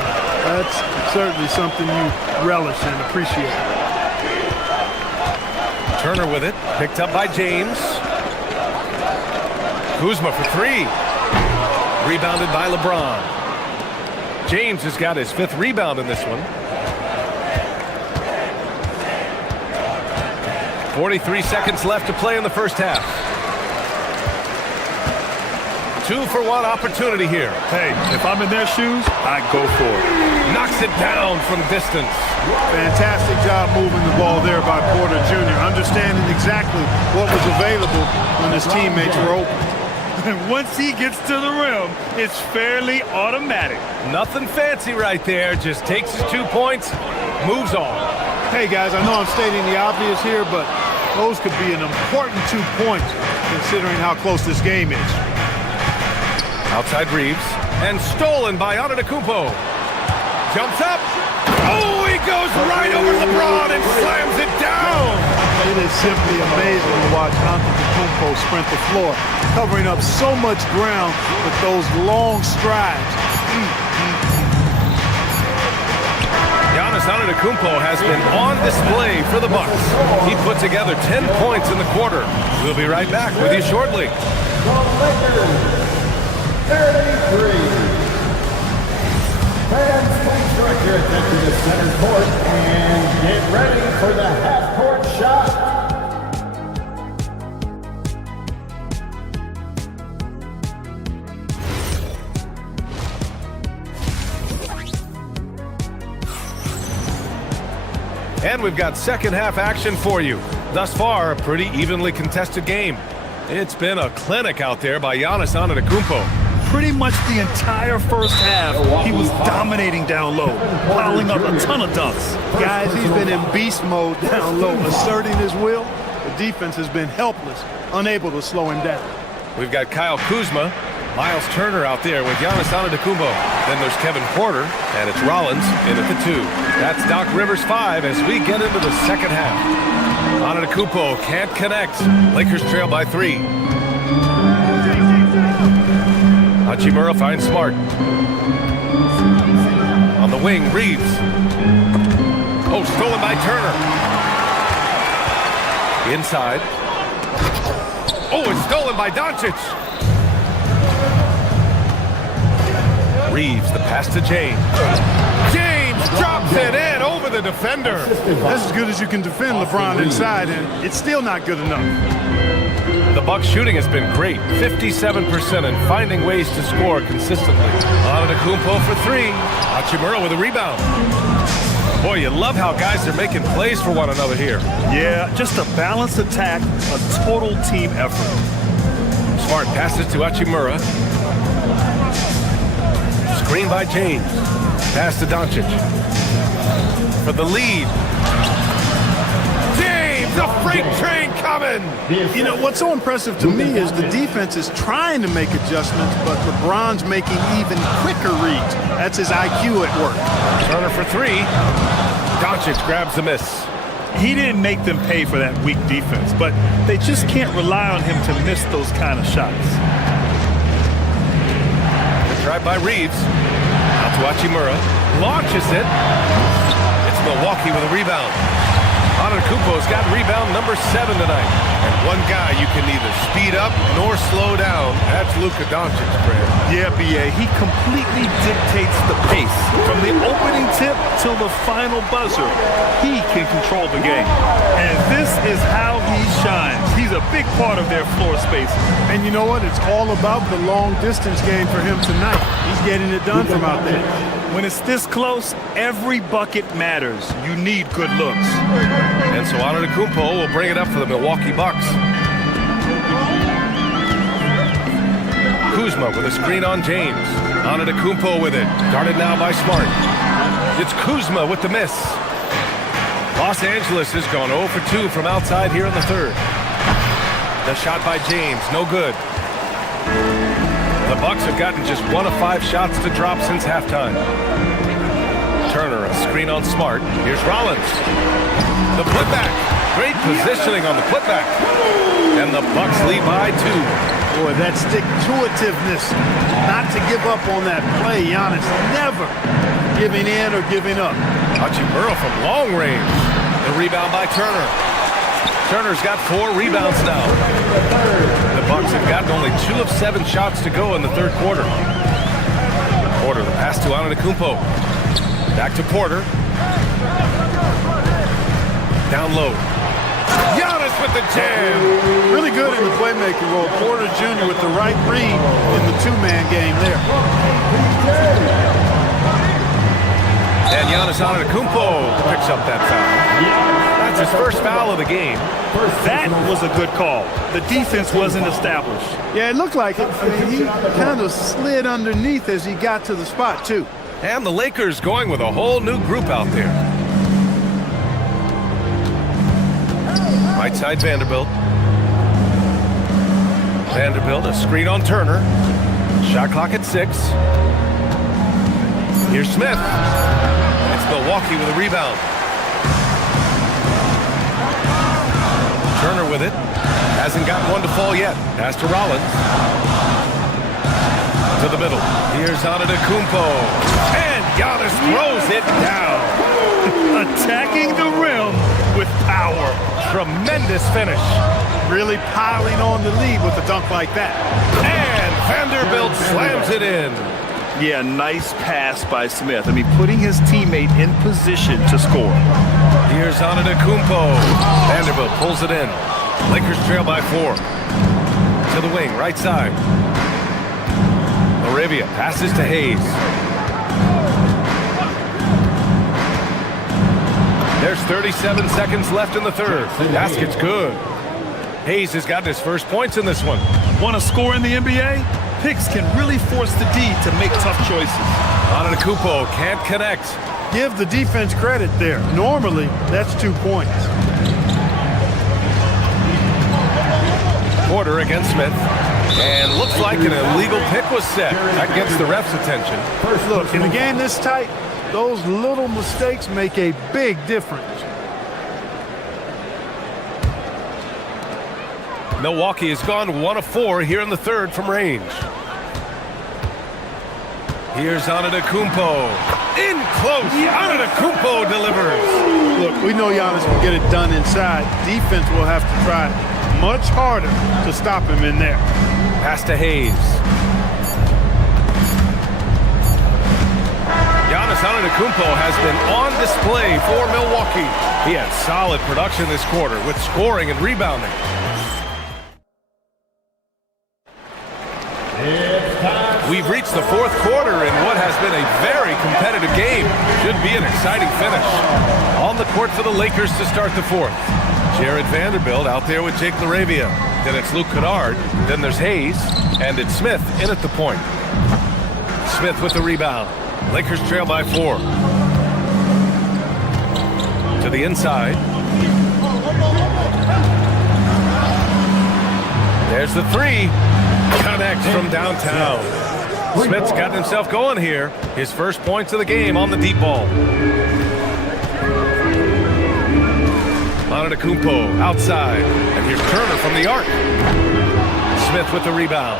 that's certainly something you relish and appreciate. Turner with it, picked up by James. Kuzma for 3. Rebounded by LeBron. James has got his 5th rebound in this one. 43 seconds left to play in the first half. 2-for-1 opportunity here. Hey, if I'm in their shoes, I'd go for it. Knocks it down from distance. Fantastic job moving the ball there by Porter Jr., understanding exactly what was available when his teammates were open. And once he gets to the rim, it's fairly automatic. Nothing fancy right there. Just takes his 2 points, moves on. Hey, guys, I know I'm stating the obvious here, but those could be an important 2 points considering how close this game is. Outside Reeves, and stolen by Antetokounmpo. Jumps up. Oh, he goes right over LeBron and slams it down. It is simply amazing to watch Antetokounmpo sprint the floor, covering up so much ground with those long strides. Giannis Antetokounmpo has been on display for the Bucks. He put together 10 points in the quarter. We'll be right back with you shortly. 33. Fans, please direct your attention to center court and get ready for the half-court shot. And we've got second half action for you. Thus far, a pretty evenly contested game. It's been a clinic out there by Giannis Antetokounmpo. Pretty much the entire first half, he was dominating down low, piling up a ton of dunks. Guys, he's been in beast mode down low, asserting his will. The defense has been helpless, unable to slow him down. We've got Kyle Kuzma, Miles Turner out there with Giannis Antetokounmpo. Then there's Kevin Porter, and it's Rollins in at the 2. That's Doc Rivers 5 as we get into the second half. Antetokounmpo can't connect. Lakers trail by 3. Hachimura finds Smart. On the wing, Reeves. Oh, stolen by Turner. Inside. Oh, it's stolen by Doncic. Reeves, the pass to James. James drops it in over the defender. That's as good as you can defend LeBron inside, and it's still not good enough. The Bucks shooting has been great, 57%, and finding ways to score consistently. Antetokounmpo for 3. Hachimura with a rebound. Boy, you love how guys are making plays for one another here. Yeah, just a balanced attack, a total team effort. Smart passes to Hachimura. Screen by James. Pass to Doncic. For the lead. James, a freight train coming! You know, what's so impressive to me is the defense is trying to make adjustments, but LeBron's making even quicker reads. That's his IQ at work. Turner for 3. Doncic grabs the miss. He didn't make them pay for that weak defense, but they just can't rely on him to miss those kind of shots. Drive by Reeves. Out to Hachimura. Launches it. It's Milwaukee with a rebound. Antetokounmpo's got rebound number 7 tonight. And one guy you can neither speed up nor slow down. That's Luka Doncic, Fred. Yeah, B.A., he completely dictates the pace. From the opening tip till the final buzzer, he can control the game. And this is how he shines. He's a big part of their floor space. And you know what? It's all about the long-distance game for him tonight. He's getting it done from out there. When it's this close, every bucket matters. You need good looks. And so Antetokounmpo will bring it up for the Milwaukee Bucks. Kuzma with a screen on James. Antetokounmpo with it. Guarded now by Smart. It's Kuzma with the miss. Los Angeles has gone 0 for 2 from outside here in the third. The shot by James, no good. The Bucks have gotten just 1 of 5 shots to drop since halftime. Turner, a screen on Smart. Here's Rollins. The putback. Great positioning on the putback. And the Bucks lead by 2. Boy, that stick-to-itiveness, not to give up on that play. Giannis never giving in or giving up. Hachimura from long range. The rebound by Turner. Turner's got 4 rebounds now. The Bucks have gotten only 2 of 7 shots to go in the third quarter. Porter, the pass to Antetokounmpo. Back to Porter. Down low. Giannis with the jam. Really good in the playmaking role. Porter Jr. with the right read in the two-man game there. And Giannis Antetokounmpo picks up that foul. That's his first foul of the game. That was a good call. The defense wasn't established. Yeah, it looked like it. I mean, he kind of slid underneath as he got to the spot, too. And the Lakers going with a whole new group out there. Right side Vanderbilt. Vanderbilt, a screen on Turner. Shot clock at 6. Here's Smith. It's Milwaukee with a rebound. Turner with it. Hasn't gotten one to fall yet. Pass to Rollins. To the middle. Here's Antetokounmpo. And Giannis throws it down. Attacking the rim with power. Tremendous finish. Really piling on the lead with a dunk like that. And Vanderbilt slams it in. Yeah, nice pass by Smith. I mean, putting his teammate in position to score. Here's Antetokounmpo. Vanderbilt pulls it in. Lakers trail by 4. To the wing, right side. Arabia passes to Hayes. There's 37 seconds left in the third. Basket's good. Hayes has gotten his first points in this one. Want to score in the NBA? Picks can really force the D to make tough choices. Antetokounmpo can't connect. Give the defense credit there. Normally, that's 2 points. Porter against Smith. And looks like an illegal pick was set. That gets the ref's attention. Look, in a game this tight, those little mistakes make a big difference. Milwaukee has gone 1 of 4 here in the third from range. Here's Antetokounmpo. In close. Antetokounmpo delivers. Look, we know Giannis can get it done inside. Defense will have to try much harder to stop him in there. Pass to Hayes. Giannis Antetokounmpo has been on display for Milwaukee. He had solid production this quarter with scoring and rebounding. We've reached the fourth quarter in what has been a very competitive game. Should be an exciting finish. On the court for the Lakers to start the fourth. Jared Vanderbilt out there with Jake LaRavia. Then it's Luke Kennard. Then there's Hayes. And it's Smith in at the point. Smith with the rebound. Lakers trail by 4. To the inside. There's the 3. Connects from downtown. Smith's got himself going here. His first points of the game on the deep ball. Antetokounmpo outside. And here's Turner from the arc. Smith with the rebound.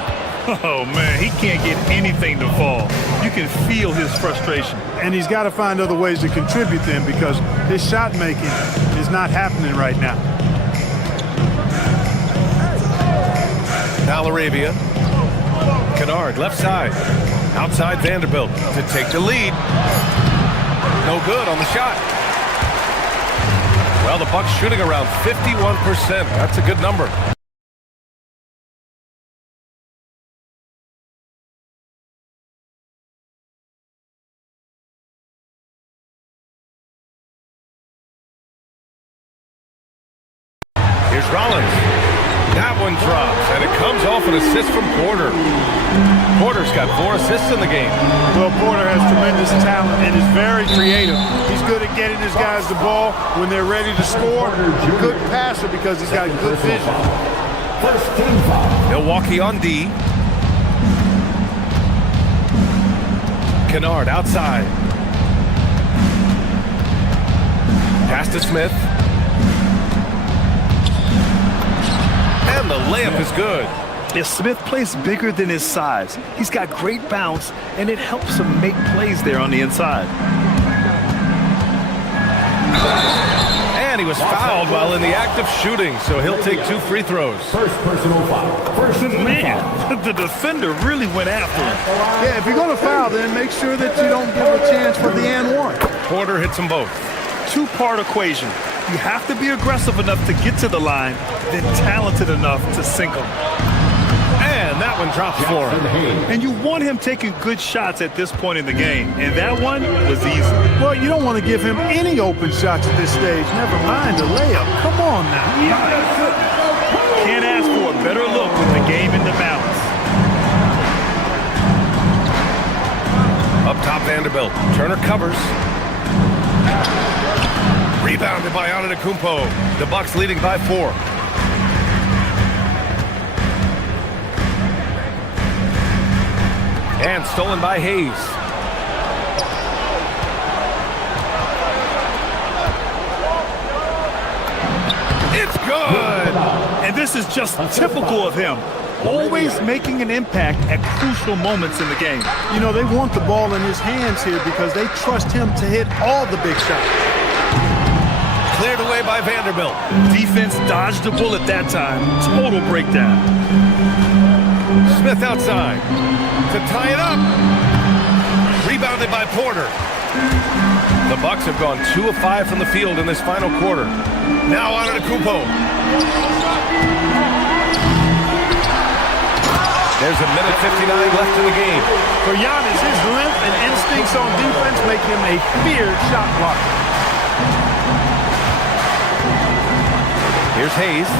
Oh, man, he can't get anything to fall. You can feel his frustration. And he's got to find other ways to contribute then because his shot making is not happening right now. Now LaRavia. Kennard left side. Outside Vanderbilt to take the lead. No good on the shot. Well, the Bucks shooting around 51%. That's a good number. Here's Rollins. That one drops, and it comes off an assist from Porter. Porter's got 4 assists in the game. Well, Porter has tremendous talent and is very creative. He's good at getting his guys the ball when they're ready to score. Good passer because he's got good vision. Milwaukee on D. Kennard outside. Pass to Smith. And the layup is good. If Smith plays bigger than his size, he's got great bounce, and it helps him make plays there on the inside. And he was fouled while in the act of shooting, so he'll take 2 free throws. First personal foul. Man, the defender really went after him. Yeah, if you're going to foul, then make sure that you don't give a chance for the and one. Porter hits them both. 2-part equation. You have to be aggressive enough to get to the line, then talented enough to sink them. And that one drops for him. And you want him taking good shots at this point in the game. And that one was easy. Well, you don't want to give him any open shots at this stage. Never mind a layup. Come on now. Can't ask for a better look with the game in the balance. Up top, Vanderbilt. Turner covers. Rebounded by Antetokounmpo. The Bucks leading by 4. And stolen by Hayes. It's good! And this is just typical of him. Always making an impact at crucial moments in the game. You know, they want the ball in his hands here because they trust him to hit all the big shots. Cleared away by Vanderbilt. Defense dodged the bullet that time. Total breakdown. Smith outside to tie it up. Rebounded by Porter. The Bucks have gone 2 of 5 from the field in this final quarter. Now Antetokounmpo. There's a minute 59 left in the game. For Giannis, his length and instincts on defense make him a feared shot blocker. Here's Hayes.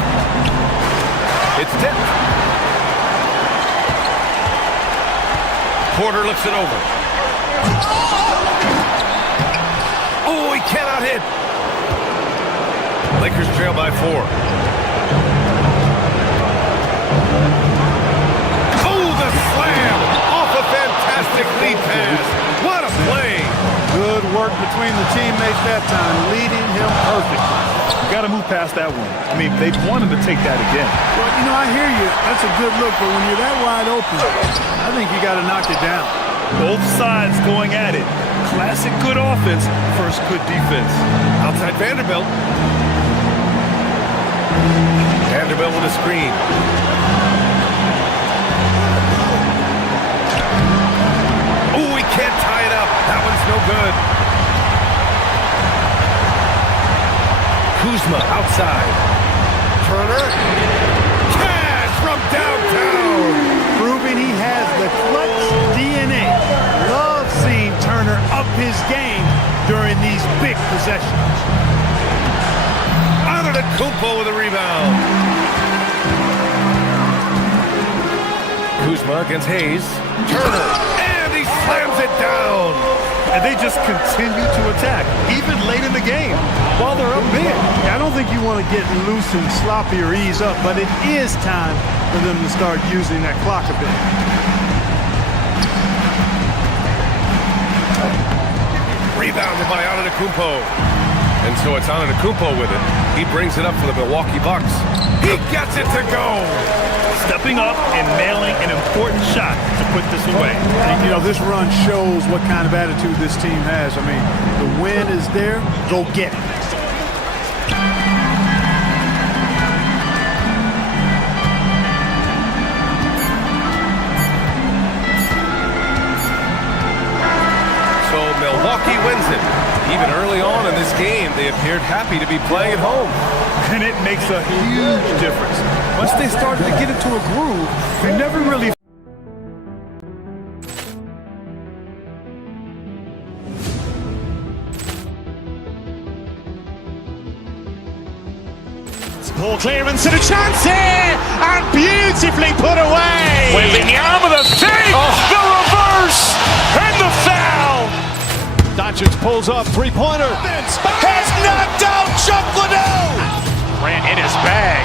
It's tipped. Porter looks it over. Oh, he cannot hit. Lakers trail by 4. Oh, the slam! Off a fantastic lead pass. What a play! Good work between the teammates that time, leading him perfectly. You got to move past that one. I mean, they want him to take that again. Well, you know, I hear you. That's a good look, but when you're that wide open, I think you got to knock it down. Both sides going at it. Classic good offense versus good defense. Outside Vanderbilt. Vanderbilt with a screen. Oh, he can't tie it up. That one's no good. Kuzma outside. Turner. Cash from downtown. Proving he has the clutch DNA. Love seeing Turner up his game during these big possessions. Antetokounmpo with a rebound. Kuzma against Hayes. Turner. And he slams it down. And they just continue to attack, even late in the game, while they're up big. I don't think you want to get loose and sloppy or ease up, but it is time for them to start using that clock a bit. Rebounded by Antetokounmpo. And so it's Antetokounmpo with it. He brings it up for the Milwaukee Bucks. He gets it to go. Stepping up and nailing an important shot to put this away. And, you know, this run shows what kind of attitude this team has. I mean, the win is there. Go get it. So Milwaukee wins it. Even early on in this game, they appeared happy to be playing at home. And it makes a huge difference. Once they started to get into a groove, they never really... Ball clearance and a chance here! And beautifully put away! Wembanyama the fake! The reverse! And the foul! Doncic pulls up, three-pointer. Has knocked out Chuck Liddell! Ran in his bag.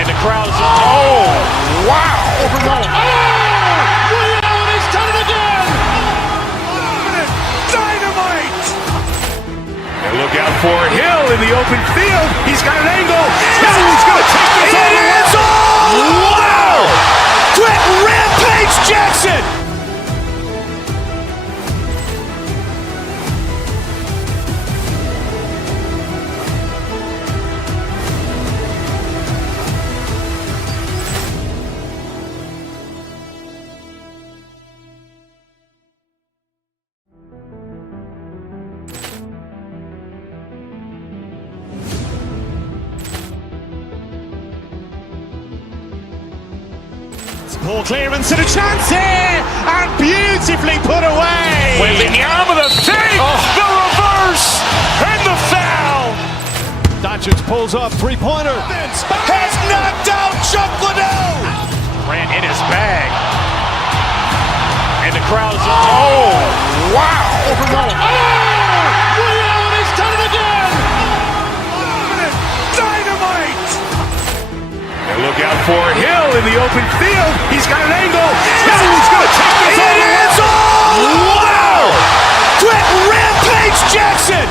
And the crowd is... Oh! Wow! Overall. Oh! Ray Allen has done it again! Dynamite! And look out for Hill in the open field. He's got an angle. He's going to take this all the way. Wow! Quick Rampage Jackson! Poor clearance and a chance here, and beautifully put away. Wembanyama with a fake, the reverse, and the foul. Doncic pulls up, three-pointer. Has knocked out Chuck Liddell. Grant in his bag. And the crowd's Wow. Ray Allen has done it again. Dynamite. And look out for Hill in the open field. He's got an angle. Hill's going to take this all the way. Wow. Quick Rampage Jackson.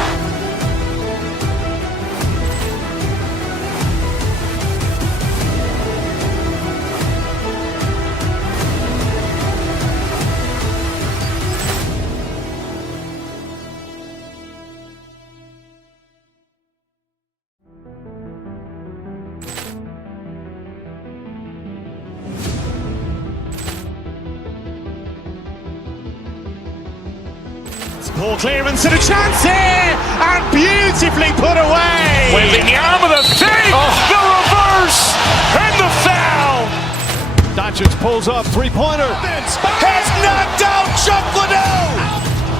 Poor clearance and a chance here, and beautifully put away. Wembanyama with a fake, the reverse, and the foul. Doncic pulls up, three-pointer. Has knocked out Chuck Liddell.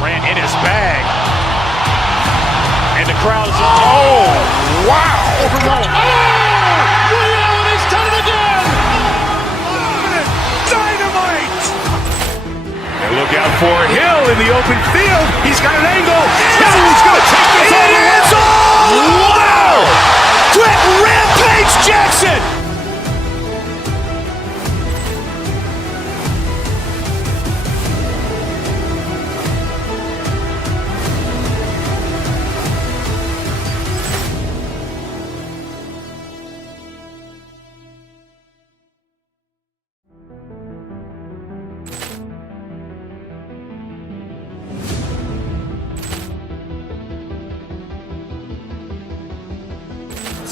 Grant in his bag. And the crowd's Wow. Ray Allen has done it again. Dynamite. And look out for Hill in the open field. He's got an angle. Hill's going to take this all the way. Wow. Quick Rampage Jackson.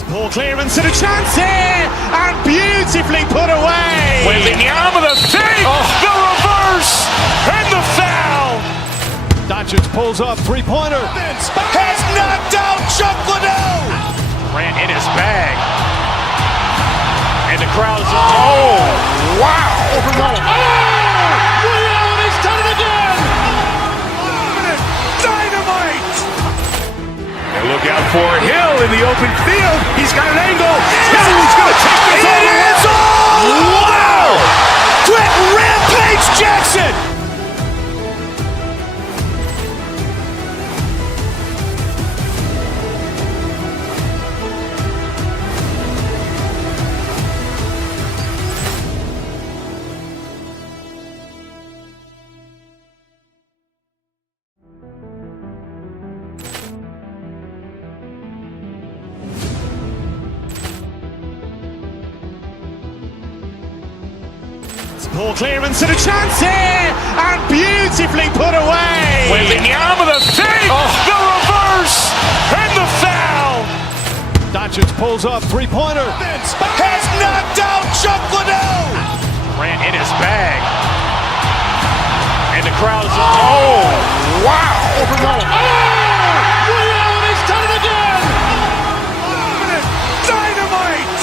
Poor clearance and a chance here, and beautifully put away. Wembanyama with a fake, the reverse, and the foul. Doncic pulls up, three-pointer. Has knocked out Chuck Liddell. Grant in his bag. And the crowd's Wow. Ray Allen has done it again. Dynamite. And look out for Hill in the open field. He's got an angle. Hill's going to take this all the way. Wow. Quick Rampage Jackson. Poor clearance and a chance here, and beautifully put away. Wembanyama with a fake, the reverse, and the foul. Doncic pulls up, three-pointer. Has knocked out Chuck Liddell. Grant in his bag. And the crowd's Wow. Ray Allen has done it again. Dynamite.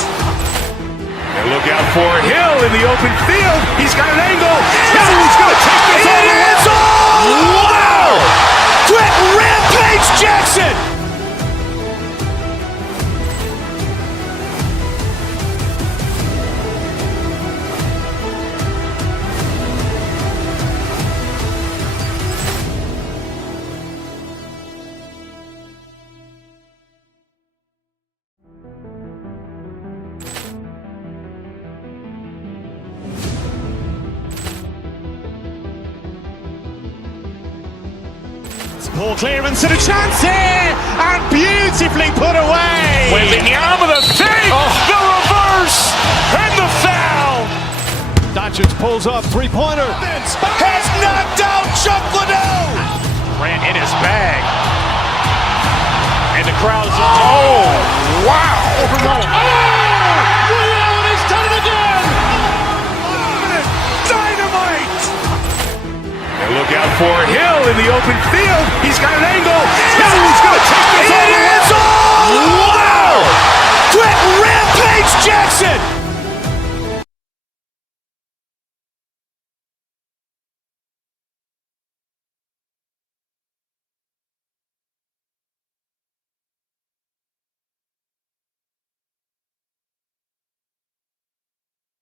And look out for Hill in the open field. He's got an angle. Hill's going to take this all the way. Wow. Quick Rampage Jackson. Poor clearance and a chance here, and beautifully put away. Wembanyama with a fake, the reverse, and the foul. Doncic pulls up, three-pointer. Has knocked out Chuck Liddell. Grant in his bag. And the crowd's Wow. Ray Allen has done it again. Dynamite. And look out for Hill in the open field. He's got an angle. Hill's going to take this all the way. Wow. Quick Rampage Jackson.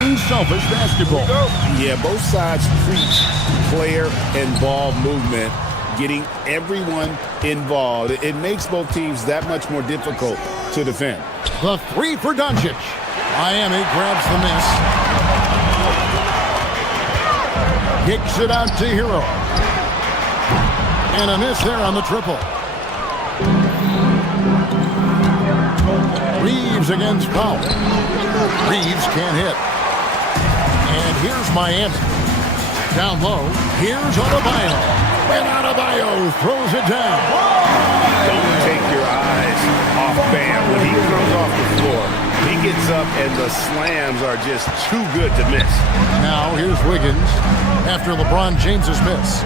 unselfish basketball. Yeah, both sides preach player and ball movement, getting everyone involved. It makes both teams that much more difficult to defend. The three for Doncic. Miami grabs the miss. Kicks it out to Hero. And a miss there on the triple. Reeves against Powell. Reeves can't hit. And here's Miami. Down low. Here's Adebayo. And Adebayo throws it down. Don't take your eyes off Bam. When he comes off the floor, he gets up and the slams are just too good to miss. Now here's Wiggins after LeBron James's miss.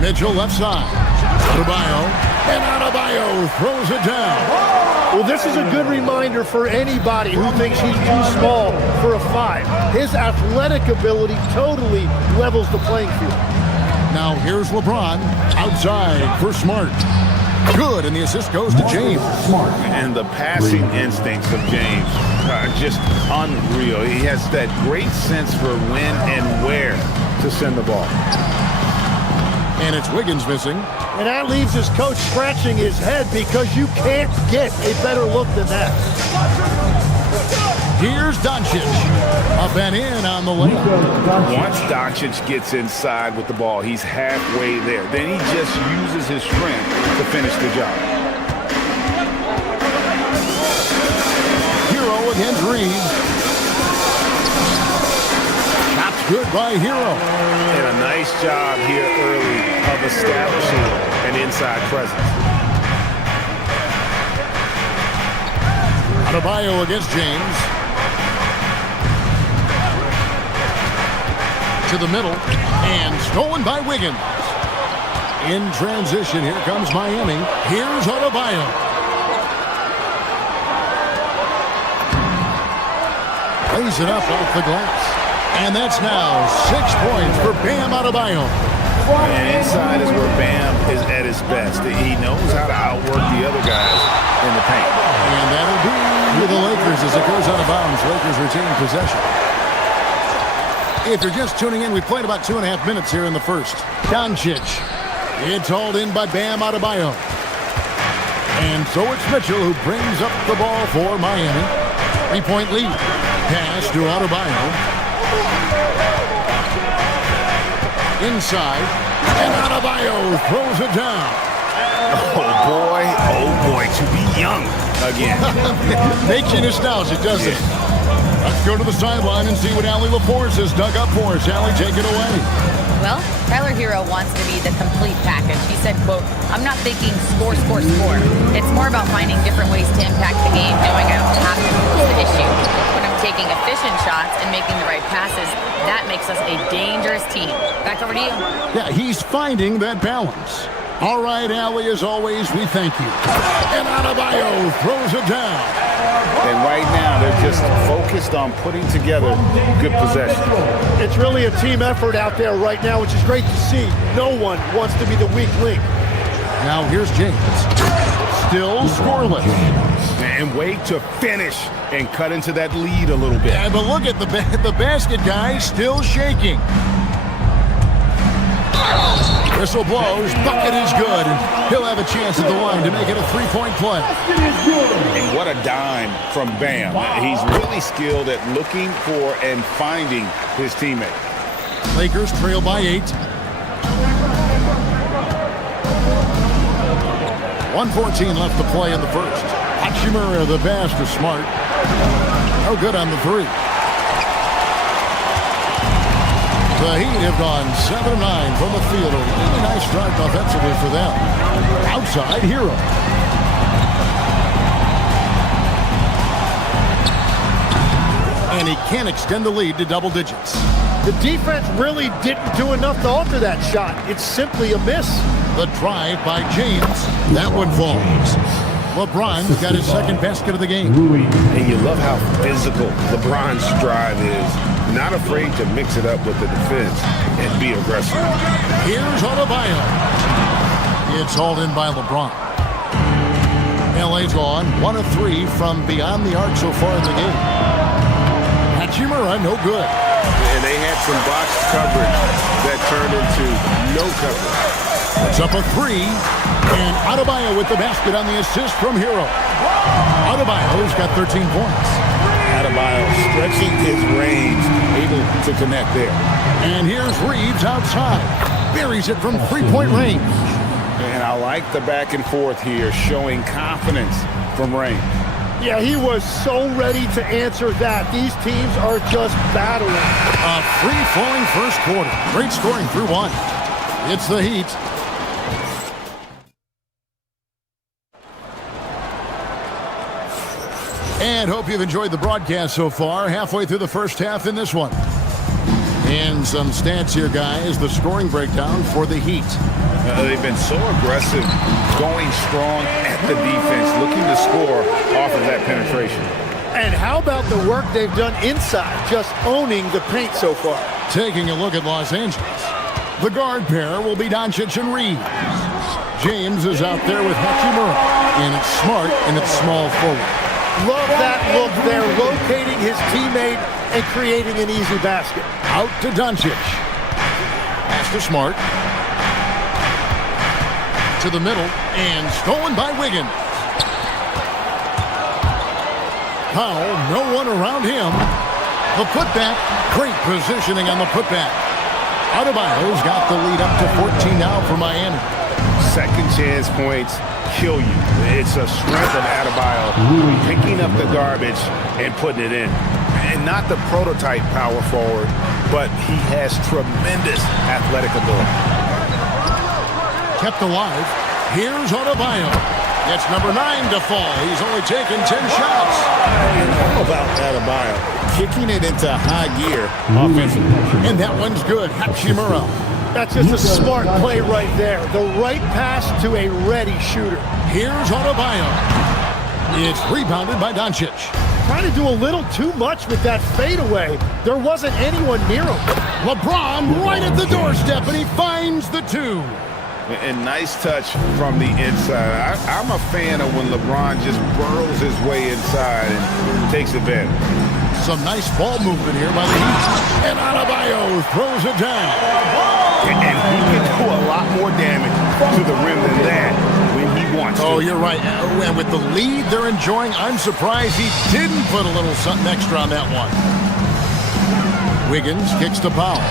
Mitchell left side. Adebayo. And Adebayo throws it down. Well, this is a good reminder for anybody who thinks he's too small for a 5. His athletic ability totally levels the playing field. Now here's LeBron outside for Smart. Good, and the assist goes to James. Smart. And the passing instincts of James are just unreal. He has that great sense for when and where to send the ball. And it's Wiggins missing. And that leaves his coach scratching his head because you can't get a better look than that. Here's Doncic. Up and in on the lane. Once Doncic gets inside with the ball, he's halfway there. Then he just uses his strength to finish the job. Hero against Reeves. Shots good by Hero. And a nice job here early of establishing an inside presence. Adebayo against James. To the middle. And stolen by Wiggins. In transition, here comes Miami. Here's Adebayo. Lays it up off the glass. And that's now 6 points for Bam Adebayo. And inside is where Bam is at his best. He knows how to outwork the other guys in the paint. And that'll be with the Lakers as it goes out of bounds. Lakers retain possession. If you're just tuning in, we played about 2.5 minutes here in the first. Doncic. It's hauled in by Bam Adebayo. And so it's Mitchell who brings up the ball for Miami. 3-point lead. Pass to Adebayo. Inside, and Adebayo throws it down. Oh boy, to be young again. Makes you nostalgic, doesn't it? Let's go to the sideline and see what Allie LaForce has dug up for us. Allie, take it away. Well, Tyler Hero wants to be the complete package. He said, quote, "I'm not thinking score, score, score. It's more about finding different ways to impact the game, knowing I don't have to force the issue. When I'm taking efficient shots and making the right passes, that makes us a dangerous team." Back over to you. Yeah, he's finding that balance. All right, Allie, as always, we thank you. And Adebayo throws it down. And right now, they're just focused on putting together good possession. It's really a team effort out there right now, which is great to see. No one wants to be the weak link. Now here's James. Still scoreless. And wait to finish and cut into that lead a little bit. Yeah, but look at the basket guy still shaking. Whistle blows, bucket is good, and he'll have a chance at the line to make it a 3-point play. And what a dime from Bam. He's really skilled at looking for and finding his teammate. Lakers trail by 8. 1:14 left to play in the first. Hachimura, the pass to Smart. No good on the 3. The Heat have gone 7-9 from the field. A really nice start offensively for them. Outside, Hero. And he can't extend the lead to double digits. The defense really didn't do enough to alter that shot. It's simply a miss. The drive by James. That one falls. LeBron's got his second basket of the game. And you love how physical LeBron's drive is. Not afraid to mix it up with the defense and be aggressive. Here's Adebayo. It's hauled in by LeBron. LA's gone 1 of 3 from beyond the arc so far in the game. Hachimura, no good. And they had some box coverage that turned into no coverage. It's up a 3. And Adebayo with the basket on the assist from Hero. Adebayo's got 13 points. Adebayo stretching his range, able to connect there. And here's Reeves outside. Buries it from three-point range. And I like the back and forth here, showing confidence from range. Yeah, he was so ready to answer that. These teams are just battling. A free-flowing first quarter. Great scoring through 1. It's the Heat. And hope you've enjoyed the broadcast so far. Halfway through the first half in this one. And some stats here, guys. The scoring breakdown for the Heat. They've been so aggressive, going strong at the defense, looking to score off of that penetration. And how about the work they've done inside, just owning the paint so far? Taking a look at Los Angeles. The guard pair will be Doncic and Reeves. James is out there with Hachimura. And it's Smart and it's small forward. Love that look there, locating his teammate and creating an easy basket. Out to Doncic. Pass to Smart. To the middle, and stolen by Wiggins. Powell, no one around him. The putback, great positioning on the putback. Adebayo's got the lead up to 14 now for Miami. Second chance points kill you. It's a strength of Adebayo picking up the garbage and putting it in. And not the prototype power forward, but he has tremendous athletic ability. Kept alive. Here's Adebayo. It's number 9 to fall. He's only taken 10 shots. And all about Adebayo, kicking it into high gear offensively. And that one's good. Hachimura. That's just a smart play right there. The right pass to a ready shooter. Here's Adebayo. It's rebounded by Doncic. Trying to do a little too much with that fadeaway. There wasn't anyone near him. LeBron right at the doorstep, and he finds the 2. And nice touch from the inside. I'm a fan of when LeBron just burrows his way inside and takes advantage. Some nice ball movement here by the Heat. And Adebayo throws it down. And he can do a lot more damage to the rim than that when he wants to. Oh, you're right. And with the lead they're enjoying, I'm surprised he didn't put a little something extra on that one. Wiggins kicks to Powell.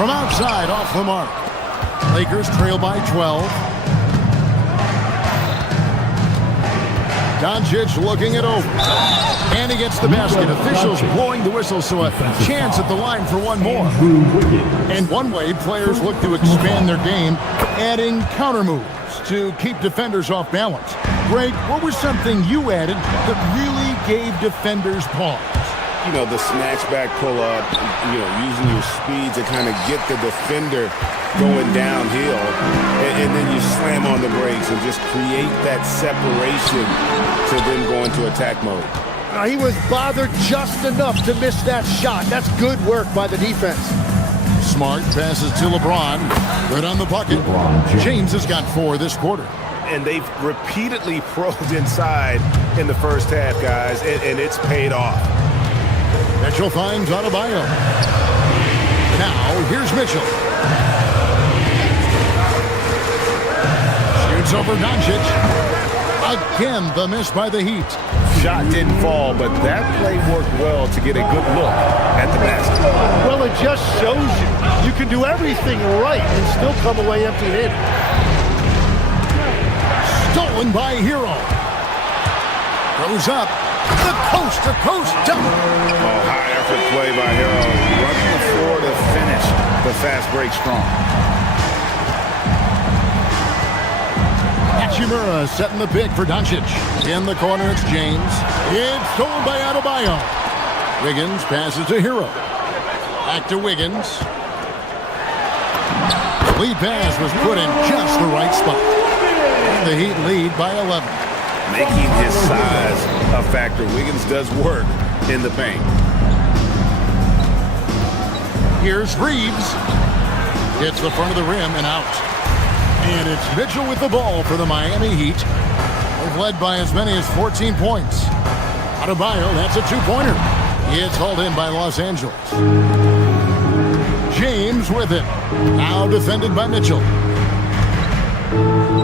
From outside, off the mark. Lakers trail by 12. Doncic looking it over. And he gets the basket. Officials blowing the whistle, so a chance at the line for one more. And one way players look to expand their game, adding counter moves to keep defenders off balance. Greg, what was something you added that really gave defenders pause? You know, the snatch back pull-up, using your speed to kind of get the defender going downhill, and then you slam on the brakes and just create that separation to then go into attack mode. He was bothered just enough to miss that shot. That's good work by the defense. Smart passes to LeBron. Good on the bucket. James has got 4 this quarter. And they've repeatedly probed inside in the first half, guys, and it's paid off. Mitchell finds Adebayo. Now, here's Mitchell. Shoots over Doncic. Again, the miss by the Heat. Shot didn't fall, but that play worked well to get a good look at the basket. Well, it just shows you can do everything right and still come away empty-handed. Stolen by Hero. Goes up. The coast-to-coast dunk. High-effort play by Hero. Running the floor to finish the fast break strong. Hachimura setting the pick for Doncic. In the corner, it's James. It's stolen by Adebayo. Wiggins passes to Hero. Back to Wiggins. The lead pass was put in just the right spot. And the Heat lead by 11. Making his size a factor. Wiggins does work in the paint. Here's Reeves. Hits the front of the rim and out. And it's Mitchell with the ball for the Miami Heat. They've led by as many as 14 points. Adebayo, that's a two-pointer. It's hauled in by Los Angeles. James with it. Now defended by Mitchell.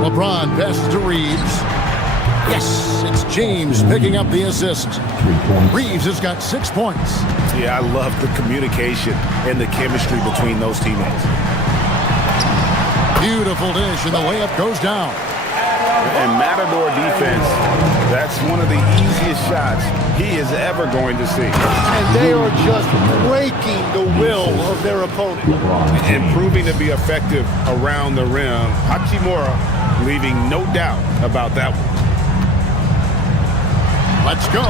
LeBron passes to Reeves. Yes, it's James picking up the assist. Reeves has got 6 points. Yeah, I love the communication and the chemistry between those teammates. Beautiful dish, and the layup goes down. And Matador defense, that's one of the easiest shots he is ever going to see. And they are just breaking the will of their opponent. And proving to be effective around the rim. Hachimura leaving no doubt about that one. Let's go.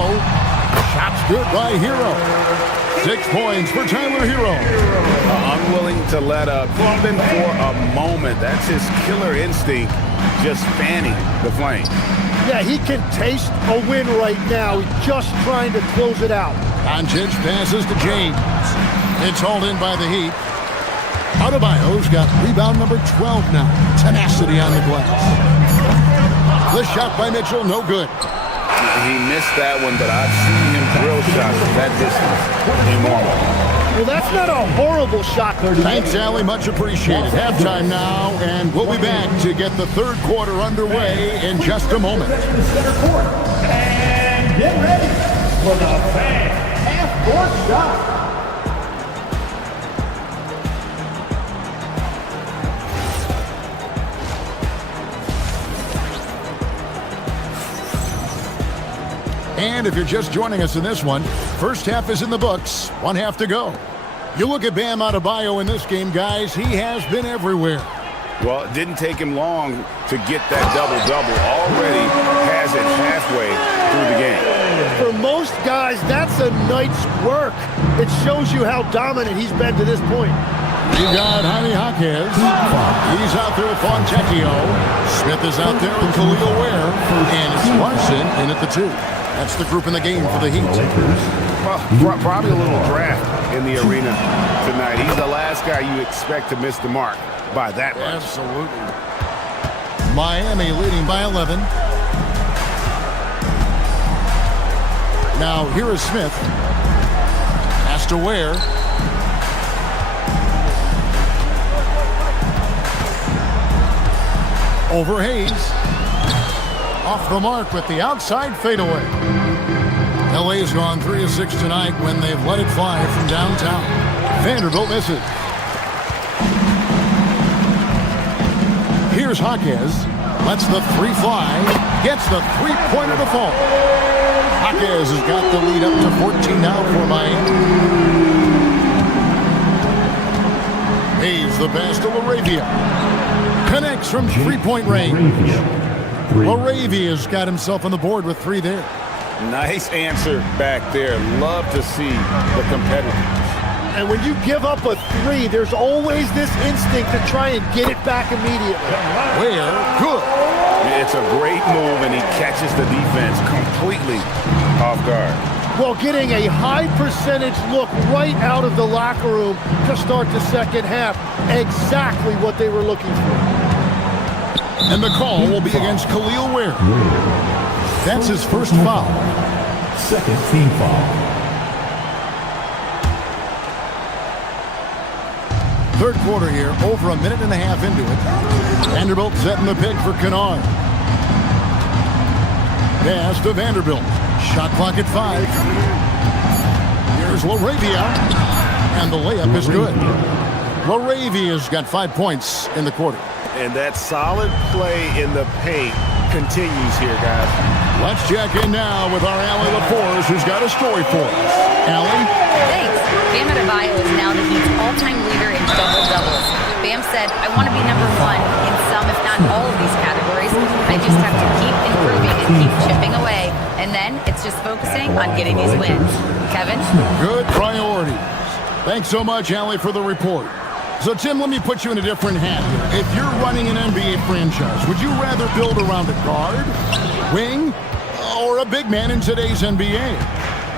Shot's good by Hero. 6 points for Tyler Hero. Unwilling to let up even for a moment. That's his killer instinct, just fanning the flame. Yeah, he can taste a win right now. He's just trying to close it out. Doncic passes to James. It's hauled in by the Heat. Adebayo's got rebound number 12 now. Tenacity on the glass. The shot by Mitchell, no good. He missed that one, but I've seen him drill shots from that distance in normal. Well, that's not a horrible shot. Thanks, Allie. Much appreciated. Halftime now, and we'll be back to get the third quarter underway in just a moment. Center court. And get ready for the fast half-court shot. And if you're just joining us in this one, first half is in the books, 1 half to go. You look at Bam Adebayo in this game, guys, he has been everywhere. Well, it didn't take him long to get that double-double. Already has it halfway through the game. For most guys, that's a night's work. It shows you how dominant he's been to this point. You got Jaime Jaquez. He's out there with Fontecchio. Smith is out there with Khalil Ware. And it's Larson in at the 2. That's the group in the game for the Heat. Well, probably a little draft in the arena tonight. He's the last guy you expect to miss the mark by that much. Absolutely. Miami leading by 11. Now here is Smith. Has to Ware. Over Hayes. Off the mark with the outside fadeaway. LA's gone 3 of 6 tonight when they've let it fly from downtown. Vanderbilt misses. Here's Jaquez. Lets the 3 fly. Gets the 3-pointer to fall. Jaquez has got the lead up to 14 now for Miami. Hayes the pass to LaRavia. Connects from 3-point range. LaRavia's got himself on the board with 3 there. Nice answer back there. Love to see the competitiveness. And when you give up a 3, there's always this instinct to try and get it back immediately. Where? Good. It's a great move, and he catches the defense completely off guard. Well, getting a high percentage look right out of the locker room to start the second half. Exactly what they were looking for. And the call will be against Khalil Ware. That's his first foul. Second team foul. Third quarter here, over a minute and a half into it. Vanderbilt setting the pick for Kennard. Pass to Vanderbilt. Shot clock at 5. Here's LaRavia. And the layup is good. LaRavia's got 5 points in the quarter. And that solid play in the paint continues here, guys. Let's check in now with our Allie LaForce, who's got a story for us. Allie? Thanks. Bam Adebayo is now the Heat's all-time leader in double-doubles. Bam said, I want to be number 1 in some, if not all of these categories. I just have to keep improving and keep chipping away. And then it's just focusing on getting these wins. Kevin? Good priorities. Thanks so much, Allie, for the report. So, Tim, let me put you in a different hat here. If you're running an NBA franchise, would you rather build around a guard, wing, or a big man in today's NBA?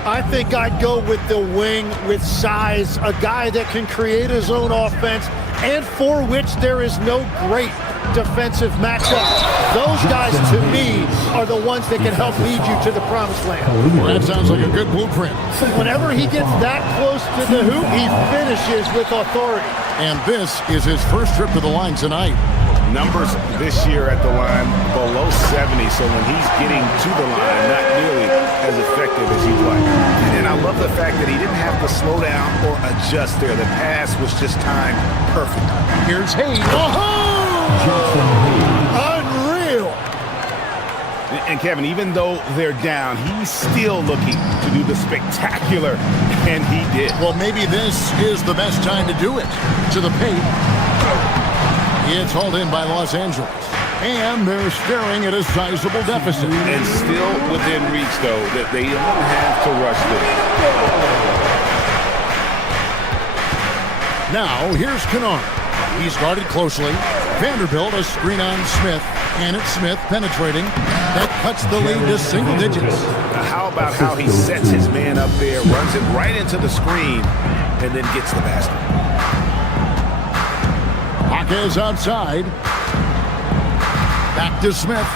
I think I'd go with the wing with size, a guy that can create his own offense and for which there is no great defensive matchup. Those guys, to me, are the ones that can help lead you to the promised land. That sounds like a good blueprint. Whenever he gets that close to the hoop, he finishes with authority. And this is his first trip to the line tonight. Numbers this year at the line below 70, so when he's getting to the line, not nearly as effective as he'd like. And I love the fact that he didn't have to slow down or adjust there. The pass was just timed perfect. Here's Hayes. Unreal. And Kevin, even though they're down, he's still looking to do the spectacular, and he did. Well, maybe this is the best time to do it. To the paint. It's hauled in by Los Angeles. And they're staring at a sizable deficit. And still within reach, though, that they don't have to rush this. Now, here's Kennard. He's guarded closely. Vanderbilt a screen on Smith. And it's Smith penetrating. That cuts the lead to single digits. Now, how about how he sets his man up there, runs it right into the screen, and then gets the basket. Hawkins outside. Back to Smith.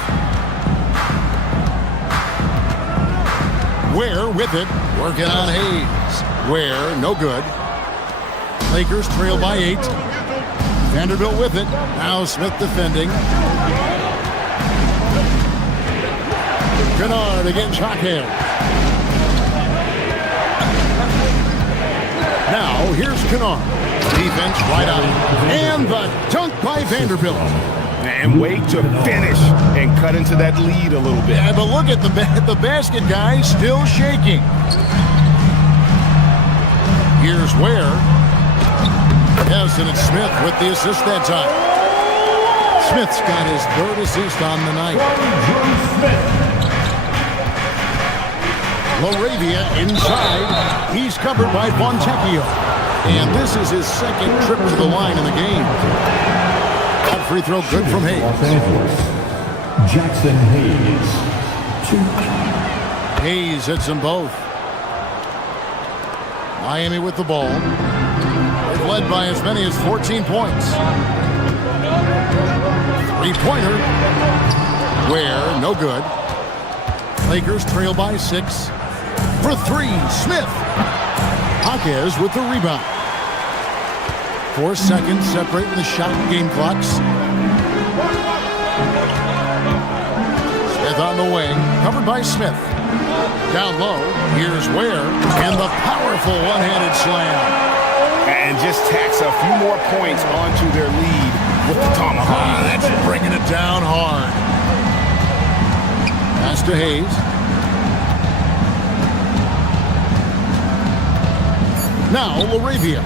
Ware with it. Working on Hayes. Ware, no good. Lakers trail by 8. Vanderbilt with it. Now Smith defending. Kennard against Hawkins. Now here's Kennard. Defense right on. And the dunk by Vanderbilt. And wait to finish and cut into that lead a little bit. Yeah, but look at the basket guy still shaking. Here's Ware. Yes, and it's Smith with the assist that time. Smith's got his third assist on the night. Laravia inside. He's covered by Fontecchio. And this is his second trip to the line in the game. That free throw good from Hayes. Los Angeles, Jackson Hayes. 2. Hayes hits them both. Miami with the ball. They've led by as many as 14 points. Three-pointer. Ware, no good. Lakers trail by 6. For 3, Smith. Hawkins with the rebound. 4 seconds separating the shot game clocks. Smith on the wing, covered by Smith. Down low, here's Ware, and the powerful one-handed slam. And just tacks a few more points onto their lead with the tomahawk. That's bringing it down hard. Pass to Hayes. Now Laravia.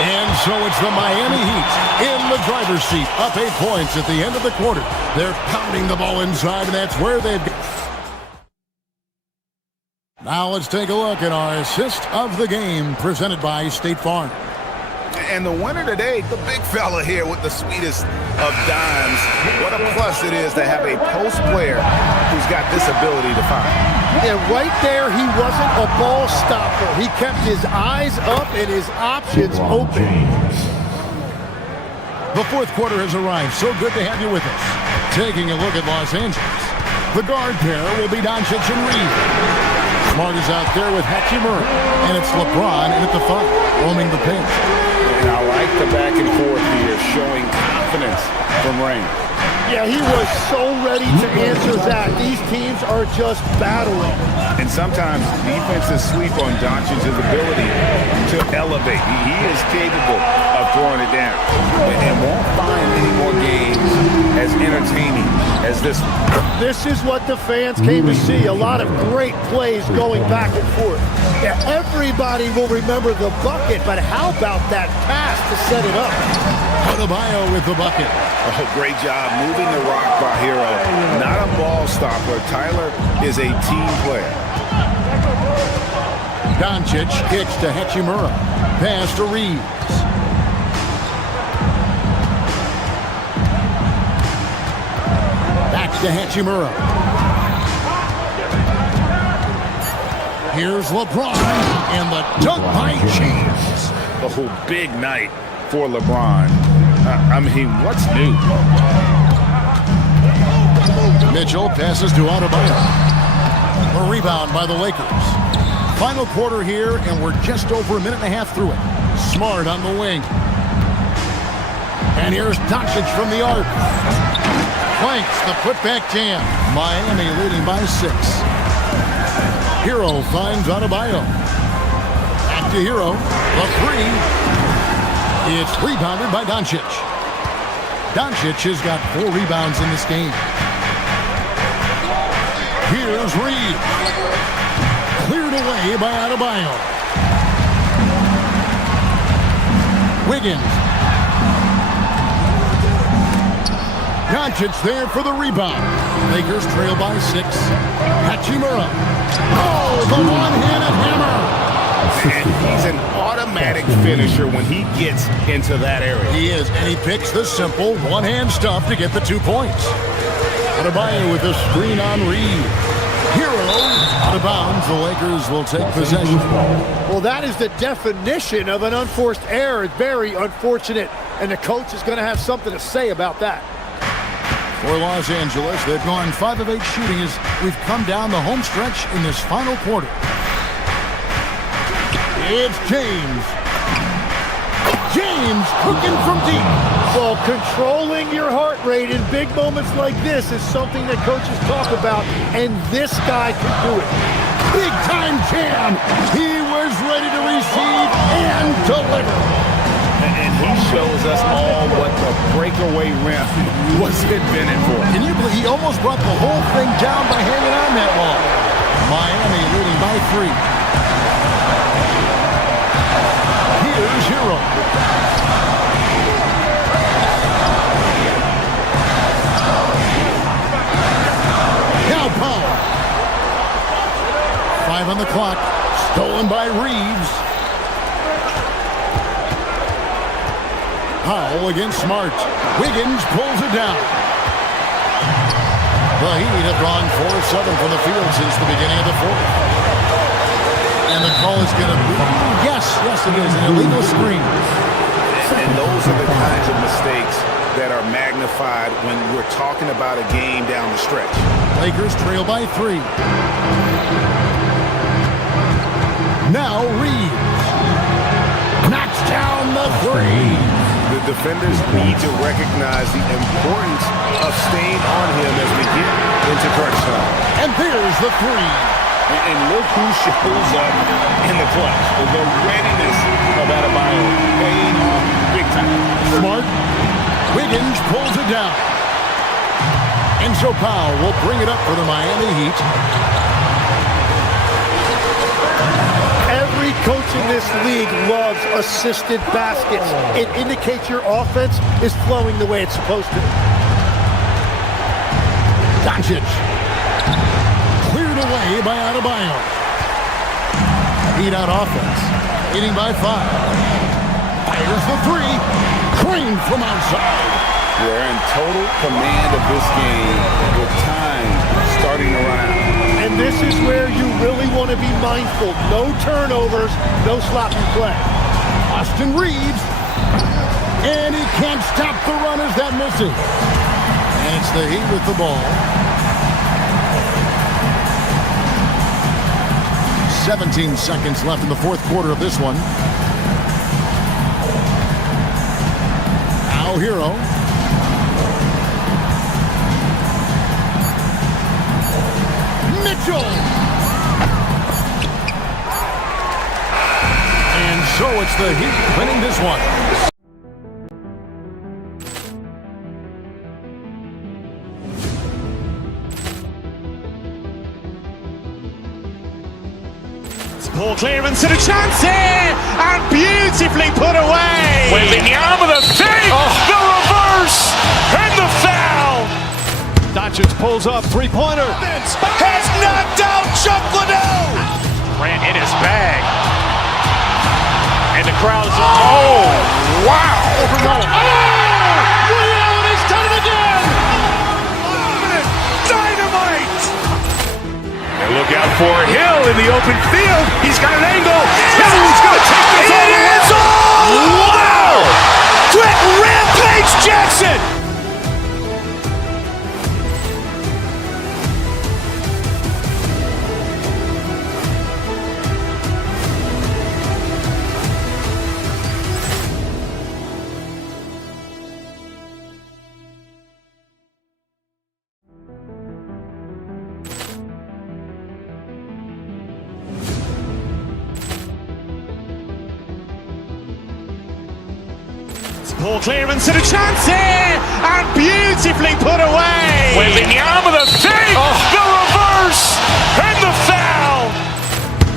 And so it's the Miami Heat in the driver's seat, up 8 points at the end of the quarter. They're pounding the ball inside, and that's where they've... Now let's take a look at our assist of the game, presented by State Farm. And the winner today, the big fella here with the sweetest of dimes. What a plus it is to have a post player who's got this ability to find. And right there, he wasn't a ball stopper. He kept his eyes up and his options open. The fourth quarter has arrived. So good to have you with us. Taking a look at Los Angeles. The guard pair will be Doncic and Reed. Smart is out there with Hachimura. And it's LeBron at the 5, roaming the paint. And I like the back and forth here, showing confidence from Rain. Yeah, he was so ready to answer that. These teams are just battling. And sometimes defenses sleep on Doncic's ability to elevate. He is capable of throwing it down. And won't find any more games as entertaining as this one. This is what the fans came to see. A lot of great plays going back and forth. Yeah, everybody will remember the bucket, but how about that pass to set it up? Adebayo with the bucket. Oh, great job moving the rock by Hero. Not a ball stopper. Tyler is a team player. Doncic kicks to Hachimura. Pass to Reeves. Back to Hachimura. Here's LeBron. And the dunk by James. Oh, big night for LeBron. I mean, what's new? Mitchell passes to Adebayo. A rebound by the Lakers. Final quarter here, and we're just over a minute and a half through it. Smart on the wing. And here's Doncic from the arc. Flanks the putback jam. Miami leading by 6. Hero finds Adebayo. Back to Hero. The 3. It's rebounded by Doncic. Doncic has got 4 rebounds in this game. Here's Reed. Cleared away by Adebayo. Wiggins. Doncic there for the rebound. Lakers trail by 6. Hachimura. Oh, the one-handed hammer. And he's an automatic finisher when he gets into that area. He is, and he picks the simple one-hand stuff to get the 2 points. Adebayo with a screen on Reed. Hero out of bounds. The Lakers will take possession. Well, that is the definition of an unforced error. It's very unfortunate, and the coach is going to have something to say about that. For Los Angeles, they've gone 5 of 8 shooting as we've come down the home stretch in this final quarter. It's James. James cooking from deep. Well, controlling your heart rate in big moments like this is something that coaches talk about, and this guy can do it. Big time jam. He was ready to receive and deliver. And he shows us all what the breakaway rim was invented for. Can you believe he almost brought the whole thing down by hanging on that long? Miami leading by 3. Here's Hero. Now Powell. 5 on the clock. Stolen by Reeves. Powell against Smart. Wiggins pulls it down. The Heat have gone 4 of 7 from the field since the beginning of the 4th. And the call is going to be, yes, it is, an illegal screen. And those are the kinds of mistakes that are magnified when we're talking about a game down the stretch. Lakers trail by 3. Now Reeves. Knocks down the 3. The defenders need to recognize the importance of staying on him as we get into crunch time. And there's the 3. And look who shows up in the clutch. The readiness of Adebayo paying off big time. Smart. Wiggins pulls it down. And so Powell will bring it up for the Miami Heat. Every coach in this league loves assisted baskets. It indicates your offense is flowing the way it's supposed to. Doncic. Cleared away by Adebayo. Heat out offense. Leading by 5. Fires the 3. Crane from outside. We're in total command of this game with time starting to run out. And this is where you really want to be mindful. No turnovers, no sloppy play. Austin Reeves. And he can't stop the runners that misses. And it's the Heat with the ball. 17 seconds left in the 4th quarter of this one. Now Hero. Mitchell. And so it's the Heat winning this one. Ball clearance and a chance here, and beautifully put away. Wembanyama the fake, the reverse, and the foul. Doncic pulls up, 3-pointer. Has knocked out Chuck Liddell. Ran in his bag. And the crowd is, oh, wow. Ray Allen has done it again. Dynamite. And look out for Hill in the open field. He's got an angle. Hill is going to take this all the way. Ball clearance and a chance here, and beautifully put away. Wembanyama the fake, the reverse, and the foul.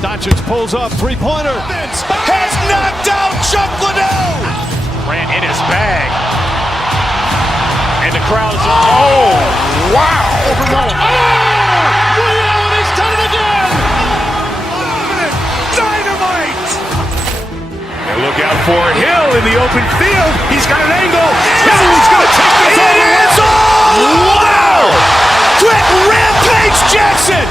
Doncic pulls up, three-pointer. Has knocked out Chuck Liddell. Grant in his bag. And the crowd's Oh, wow. Ray Allen has done it again. Dynamite. And look out for Hill in the open field. He's got an angle. He's going to take this all the way. Wow. Quick Rampage Jackson.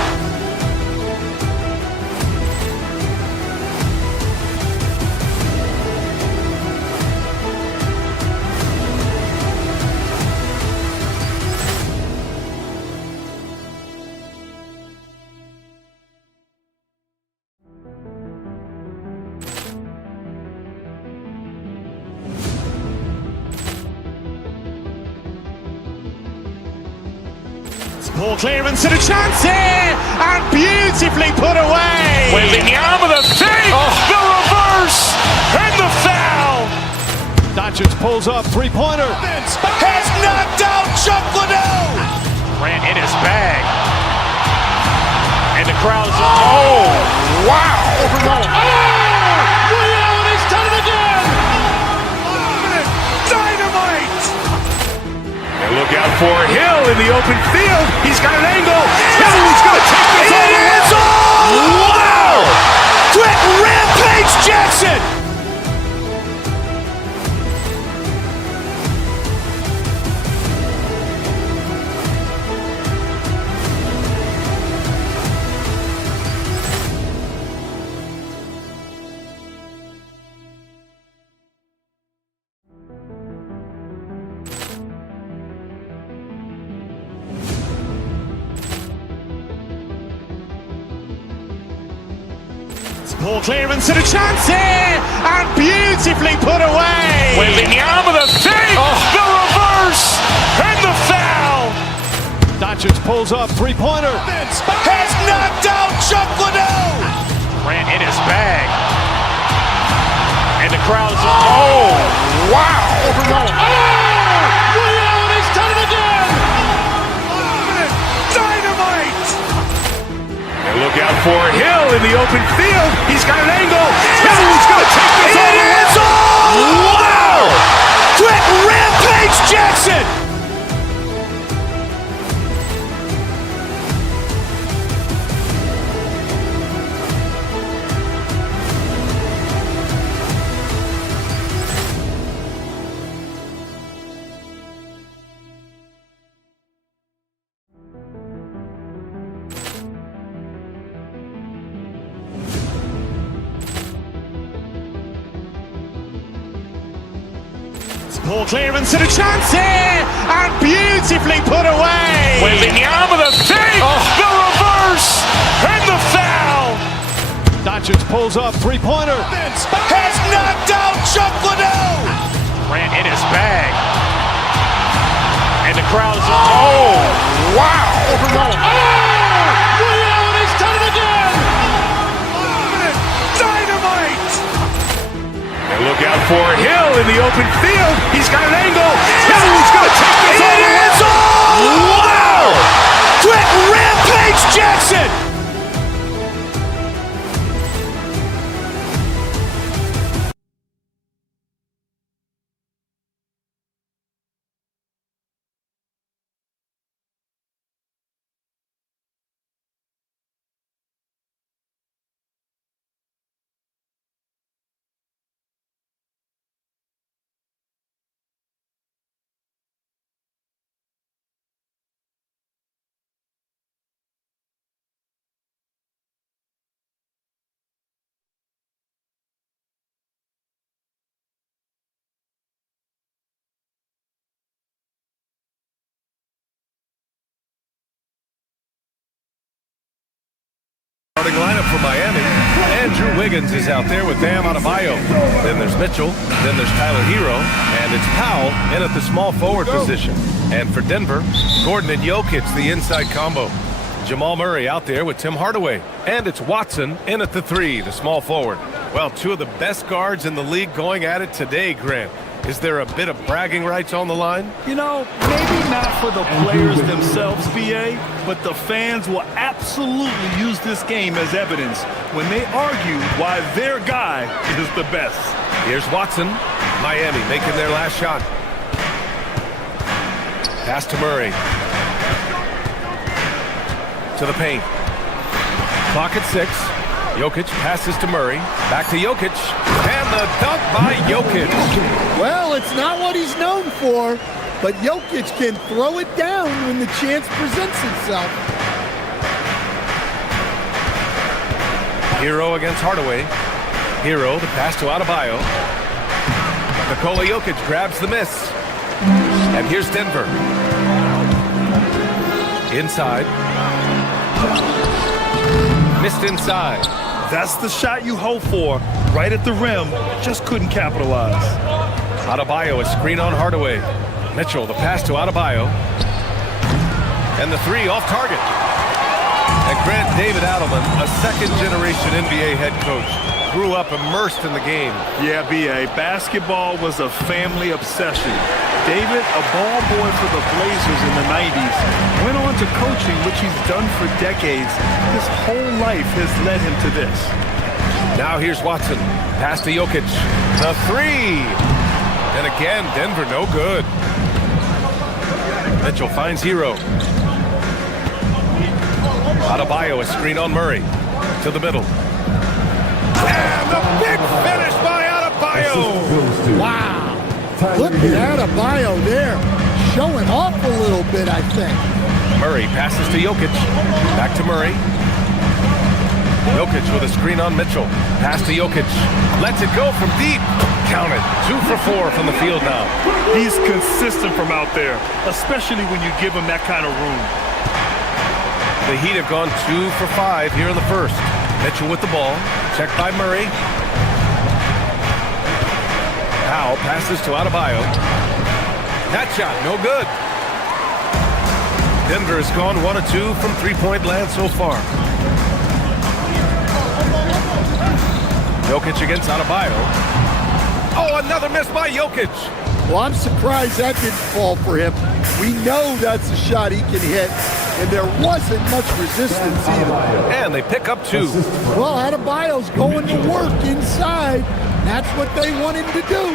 Ball clearance and a chance here, and beautifully put away. Wembanyama the fake, the reverse, and the foul. Doncic pulls up, three-pointer. Has knocked out Chuck Liddell. Grant in his bag. And the crowd's wow. Ray Allen has done it again. Dynamite. And look out for Hill in the open field. He's got an angle. He's going to take this all the way. Wow. Quick Rampage Jackson. Ball clearance and a chance here, and beautifully put away. Wembanyama the fake, the reverse, and the foul. Doncic pulls up, three-pointer. Has knocked out Chuck Liddell. Grant in his bag. And the crowd's wow. Ray Allen has done it again. Dynamite. And look out for Hill in the open field. He's got an angle. He's going to take this all the way. Wow. Quick Rampage Jackson. Ball clearance and a chance here, and beautifully put away. Wembanyama the fake, the reverse, and the foul. Doncic pulls up, three-pointer. Has knocked out Chuck Liddell. Grant in his bag. And the crowd's wow. Ray Allen has done it again. Dynamite. And look out for Hill in the open field. He's got an angle. He's going to take this all the way. Wow. Quick Rampage Jackson. Starting lineup for Miami. Andrew Wiggins is out there with Bam Adebayo. Then there's Mitchell. Then there's Tyler Hero. And it's Powell in at the small forward position. And for Denver, Gordon and Jokic, the inside combo. Jamal Murray out there with Tim Hardaway. And it's Watson in at the 3, the small forward. Well, two of the best guards in the league going at it today, Grant. Is there a bit of bragging rights on the line? You know, maybe not for the players themselves, BA, but the fans will absolutely use this game as evidence when they argue why their guy is the best. Here's Watson. Miami making their last shot. Pass to Murray. To the paint. Clock at 6. Jokic passes to Murray. Back to Jokic. And the dunk by Jokic. Well, it's not what he's known for, but Jokic can throw it down when the chance presents itself. Hero against Hardaway. Hero, the pass to Adebayo. Nikola Jokic grabs the miss. And here's Denver. Inside. Missed inside. That's the shot you hope for, right at the rim, just couldn't capitalize. Adebayo, a screen on Hardaway. Mitchell, the pass to Adebayo. And the three off target. And Grant David Adelman, a second-generation NBA head coach, grew up immersed in the game. Yeah, BA, basketball was a family obsession. David, a ball boy for the Blazers in the 90s, went on to coaching, which he's done for decades. His whole life has led him to this. Now here's Watson. Pass to Jokic. The three. And again, Denver no good. Mitchell finds Hero. Adebayo, a screen on Murray. To the middle. And the big finish by Adebayo. Wow. Look at Adebayo there. Showing off a little bit, I think. Murray passes to Jokic. Back to Murray. Jokic with a screen on Mitchell. Pass to Jokic. Lets it go from deep. Count it. 2 for 4 from the field now. He's consistent from out there, especially when you give him that kind of room. The Heat have gone 2 for 5 here in the first. Mitchell with the ball. Checked by Murray. Powell passes to Adebayo. That shot, no good. Denver has gone 1 of 2 from three-point land so far. Jokic against Adebayo. Oh, another miss by Jokic. Well, I'm surprised that didn't fall for him. We know that's a shot he can hit, and there wasn't much resistance either. And they pick up 2. Well, Adebayo's going to work inside. That's what they want him to do.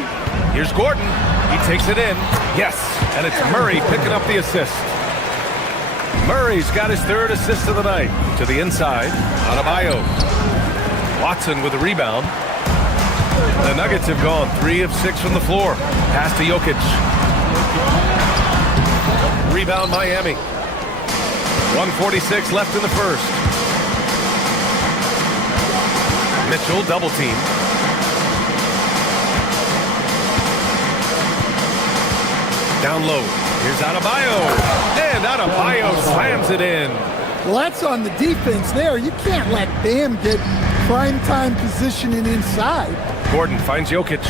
Here's Gordon. He takes it in. Yes, and it's Murray picking up the assist. Murray's got his 3rd assist of the night. To the inside, Adebayo. Watson with the rebound. The Nuggets have gone 3 of 6 from the floor. Pass to Jokic. Rebound Miami. 1:46 left in the first. Mitchell double team. Down low. Here's Adebayo. And Adebayo slams it in. Well, that's on the defense there. You can't let Bam get prime-time positioning inside. Gordon finds Jokic.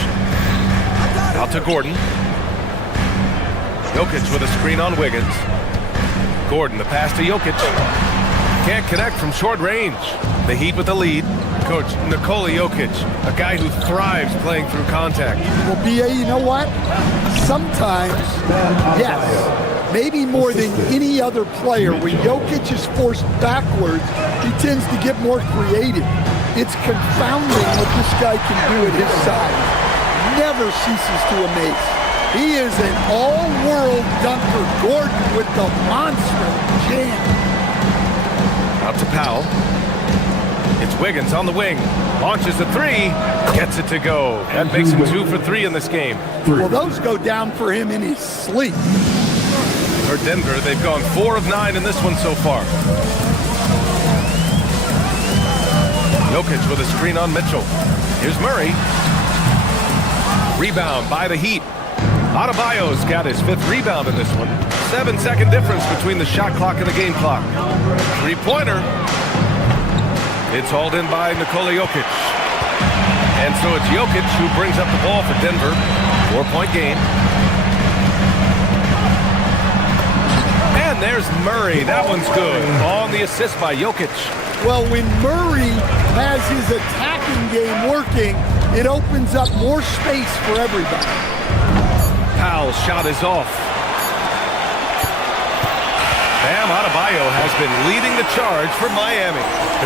Out to Gordon. Jokic with a screen on Wiggins. Gordon, the pass to Jokic. Can't connect from short range. The Heat with the lead. Coach Nikola Jokic, a guy who thrives playing through contact. Well, BA, you know what? Sometimes, yes, maybe more than any other player, when Jokic is forced backwards, he tends to get more creative. It's confounding what this guy can do at his size. Never ceases to amaze. He is an all-world dunker. Gordon with the monster jam. Out to Powell. It's Wiggins on the wing. Launches a 3. Gets it to go. That makes him 2 for 3 in this game. Well, those go down for him in his sleep. For Denver, they've gone 4 of 9 in this one so far. Jokic with a screen on Mitchell. Here's Murray. Rebound by the Heat. Adebayo's got his 5th rebound in this one. 7-second difference between the shot clock and the game clock. 3-pointer. It's hauled in by Nikola Jokic. And so it's Jokic who brings up the ball for Denver. 4-point game. And there's Murray. That one's good. On the assist by Jokic. Well, when Murray has his attacking game working, it opens up more space for everybody. foul. Shot is off. Bam Adebayo has been leading the charge for Miami.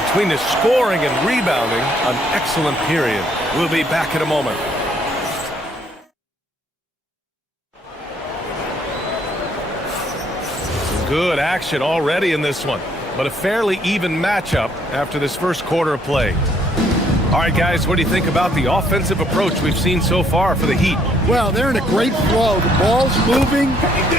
Between the scoring and rebounding, an excellent period. We'll be back in a moment. Some good action already in this one, but a fairly even matchup after this first quarter of play. All right, guys, what do you think about the offensive approach we've seen so far for the Heat? Well, they're in a great flow. The ball's moving.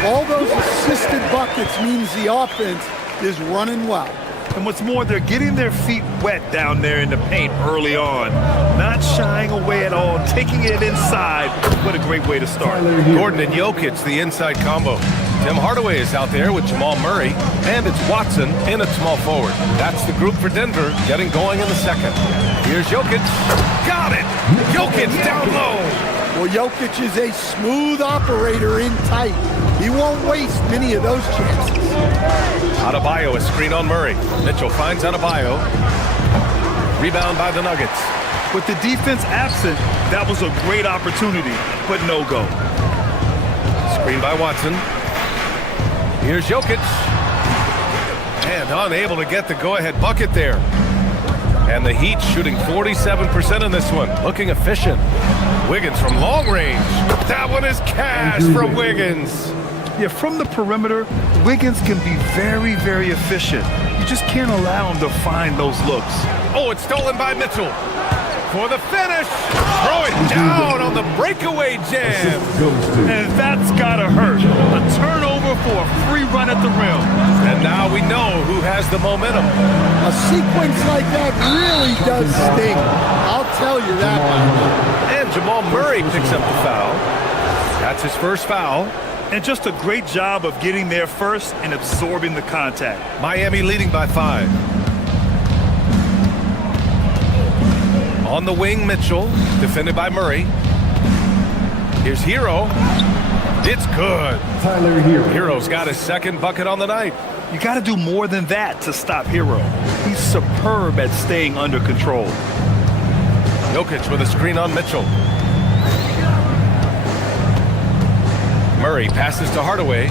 All those assisted buckets means the offense is running well. And what's more, they're getting their feet wet down there in the paint early on. Not shying away at all, taking it inside. What a great way to start. Gordon and Jokic, the inside combo. Tim Hardaway is out there with Jamal Murray, and it's Watson in at small forward. That's the group for Denver, getting going in the second. Here's Jokic. Got it! Jokic down low. Well, Jokic is a smooth operator in tight. He won't waste many of those chances. Adebayo, a screen on Murray. Mitchell finds Adebayo. Rebound by the Nuggets. With the defense absent, that was a great opportunity, but no go. Screen by Watson. Here's Jokic. And unable to get the go-ahead bucket there. And the Heat shooting 47% in this one. Looking efficient. Wiggins from long range. That one is cash from Wiggins. Yeah, from the perimeter, Wiggins can be very, very efficient. You just can't allow him to find those looks. Oh, it's stolen by Mitchell. For the finish. Throw it down on the breakaway jam. And that's gotta hurt. A turnover for a free run at the rim. And now we know who has the momentum. A sequence like that really does sting. I'll tell you that much. And Jamal Murray picks up the foul. That's his first foul. And just a great job of getting there first and absorbing the contact. Miami leading by 5. On the wing, Mitchell, defended by Murray. Here's Hero. It's good. Tyler Hero. Hero's got his second bucket on the night. You got to do more than that to stop Hero. He's superb at staying under control. Jokic with a screen on Mitchell. Murray passes to Hardaway.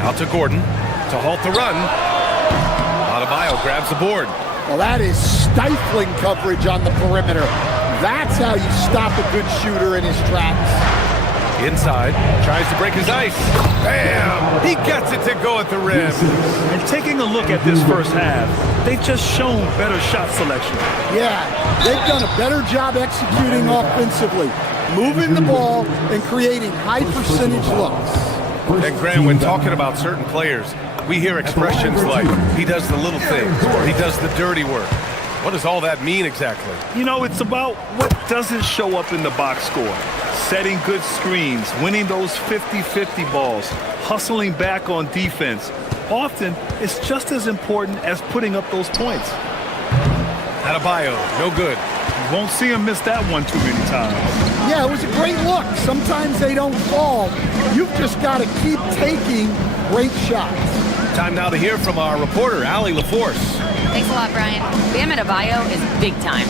Out to Gordon to halt the run. Adebayo grabs the board. Well, that is stifling coverage on the perimeter. That's how you stop a good shooter in his tracks. Inside, tries to break his ice. Bam! He gets it to go at the rim. And taking a look at this first half, they've just shown better shot selection. Yeah, they've done a better job executing offensively, moving the ball and creating high percentage looks. And Grant, when talking about certain players, we hear expressions like, he does the little things, or he does the dirty work. What does all that mean exactly? You know, it's about what doesn't show up in the box score. Setting good screens, winning those 50-50 balls, hustling back on defense. Often, it's just as important as putting up those points. Adebayo, no good. You won't see him miss that one too many times. Yeah, it was a great look. Sometimes they don't fall. You've just got to keep taking great shots. Time now to hear from our reporter, Allie LaForce. Thanks a lot, Brian. Bam Adebayo is big time.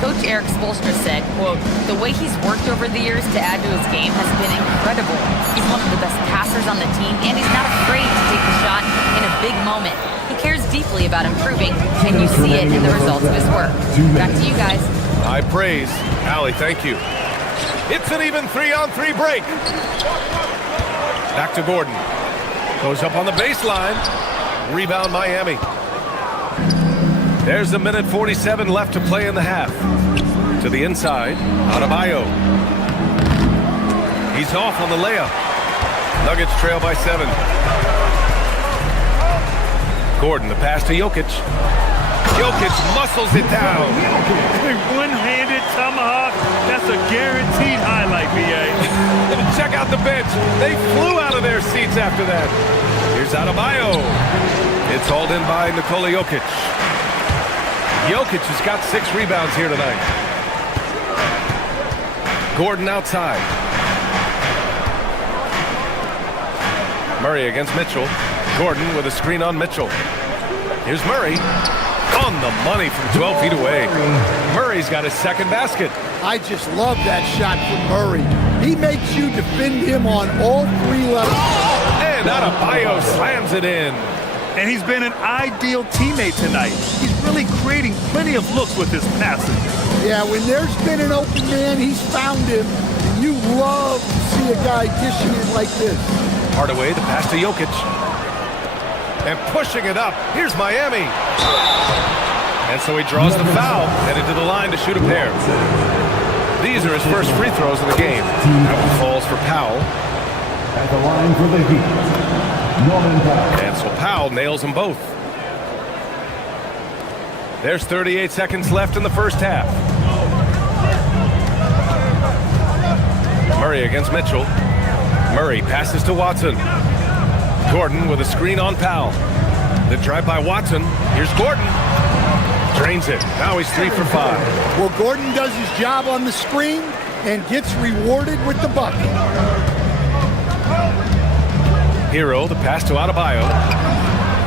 Coach Eric Spoelstra said, quote, the way he's worked over the years to add to his game has been incredible. He's one of the best passers on the team, and he's not afraid to take the shot in a big moment. He cares deeply about improving, and you see it in the results of his work. Back to you guys. High praise. Allie, thank you. It's an even 3-on-3 break. Back to Gordon. Goes up on the baseline. Rebound Miami. There's a minute 47 left to play in the half. To the inside, Adebayo. He's off on the layup. Nuggets trail by 7. Gordon, the pass to Jokic. Jokic muscles it down. One-handed tomahawk, that's a guaranteed highlight, BA. Check out the bench. They flew out of their seats after that. Here's Adebayo. It's hauled in by Nikola Jokic. Jokic has got 6 rebounds here tonight. Gordon outside. Murray against Mitchell. Gordon with a screen on Mitchell. Here's Murray. On the money from 12 feet away. Murray's got his second basket. I just love that shot from Murray. He makes you defend him on all three levels. And Adebayo slams it in. And he's been an ideal teammate tonight. He's really creating plenty of looks with his passing. Yeah, when there's been an open man, he's found him. And you love to see a guy dishing it like this. Hardaway, the pass to Jokic. And pushing it up. Here's Miami. And so he draws the foul, headed to the line to shoot a pair. These are his first free throws of the game. That one falls for Powell. At the line for the Heat, Norman Powell. And so Powell nails them both. There's 38 seconds left in the first half. Murray against Mitchell. Murray passes to Watson. Gordon with a screen on Powell. The drive by Watson. Here's Gordon. Drains it. Now he's 3 for 5. Well, Gordon does his job on the screen and gets rewarded with the bucket. Hero, the pass to Adebayo.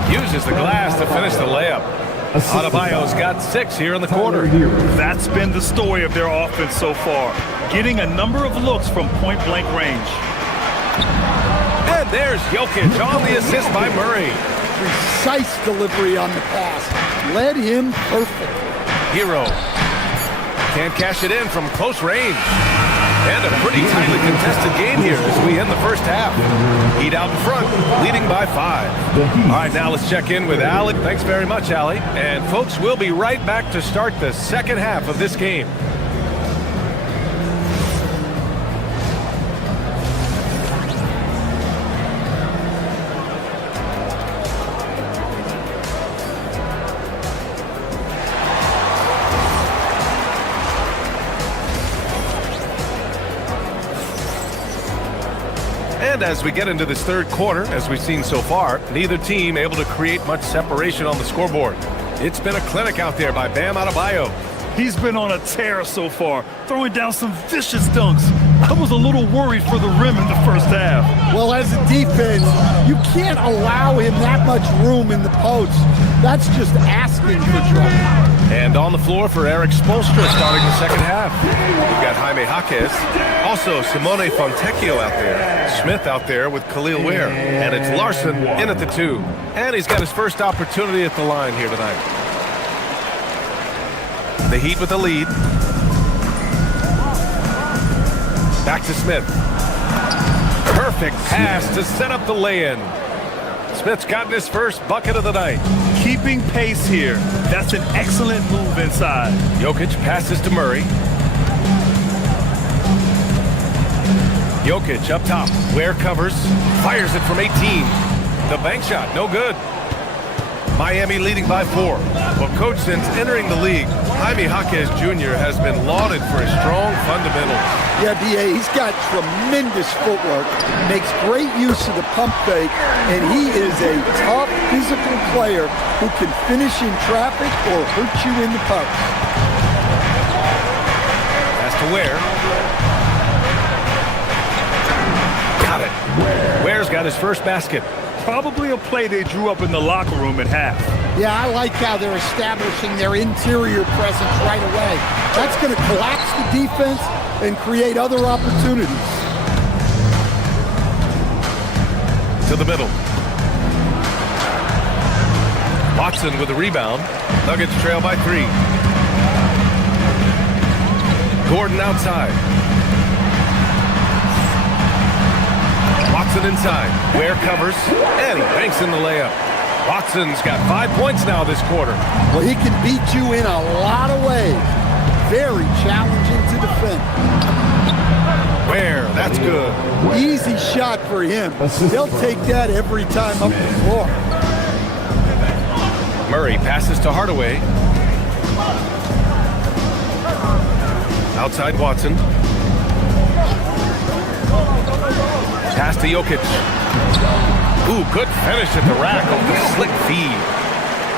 Uses the glass to finish the layup. Adebayo's got 6 here in the quarter. That's been the story of their offense so far, getting a number of looks from point-blank range. And there's Jokic on the assist by Murray. Precise delivery on the pass. Led him perfect. Hero can't cash it in from close range. And a pretty tightly contested game here as we end the first half. Heat out in front, leading by 5. All right, now let's check in with Allie. Thanks very much, Allie. And folks, we'll be right back to start the second half of this game. And as we get into this third quarter, as we've seen so far, neither team able to create much separation on the scoreboard. It's been a clinic out there by Bam Adebayo. He's been on a tear so far, throwing down some vicious dunks. I was a little worried for the rim in the first half. Well, as a defense, you can't allow him that much room in the post. That's just asking for trouble. And on the floor for Eric Spoelstra starting the second half. We've got Jaime Jaquez, also Simone Fontecchio out there, Smith out there with Khalil Ware, and it's Larson in at the 2. And he's got his first opportunity at the line here tonight. The Heat with the lead. Back to Smith. Perfect pass to set up the lay-in. Smith's gotten his first bucket of the night. Keeping pace here. That's an excellent move inside. Jokic passes to Murray. Jokic up top. Ware covers. Fires it from 18. The bank shot, no good. Miami leading by 4. Well, coach, since entering the league, Jaime Jaquez Jr. has been lauded for his strong fundamentals. Yeah, B.A., he's got tremendous footwork, makes great use of the pump fake, and he is a tough physical player who can finish in traffic or hurt you in the post. Pass to Ware. Got it. Ware's got his first basket. Probably a play they drew up in the locker room at half. Yeah, I like how they're establishing their interior presence right away. That's going to collapse the defense and create other opportunities. To the middle. Watson with the rebound. Nuggets trail by 3. Gordon outside. Watson inside. Ware covers, and he banks in the layup. Watson's got 5 points now this quarter. Well, he can beat you in a lot of ways. Very challenging to defend. Ware, that's good. Easy shot for him. He'll take that every time up the floor. Murray passes to Hardaway. Outside Watson. Pass to Jokic. Ooh, good finish at the rack over the slick feed.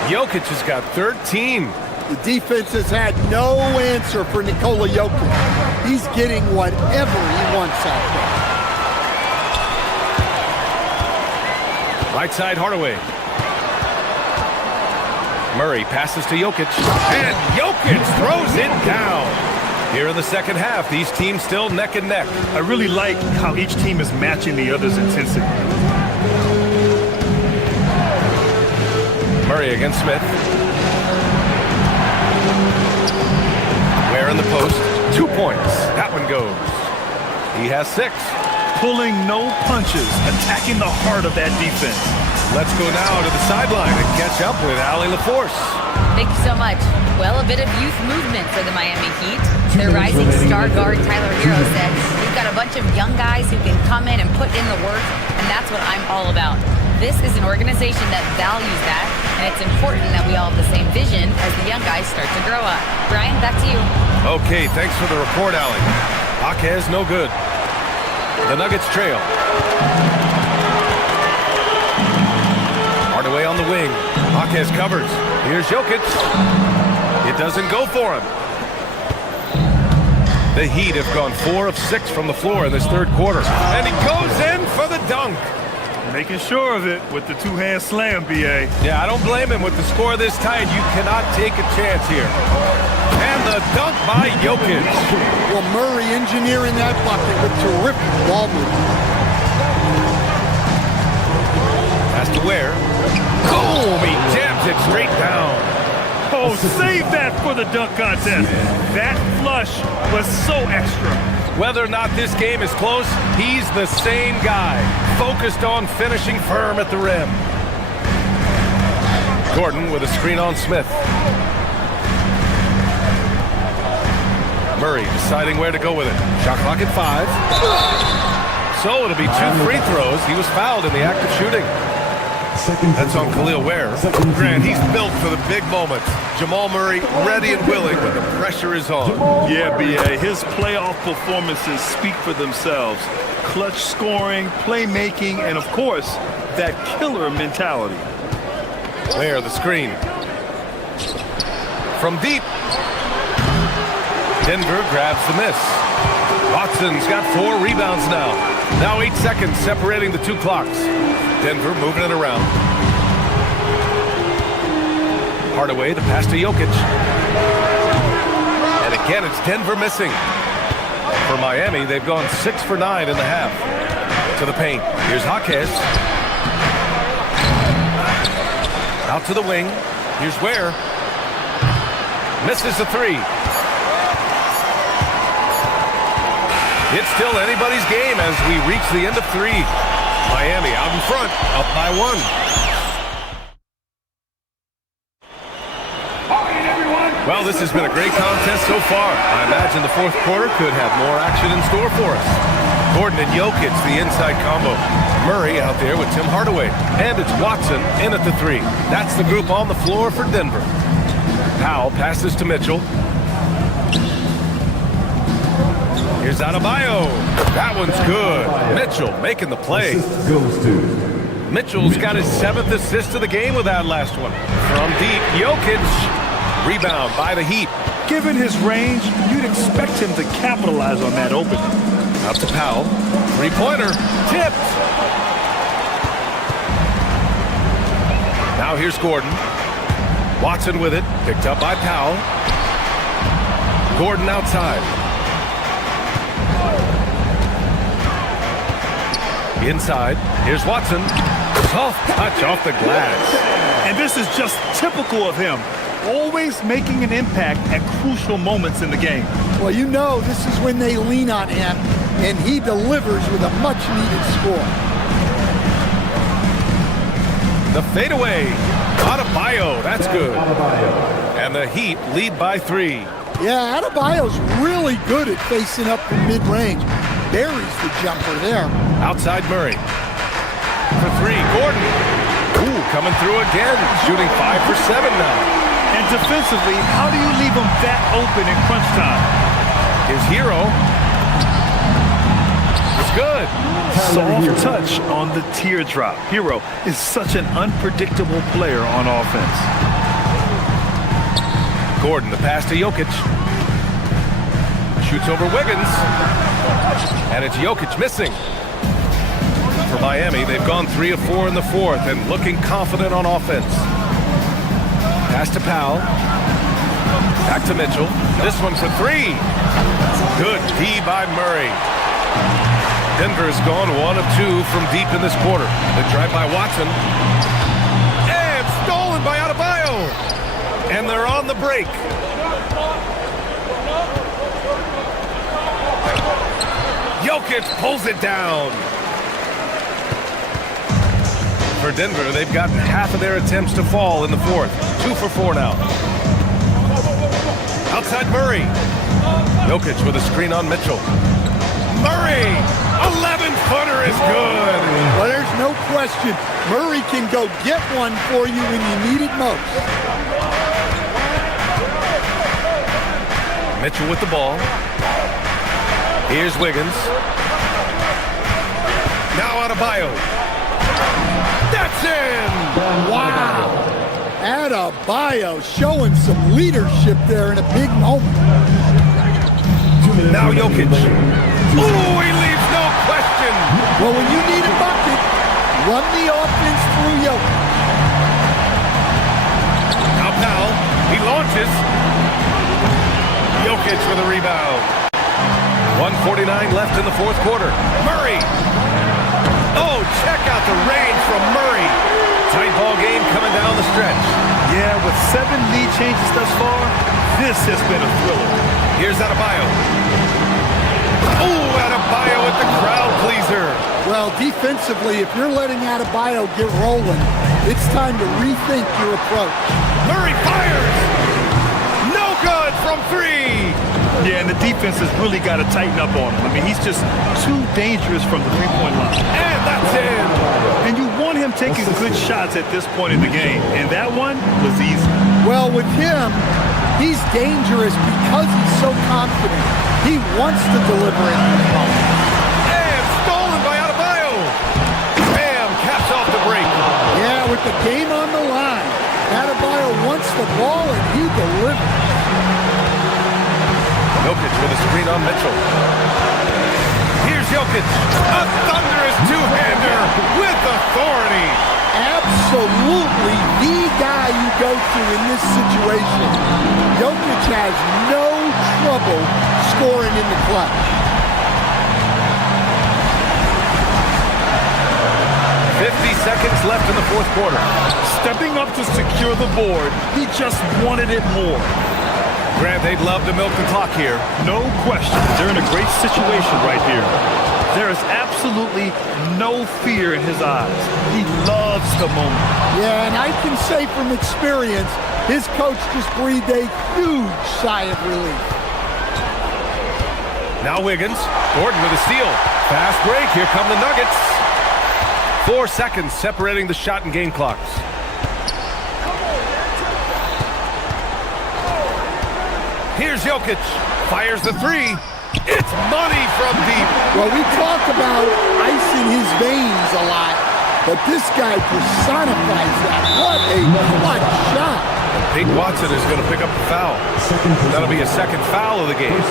Jokic has got 13. The defense has had no answer for Nikola Jokic. He's getting whatever he wants out there. Right side Hardaway. Murray passes to Jokic, and Jokic throws it down. Here in the second half, these teams still neck and neck. I really like how each team is matching the other's intensity. Murray against Smith. Ware in the post. 2 points. That one goes. He has 6. Pulling no punches, attacking the heart of that defense. Let's go now to the sideline and catch up with Allie LaForce. Thank you so much. Well, a bit of youth movement for the Miami Heat. Their rising star guard, Tyler Hero, said, "We've got a bunch of young guys who can come in and put in the work, and that's what I'm all about." This is an organization that values that, and it's important that we all have the same vision as the young guys start to grow up. Brian, back to you. Okay, thanks for the report, Allie. Jaquez, no good. The Nuggets trail. Hardaway on the wing. Jaquez covers. Here's Jokic. It doesn't go for him. The Heat have gone 4 of 6 from the floor in this third quarter. And he goes in for the dunk. Making sure of it with the two-hand slam, B.A. Yeah, I don't blame him with the score this tight. You cannot take a chance here. And the dunk by Jokic. Well, Murray engineering that bucket with terrific ball movement. Has to Ware. Boom! He jams it straight down. Oh, save that for the dunk contest. That flush was so extra. Whether or not this game is close, he's the same guy, focused on finishing firm at the rim. Gordon with a screen on Smith. Murray deciding where to go with it. Shot clock at 5. So it'll be 2 free throws. He was fouled in the act of shooting. That's on Khalil Ware. Grant, he's built for the big moments. Jamal Murray ready and willing when the pressure is on. Yeah, B.A., his playoff performances speak for themselves. Clutch scoring, playmaking, and of course, that killer mentality. Ware, the screen. From deep. Denver grabs the miss. Watson's got 4 rebounds now. Now 8 seconds separating the 2 clocks. Denver moving it around. Hardaway, the pass to Jokic. And again, it's Denver missing. For Miami, they've gone 6 for 9 in the half. To the paint. Here's Jaquez. Out to the wing. Here's Ware. Misses the 3. It's still anybody's game as we reach the end of 3. Miami out in front, up by 1. Well, this has been a great contest so far. I imagine the fourth quarter could have more action in store for us. Gordon and Jokic, the inside combo. Murray out there with Tim Hardaway. And it's Watson in at the 3. That's the group on the floor for Denver. Powell passes to Mitchell. Here's Adebayo. That one's good. Mitchell making the play. Mitchell's got his 7th assist of the game with that last one. From deep, Jokic. Rebound by the Heat. Given his range, you'd expect him to capitalize on that opening. Out to Powell. 3-pointer. Tipped. Now here's Gordon. Watson with it. Picked up by Powell. Gordon outside. Inside, here's Watson. Soft touch off the glass. And this is just typical of him. Always making an impact at crucial moments in the game. Well, you know this is when they lean on him, and he delivers with a much-needed score. The fadeaway. Adebayo, that's good. And the Heat lead by 3. Yeah, Adebayo's really good at facing up from mid-range. Buries the jumper there. Outside Murray. For 3, Gordon. Ooh, coming through again. Shooting 5 for 7 now. And defensively, how do you leave them that open in crunch time? His Hero. It's good. Soft touch on the teardrop. Hero is such an unpredictable player on offense. Gordon, the pass to Jokic. Shoots over Wiggins. And it's Jokic missing. For Miami, they've gone 3 of 4 in the fourth and looking confident on offense. Pass to Powell. Back to Mitchell. This one for three. Good D by Murray. Denver's gone 1 of 2 from deep in this quarter. The drive by Watson. And stolen by Adebayo. And they're on the break. Jokic pulls it down. For Denver, they've gotten half of their attempts to fall in the fourth. 2 for 4 now. Outside Murray. Jokic with a screen on Mitchell. Murray! 11-footer is good. Well, there's no question. Murray can go get one for you when you need it most. Mitchell with the ball. Here's Wiggins. Now Adebayo. That's in! Wow! Adebayo showing some leadership there in a big moment. Now Jokic. Ooh, he leaves no question. Well, when you need a bucket, run the offense through Jokic. Now Powell, he launches. Jokic with a rebound. 1:49 left in the fourth quarter. Murray. Oh, check out the range from Murray. Tight ball game coming down the stretch. Yeah, with 7 lead changes thus far, this has been a thriller. Here's Adebayo. Oh, Adebayo with the crowd pleaser. Well, defensively, if you're letting Adebayo get rolling, it's time to rethink your approach. Murray fires. No good from 3. Yeah, and the defense has really got to tighten up on him. I mean, he's just too dangerous from the three-point line. And that's in. And you want him taking good shots at this point in the game, and that one was easy. Well, with him, he's dangerous because he's so confident. He wants to deliver it in the moment. And stolen by Adebayo. Bam, caps off the break. Yeah, with the game on the line, Adebayo wants the ball and he delivers. Jokic with a screen on Mitchell. Here's Jokic. A thunderous two-hander with authority. Absolutely the guy you go to in this situation. Jokic has no trouble scoring in the clutch. 50 seconds left in the fourth quarter. Stepping up to secure the board, he just wanted it more. Grant, they'd love to milk the clock here. No question. They're in a great situation right here. There is absolutely no fear in his eyes. He loves the moment. Yeah, and I can say from experience, his coach just breathed a huge sigh of relief. Now Wiggins. Gordon with a steal. Fast break. Here come the Nuggets. 4 seconds separating the shot and game clocks. Here's Jokic. Fires the 3. It's money from deep. Well, we talk about ice in his veins a lot, but this guy personifies that. What a clutch shot. Pete Watson is going to pick up the foul. That'll be a second foul of the game.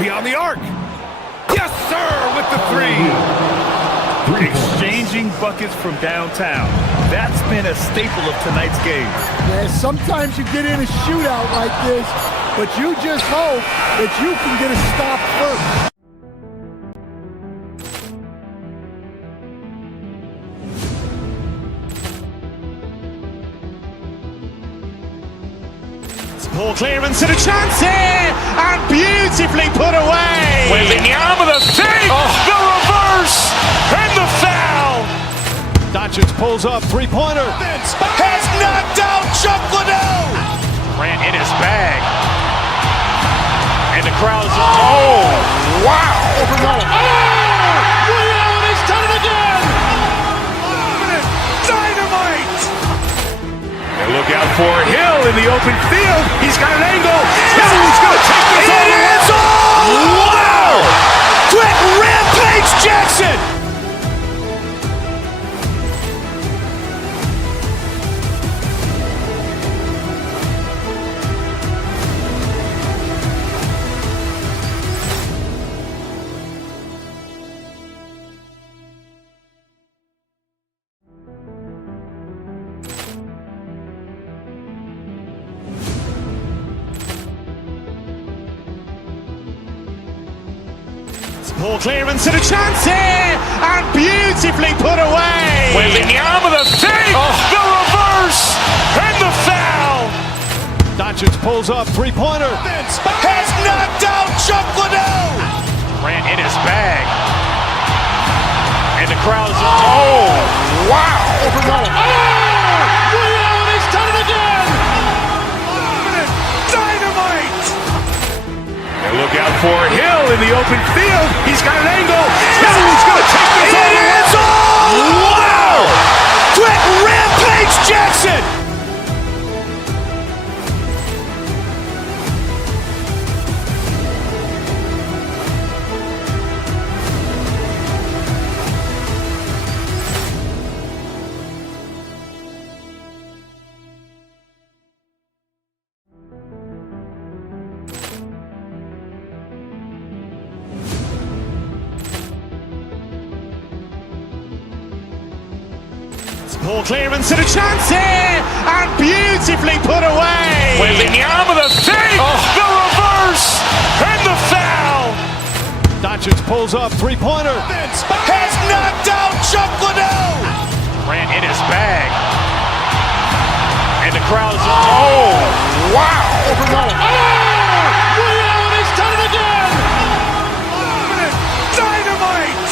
Beyond the arc. Yes, sir, with the 3. Exchanging buckets from downtown. That's been a staple of tonight's game. Yeah, sometimes you get in a shootout like this, but you just hope that you can get a stop first. Ball clearance and a chance here, and beautifully put away. Wembanyama the fake, the reverse, and the foul. Doncic pulls up, three-pointer. Has knocked out Chuck Liddell. Grant in his bag. And the crowd is, oh, wow. Oh, Ray Allen has done it again. Dynamite. And look out for Hill in the open field. He's got an angle. He's going to take this all the way. Wow. Quick rampage Jackson. Poor clearance and a chance here, and beautifully put away. Wembanyama the fake, the reverse, and the foul. Doncic pulls up, three-pointer. Has knocked out Chuck Liddell. Ran in his bag. And the crowd's Wow. Ray Allen has done it again. Dynamite. And look out for Hill in the open field. He's got an angle. Hill's going to take this all the way. Wow. Quick Rampage Jackson. Poor clearance and a chance here, and beautifully put away. Wembanyama the fake, the reverse, and the foul. Doncic pulls up, three-pointer. Has knocked out Chuck Liddell. Ran in his bag. And the crowd's Wow. Ray Allen has done it again. Dynamite.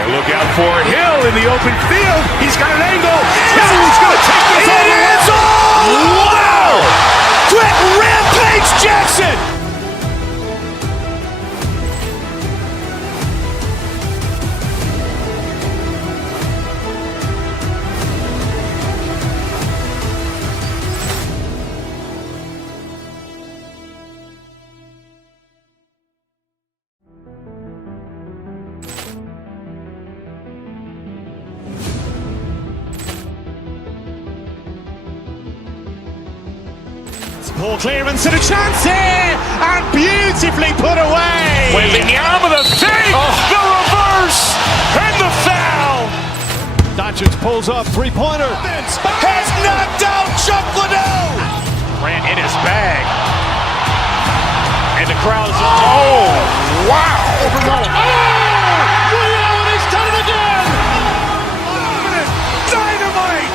And look out for Hill in the open field. He's got an angle. Hill's going to take this all the way. Wow. Quick Rampage Jackson. Poor clearance and a chance here, and beautifully put away. Wembanyama the fake, the reverse, and the foul. Doncic pulls up, three-pointer. Has knocked out Chuck Liddell. Ran in his bag. And the crowd's Wow. Ray Allen has done it again. Dynamite.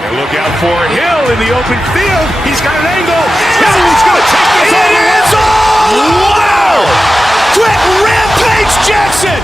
And look out for Hill in the open field. He's got an angle. Hill's going to take this all the way. Wow. Quick Rampage Jackson.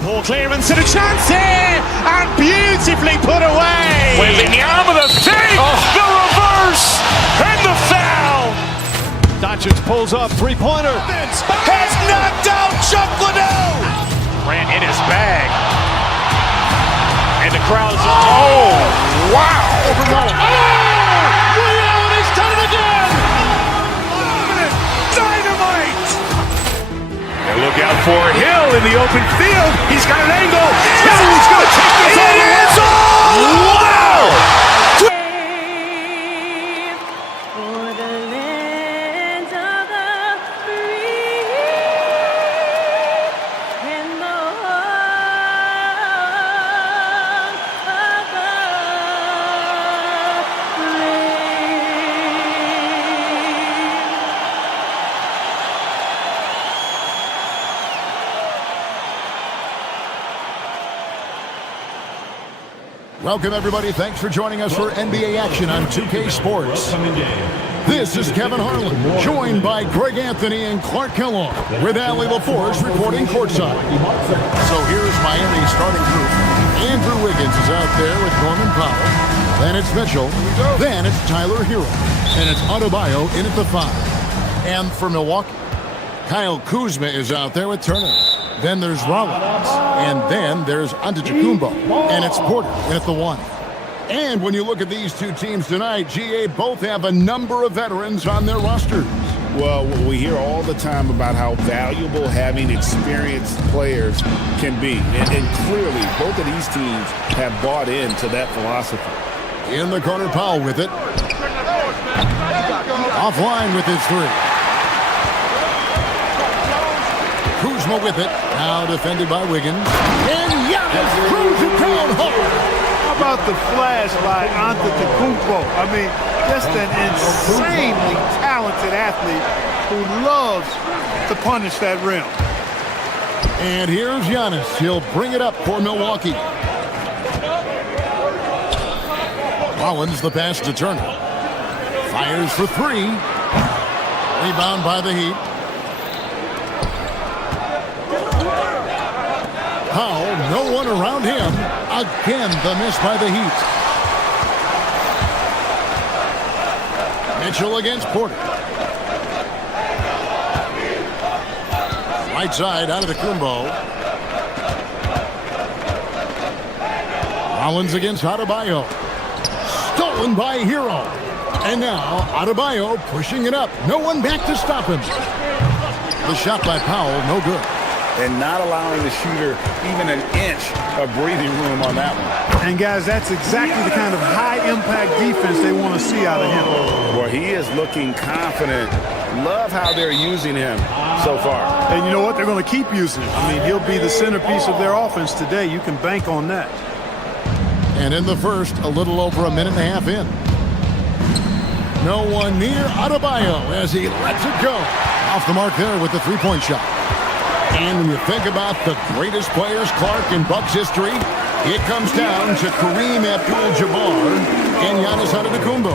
Poor clearance and a chance here, and beautifully put away. Wembanyama the fake, the reverse, and the foul. Doncic pulls up, three-pointer. Has knocked out Chuck Liddell. Ran in his bag. And the crowd's Wow. Ray Allen has done it again. Dynamite. And look out for Hill in the open field. He's got an angle. Hill's going to take this all the way. Wow. For the land of the free and the home of the Welcome, everybody. Thanks for joining us for NBA action on 2K Sports. This is Kevin Harlan, joined by Greg Anthony and Clark Kellogg, with Allie LaForce reporting courtside. So here's Miami's starting group. Andrew Wiggins is out there with Norman Powell. Then it's Mitchell. Then it's Tyler Hero. And it's Adebayo in at the 5. And for Milwaukee, Kyle Kuzma is out there with Turner. Then there's Rollins. And then there's Antetokounmpo. And it's Porter in at the 1. And when you look at these two teams tonight, GA both have a number of veterans on their rosters. Well, we hear all the time about how valuable having experienced players can be. And clearly, both of these teams have bought into that philosophy. In the corner, Powell with it. Offline with his three. Kuzma with it. Now defended by Wiggins. And Giannis throws it down hard. How about the flash by Antetokounmpo? I mean, just an insanely talented athlete who loves to punish that rim. And here's Giannis. He'll bring it up for Milwaukee. Collins the pass to Turner. Fires for three. Rebound by the Heat. Powell, no one around him. Again, the miss by the Heat. Mitchell against Porter. Right side out of the Kumbo. Collins against Adebayo. Stolen by Hero. And now Adebayo pushing it up. No one back to stop him. The shot by Powell, no good. And not allowing the shooter even an inch of breathing room on that one. And guys, that's exactly the kind of high-impact defense they want to see out of him. Well, he is looking confident. Love how they're using him so far. And you know what? They're going to keep using him. I mean, he'll be the centerpiece of their offense today. You can bank on that. And in the first, a little over a minute and a half in. No one near Adebayo as he lets it go. Off the mark there with the three-point shot. And when you think about the greatest players, Clark, in Bucks history, it comes down to Kareem Abdul-Jabbar and Giannis Antetokounmpo.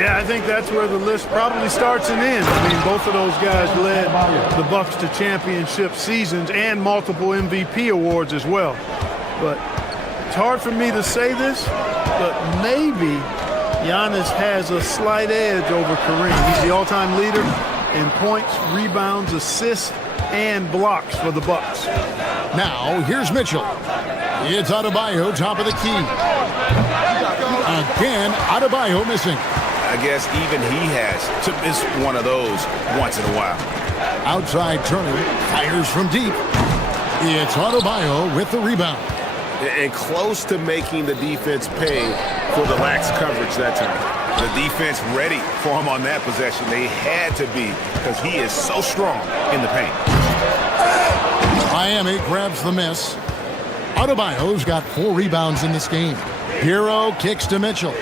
Yeah, I think that's where the list probably starts and ends. I mean, both of those guys led the Bucks to championship seasons and multiple MVP awards as well. But it's hard for me to say this, but maybe Giannis has a slight edge over Kareem. He's the all-time leader in points, rebounds, assists, and blocks for the Bucks. Now, here's Mitchell. It's Adebayo, top of the key. Again, Adebayo missing. I guess even he has to miss one of those once in a while. Outside Turner fires from deep. It's Adebayo with the rebound. And close to making the defense pay for the lax coverage that time. The defense ready for him on that possession. They had to be because he is so strong in the paint. Miami grabs the miss. Adebayo's got 4 rebounds in this game. Hero kicks to Mitchell.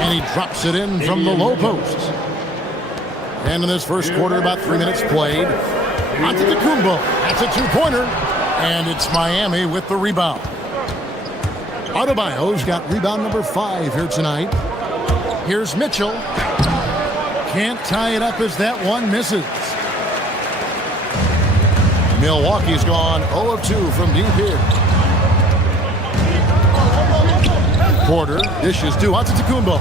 And he drops it in from the low post. And in this first quarter, about 3 minutes played. Antetokounmpo. That's a two-pointer. And it's Miami with the rebound. Adebayo's got rebound number 5 here tonight. Here's Mitchell. Can't tie it up as that one misses. Milwaukee's gone 0 of 2 from deep here. Porter dishes to Antetokounmpo.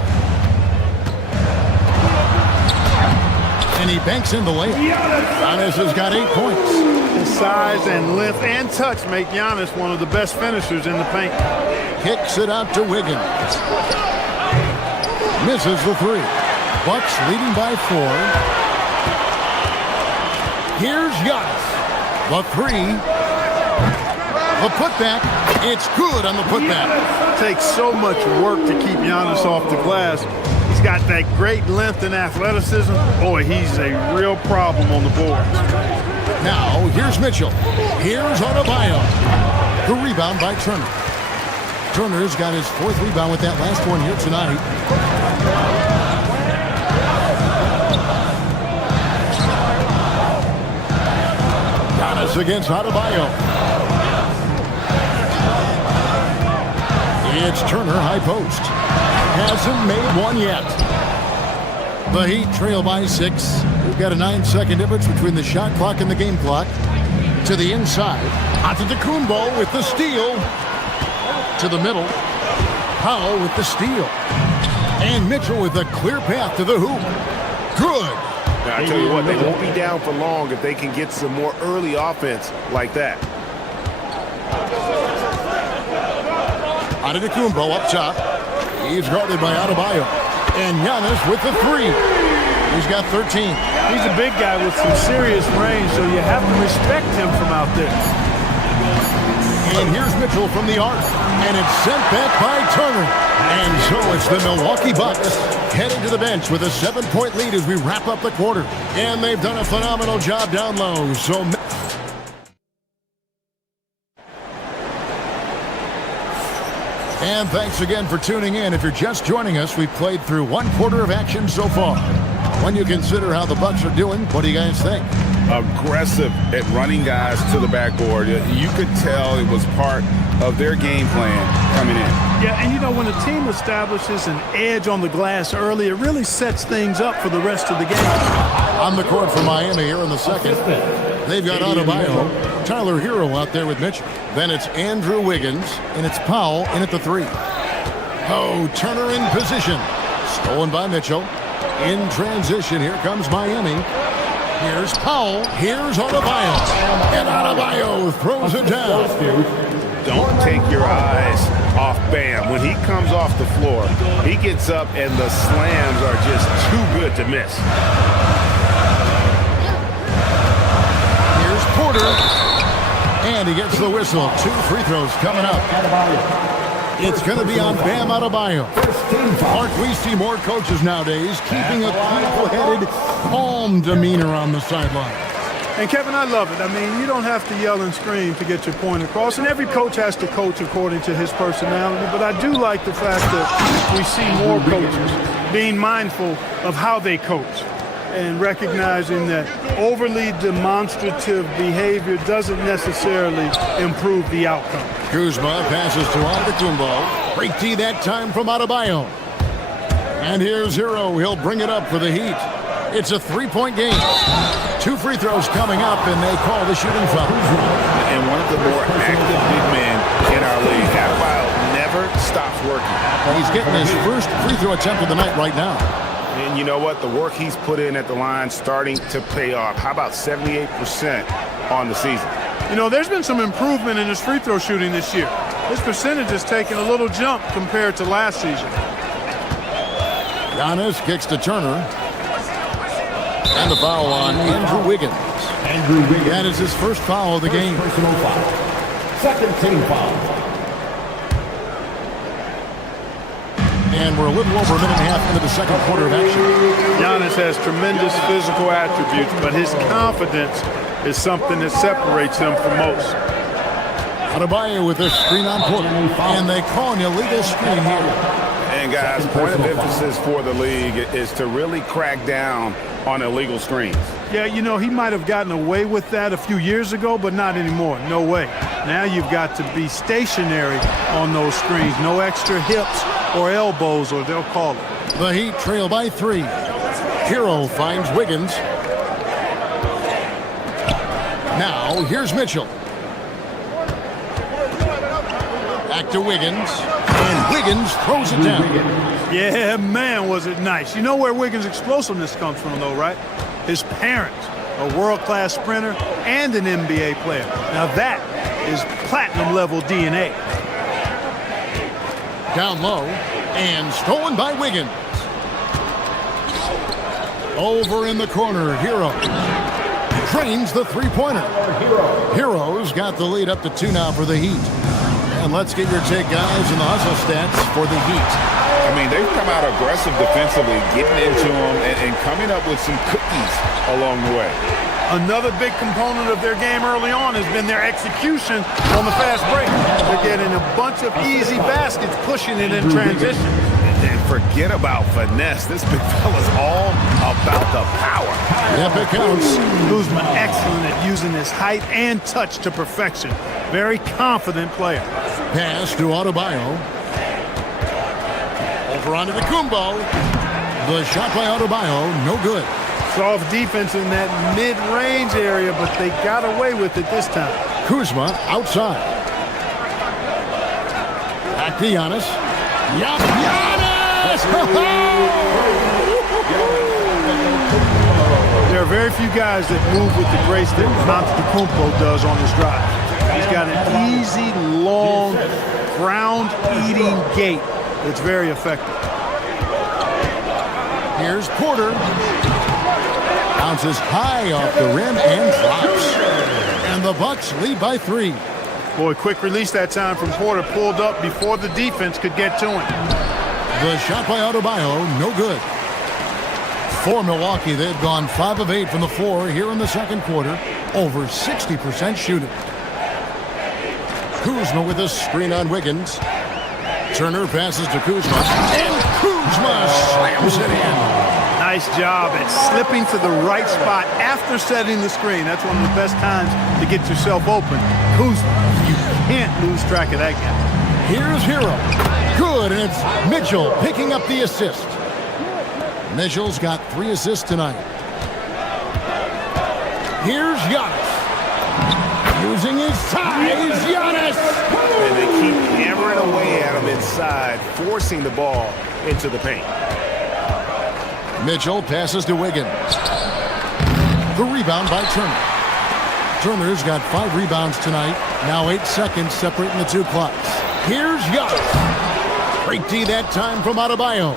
And he banks in the layup. Giannis has got 8 points. His size and length and touch make Giannis one of the best finishers in the paint. Kicks it out to Wiggins. Misses the 3. Bucks leading by 4. Here's Giannis. The 3. The putback. It's good on the putback. It takes so much work to keep Giannis off the glass. He's got that great length and athleticism. Boy, he's a real problem on the boards. Now, here's Mitchell. Here's Adebayo. The rebound by Turner. Turner's got his 4th rebound with that last one here tonight. Giannis against Adebayo. It's Turner, high post. Hasn't made one yet. The Heat trail by 6. We've got a 9-second difference between the shot clock and the game clock. To the inside. Antetokounmpo with the steal. To the middle. Powell with the steal. And Mitchell with a clear path to the hoop. Good. Now, I tell you what, they won't be down for long if they can get some more early offense like that. Antetokounmpo up top. He's guarded by Adebayo. And Giannis with the three. He's got 13. He's a big guy with some serious range, so you have to respect him from out there. And here's Mitchell from the arc. And it's sent back by Turner. And so it's the Milwaukee Bucks heading to the bench with a 7-point lead as we wrap up the quarter. And they've done a phenomenal job down low. So and thanks again for tuning in. If you're just joining us, we've played through one quarter of action so far. When you consider how the Bucks are doing, what do you guys think? Aggressive at running guys to the backboard. You could tell it was part of their game plan coming in. Yeah, and you know, when a team establishes an edge on the glass early, it really sets things up for the rest of the game. On the court for Miami here in the second. They've got Adebayo, Tyler Hero out there with Mitchell. Then it's Andrew Wiggins, and it's Powell in at the three. Oh, Turner in position. Stolen by Mitchell. In transition, here comes Miami. Here's Powell. Here's Adebayo. And Adebayo throws it down. Don't take your eyes off Bam. When he comes off the floor, he gets up and the slams are just too good to miss. Here's Porter. And he gets the whistle. 2 free throws coming up. It's going to be on Bam Adebayo. Mark, we see more coaches nowadays keeping a cool-headed, calm demeanor on the sideline. And, Kevin, I love it. I mean, you don't have to yell and scream to get your point across, and every coach has to coach according to his personality. But I do like the fact that we see more coaches being mindful of how they coach and recognizing that overly demonstrative behavior doesn't necessarily improve the outcome. Kuzma passes to Antetokounmpo. Great D that time from Adebayo. And here's Hero. He'll bring it up for the Heat. It's a 3-point game. 2 free throws coming up, and they call the shooting foul. And one of the more active big men in our league. Adebayo never stops working. He's getting his first free throw attempt of the night right now. And you know what? The work he's put in at the line starting to pay off. How about 78% on the season? You know, there's been some improvement in his free throw shooting this year. His percentage has taken a little jump compared to last season. Giannis kicks to Turner. And the foul on Andrew Wiggins. That is his first foul of the game. Personal foul. Second team foul. And we're a little over a minute and a half into the second quarter of action. Giannis has tremendous physical attributes, but his confidence is something that separates him from most. Adebayo with a screen on Porter. And they call an illegal screen here. And guys, point of emphasis for the league is to really crack down on illegal screens. Yeah, you know, he might have gotten away with that a few years ago, but not anymore. No way. Now you've got to be stationary on those screens. No extra hips or elbows, or they'll call it. The Heat trail by 3. Hero finds Wiggins. Now, here's Mitchell. Back to Wiggins. And Wiggins throws it down. Yeah, man, was it nice. You know where Wiggins' explosiveness comes from, though, right? His parents, a world-class sprinter and an NBA player. Now that is platinum-level DNA. Down low, and stolen by Wiggins. Over in the corner, Hero drains the three-pointer. Hero's got the lead up to 2 now for the Heat. And let's get your take, guys, in the hustle stats for the Heat. I mean, they've come out aggressive defensively, getting into them and coming up with some cookies along the way. Another big component of their game early on has been their execution on the fast break. They're getting a bunch of easy baskets, pushing it in transition. And forget about finesse. This big fella's all about the power. Yep, it counts. Kuzma excellent at using his height and touch to perfection. Very confident player. Pass to Adebayo. Over onto the Kumbo. The shot by Adebayo, no good. Soft defense in that mid-range area, but they got away with it this time. Kuzma outside. Back to Giannis. Giannis! There are very few guys that move with the grace that Antetokounmpo does on his drive. He's got an easy, long, ground-eating gait that's very effective. Here's Porter. Bounces high off the rim and drops. And the Bucks lead by 3. Boy, quick release that time from Porter. Pulled up before the defense could get to him. The shot by Adebayo, no good. For Milwaukee, they've gone 5 of 8 from the floor here in the second quarter. Over 60% shooting. Kuzma with a screen on Wiggins. Turner passes to Kuzma. And Kuzma slams it in. Nice job at slipping to the right spot after setting the screen. That's one of the best times to get yourself open. Kuzma, you can't lose track of that guy. Here's Hero. Good, and it's Mitchell picking up the assist. Mitchell's got 3 assists tonight. Here's Giannis. Using his size, Giannis! And they keep hammering away at him inside, forcing the ball into the paint. Mitchell passes to Wiggins. The rebound by Turner. Turner's got 5 rebounds tonight. Now 8 seconds separating the 2 clocks. Here's Giannis. Great D that time from Adebayo.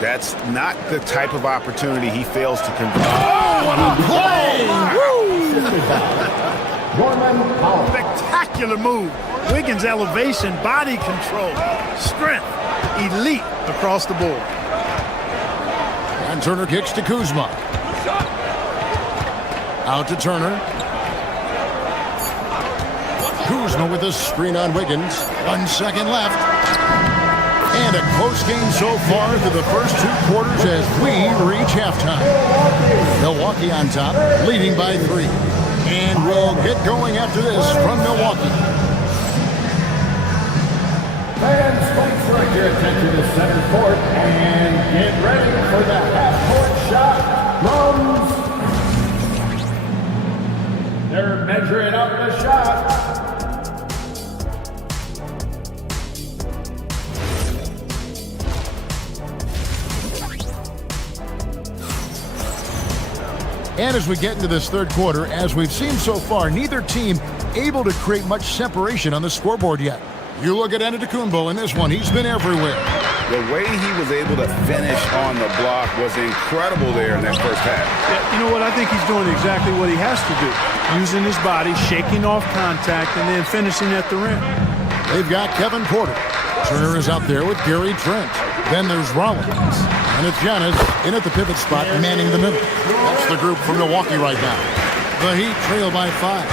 That's not the type of opportunity he fails to convert. Oh, what a play! Spectacular move. Wiggins' elevation, body control, strength, elite across the board. And Turner kicks to Kuzma. Out to Turner. Kuzma with a screen on Wiggins. 1 second left. And a close game so far through the first 2 quarters as we reach halftime. Milwaukee on top, leading by 3. And we'll get going after this from Milwaukee. Fans, please direct your attention to center court and get ready for the half-court shot drums. They're measuring up the shot. And as we get into this third quarter, as we've seen so far, neither team able to create much separation on the scoreboard yet. You look at Antetokounmpo in this one, he's been everywhere. The way he was able to finish on the block was incredible there in that first half. Yeah, you know what? I think he's doing exactly what he has to do. Using his body, shaking off contact, and then finishing at the rim. They've got Kevin Porter. Turner is out there with Gary Trent. Then there's Rollins. And it's Giannis in at the pivot spot, manning the middle. That's the group from Milwaukee right now. The Heat trail by 5.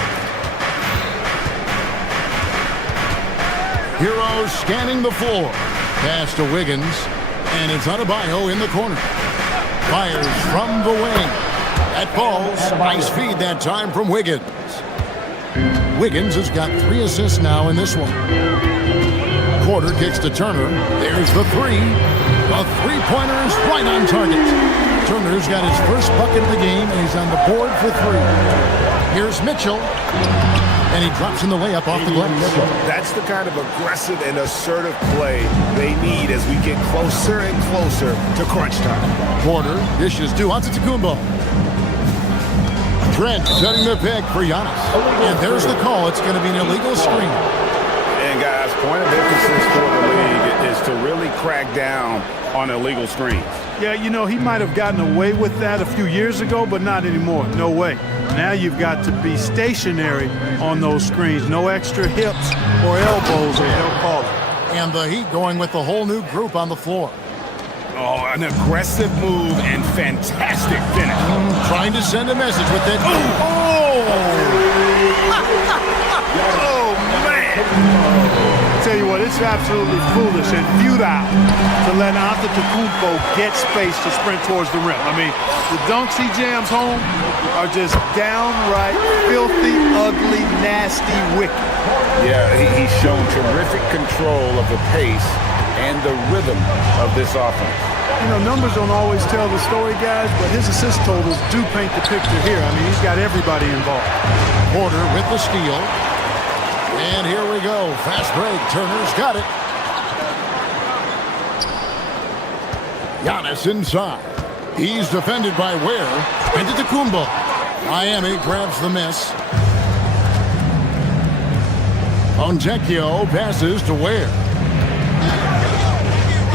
Hero scanning the floor. Pass to Wiggins. And it's Adebayo in the corner. Fires from the wing. That falls. Nice feed that time from Wiggins. Wiggins has got 3 assists now in this one. Porter kicks to Turner. There's the 3. The 3-pointer is right on target. Turner's got his first bucket of the game, and he's on the board for 3. Here's Mitchell. And he drops in the layup off the glass. That's the kind of aggressive and assertive play they need as we get closer and closer to crunch time. Porter dishes to Antetokounmpo. Trent setting the pick for Giannis. And there's the call. It's going to be an illegal screen. And guys, point of emphasis for the league is to really crack down on illegal screens. Yeah, you know, he might have gotten away with that a few years ago, but not anymore. No way. Now you've got to be stationary on those screens. No extra hips or elbows, or they'll call it. And the Heat going with the whole new group on the floor. Oh, an aggressive move and fantastic finish. Trying to send a message with it. Oh, man. I tell you what, it's absolutely foolish and futile to let Antetokounmpo get space to sprint towards the rim. I mean, the dunks he jams home are just downright filthy, ugly, nasty, wicked. Yeah, he's shown terrific control of the pace and the rhythm of this offense. You know, numbers don't always tell the story, guys, but his assist totals do paint the picture here. I mean, he's got everybody involved. Porter with the steal. And here we go. Fast break. Turner's got it. Giannis inside. He's defended by Ware. Antetokounmpo. Miami grabs the miss. Fontecchio passes to Ware.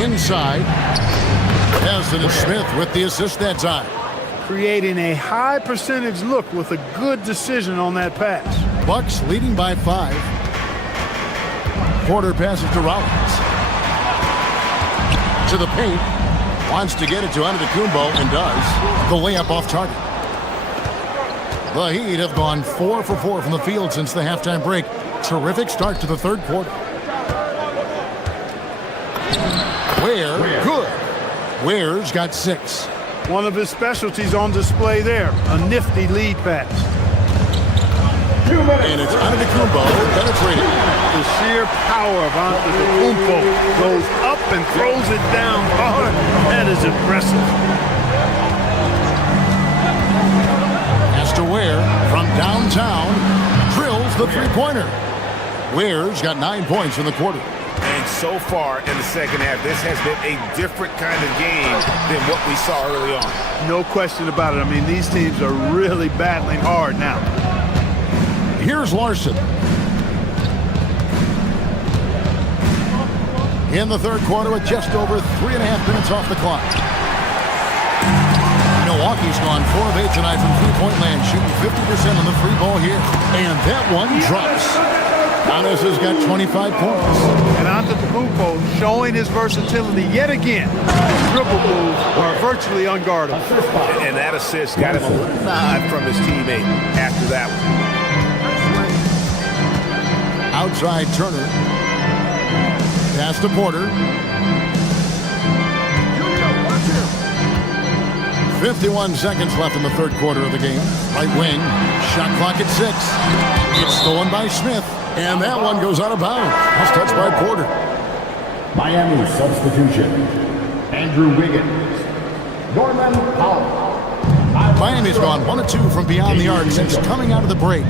Inside. Has Madison and Smith with the assist that time. Creating a high percentage look with a good decision on that pass. Bucks leading by 5. Porter passes to Rollins. To the paint. Wants to get it to Antetokounmpo and does. The layup off target. The Heat have gone 4 for 4 from the field since the halftime break. Terrific start to the third quarter. Ware, good. Ware's got 6. One of his specialties on display there. A nifty lead pass. And it's Antetokounmpo penetrating. The sheer power of Antetokounmpo goes up and throws it down hard. That is impressive. Has to Ware from downtown. Drills the three-pointer. Ware's got 9 points in the quarter. And so far in the second half, this has been a different kind of game than what we saw early on. No question about it. I mean, these teams are really battling hard now. Here's Larson. In the third quarter with just over 3.5 minutes off the clock. Milwaukee's gone 4 of 8 tonight from three-point land, shooting 50% on the free ball here. And that one drops. Giannis has got 25 points. And Antetokounmpo showing his versatility yet again. Dribble moves are virtually unguardable. And that assist got him a little nod from his teammate after that one. Outside Turner. Pass to Porter. 51 seconds left in the third quarter of the game. Right wing. Shot clock at 6. It's stolen by Smith. And that one goes out of bounds. That's touched by Porter. Miami substitution. Andrew Wiggins. Norman Powell. Miami's gone 1 of 2 from beyond the arc since coming out of the break.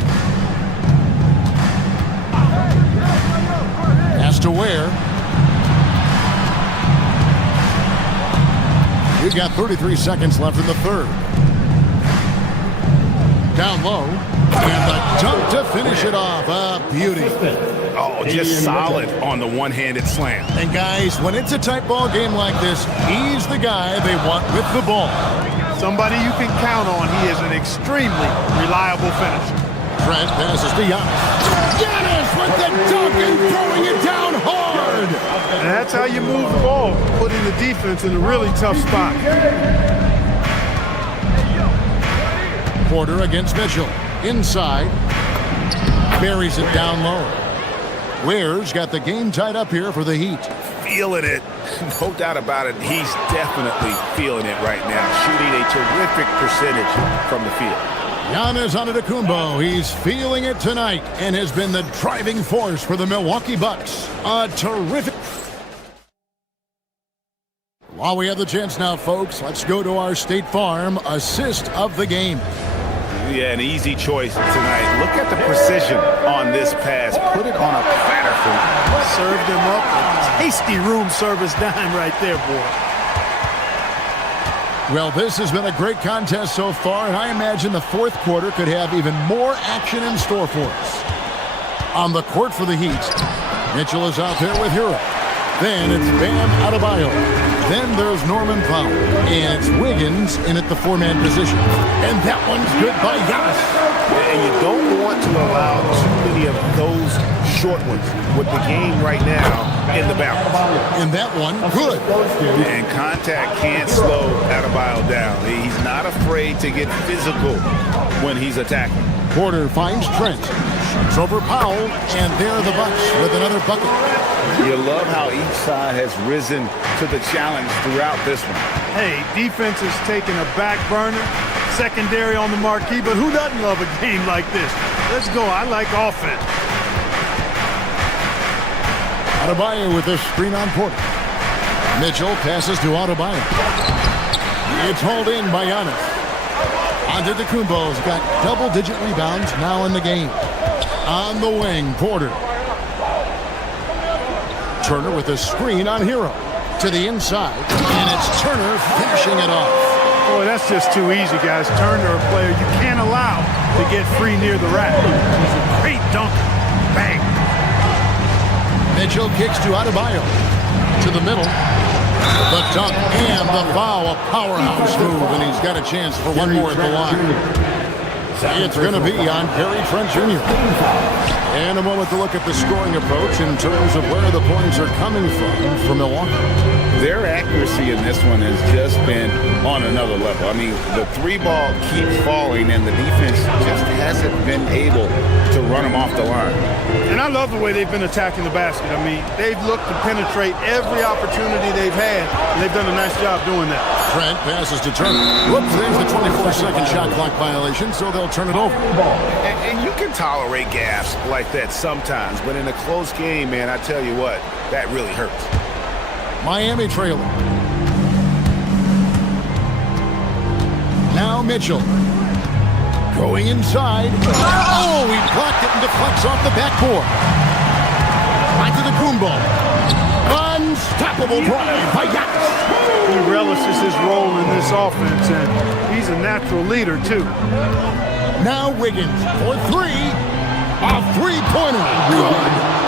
Pass to Ware. We've got 33 seconds left in the third. Down low. And the dunk to finish it off. A beauty. Oh, just solid on the one-handed slam. And guys, when it's a tight ball game like this, he's the guy they want with the ball. Somebody you can count on. He is an extremely reliable finisher. Trent passes to Giannis. Giannis with the dunk and throwing it down hard. And that's how you move the ball, putting the defense in a really tough spot. Porter against Mitchell. Inside. Buries it down low. Ware's got the game tied up here for the Heat. Feeling it. No doubt about it. He's definitely feeling it right now. Shooting a terrific percentage from the field. Giannis Antetokounmpo, he's feeling it tonight and has been the driving force for the Milwaukee Bucks. A terrific... While we have the chance now, folks, let's go to our State Farm assist of the game. Yeah, an easy choice tonight. Look at the precision on this pass. Put it on a platter for him. Served him up a tasty room service dime right there, boy. Well, this has been a great contest so far, and I imagine the fourth quarter could have even more action in store for us. On the court for the Heat, Mitchell is out there with Hero. Then it's Bam Adebayo. Then there's Norman Powell. And it's Wiggins in at the four-man position. And that one's good by Giannis. And you don't want to allow too many of those short ones with the game right now in the balance. And that one, good. And contact can't slow Adebayo down. He's not afraid to get physical when he's attacking. Porter finds Trent. Shoots over Powell. And there are the Bucks with another bucket. You love how each side has risen to the challenge throughout this one. Hey, defense is taking a back burner, secondary on the marquee, but who doesn't love a game like this? Let's go. I like offense. Adebayo with a screen on Porter. Mitchell passes to Adebayo. It's hauled in by Giannis. Antetokounmpo's got double-digit rebounds now in the game. On the wing, Porter. Turner with a screen on Hero. To the inside, and it's Turner finishing it off. Boy, that's just too easy, guys. Turner, a player you can't allow to get free near the rack. He's a great dunker. Bang. Mitchell kicks to Adebayo. To the middle. The dunk and the foul, a powerhouse move, and he's got a chance for one more at the line. It's going to be on Gary Trent Jr. And a moment to look at the scoring approach in terms of where the points are coming from Milwaukee. Their accuracy in this one has just been on another level. I mean, the three ball keeps falling, and the defense just hasn't been able to run them off the line. And I love the way they've been attacking the basket. I mean, they've looked to penetrate every opportunity they've had, and they've done a nice job doing that. Trent passes to Turner. Whoops, there's the 24-second shot clock violation, so they'll turn it over. And you can tolerate gaffes like that sometimes, but in a close game, man, I tell you what, that really hurts. Miami trailing. Now Mitchell. Going inside. Oh, he blocked it and deflects off the backboard. Onto the Kumbo. Unstoppable drive by Giannis. He relishes his role in this offense, and he's a natural leader, too. Now Wiggins for three. A three-pointer. Good.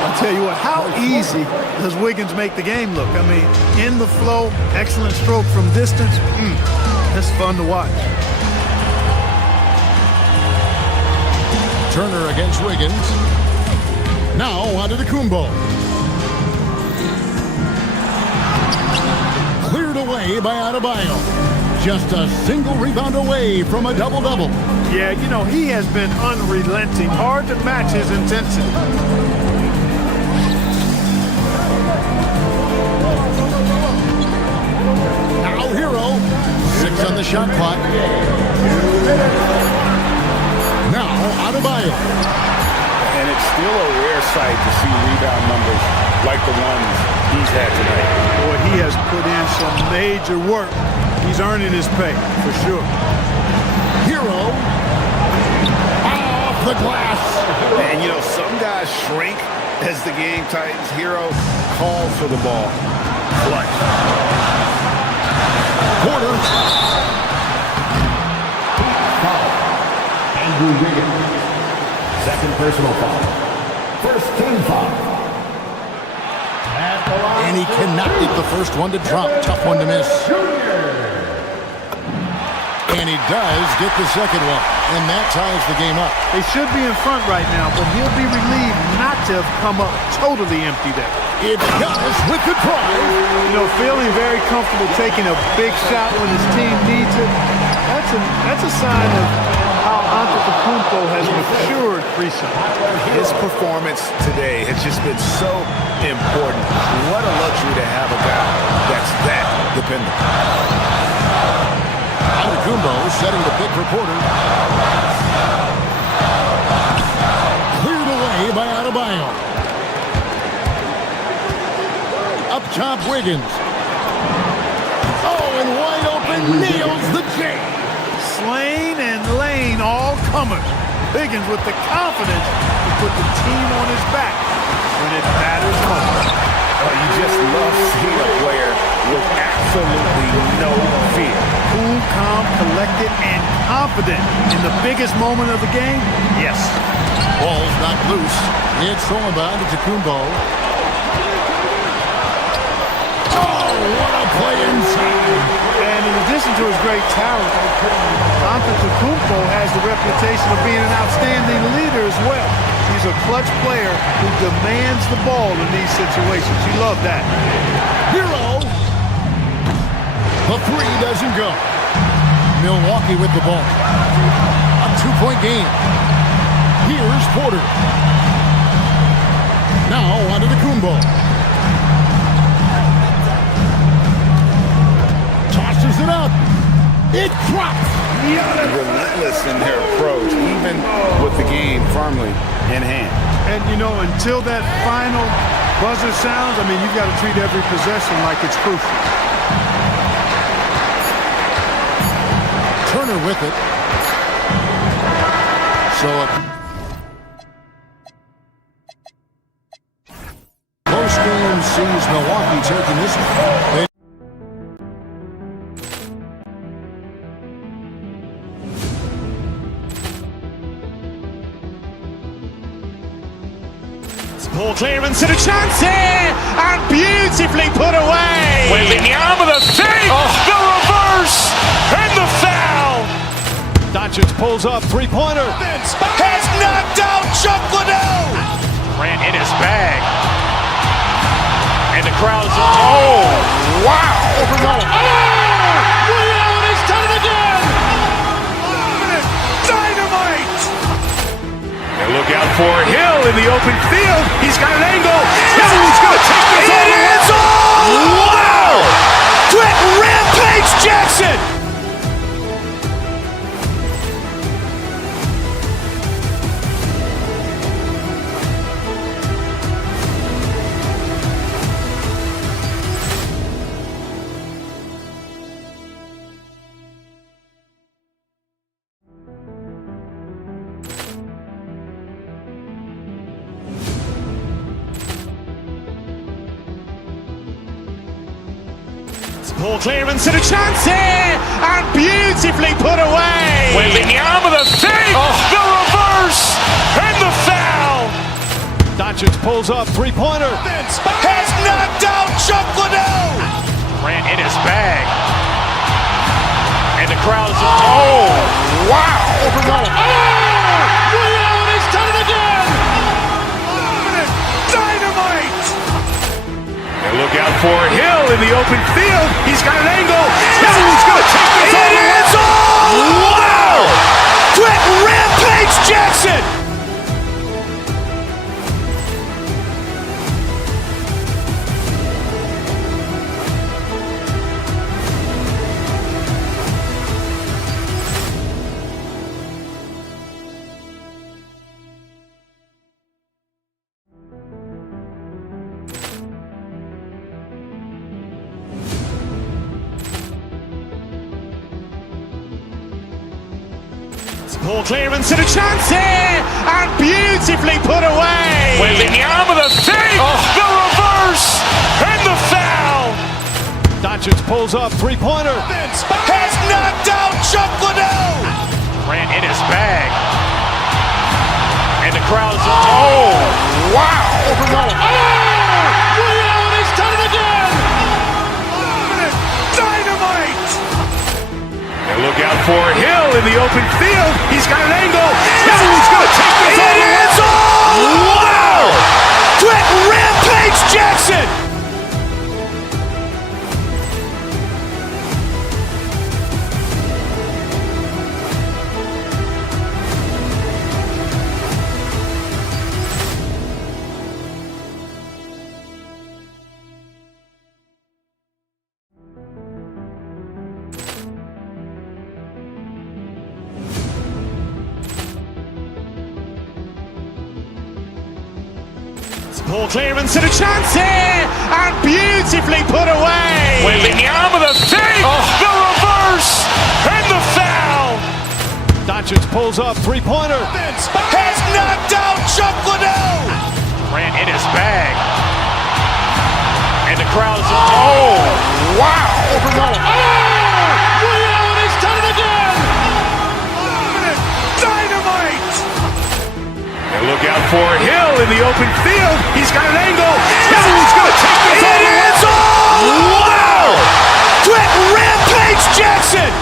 I'll tell you what, how easy does Wiggins make the game look? I mean, in the flow, excellent stroke from distance. That's fun to watch. Turner against Wiggins. Now onto the Kumbo. Cleared away by Adebayo. Just a single rebound away from a double-double. Yeah, you know, he has been unrelenting. Hard to match his intensity. Now Hero. 6 on the shot clock. Now Adebayo. And it's still a rare sight to see rebound numbers like the ones he's had tonight. Boy, he has put in some major work. He's earning his pay, for sure. Hero. Off the glass. And, you know, some guys shrink as the game tightens. Hero calls for the ball. Clutch. Porter. Foul. Andrew Wiggins. Second personal foul. First team foul. And he cannot get the first one to drop. Tough one to miss. And he does get the second one. And that ties the game up. They should be in front right now, but he'll be relieved not to have come up totally empty there. It's Giannis with the drive. You know, feeling very comfortable taking a big shot when his team needs it. That's a sign of how Antetokounmpo has matured recently. His performance today has just been so important. What a luxury to have a guy that's that dependent. Antetokounmpo setting the pick for Porter. Cleared away by Adebayo. Up top, Wiggins. Oh, and wide open, nails the J. Slane and Lane all comers. Wiggins with the confidence to put the team on his back when it matters most. Oh, you just love seeing a player with absolutely no fear. Cool, calm, collected, and confident in the biggest moment of the game? Yes. Ball's not loose. It's thrown by Antetokounmpo. Oh, what a play inside. And in addition to his great talent, Antetokounmpo has the reputation of being an outstanding leader as well. He's a clutch player who demands the ball in these situations. You love that. Hero. The three doesn't go. Milwaukee with the ball. A 2-point game. Here's Porter. Now onto the Kumbo. Tosses it up. It drops. Relentless in their approach, even with the game firmly in hand. And, you know, until that final buzzer sounds, I mean, you've got to treat every possession like it's crucial. Turner with it. So close game sees Milwaukee taking this one. Poor clearance and a chance here, and beautifully put away. Wembanyama with a fake, the reverse, and the foul. Doncic pulls up, three-pointer. Has knocked out Chuck Liddell. Grant in his bag. And the crowd's Wow. Ray Allen has done it again. Dynamite. And look out for Hill in the open field. He's got an angle. Hill's going to take this all the way. Wow. Quick rampage Jackson. Poor clearance and a chance here, and beautifully put away. Wembanyama with a fake, the reverse, and the foul. Doncic pulls up, three-pointer. Has knocked out Chuck Liddell. Grant in his bag. And the crowd's Wow. Ray Allen has done it again. Dynamite. And look out for Hill in the open field. He's got an angle. Hill's going to take this all the way. Wow. Quick rampage Jackson. Poor clearance and a chance here, and beautifully put away. Wembanyama with a fake, the reverse, and the foul. Doncic pulls up, three-pointer. Has knocked out Chuck Liddell. Grant in his bag. And the crowd's Wow. Ray Allen has done it again. Dynamite. And look out for Hill in the open field. He's got an angle. Hill's going to take this all the way. Wow. Quick rampage Jackson. Poor clearance and a chance here, and beautifully put away. Wembanyama with a fake, the reverse, and the foul. Doncic pulls up, three-pointer. Has knocked out Chuck Liddell. Grant in his bag. And the crowd's Wow. Ray Allen has done it again. Dynamite. And look out for Hill in the open field. He's got an angle. Hill's going to take this all the way. Wow. Quick rampage Jackson.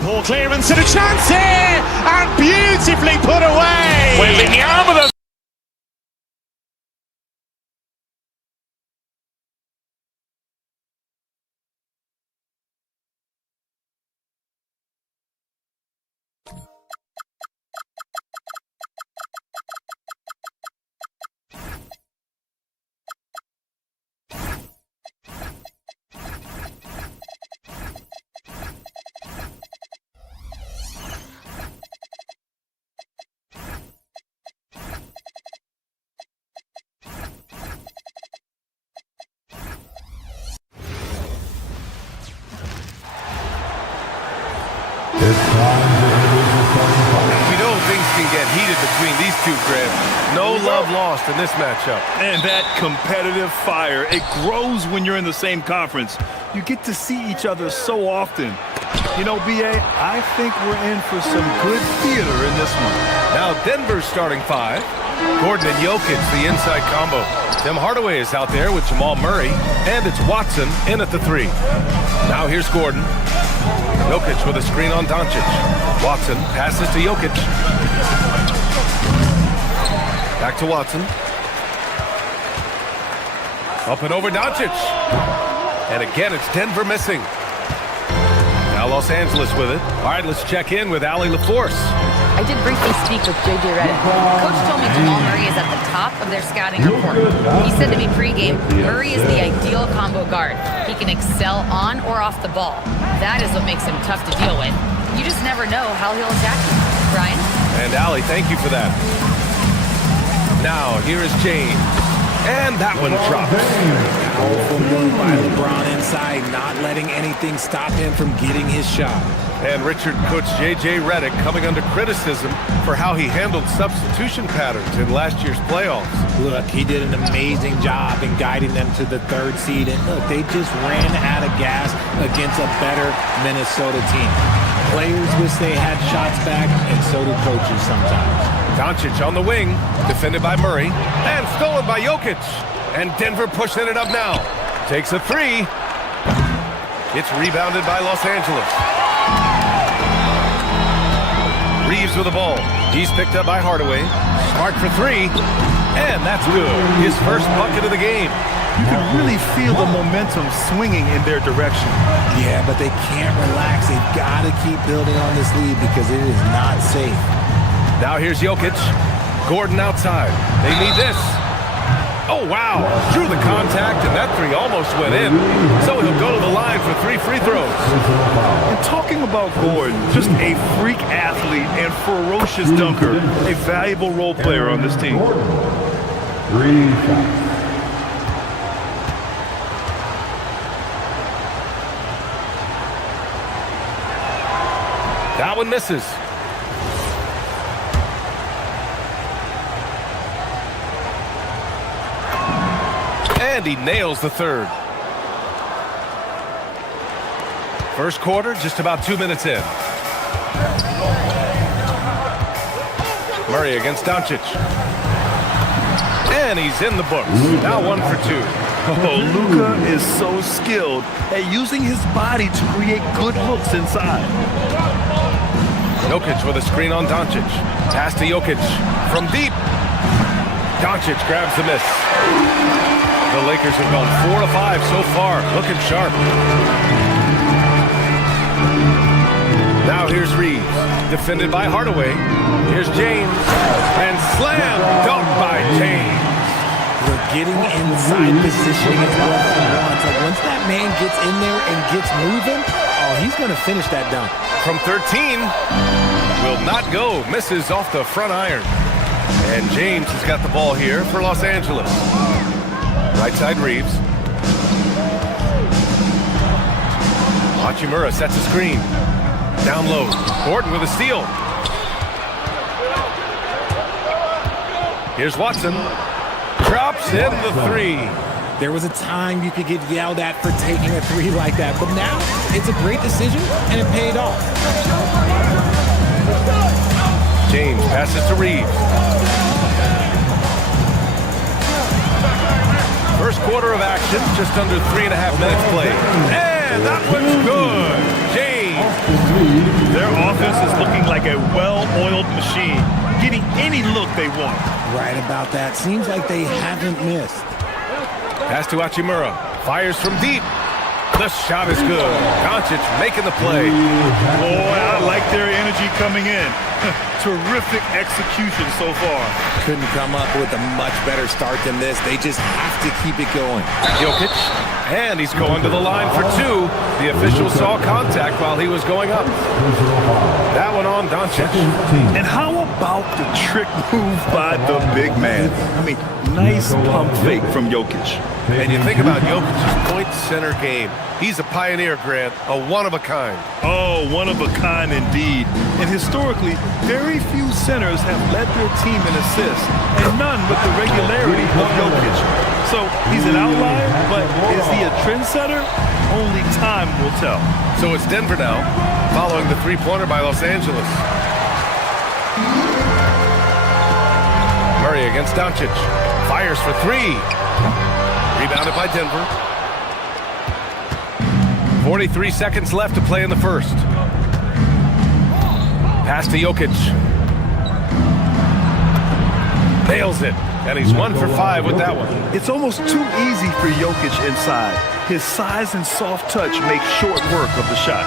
Poor clearance and a chance here, and beautifully put away. Wembanyama with a can get heated between these two, Graham. No love lost in this matchup. And that competitive fire, it grows when you're in the same conference. You get to see each other so often. You know, B.A., I think we're in for some good theater in this one. Now Denver's starting five. Gordon and Jokic, the inside combo. Tim Hardaway is out there with Jamal Murray, and it's Watson in at the three. Now here's Gordon. Jokic with a screen on Doncic. Watson passes to Jokic. Back to Watson. Up and over Doncic. And again, it's Denver missing. Now Los Angeles with it. All right, let's check in with Allie LaForce. I did briefly speak with J.J. Redick. Coach told me Jamal Murray is at the top of their scouting report. He said to me pregame, Murray is the ideal combo guard. He can excel on or off the ball. That is what makes him tough to deal with. You just never know how he'll attack you. Brian? And Allie, thank you for that. Now, here is James. And that one drops. Powerful move by LeBron inside, not letting anything stop him from getting his shot. And Richard coach J.J. Redick coming under criticism for how he handled substitution patterns in last year's playoffs. Look, he did an amazing job in guiding them to the third seed. And look, they just ran out of gas against a better Minnesota team. Players wish they had shots back, and so do coaches sometimes. Doncic on the wing, defended by Murray, and stolen by Jokic. And Denver pushing it up now. Takes a three. It's rebounded by Los Angeles. Reeves with the ball. He's picked up by Hardaway. Smart for three. And that's good. His first bucket of the game. You can really feel the momentum swinging in their direction. Yeah, but they can't relax. They've got to keep building on this lead because it is not safe. Now here's Jokic. Gordon outside. They need this. Oh, wow. Drew the contact, and that three almost went in. So he'll go to the line for 3 free throws. And talking about Gordon, just a freak athlete and ferocious dunker. A valuable role player on this team. 3 shots. That one misses. And he nails the third. First quarter, just about 2 minutes in. Murray against Doncic. And he's in the books. Now 1 for 2. Oh, Luka is so skilled at using his body to create good looks inside. Jokic with a screen on Doncic. Pass to Jokic from deep. Doncic grabs the miss. The Lakers have gone 4 of 5 so far, looking sharp. Now here's Reeves, defended by Hardaway. Here's James, and slam dunk by James. Look, getting inside positioning is what he wants. Like once that man gets in there and gets moving, oh, he's going to finish that dunk. From 13, will not go, misses off the front iron. And James has got the ball here for Los Angeles. Right side Reeves. Hachimura sets a screen. Down low. Gordon with a steal. Here's Watson. Drops in the three. There was a time you could get yelled at for taking a three like that, but now it's a great decision and it paid off. James passes to Reeves. First quarter of action, just under 3.5 minutes played. And that one's good. James. Their offense is looking like a well-oiled machine, getting any look they want. Right about that. Seems like they haven't missed. Pass to Hachimura. Fires from deep. The shot is good. Doncic making the play. Boy, I like their energy coming in. Terrific execution so far. Couldn't come up with a much better start than this. They just have to keep it going. Jokic, and he's going to the line for 2. The official saw contact while he was going up. That one on Doncic. And how about the trick move by the big man? I mean, nice pump fake from Jokic. And you think about Jokic's point center game. He's a pioneer, Grant, a one-of-a-kind. Oh, one of a kind indeed. And historically, very few centers have led their team in assists, and none with the regularity of Jokic. So he's an outlier, but is he a trendsetter? Only time will tell. So it's Denver now, following the three-pointer by Los Angeles. Murray against Doncic. Fires for three. Rebounded by Denver. 43 seconds left to play in the first. Pass to Jokic. Nails it. And he's 1 for 5 with that one. It's almost too easy for Jokic inside. His size and soft touch make short work of the shot.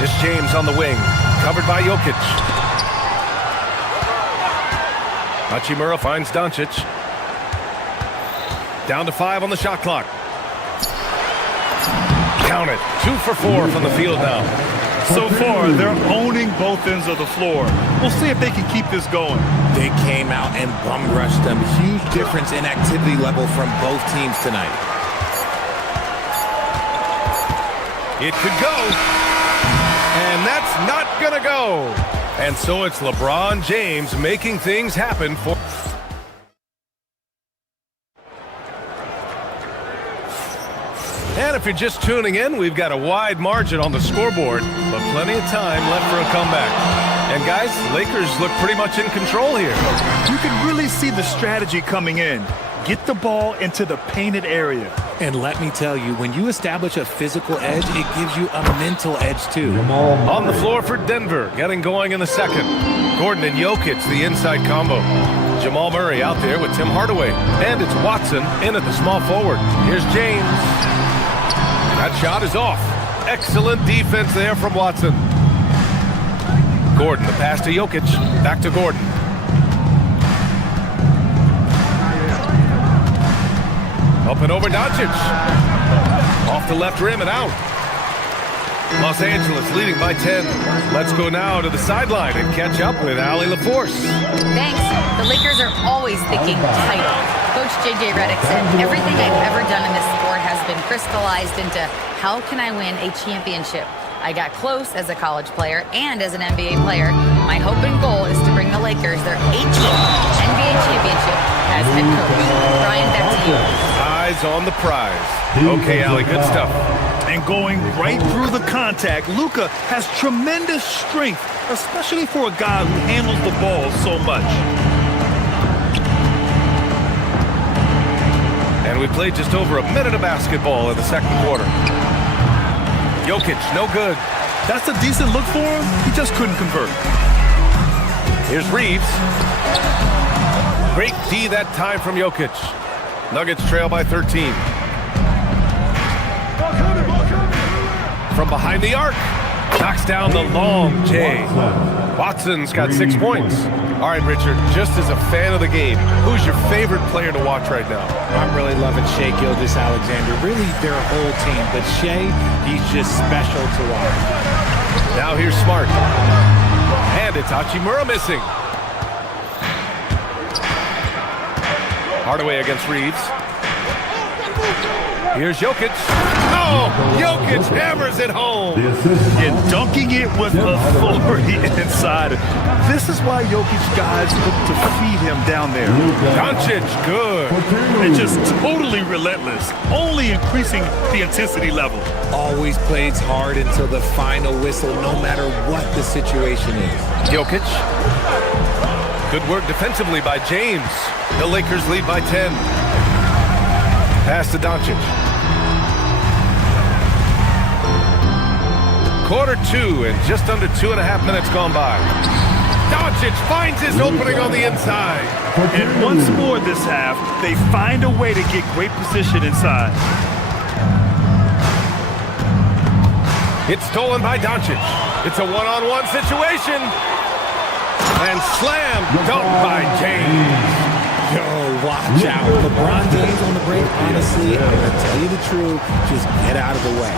It's James on the wing. Covered by Jokic. Hachimura finds Doncic. Down to 5 on the shot clock. Count it. 2 for 4 from the field now. So far, they're owning both ends of the floor. We'll see if they can keep this going. They came out and bum rushed them. Huge difference in activity level from both teams tonight. It could go. And that's not gonna go. And so it's LeBron James making things happen for... And if you're just tuning in, we've got a wide margin on the scoreboard, but plenty of time left for a comeback. And guys, Lakers look pretty much in control here. You can really see the strategy coming in. Get the ball into the painted area. And let me tell you, when you establish a physical edge, it gives you a mental edge too. On the floor for Denver, getting going in the second. Gordon and Jokic, the inside combo. Jamal Murray out there with Tim Hardaway. And it's Watson in at the small forward. Here's James. That shot is off. Excellent defense there from Watson. Gordon, the pass to Jokic. Back to Gordon. Up and over Doncic. Off the left rim and out. Los Angeles leading by 10. Let's go now to the sideline and catch up with Allie LaForce. Thanks. The Lakers are always thinking title. Coach J.J. Redick said, everything I've ever done in this sport has been crystallized into how can I win a championship? I got close as a college player and as an NBA player. My hope and goal is to bring the Lakers their 18th NBA championship as head coach. Brian, back to you. Eyes on the prize. Okay, Allie, good stuff. And going right through the contact, Luka has tremendous strength, especially for a guy who handles the ball so much. And we played just over a minute of basketball in the second quarter. Jokic, no good. That's a decent look for him. He just couldn't convert. Here's Reeves. Great D that time from Jokic. Nuggets trail by 13. From behind the arc. Knocks down the long J. Watson's got 6 points. All right, Richard, just as a fan of the game, who's your favorite player to watch right now? I'm really loving Shai Gilgeous-Alexander. Really, their whole team. But Shai, he's just special to watch. Now here's Smart. And it's Hachimura missing. Hardaway against Reeves. Here's Jokic. Oh, Jokic hammers it home. And dunking it with authority inside. This is why Jokic guys look to feed him down there. Doncic, good. And just totally relentless, only increasing the intensity level. Always plays hard until the final whistle, no matter what the situation is. Jokic. Good work defensively by James. The Lakers lead by 10. Pass to Doncic. Quarter 2 and just under 2.5 minutes gone by. Doncic finds his opening on the inside. And once more this half, they find a way to get great position inside. It's stolen by Doncic. It's a one-on-one situation. And slam dunk by James. Yo, watch out. LeBron James on the break, honestly, I'm going to tell you the truth, just get out of the way.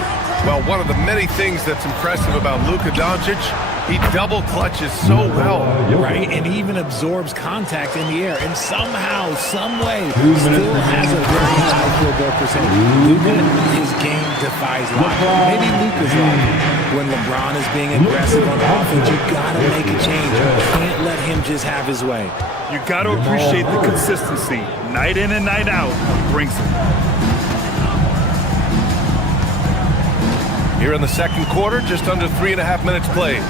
Well, one of the many things that's impressive about Luka Doncic, he double clutches so well. Right, and he even absorbs contact in the air, and somehow, some way, still has a very high field goal percentage. Luka, his game defies logic. Maybe Luka's logic. When LeBron is being aggressive on offense, you gotta make a change. You can't let him just have his way. You got to appreciate the consistency. Night in and night out brings it. Here in the second quarter, just under 3.5 minutes played.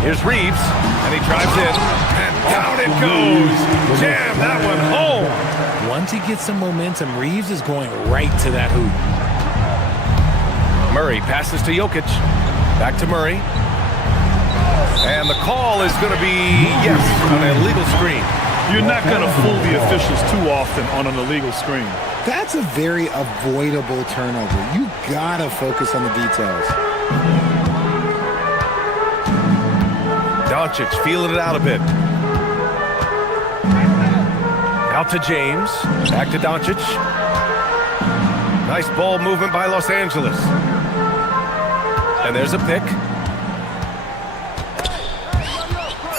Here's Reeves, and he drives in, and down it goes. Jam that one home. Once he gets some momentum, Reeves is going right to that hoop. Murray passes to Jokic. Back to Murray. And the call is going to be, yes, an illegal screen. You're not going to fool the officials too often on an illegal screen. That's a very avoidable turnover. You gotta focus on the details. Doncic feeling it out a bit. Out to James. Back to Doncic. Nice ball movement by Los Angeles. And there's a pick.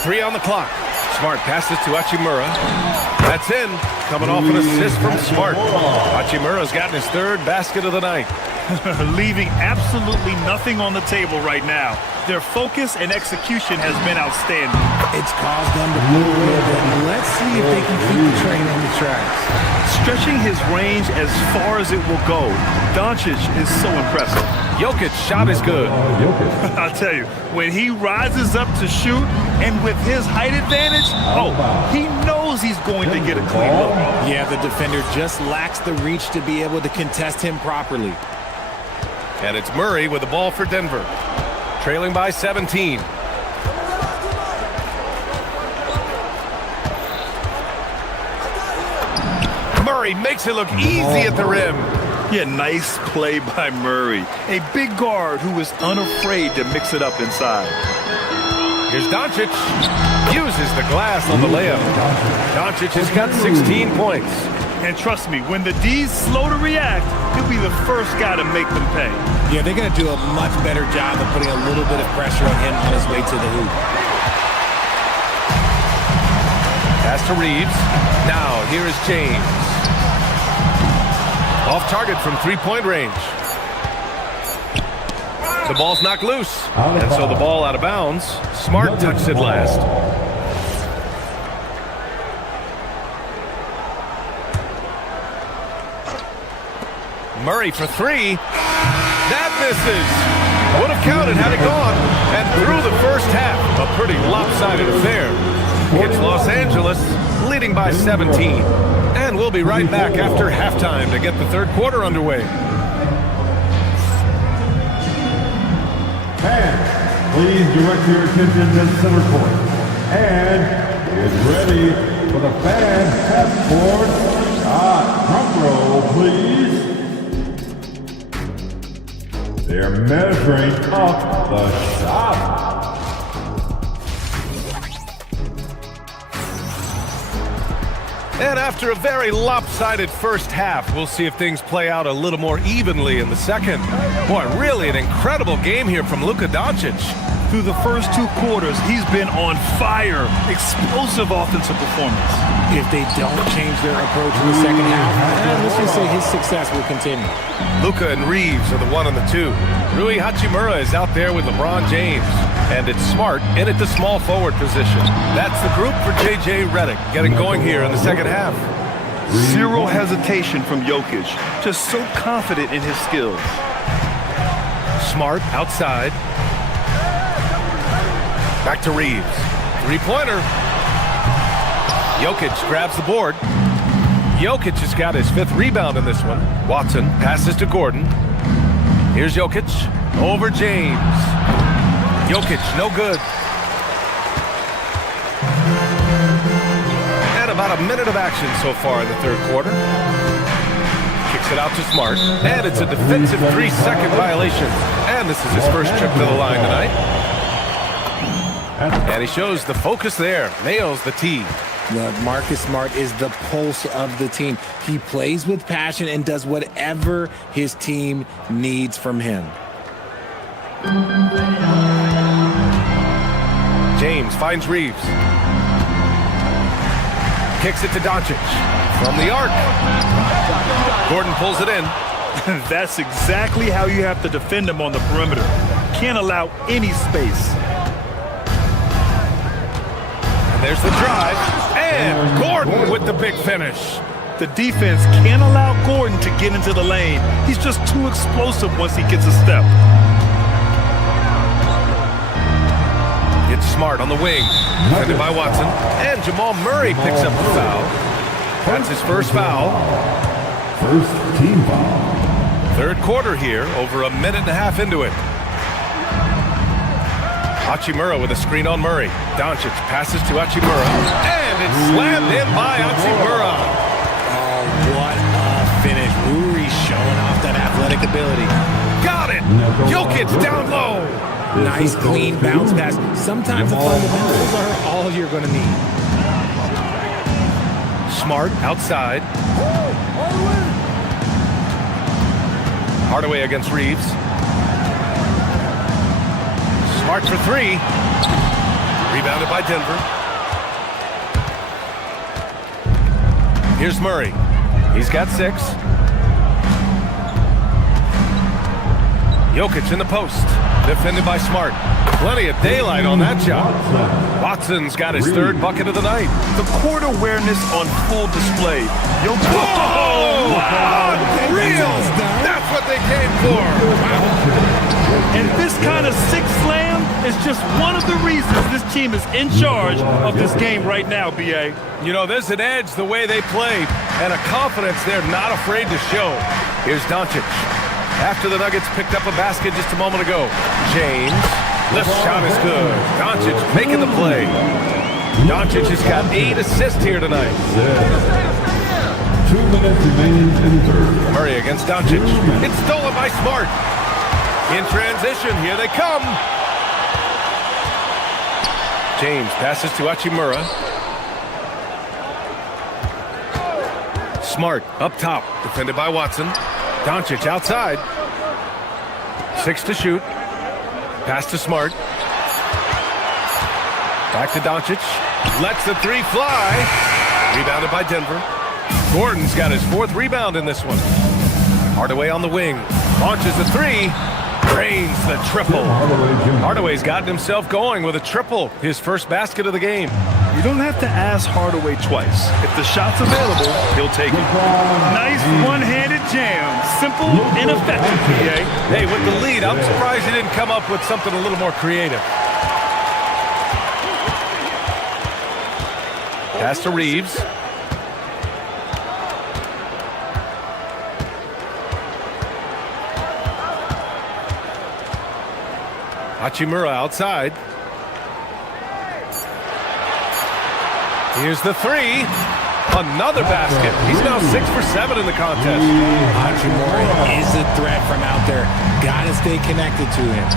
3 on the clock. Smart passes to Hachimura. That's in. Coming off an assist from Smart. Hachimura's gotten his 3rd basket of the night. Leaving absolutely nothing on the table right now. Their focus and execution has been outstanding. It's caused them to move a little bit. Let's see if they can keep the train on the tracks. Stretching his range as far as it will go. Doncic is so impressive. Jokic's shot is good. I'll tell you, when he rises up to shoot, and with his height advantage, he knows he's going to get a clean look. Yeah, the defender just lacks the reach to be able to contest him properly. And it's Murray with the ball for Denver. Trailing by 17. Murray makes it look easy at the rim. Yeah, nice play by Murray. A big guard who is unafraid to mix it up inside. Here's Doncic. Uses the glass on the layup. Doncic has got 16 points. And trust me, when the D's slow to react, he'll be the first guy to make them pay. Yeah, they're going to do a much better job of putting a little bit of pressure on him on his way to the hoop. Pass to Reeves. Now, here is James. Off target from 3-point range. The ball's knocked loose. And so the ball out of bounds. Smart touched it last. Murray for 3. That misses. Would have counted had it gone. And through the first half, a pretty lopsided affair. It's Los Angeles leading by 17. And we'll be right back after halftime to get the third quarter underway. Fans, please direct your attention to center court. And get ready for the fan half-court shot. Drum roll, please. They're measuring up the shot. And after a very lopsided first half, we'll see if things play out a little more evenly in the second. Boy, really an incredible game here from Luka Doncic. Through the first 2 quarters, he's been on fire. Explosive offensive performance. If they don't change their approach in the second half, let's just say his success will continue. Luka and Reeves are the 1 and the 2. Rui Hachimura is out there with LeBron James. And it's Smart in at the small forward position. That's the group for J.J. Redick getting going here in the second half. Zero hesitation from Jokic. Just so confident in his skills. Smart outside. Back to Reeves. 3-pointer. Jokic grabs the board. Jokic has got his 5th rebound in this one. Watson passes to Gordon. Here's Jokic over James. Jokic, no good. And about a minute of action so far in the third quarter. Kicks it out to Smart. And it's a defensive 3-second violation. And this is his first trip to the line tonight. And he shows the focus there. Nails the tee. Look, Marcus Smart is the pulse of the team. He plays with passion and does whatever his team needs from him. James finds Reeves. Kicks it to Doncic. From the arc. Gordon pulls it in. That's exactly how you have to defend him on the perimeter. Can't allow any space. And there's the drive. And Gordon with the big finish. The defense can't allow Gordon to get into the lane. He's just too explosive once he gets a step. It's Smart on the wing. Defended by Watson. And Jamal Murray picks up the foul. That's his first foul. First team foul. Third quarter here, over a minute and a half into it. Hachimura with a screen on Murray. Doncic passes to Hachimura. And it's slammed in by Hachimura. Oh, what a finish. Uri showing off that athletic ability. Got it! Jokic down low. Nice, clean bounce pass. Sometimes the fundamentals are all you're going to need. Smart outside. Hardaway against Reeves. Smart for three. Rebounded by Denver. Here's Murray. He's got 6. Jokic in the post. Defended by Smart. Plenty of daylight on that job. Watson's got his third bucket of the night. The court awareness on full display. Jokic. Whoa! Unreal! That's what they came for. And this kind of six slam is just one of the reasons this team is in charge of this game right now, B.A. You know, there's an edge the way they play and a confidence they're not afraid to show. Here's Doncic. After the Nuggets picked up a basket just a moment ago. James. Lift shot is good. Doncic making the play. Doncic has got 8 assists here tonight. 2 minutes remaining in third. Murray against Doncic. It's stolen by Smart. In transition, here they come. James passes to Hachimura. Smart up top, defended by Watson. Doncic outside. 6 to shoot. Pass to Smart. Back to Doncic. Lets the 3 fly. Rebounded by Denver. Gordon's got his 4th rebound in this one. Hardaway on the wing. Launches the 3. Drains the triple. Hardaway's gotten himself going with a triple. His first basket of the game. You don't have to ask Hardaway twice. If the shot's available, he'll take it. Nice one-handed jam. Simple and effective, B.A. Hey, with the lead, I'm surprised he didn't come up with something a little more creative. Pass to Reeves. Hachimura outside. Here's the 3. Another basket. He's now 6 for 7 in the contest. Hachimura is a threat from out there. Gotta stay connected to him.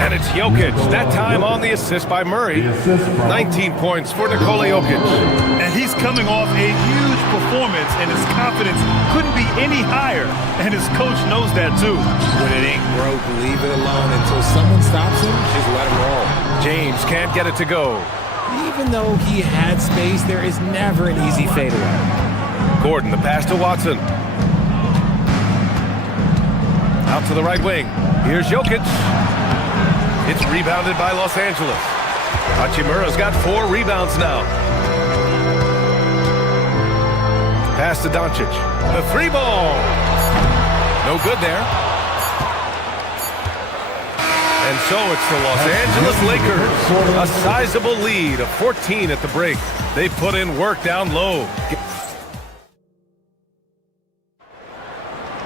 And it's Jokic. That time on the assist by Murray. 19 points for Nikola Jokic. And he's coming off a huge performance, and his confidence couldn't be any higher. And his coach knows that too. When it ain't broke, leave it alone until someone stops him. Just let him roll. James can't get it to go. Even though he had space, there is never an easy fadeaway. Gordon, the pass to Watson. Out to the right wing. Here's Jokic. It's rebounded by Los Angeles. Hachimura's got 4 rebounds now. Pass to Doncic. The 3-ball. No good there. And so it's the Los Angeles Lakers. A sizable lead of 14 at the break. They put in work down low.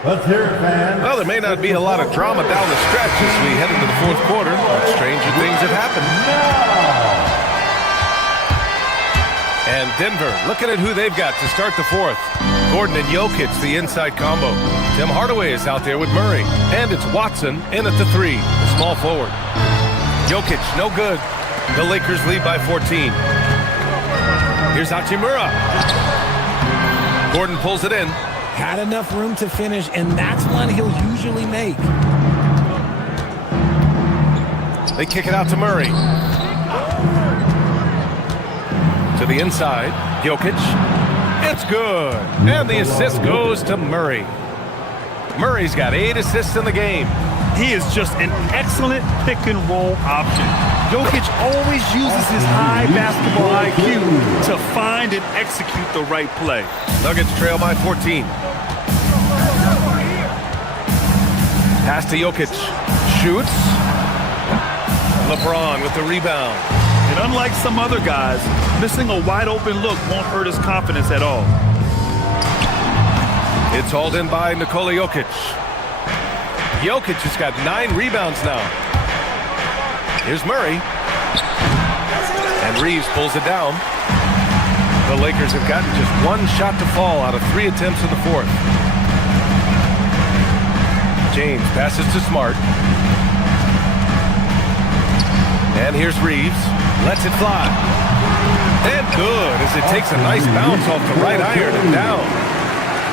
Let's hear it, fans. Well, there may not be a lot of drama down the stretch as we head into the 4th quarter, but stranger things have happened. And Denver, looking at who they've got to start the 4th. Gordon and Jokic, the inside combo. Tim Hardaway is out there with Murray. And it's Watson in at the 3, the small forward. Jokic, no good. The Lakers lead by 14. Here's Hachimura. Gordon pulls it in. Had enough room to finish, and that's one he'll usually make. They kick it out to Murray. To the inside, Jokic. It's good. And the assist goes to Murray. Murray's got 8 assists in the game. He is just an excellent pick-and-roll option. Jokic always uses his high basketball IQ to find and execute the right play. Nuggets trail by 14. Pass to Jokic. Shoots. LeBron with the rebound. And unlike some other guys, missing a wide-open look won't hurt his confidence at all. It's hauled in by Nikola Jokic. Jokic has got 9 rebounds now. Here's Murray. And Reeves pulls it down. The Lakers have gotten just 1 shot to fall out of 3 attempts in the fourth. James passes to Smart. And here's Reeves. Lets it fly. And good as it takes a nice bounce off the right iron and down.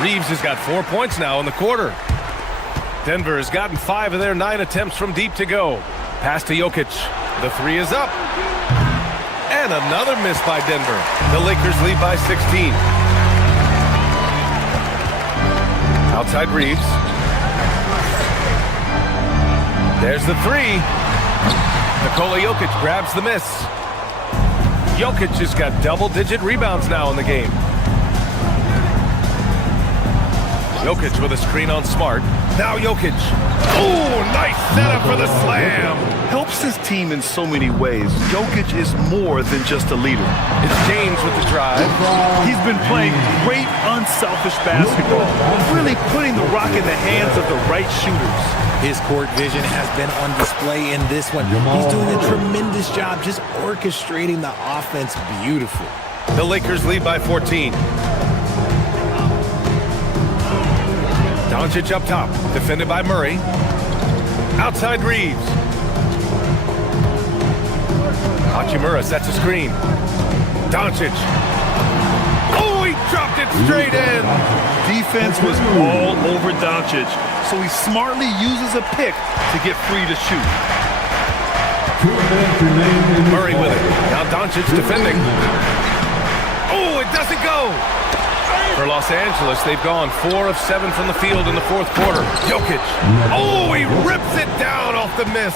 Reeves has got 4 points now in the quarter. Denver has gotten 5 of their 9 attempts from deep to go. Pass to Jokic. The 3 is up. And another miss by Denver. The Lakers lead by 16. Outside Reeves. There's the 3. Nikola Jokic grabs the miss. Jokic has got double-digit rebounds now in the game. Jokic with a screen on Smart. Now Jokic. Oh, nice setup for the slam. Helps his team in so many ways. Jokic is more than just a leader. It's James with the drive. He's been playing great, unselfish basketball, really putting the rock in the hands of the right shooters. His court vision has been on display in this one. He's doing a tremendous job just orchestrating the offense beautifully. The Lakers lead by 14. Doncic up top, defended by Murray. Outside Reeves. Hachimura sets a screen. Doncic. Oh, he dropped it straight in. Defense was all over Doncic, so he smartly uses a pick to get free to shoot. Murray with it. Now Doncic defending. Oh, it doesn't go. For Los Angeles, they've gone 4 of 7 from the field in the fourth quarter. Jokic. Oh, he rips it down off the miss.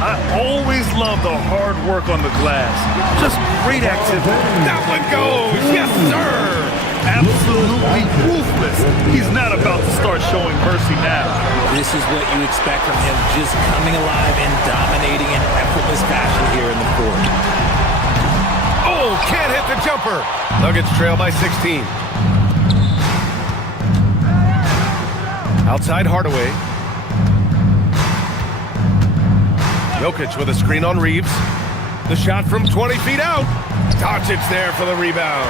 I always love the hard work on the glass. Just great activity. That one goes. Yes, sir. Absolutely ruthless. He's not about to start showing mercy now. This is what you expect from him, just coming alive and dominating in effortless fashion here in the fourth. Oh, can't hit the jumper. Nuggets trail by 16. Outside Hardaway. Jokic with a screen on Reeves. The shot from 20 feet out. Doncic there for the rebound.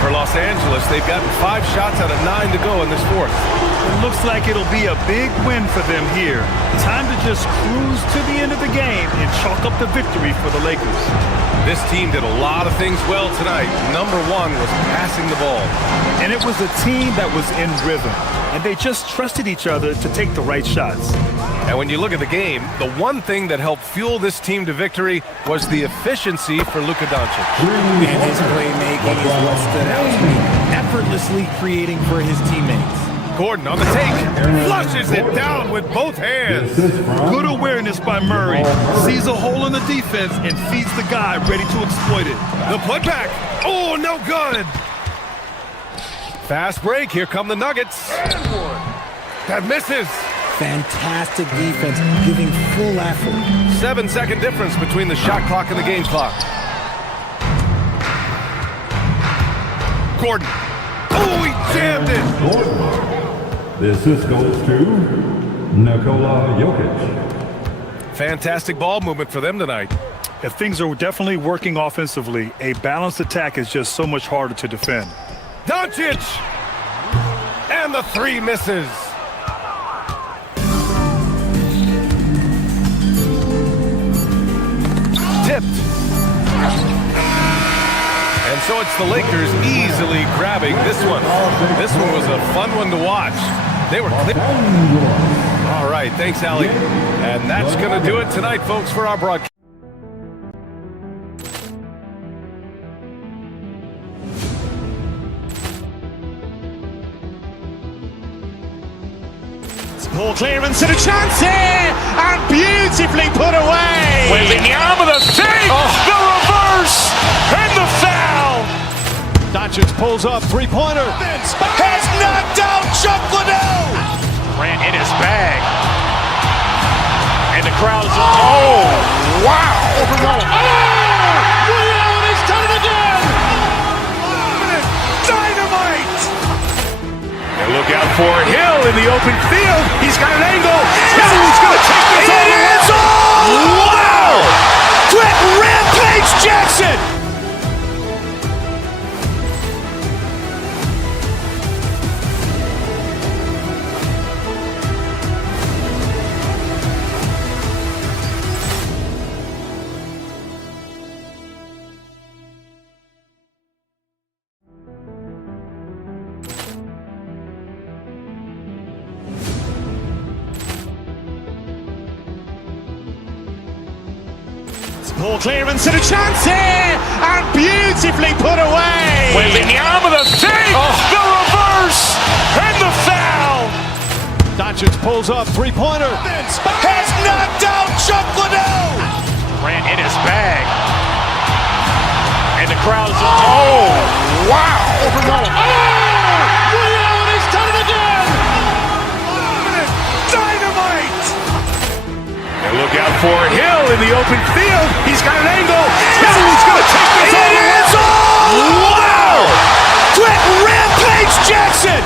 For Los Angeles, they've gotten 5 shots out of 9 to go in this fourth. It looks like it'll be a big win for them here. Time to just cruise to the end of the game and chalk up the victory for the Lakers. This team did a lot of things well tonight. Number 1 was passing the ball. And it was a team that was in rhythm, and they just trusted each other to take the right shots. And when you look at the game, the one thing that helped fuel this team to victory was the efficiency for Luka Doncic. And his playmaking is what stood out to me, effortlessly creating for his teammates. Gordon on the take, flushes it down with both hands. Good awareness by Murray. Sees a hole in the defense and feeds the guy ready to exploit it. The putback. Oh, no good. Fast break. Here come the Nuggets. That misses. Fantastic defense, giving full effort. 7-second difference between the shot clock and the game clock. Gordon. Oh, he jammed it. The assist goes to Nikola Jokic. Fantastic ball movement for them tonight. If things are definitely working offensively, a balanced attack is just so much harder to defend. Doncic! And the 3 misses. And so it's the Lakers easily grabbing this one. This one was a fun one to watch. They were clear. All right, thanks, Allie. And that's going to do it tonight, folks, for our broadcast. Ball clearance and a chance here, and beautifully put away. Wembanyama the fake, the reverse, and the foul. Doncic pulls up, three-pointer. Has knocked out Chuck Liddell. Ran in his bag. And the crowd is, oh, wow. Overrun. Oh, Ray Allen has done it again. Dynamite. And look out for Hill in the open field. He's got an angle. Hill's going to take this all the way. Wow! Quick Rampage Jackson. Ball clearance and a chance here, and beautifully put away. Wembanyama the fake, the reverse, and the foul. Doncic pulls up, three-pointer. Has knocked out Chuck Liddell. Ran in his bag. And the crowd is, oh, wow. Overrun. Oh, Ray Allen has done it again. Dynamite. And look out for Hill in the open field. He's got an angle. Hill's going to take this all the way. Wow! Quick Rampage Jackson.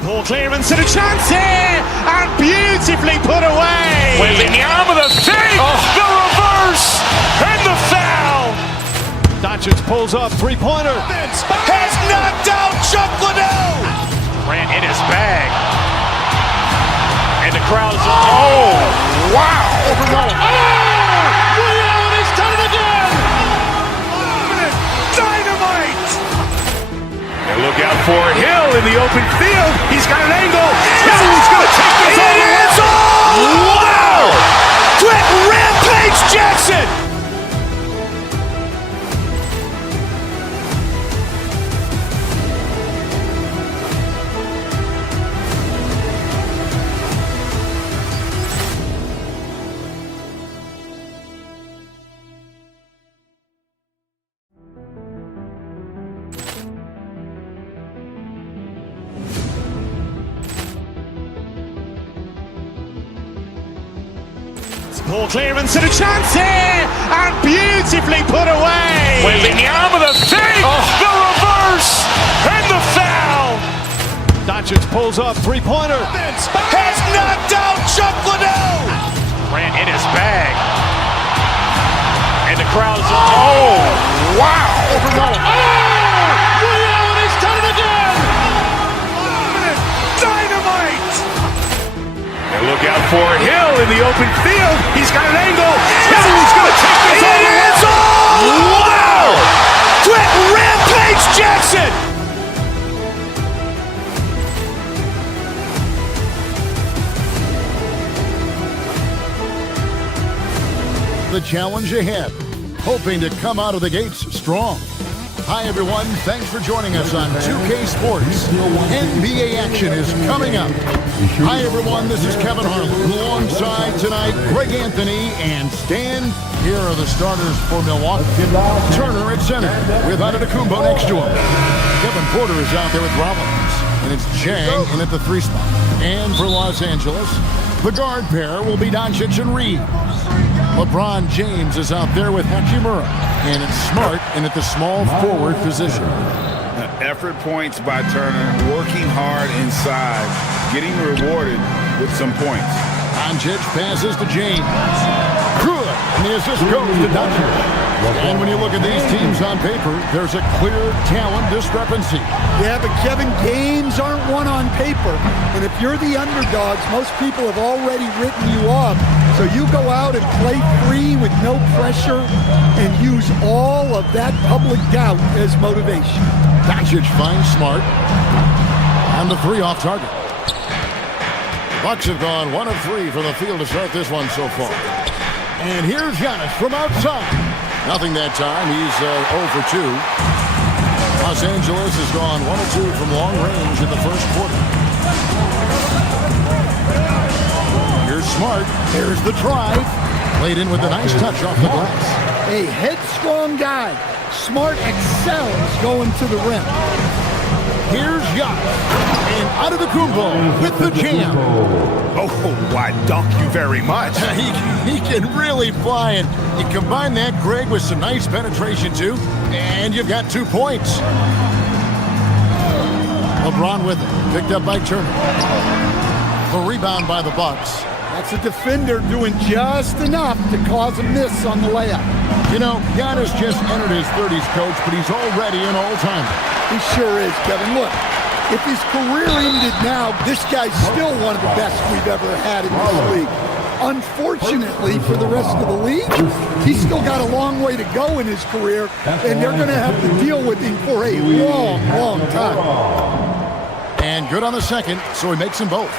Ball clearance and a chance here, and beautifully put away. Wembanyama the fake, the reverse, and the foul. Doncic pulls up, three-pointer. Has knocked out Chuck Liddell. Ran in his bag. And the crowd is, oh, wow. Overrun. Oh, Ray Allen has done it again. Dynamite. And look out for Hill in the open field. He's got an angle. Hill's going to take this all the way. Wow! Quick Rampage Jackson. Ball clearance and a chance here, and beautifully put away. Wembanyama the fake, the reverse, and the foul. Doncic pulls up, three-pointer. Has knocked out Chuck Liddell. Ran in his bag. And the crowd is, oh, wow. Overrun. Oh, Ray Allen has done it again. Dynamite. And look out for Hill in the open field. He's got an angle. Hill's going to take this all the way. Wow! Quick Rampage Jackson. The challenge ahead, hoping to come out of the gates strong. Hi, everyone. Thanks for joining us on 2K Sports. NBA action is coming up. Hi, everyone. This is Kevin Harlan. Alongside tonight, Greg Anthony and Stan. Here are the starters for Milwaukee. Turner at center with Antetokounmpo next to him. Kevin Porter is out there with Rollins. And it's Chang in at the 3 spot. And for Los Angeles, the guard pair will be Doncic and Reeves. LeBron James is out there with Hachimura. And it's Smart in at the small forward position. Effort points by Turner, working hard inside, getting rewarded with some points. Doncic passes to James. Good. And the assist goes to Doncic. And when you look at these teams on paper, there's a clear talent discrepancy. Yeah, but Kevin, games aren't won on paper. And if you're the underdogs, most people have already written you off. So you go out and play free with no pressure and use all of that public doubt as motivation. Doncic finds Smart. And the three off target. Bucks have gone 1 of 3 from the field to start this one so far. And here's Giannis from outside. Nothing that time. He's 0 for 2. Los Angeles has gone 1 of 2 from long range in the first quarter. Here's Smart. Here's the drive. Played in with a nice touch off the glass. A headstrong guy. Smart excels going to the rim. Here's Giannis. And Antetokounmpo with the jam. Oh, why, dunk you very much. He can really fly, and you combine that, Greg, with some nice penetration, too, and you've got 2 points. LeBron with it, picked up by Turner. The rebound by the Bucks. That's a defender doing just enough to cause a miss on the layup. You know, Giannis just entered his 30s, Coach, but he's already an all-timer. He sure is, Kevin. Look, if his career ended now, this guy's still one of the best we've ever had in this league. Unfortunately for the rest of the league, he's still got a long way to go in his career, and they're going to have to deal with him for a long, long time. And good on the second, so he makes them both.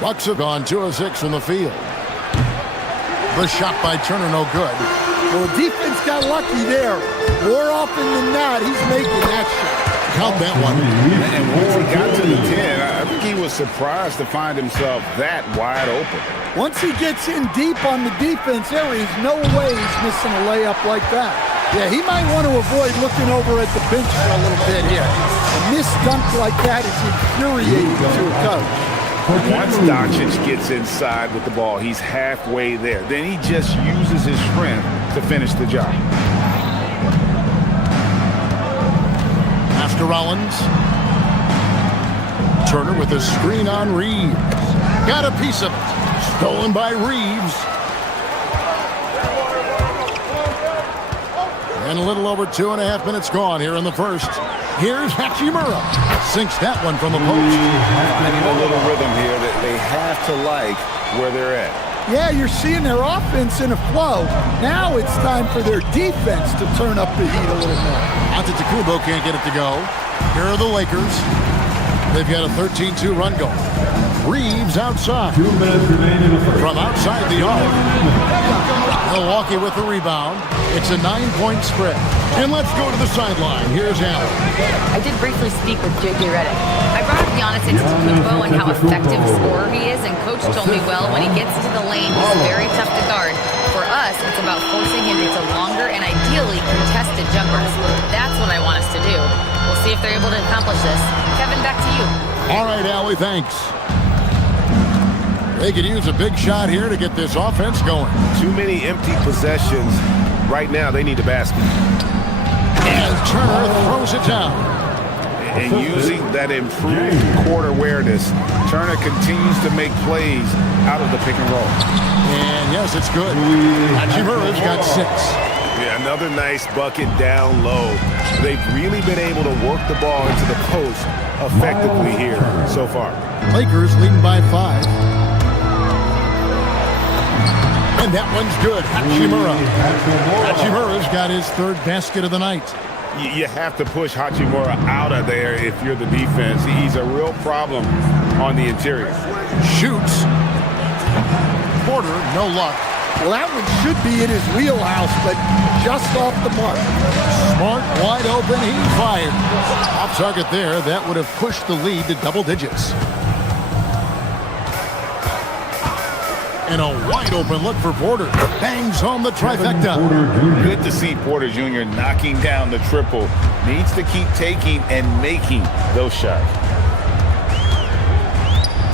Bucks have gone 2 of 6 from the field. The shot by Turner, no good. Well, the defense got lucky there. More often than not, he's making that shot. Count that one. And once he got to the 10, I think he was surprised to find himself that wide open. Once he gets in deep on the defense, there is no way he's missing a layup like that. Yeah, he might want to avoid looking over at the bench for a little bit here. A missed dunk like that is infuriating to a coach. Once Doncic gets inside with the ball, he's halfway there. Then he just uses his strength to finish the job. After Rollins. Turner with a screen on Reeves. Got a piece of it. Stolen by Reeves. And a little over 2.5 minutes gone here in the first. Here's Hachimura. Sinks that one from the post. Finding a little rhythm here that they have to like where they're at. Yeah, you're seeing their offense in a flow. Now it's time for their defense to turn up the heat a little more. Antetokounmpo can't get it to go. Here are the Lakers. They've got a 13-2 run going. Reeves outside. 2 minutes remaining in the first. From outside the arc. Milwaukee with the rebound. It's a 9-point spread. And let's go to the sideline. Here's Allen. I did briefly speak with J.J. Redick. I brought up Giannis Antetokounmpo and how effective a scorer he is, and Coach told me, well, when he gets into the lane, he's very tough to guard. For us, it's about forcing him into longer and ideally contested jumpers. That's what I want us to do. We'll see if they're able to accomplish this. Kevin, back to you. All right, Allie, thanks. They could use a big shot here to get this offense going. Too many empty possessions. Right now, they need a basket. And Turner throws it down. And using that improved court awareness, Turner continues to make plays out of the pick and roll. And yes, it's good. Hachimura's got 6. Yeah, another nice bucket down low. They've really been able to work the ball into the post effectively here so far. Lakers leading by 5. And that one's good. Hachimura. Hachimura's got his 3rd basket of the night. You have to push Hachimura out of there if you're the defense. He's a real problem on the interior. Shoots. Porter, no luck. Well, that one should be in his wheelhouse, but just off the mark. Smart, wide open, he fired. Off target there, that would have pushed the lead to double digits. And a wide open look for Porter. Bangs home the trifecta. Good to see Porter Jr. knocking down the triple. Needs to keep taking and making those shots.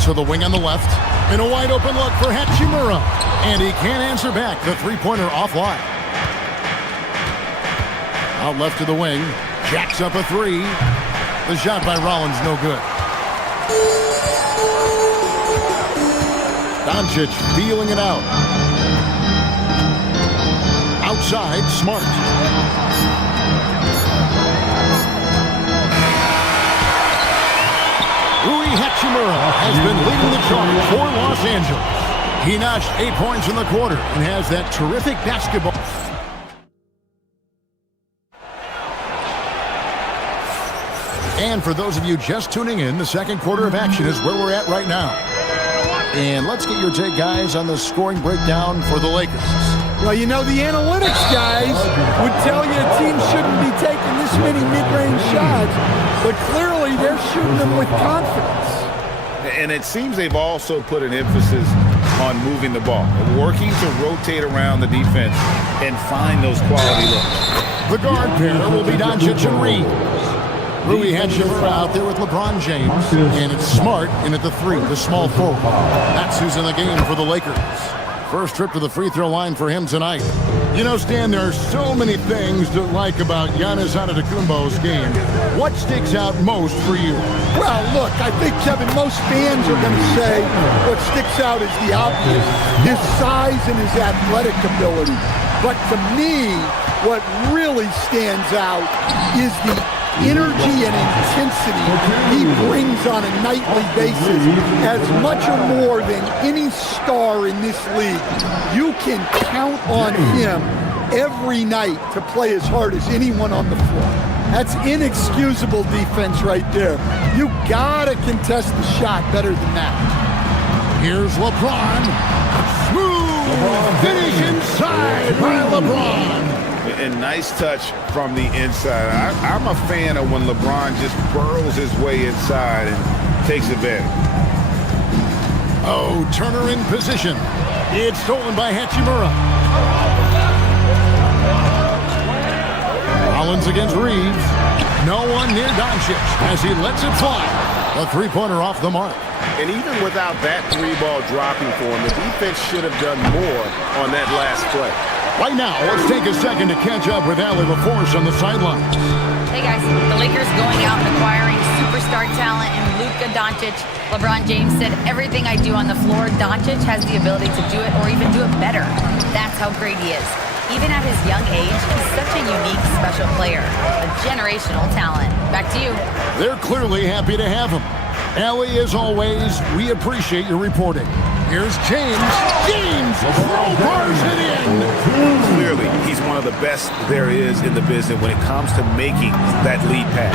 To the wing on the left. And a wide open look for Hachimura. And he can't answer back. The three-pointer offline. Out left to the wing. Jacks up a three. The shot by Rollins, no good. Doncic feeling it out. Outside, Smart. Rui Hachimura has been leading the charge for Los Angeles. He notched 8 points in the quarter and has that terrific basketball. And for those of you just tuning in, the second quarter of action is where we're at right now. And let's get your take, guys, on the scoring breakdown for the Lakers. Well, you know, the analytics guys would tell you a team shouldn't be taking this many mid-range shots, but clearly they're shooting them with confidence. And it seems they've also put an emphasis on moving the ball, working to rotate around the defense and find those quality looks. The guard pair will be Doncic and Reeves. Rui Hachimura out there with LeBron James. And it's Smart in at the three, the small forward. That's who's in the game for the Lakers. First trip to the free throw line for him tonight. You know, Stan, there are so many things to like about Giannis Antetokounmpo's game. What sticks out most for you? Well, look, I think, Kevin, most fans are going to say what sticks out is the obvious, his size and his athletic ability. But to me, what really stands out is the energy and intensity he brings on a nightly basis, as much or more than any star in this league. You can count on him every night to play as hard as anyone on the floor. That's inexcusable defense right there. You gotta contest the shot better than that. Here's LeBron. Smooth finish inside by LeBron. And nice touch from the inside. I'm a fan of when LeBron just burrows his way inside and takes advantage. Oh, Turner in position. It's stolen by Hachimura. Rollins against Reeves. No one near Doncic as he lets it fly. A three-pointer off the mark. And even without that three ball dropping for him, the defense should have done more on that last play. Right now, let's take a second to catch up with Allie LaForce on the sideline. Hey guys, the Lakers going out and acquiring superstar talent in Luka Doncic. LeBron James said, everything I do on the floor, Doncic has the ability to do it or even do it better. That's how great he is. Even at his young age, he's such a unique, special player. A generational talent. Back to you. They're clearly happy to have him. Allie, as always, we appreciate your reporting. Here's James. James bars it in. Clearly, he's one of the best there is in the business when it comes to making that lead pass.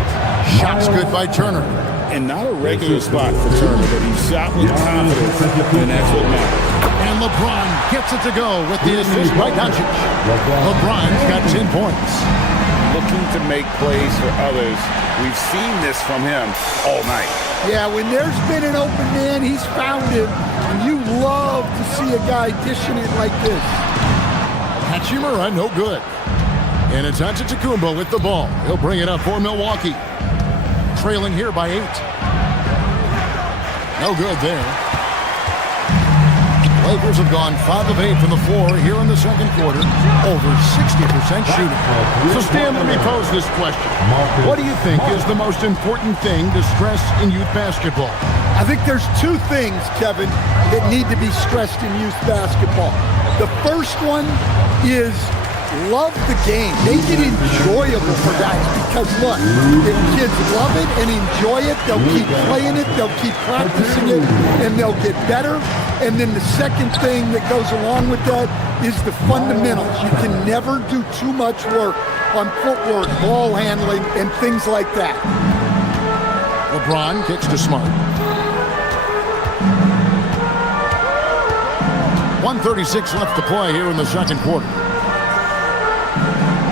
Shots good by Turner. And not a regular spot for Turner, but he shot with confidence, and that's what matters. And LeBron gets it to go with the assist by Doncic. LeBron's got 10 points. Looking to make plays for others. We've seen this from him all night. Yeah, when there's been an open man, he's found him. And you love to see a guy dishing it like this. Hachimura, no good. And it's Antetokounmpo with the ball. He'll bring it up for Milwaukee. Trailing here by 8. No good there. Lakers have gone 5 of 8 from the floor here in the second quarter. Over 60% shooting. So Stan, let me pose this question. What do you think is the most important thing to stress in youth basketball? I think there's 2 things, Kevin, that need to be stressed in youth basketball. The first one is love the game. Make it enjoyable for guys, because look, if kids love it and enjoy it, they'll keep playing it, they'll keep practicing it, and they'll get better. And then the second thing that goes along with that is the fundamentals. You can never do too much work on footwork, ball handling, and things like that. LeBron kicks to Smart. 1:36 left to play here in the second quarter.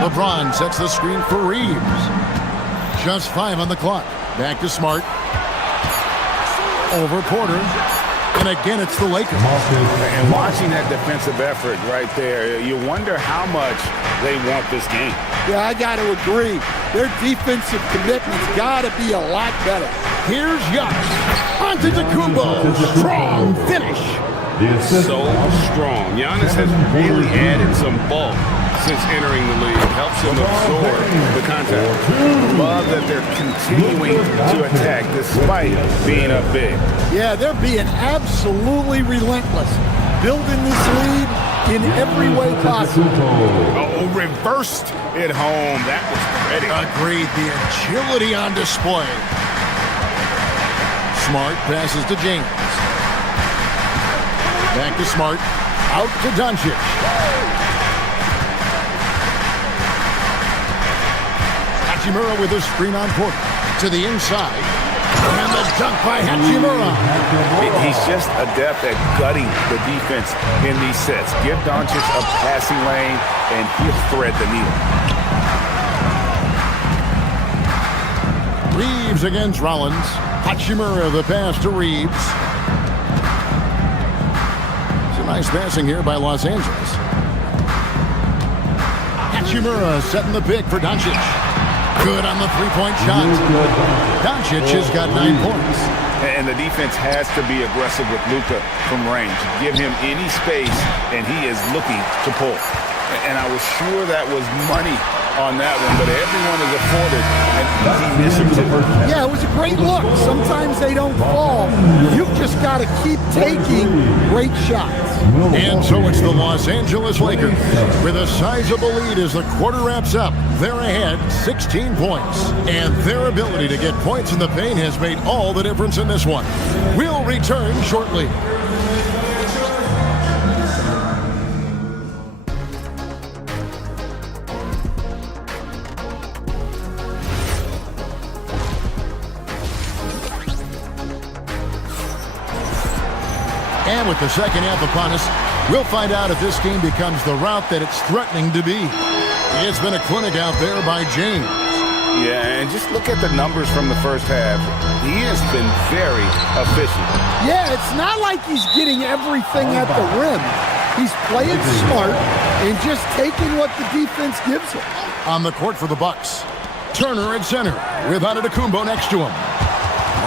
LeBron sets the screen for Reeves. Just 5 on the clock. Back to Smart. Over Porter. And again, it's the Lakers. And watching that defensive effort right there, you wonder how much they want this game. Yeah, I got to agree. Their defensive commitment's got to be a lot better. Here's Yacht. Antetokounmpo. Strong finish. So strong. Giannis has really added some bulk since entering the league. Helps him absorb the contact. Love that they're continuing to attack despite being up big. Yeah, they're being absolutely relentless. Building this lead in every way possible. Oh, reversed it home. That was pretty. Agreed. The agility on display. Smart passes to James. Back to Smart. Out to Doncic. Hachimura with a screen on court. To the inside. And the dunk by Hachimura. He's just adept at gutting the defense in these sets. Give Doncic a passing lane, and he'll thread the needle. Reeves against Rollins. Hachimura the pass to Reeves. Nice passing here by Los Angeles. Hachimura setting the pick for Doncic. Good on the three-point shot. Doncic has got 9 points. And the defense has to be aggressive with Luka from range. Give him any space, and he is looking to pull. And I was sure that was money on that one, but everyone is afforded an easy mission too. Yeah, it was a great look. Sometimes they don't fall. You've just got to keep taking great shots. And so it's the Los Angeles Lakers with a sizable lead as the quarter wraps up. They're ahead 16 points. And their ability to get points in the paint has made all the difference in this one. We'll return shortly. And with the second half upon us, we'll find out if this game becomes the route that it's threatening to be. It's been a clinic out there by James. Yeah, and just look at the numbers from the first half. He has been very efficient. Yeah, it's not like he's getting everything at the rim. He's playing smart and just taking what the defense gives him. On the court for the Bucks, Turner at center with Antetokounmpo next to him.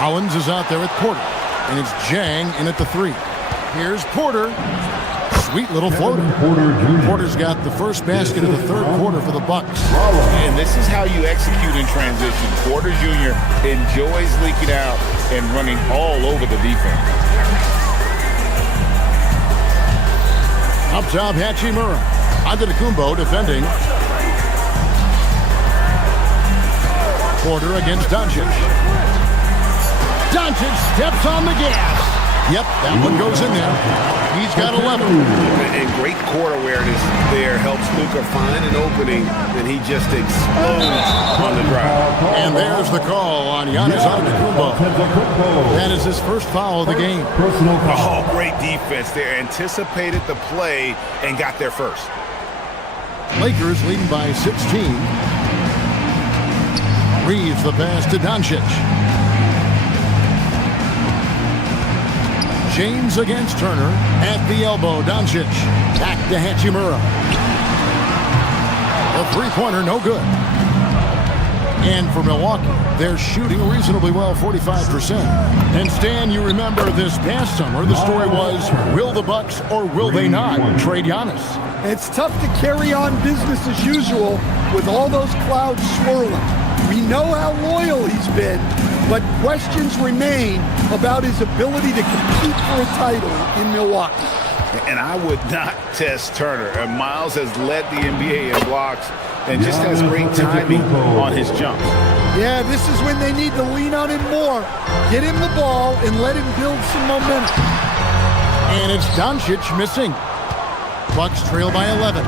Rollins is out there at Porter, and it's Jang in at the 3. Here's Porter. Sweet little floater. Porter's got the first basket of the third quarter for the Bucks. And this is how you execute in transition. Porter Jr. enjoys leaking out and running all over the defense. Up top, Hachimura. Antetokounmpo defending. Porter against Doncic. Doncic steps on the gas. Yep, that one goes in there. He's got 11. And great court awareness there helps Luka find an opening, and he just explodes on the drive. And there's the call on Giannis Antetokounmpo. That is his first foul of the game. Oh, great defense there. Anticipated the play and got there first. Lakers leading by 16. Reeves the pass to Doncic. James against Turner. At the elbow, Doncic. Back to Hachimura. The three-pointer, no good. And for Milwaukee, they're shooting reasonably well, 45%. And Stan, you remember this past summer, the story was, will the Bucks or will they not trade Giannis? It's tough to carry on business as usual with all those clouds swirling. We know how loyal he's been, but questions remain about his ability to compete for a title in Milwaukee. And I would not test Turner. Miles has led the NBA in blocks and just has great timing on his jumps. Yeah, this is when they need to lean on him more. Get him the ball and let him build some momentum. And it's Doncic missing. Bucks trail by 11.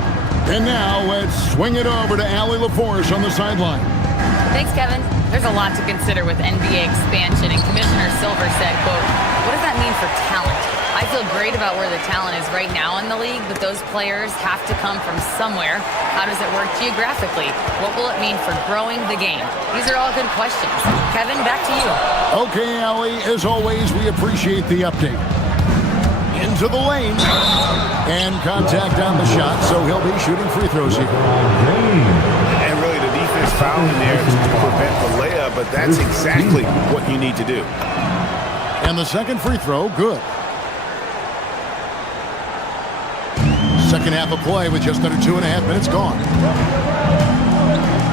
And now let's swing it over to Allie LaForce on the sideline. Thanks, Kevin. There's a lot to consider with NBA expansion, and Commissioner Silver said, quote, what does that mean for talent? I feel great about where the talent is right now in the league, but those players have to come from somewhere. How does it work geographically? What will it mean for growing the game? These are all good questions. Kevin, back to you. Okay, Allie, as always, we appreciate the update. Into the lane. And contact on the shot, so he'll be shooting free throws here. And really, the defense foul in there to prevent the layup, but that's exactly what you need to do. And the second free throw, good. Second half of play with just under 2.5 minutes gone.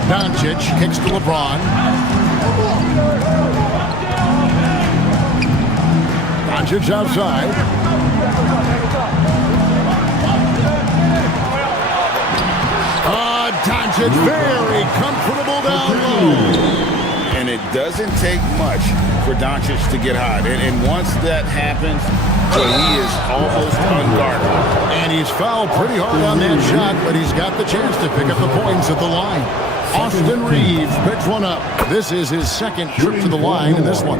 Doncic kicks to LeBron. Doncic outside. Doncic very comfortable down low. And it doesn't take much for Doncic to get hot. And once that happens, so he is almost unguardable. And he's fouled pretty hard on that shot, but he's got the chance to pick up the points at the line. Austin Reeves picks one up. This is his second trip to the line in this one.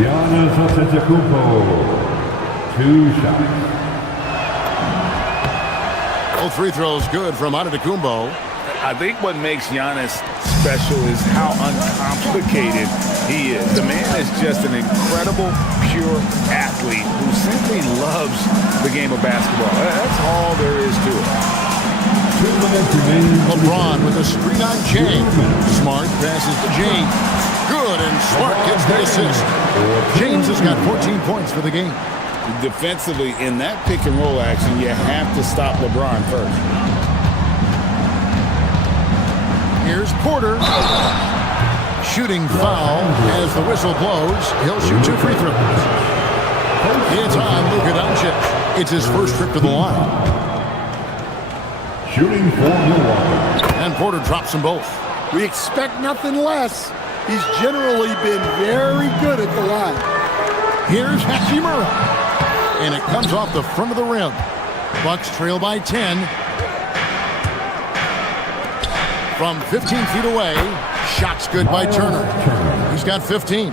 Giannis Antetokounmpo, 2 shots. Both free throws good from Antetokounmpo. I think what makes Giannis special is how uncomplicated he is. The man is just an incredible, pure athlete who simply loves the game of basketball. That's all there is to it. 2 minutes remaining. LeBron with a screen on James. Smart passes to James. Good, and Smart gets the assist. James has got 14 points for the game. Defensively, in that pick and roll action, you have to stop LeBron first. Here's Porter. Shooting foul as the whistle blows. He'll shoot 2 free throws. It's on Luka Doncic. It's his first trip to the line. Shooting for Milwaukee. And Porter drops them both. We expect nothing less. He's generally been very good at the line. Here's Hachimura. And it comes off the front of the rim. Bucks trail by 10. From 15 feet away, shot's good by Turner. He's got 15.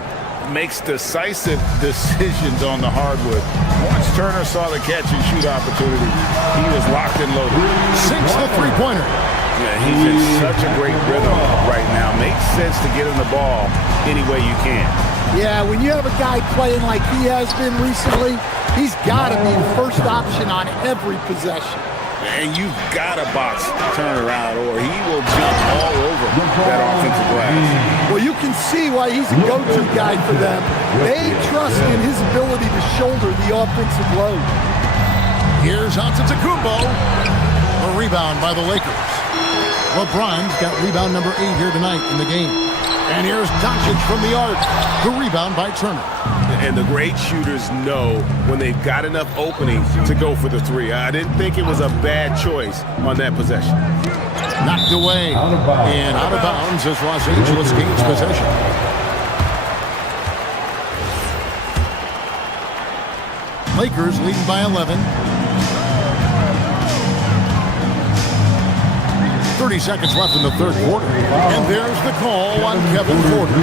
Makes decisive decisions on the hardwood. Once Turner saw the catch and shoot opportunity, he was locked and loaded. Sinks the three-pointer. Yeah, he's in such a great rhythm right now. Makes sense to get him the ball any way you can. Yeah, when you have a guy playing like he has been recently, he's got to be the first option on every possession. And you've got to box Turner out or he will jump all over that offensive glass. Well, you can see why he's a go-to guy for them. They trust in his ability to shoulder the offensive load. Here's Antetokounmpo. A rebound by the Lakers. LeBron's got rebound number 8 here tonight in the game. And here's Doncic from the arc. The rebound by Turner. And the great shooters know when they've got enough opening to go for the three. I didn't think it was a bad choice on that possession. Knocked away. And out of bounds as Los Angeles gains possession. Lakers leading by 11. 30 seconds left in the third quarter. And there's the call on Kevin Porter.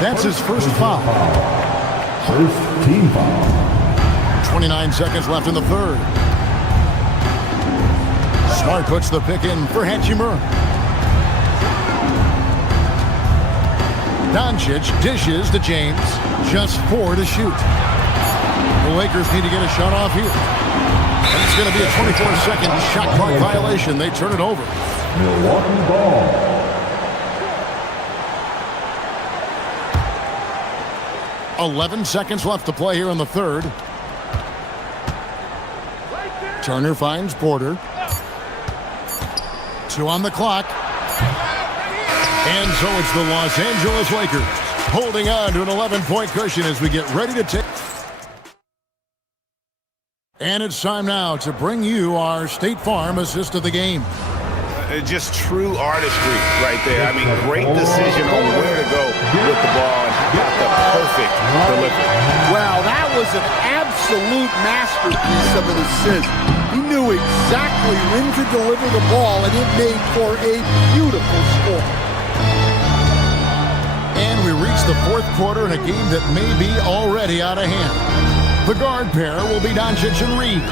That's his first foul. First team foul. 29 seconds left in the third. Smart puts the pick in for Hachimura. Doncic dishes to James. Just 4 to shoot. The Lakers need to get a shot off here. And it's going to be a 24-second shot clock violation. They turn it over. Milwaukee ball. .11 seconds left to play here in the third. Turner finds Porter. 2 on the clock. And so it's the Los Angeles Lakers holding on to an 11-point cushion as we get ready to take. And it's time now to bring you our State Farm assist of the game. Just true artistry right there. I mean, great decision on where to go with the ball and how about the perfect delivery. Wow, that was an absolute masterpiece of an assist. He knew exactly when to deliver the ball, and it made for a beautiful score. And we reach the fourth quarter in a game that may be already out of hand. The guard pair will be Doncic and Reed.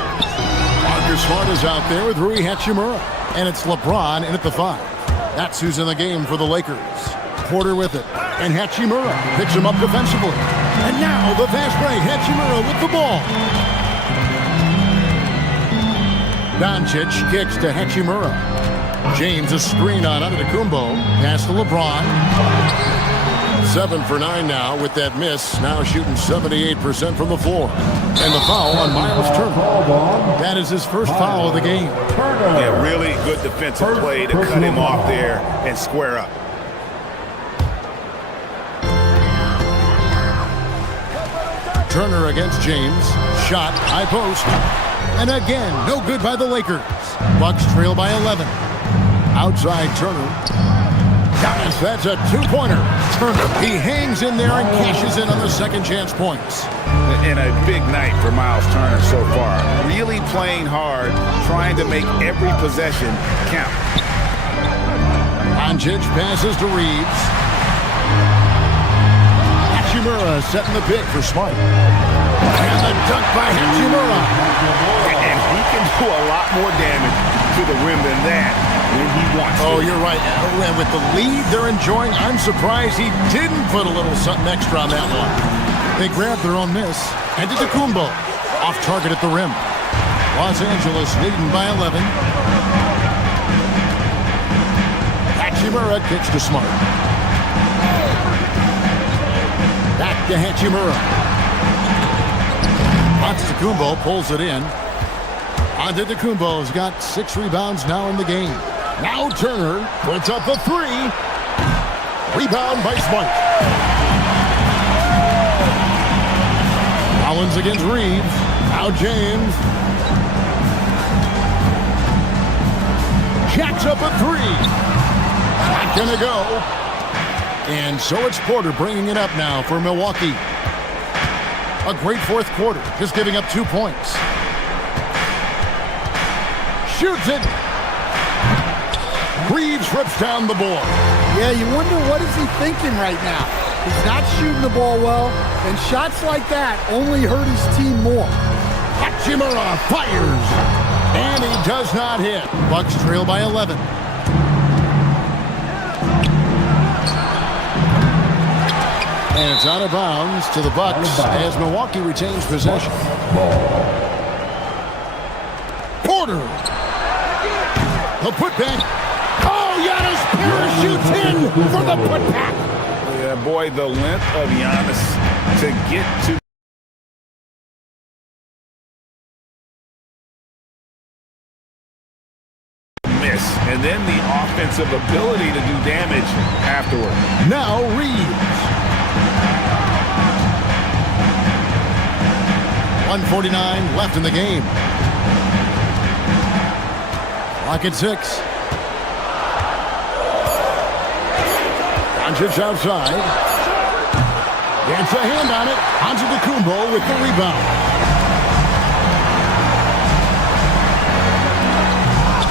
Marcus Smart is out there with Rui Hachimura. And it's LeBron in at the 5. That's who's in the game for the Lakers. Porter with it. And Hachimura picks him up defensively. And now the fast break. Hachimura with the ball. Doncic kicks to Hachimura. James a screen on Antetokounmpo. Pass to LeBron. 7 for 9 now with that miss. Now shooting 78% from the floor. And the foul on Miles Turner. That is his first foul of the game. Yeah, really good defensive play to cut him off there and square up. Turner against James. Shot, high post. And again, no good by the Lakers. Bucks trail by 11. Outside Turner. Giannis, that's a two-pointer. Turner, he hangs in there and cashes in on the second chance points. And a big night for Miles Turner so far. Really playing hard, trying to make every possession count. Doncic passes to Reeves. Hachimura setting the pick for Smart. And the dunk by Hachimura. And he can do a lot more damage to the rim than that when he wants to. Oh, you're right. And with the lead they're enjoying, I'm surprised he didn't put a little something extra on that one. They grabbed their own miss. And Antetokounmpo off target at the rim. Los Angeles leading by 11. Hachimura kicks to Smart. Back to Hachimura. Antetokounmpo pulls it in. Antetokounmpo's got 6 rebounds now in the game. Now Turner puts up a 3. Rebound by Smart. Collins against Reeves. Now James. Jacks up a 3. Not gonna go. And so it's Porter bringing it up now for Milwaukee. A great fourth quarter, just giving up 2 points. Shoots it. Reeves rips down the ball. Yeah, you wonder what is he thinking right now. He's not shooting the ball well, and shots like that only hurt his team more. Hachimura fires, and he does not hit. Bucks trail by 11. And it's out of bounds to the Bucks as Milwaukee retains possession. Porter. The putback. Oh, Giannis parachutes in for the putback. Yeah, boy, the length of Giannis to get to miss, and then the offensive ability to do damage afterward. Now Reeves. 1:49 left in the game. Clock at 6. Doncic outside. Gets a hand on it. Antetokounmpo with the rebound.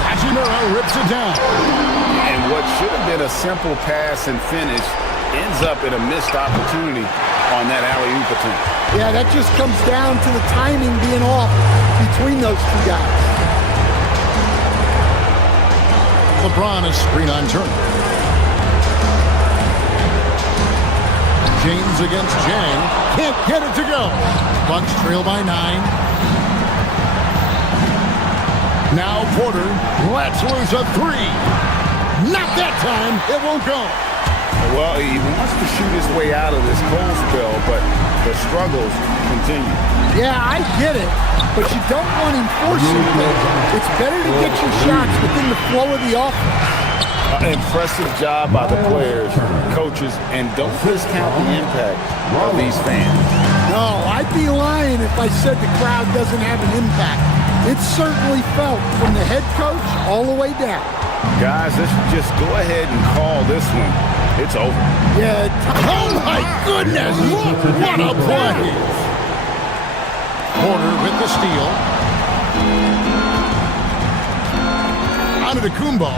Hachimura rips it down. And what should have been a simple pass and finish ends up in a missed opportunity on that alley-oop attempt. Yeah, that just comes down to the timing being off between those two guys. LeBron is screen on Turner. James against Jang. Can't get it to go. Bucks trail by 9. Now Porter lets loose a 3. Not that time. It won't go. Well, he wants to shoot his way out of this cold spell, but the struggles continue. Yeah, I get it, but you don't want him forcing things. It's better to get your shots within the flow of the offense. Impressive job by the players, coaches, and don't discount the impact of these fans. No, I'd be lying if I said the crowd doesn't have an impact. It's certainly felt from the head coach all the way down. Guys, let's just go ahead and call this one. It's over. Yeah. Oh, my goodness. What a play. Porter with the steal. Antetokounmpo.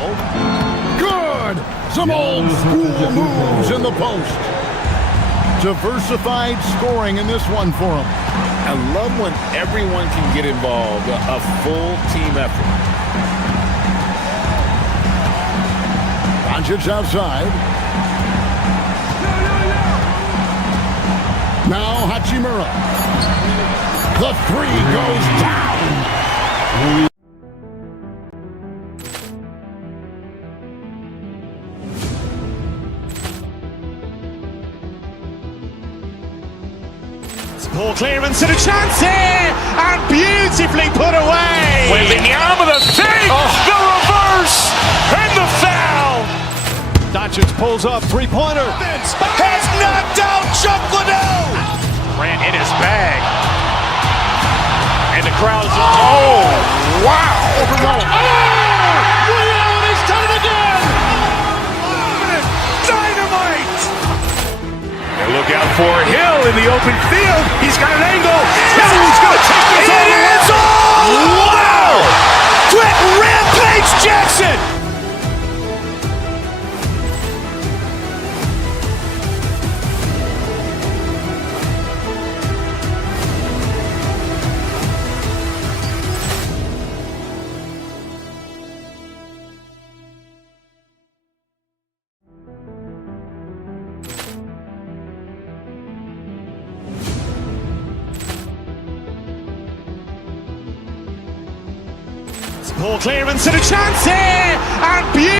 Good. Some old school moves in the post. Diversified scoring in this one for him. I love when everyone can get involved, a full team effort. Doncic outside. Now Hachimura. The 3 goes down. clearance and a chance here, and beautifully put away. Wembanyama the fake, the reverse, and the foul. Doncic pulls up, three-pointer. Has knocked out Chuck Liddell. Grant in his bag. And the crowd is, oh, wow. Overwhelmed. Oh, Leon has done it again. Dynamite. And look out for Hill in the open field. He's got an angle. Hill's going to take this all the way. It's all. Wow. Quick rampage Jackson. Poor clearance and a chance here, and beautifully.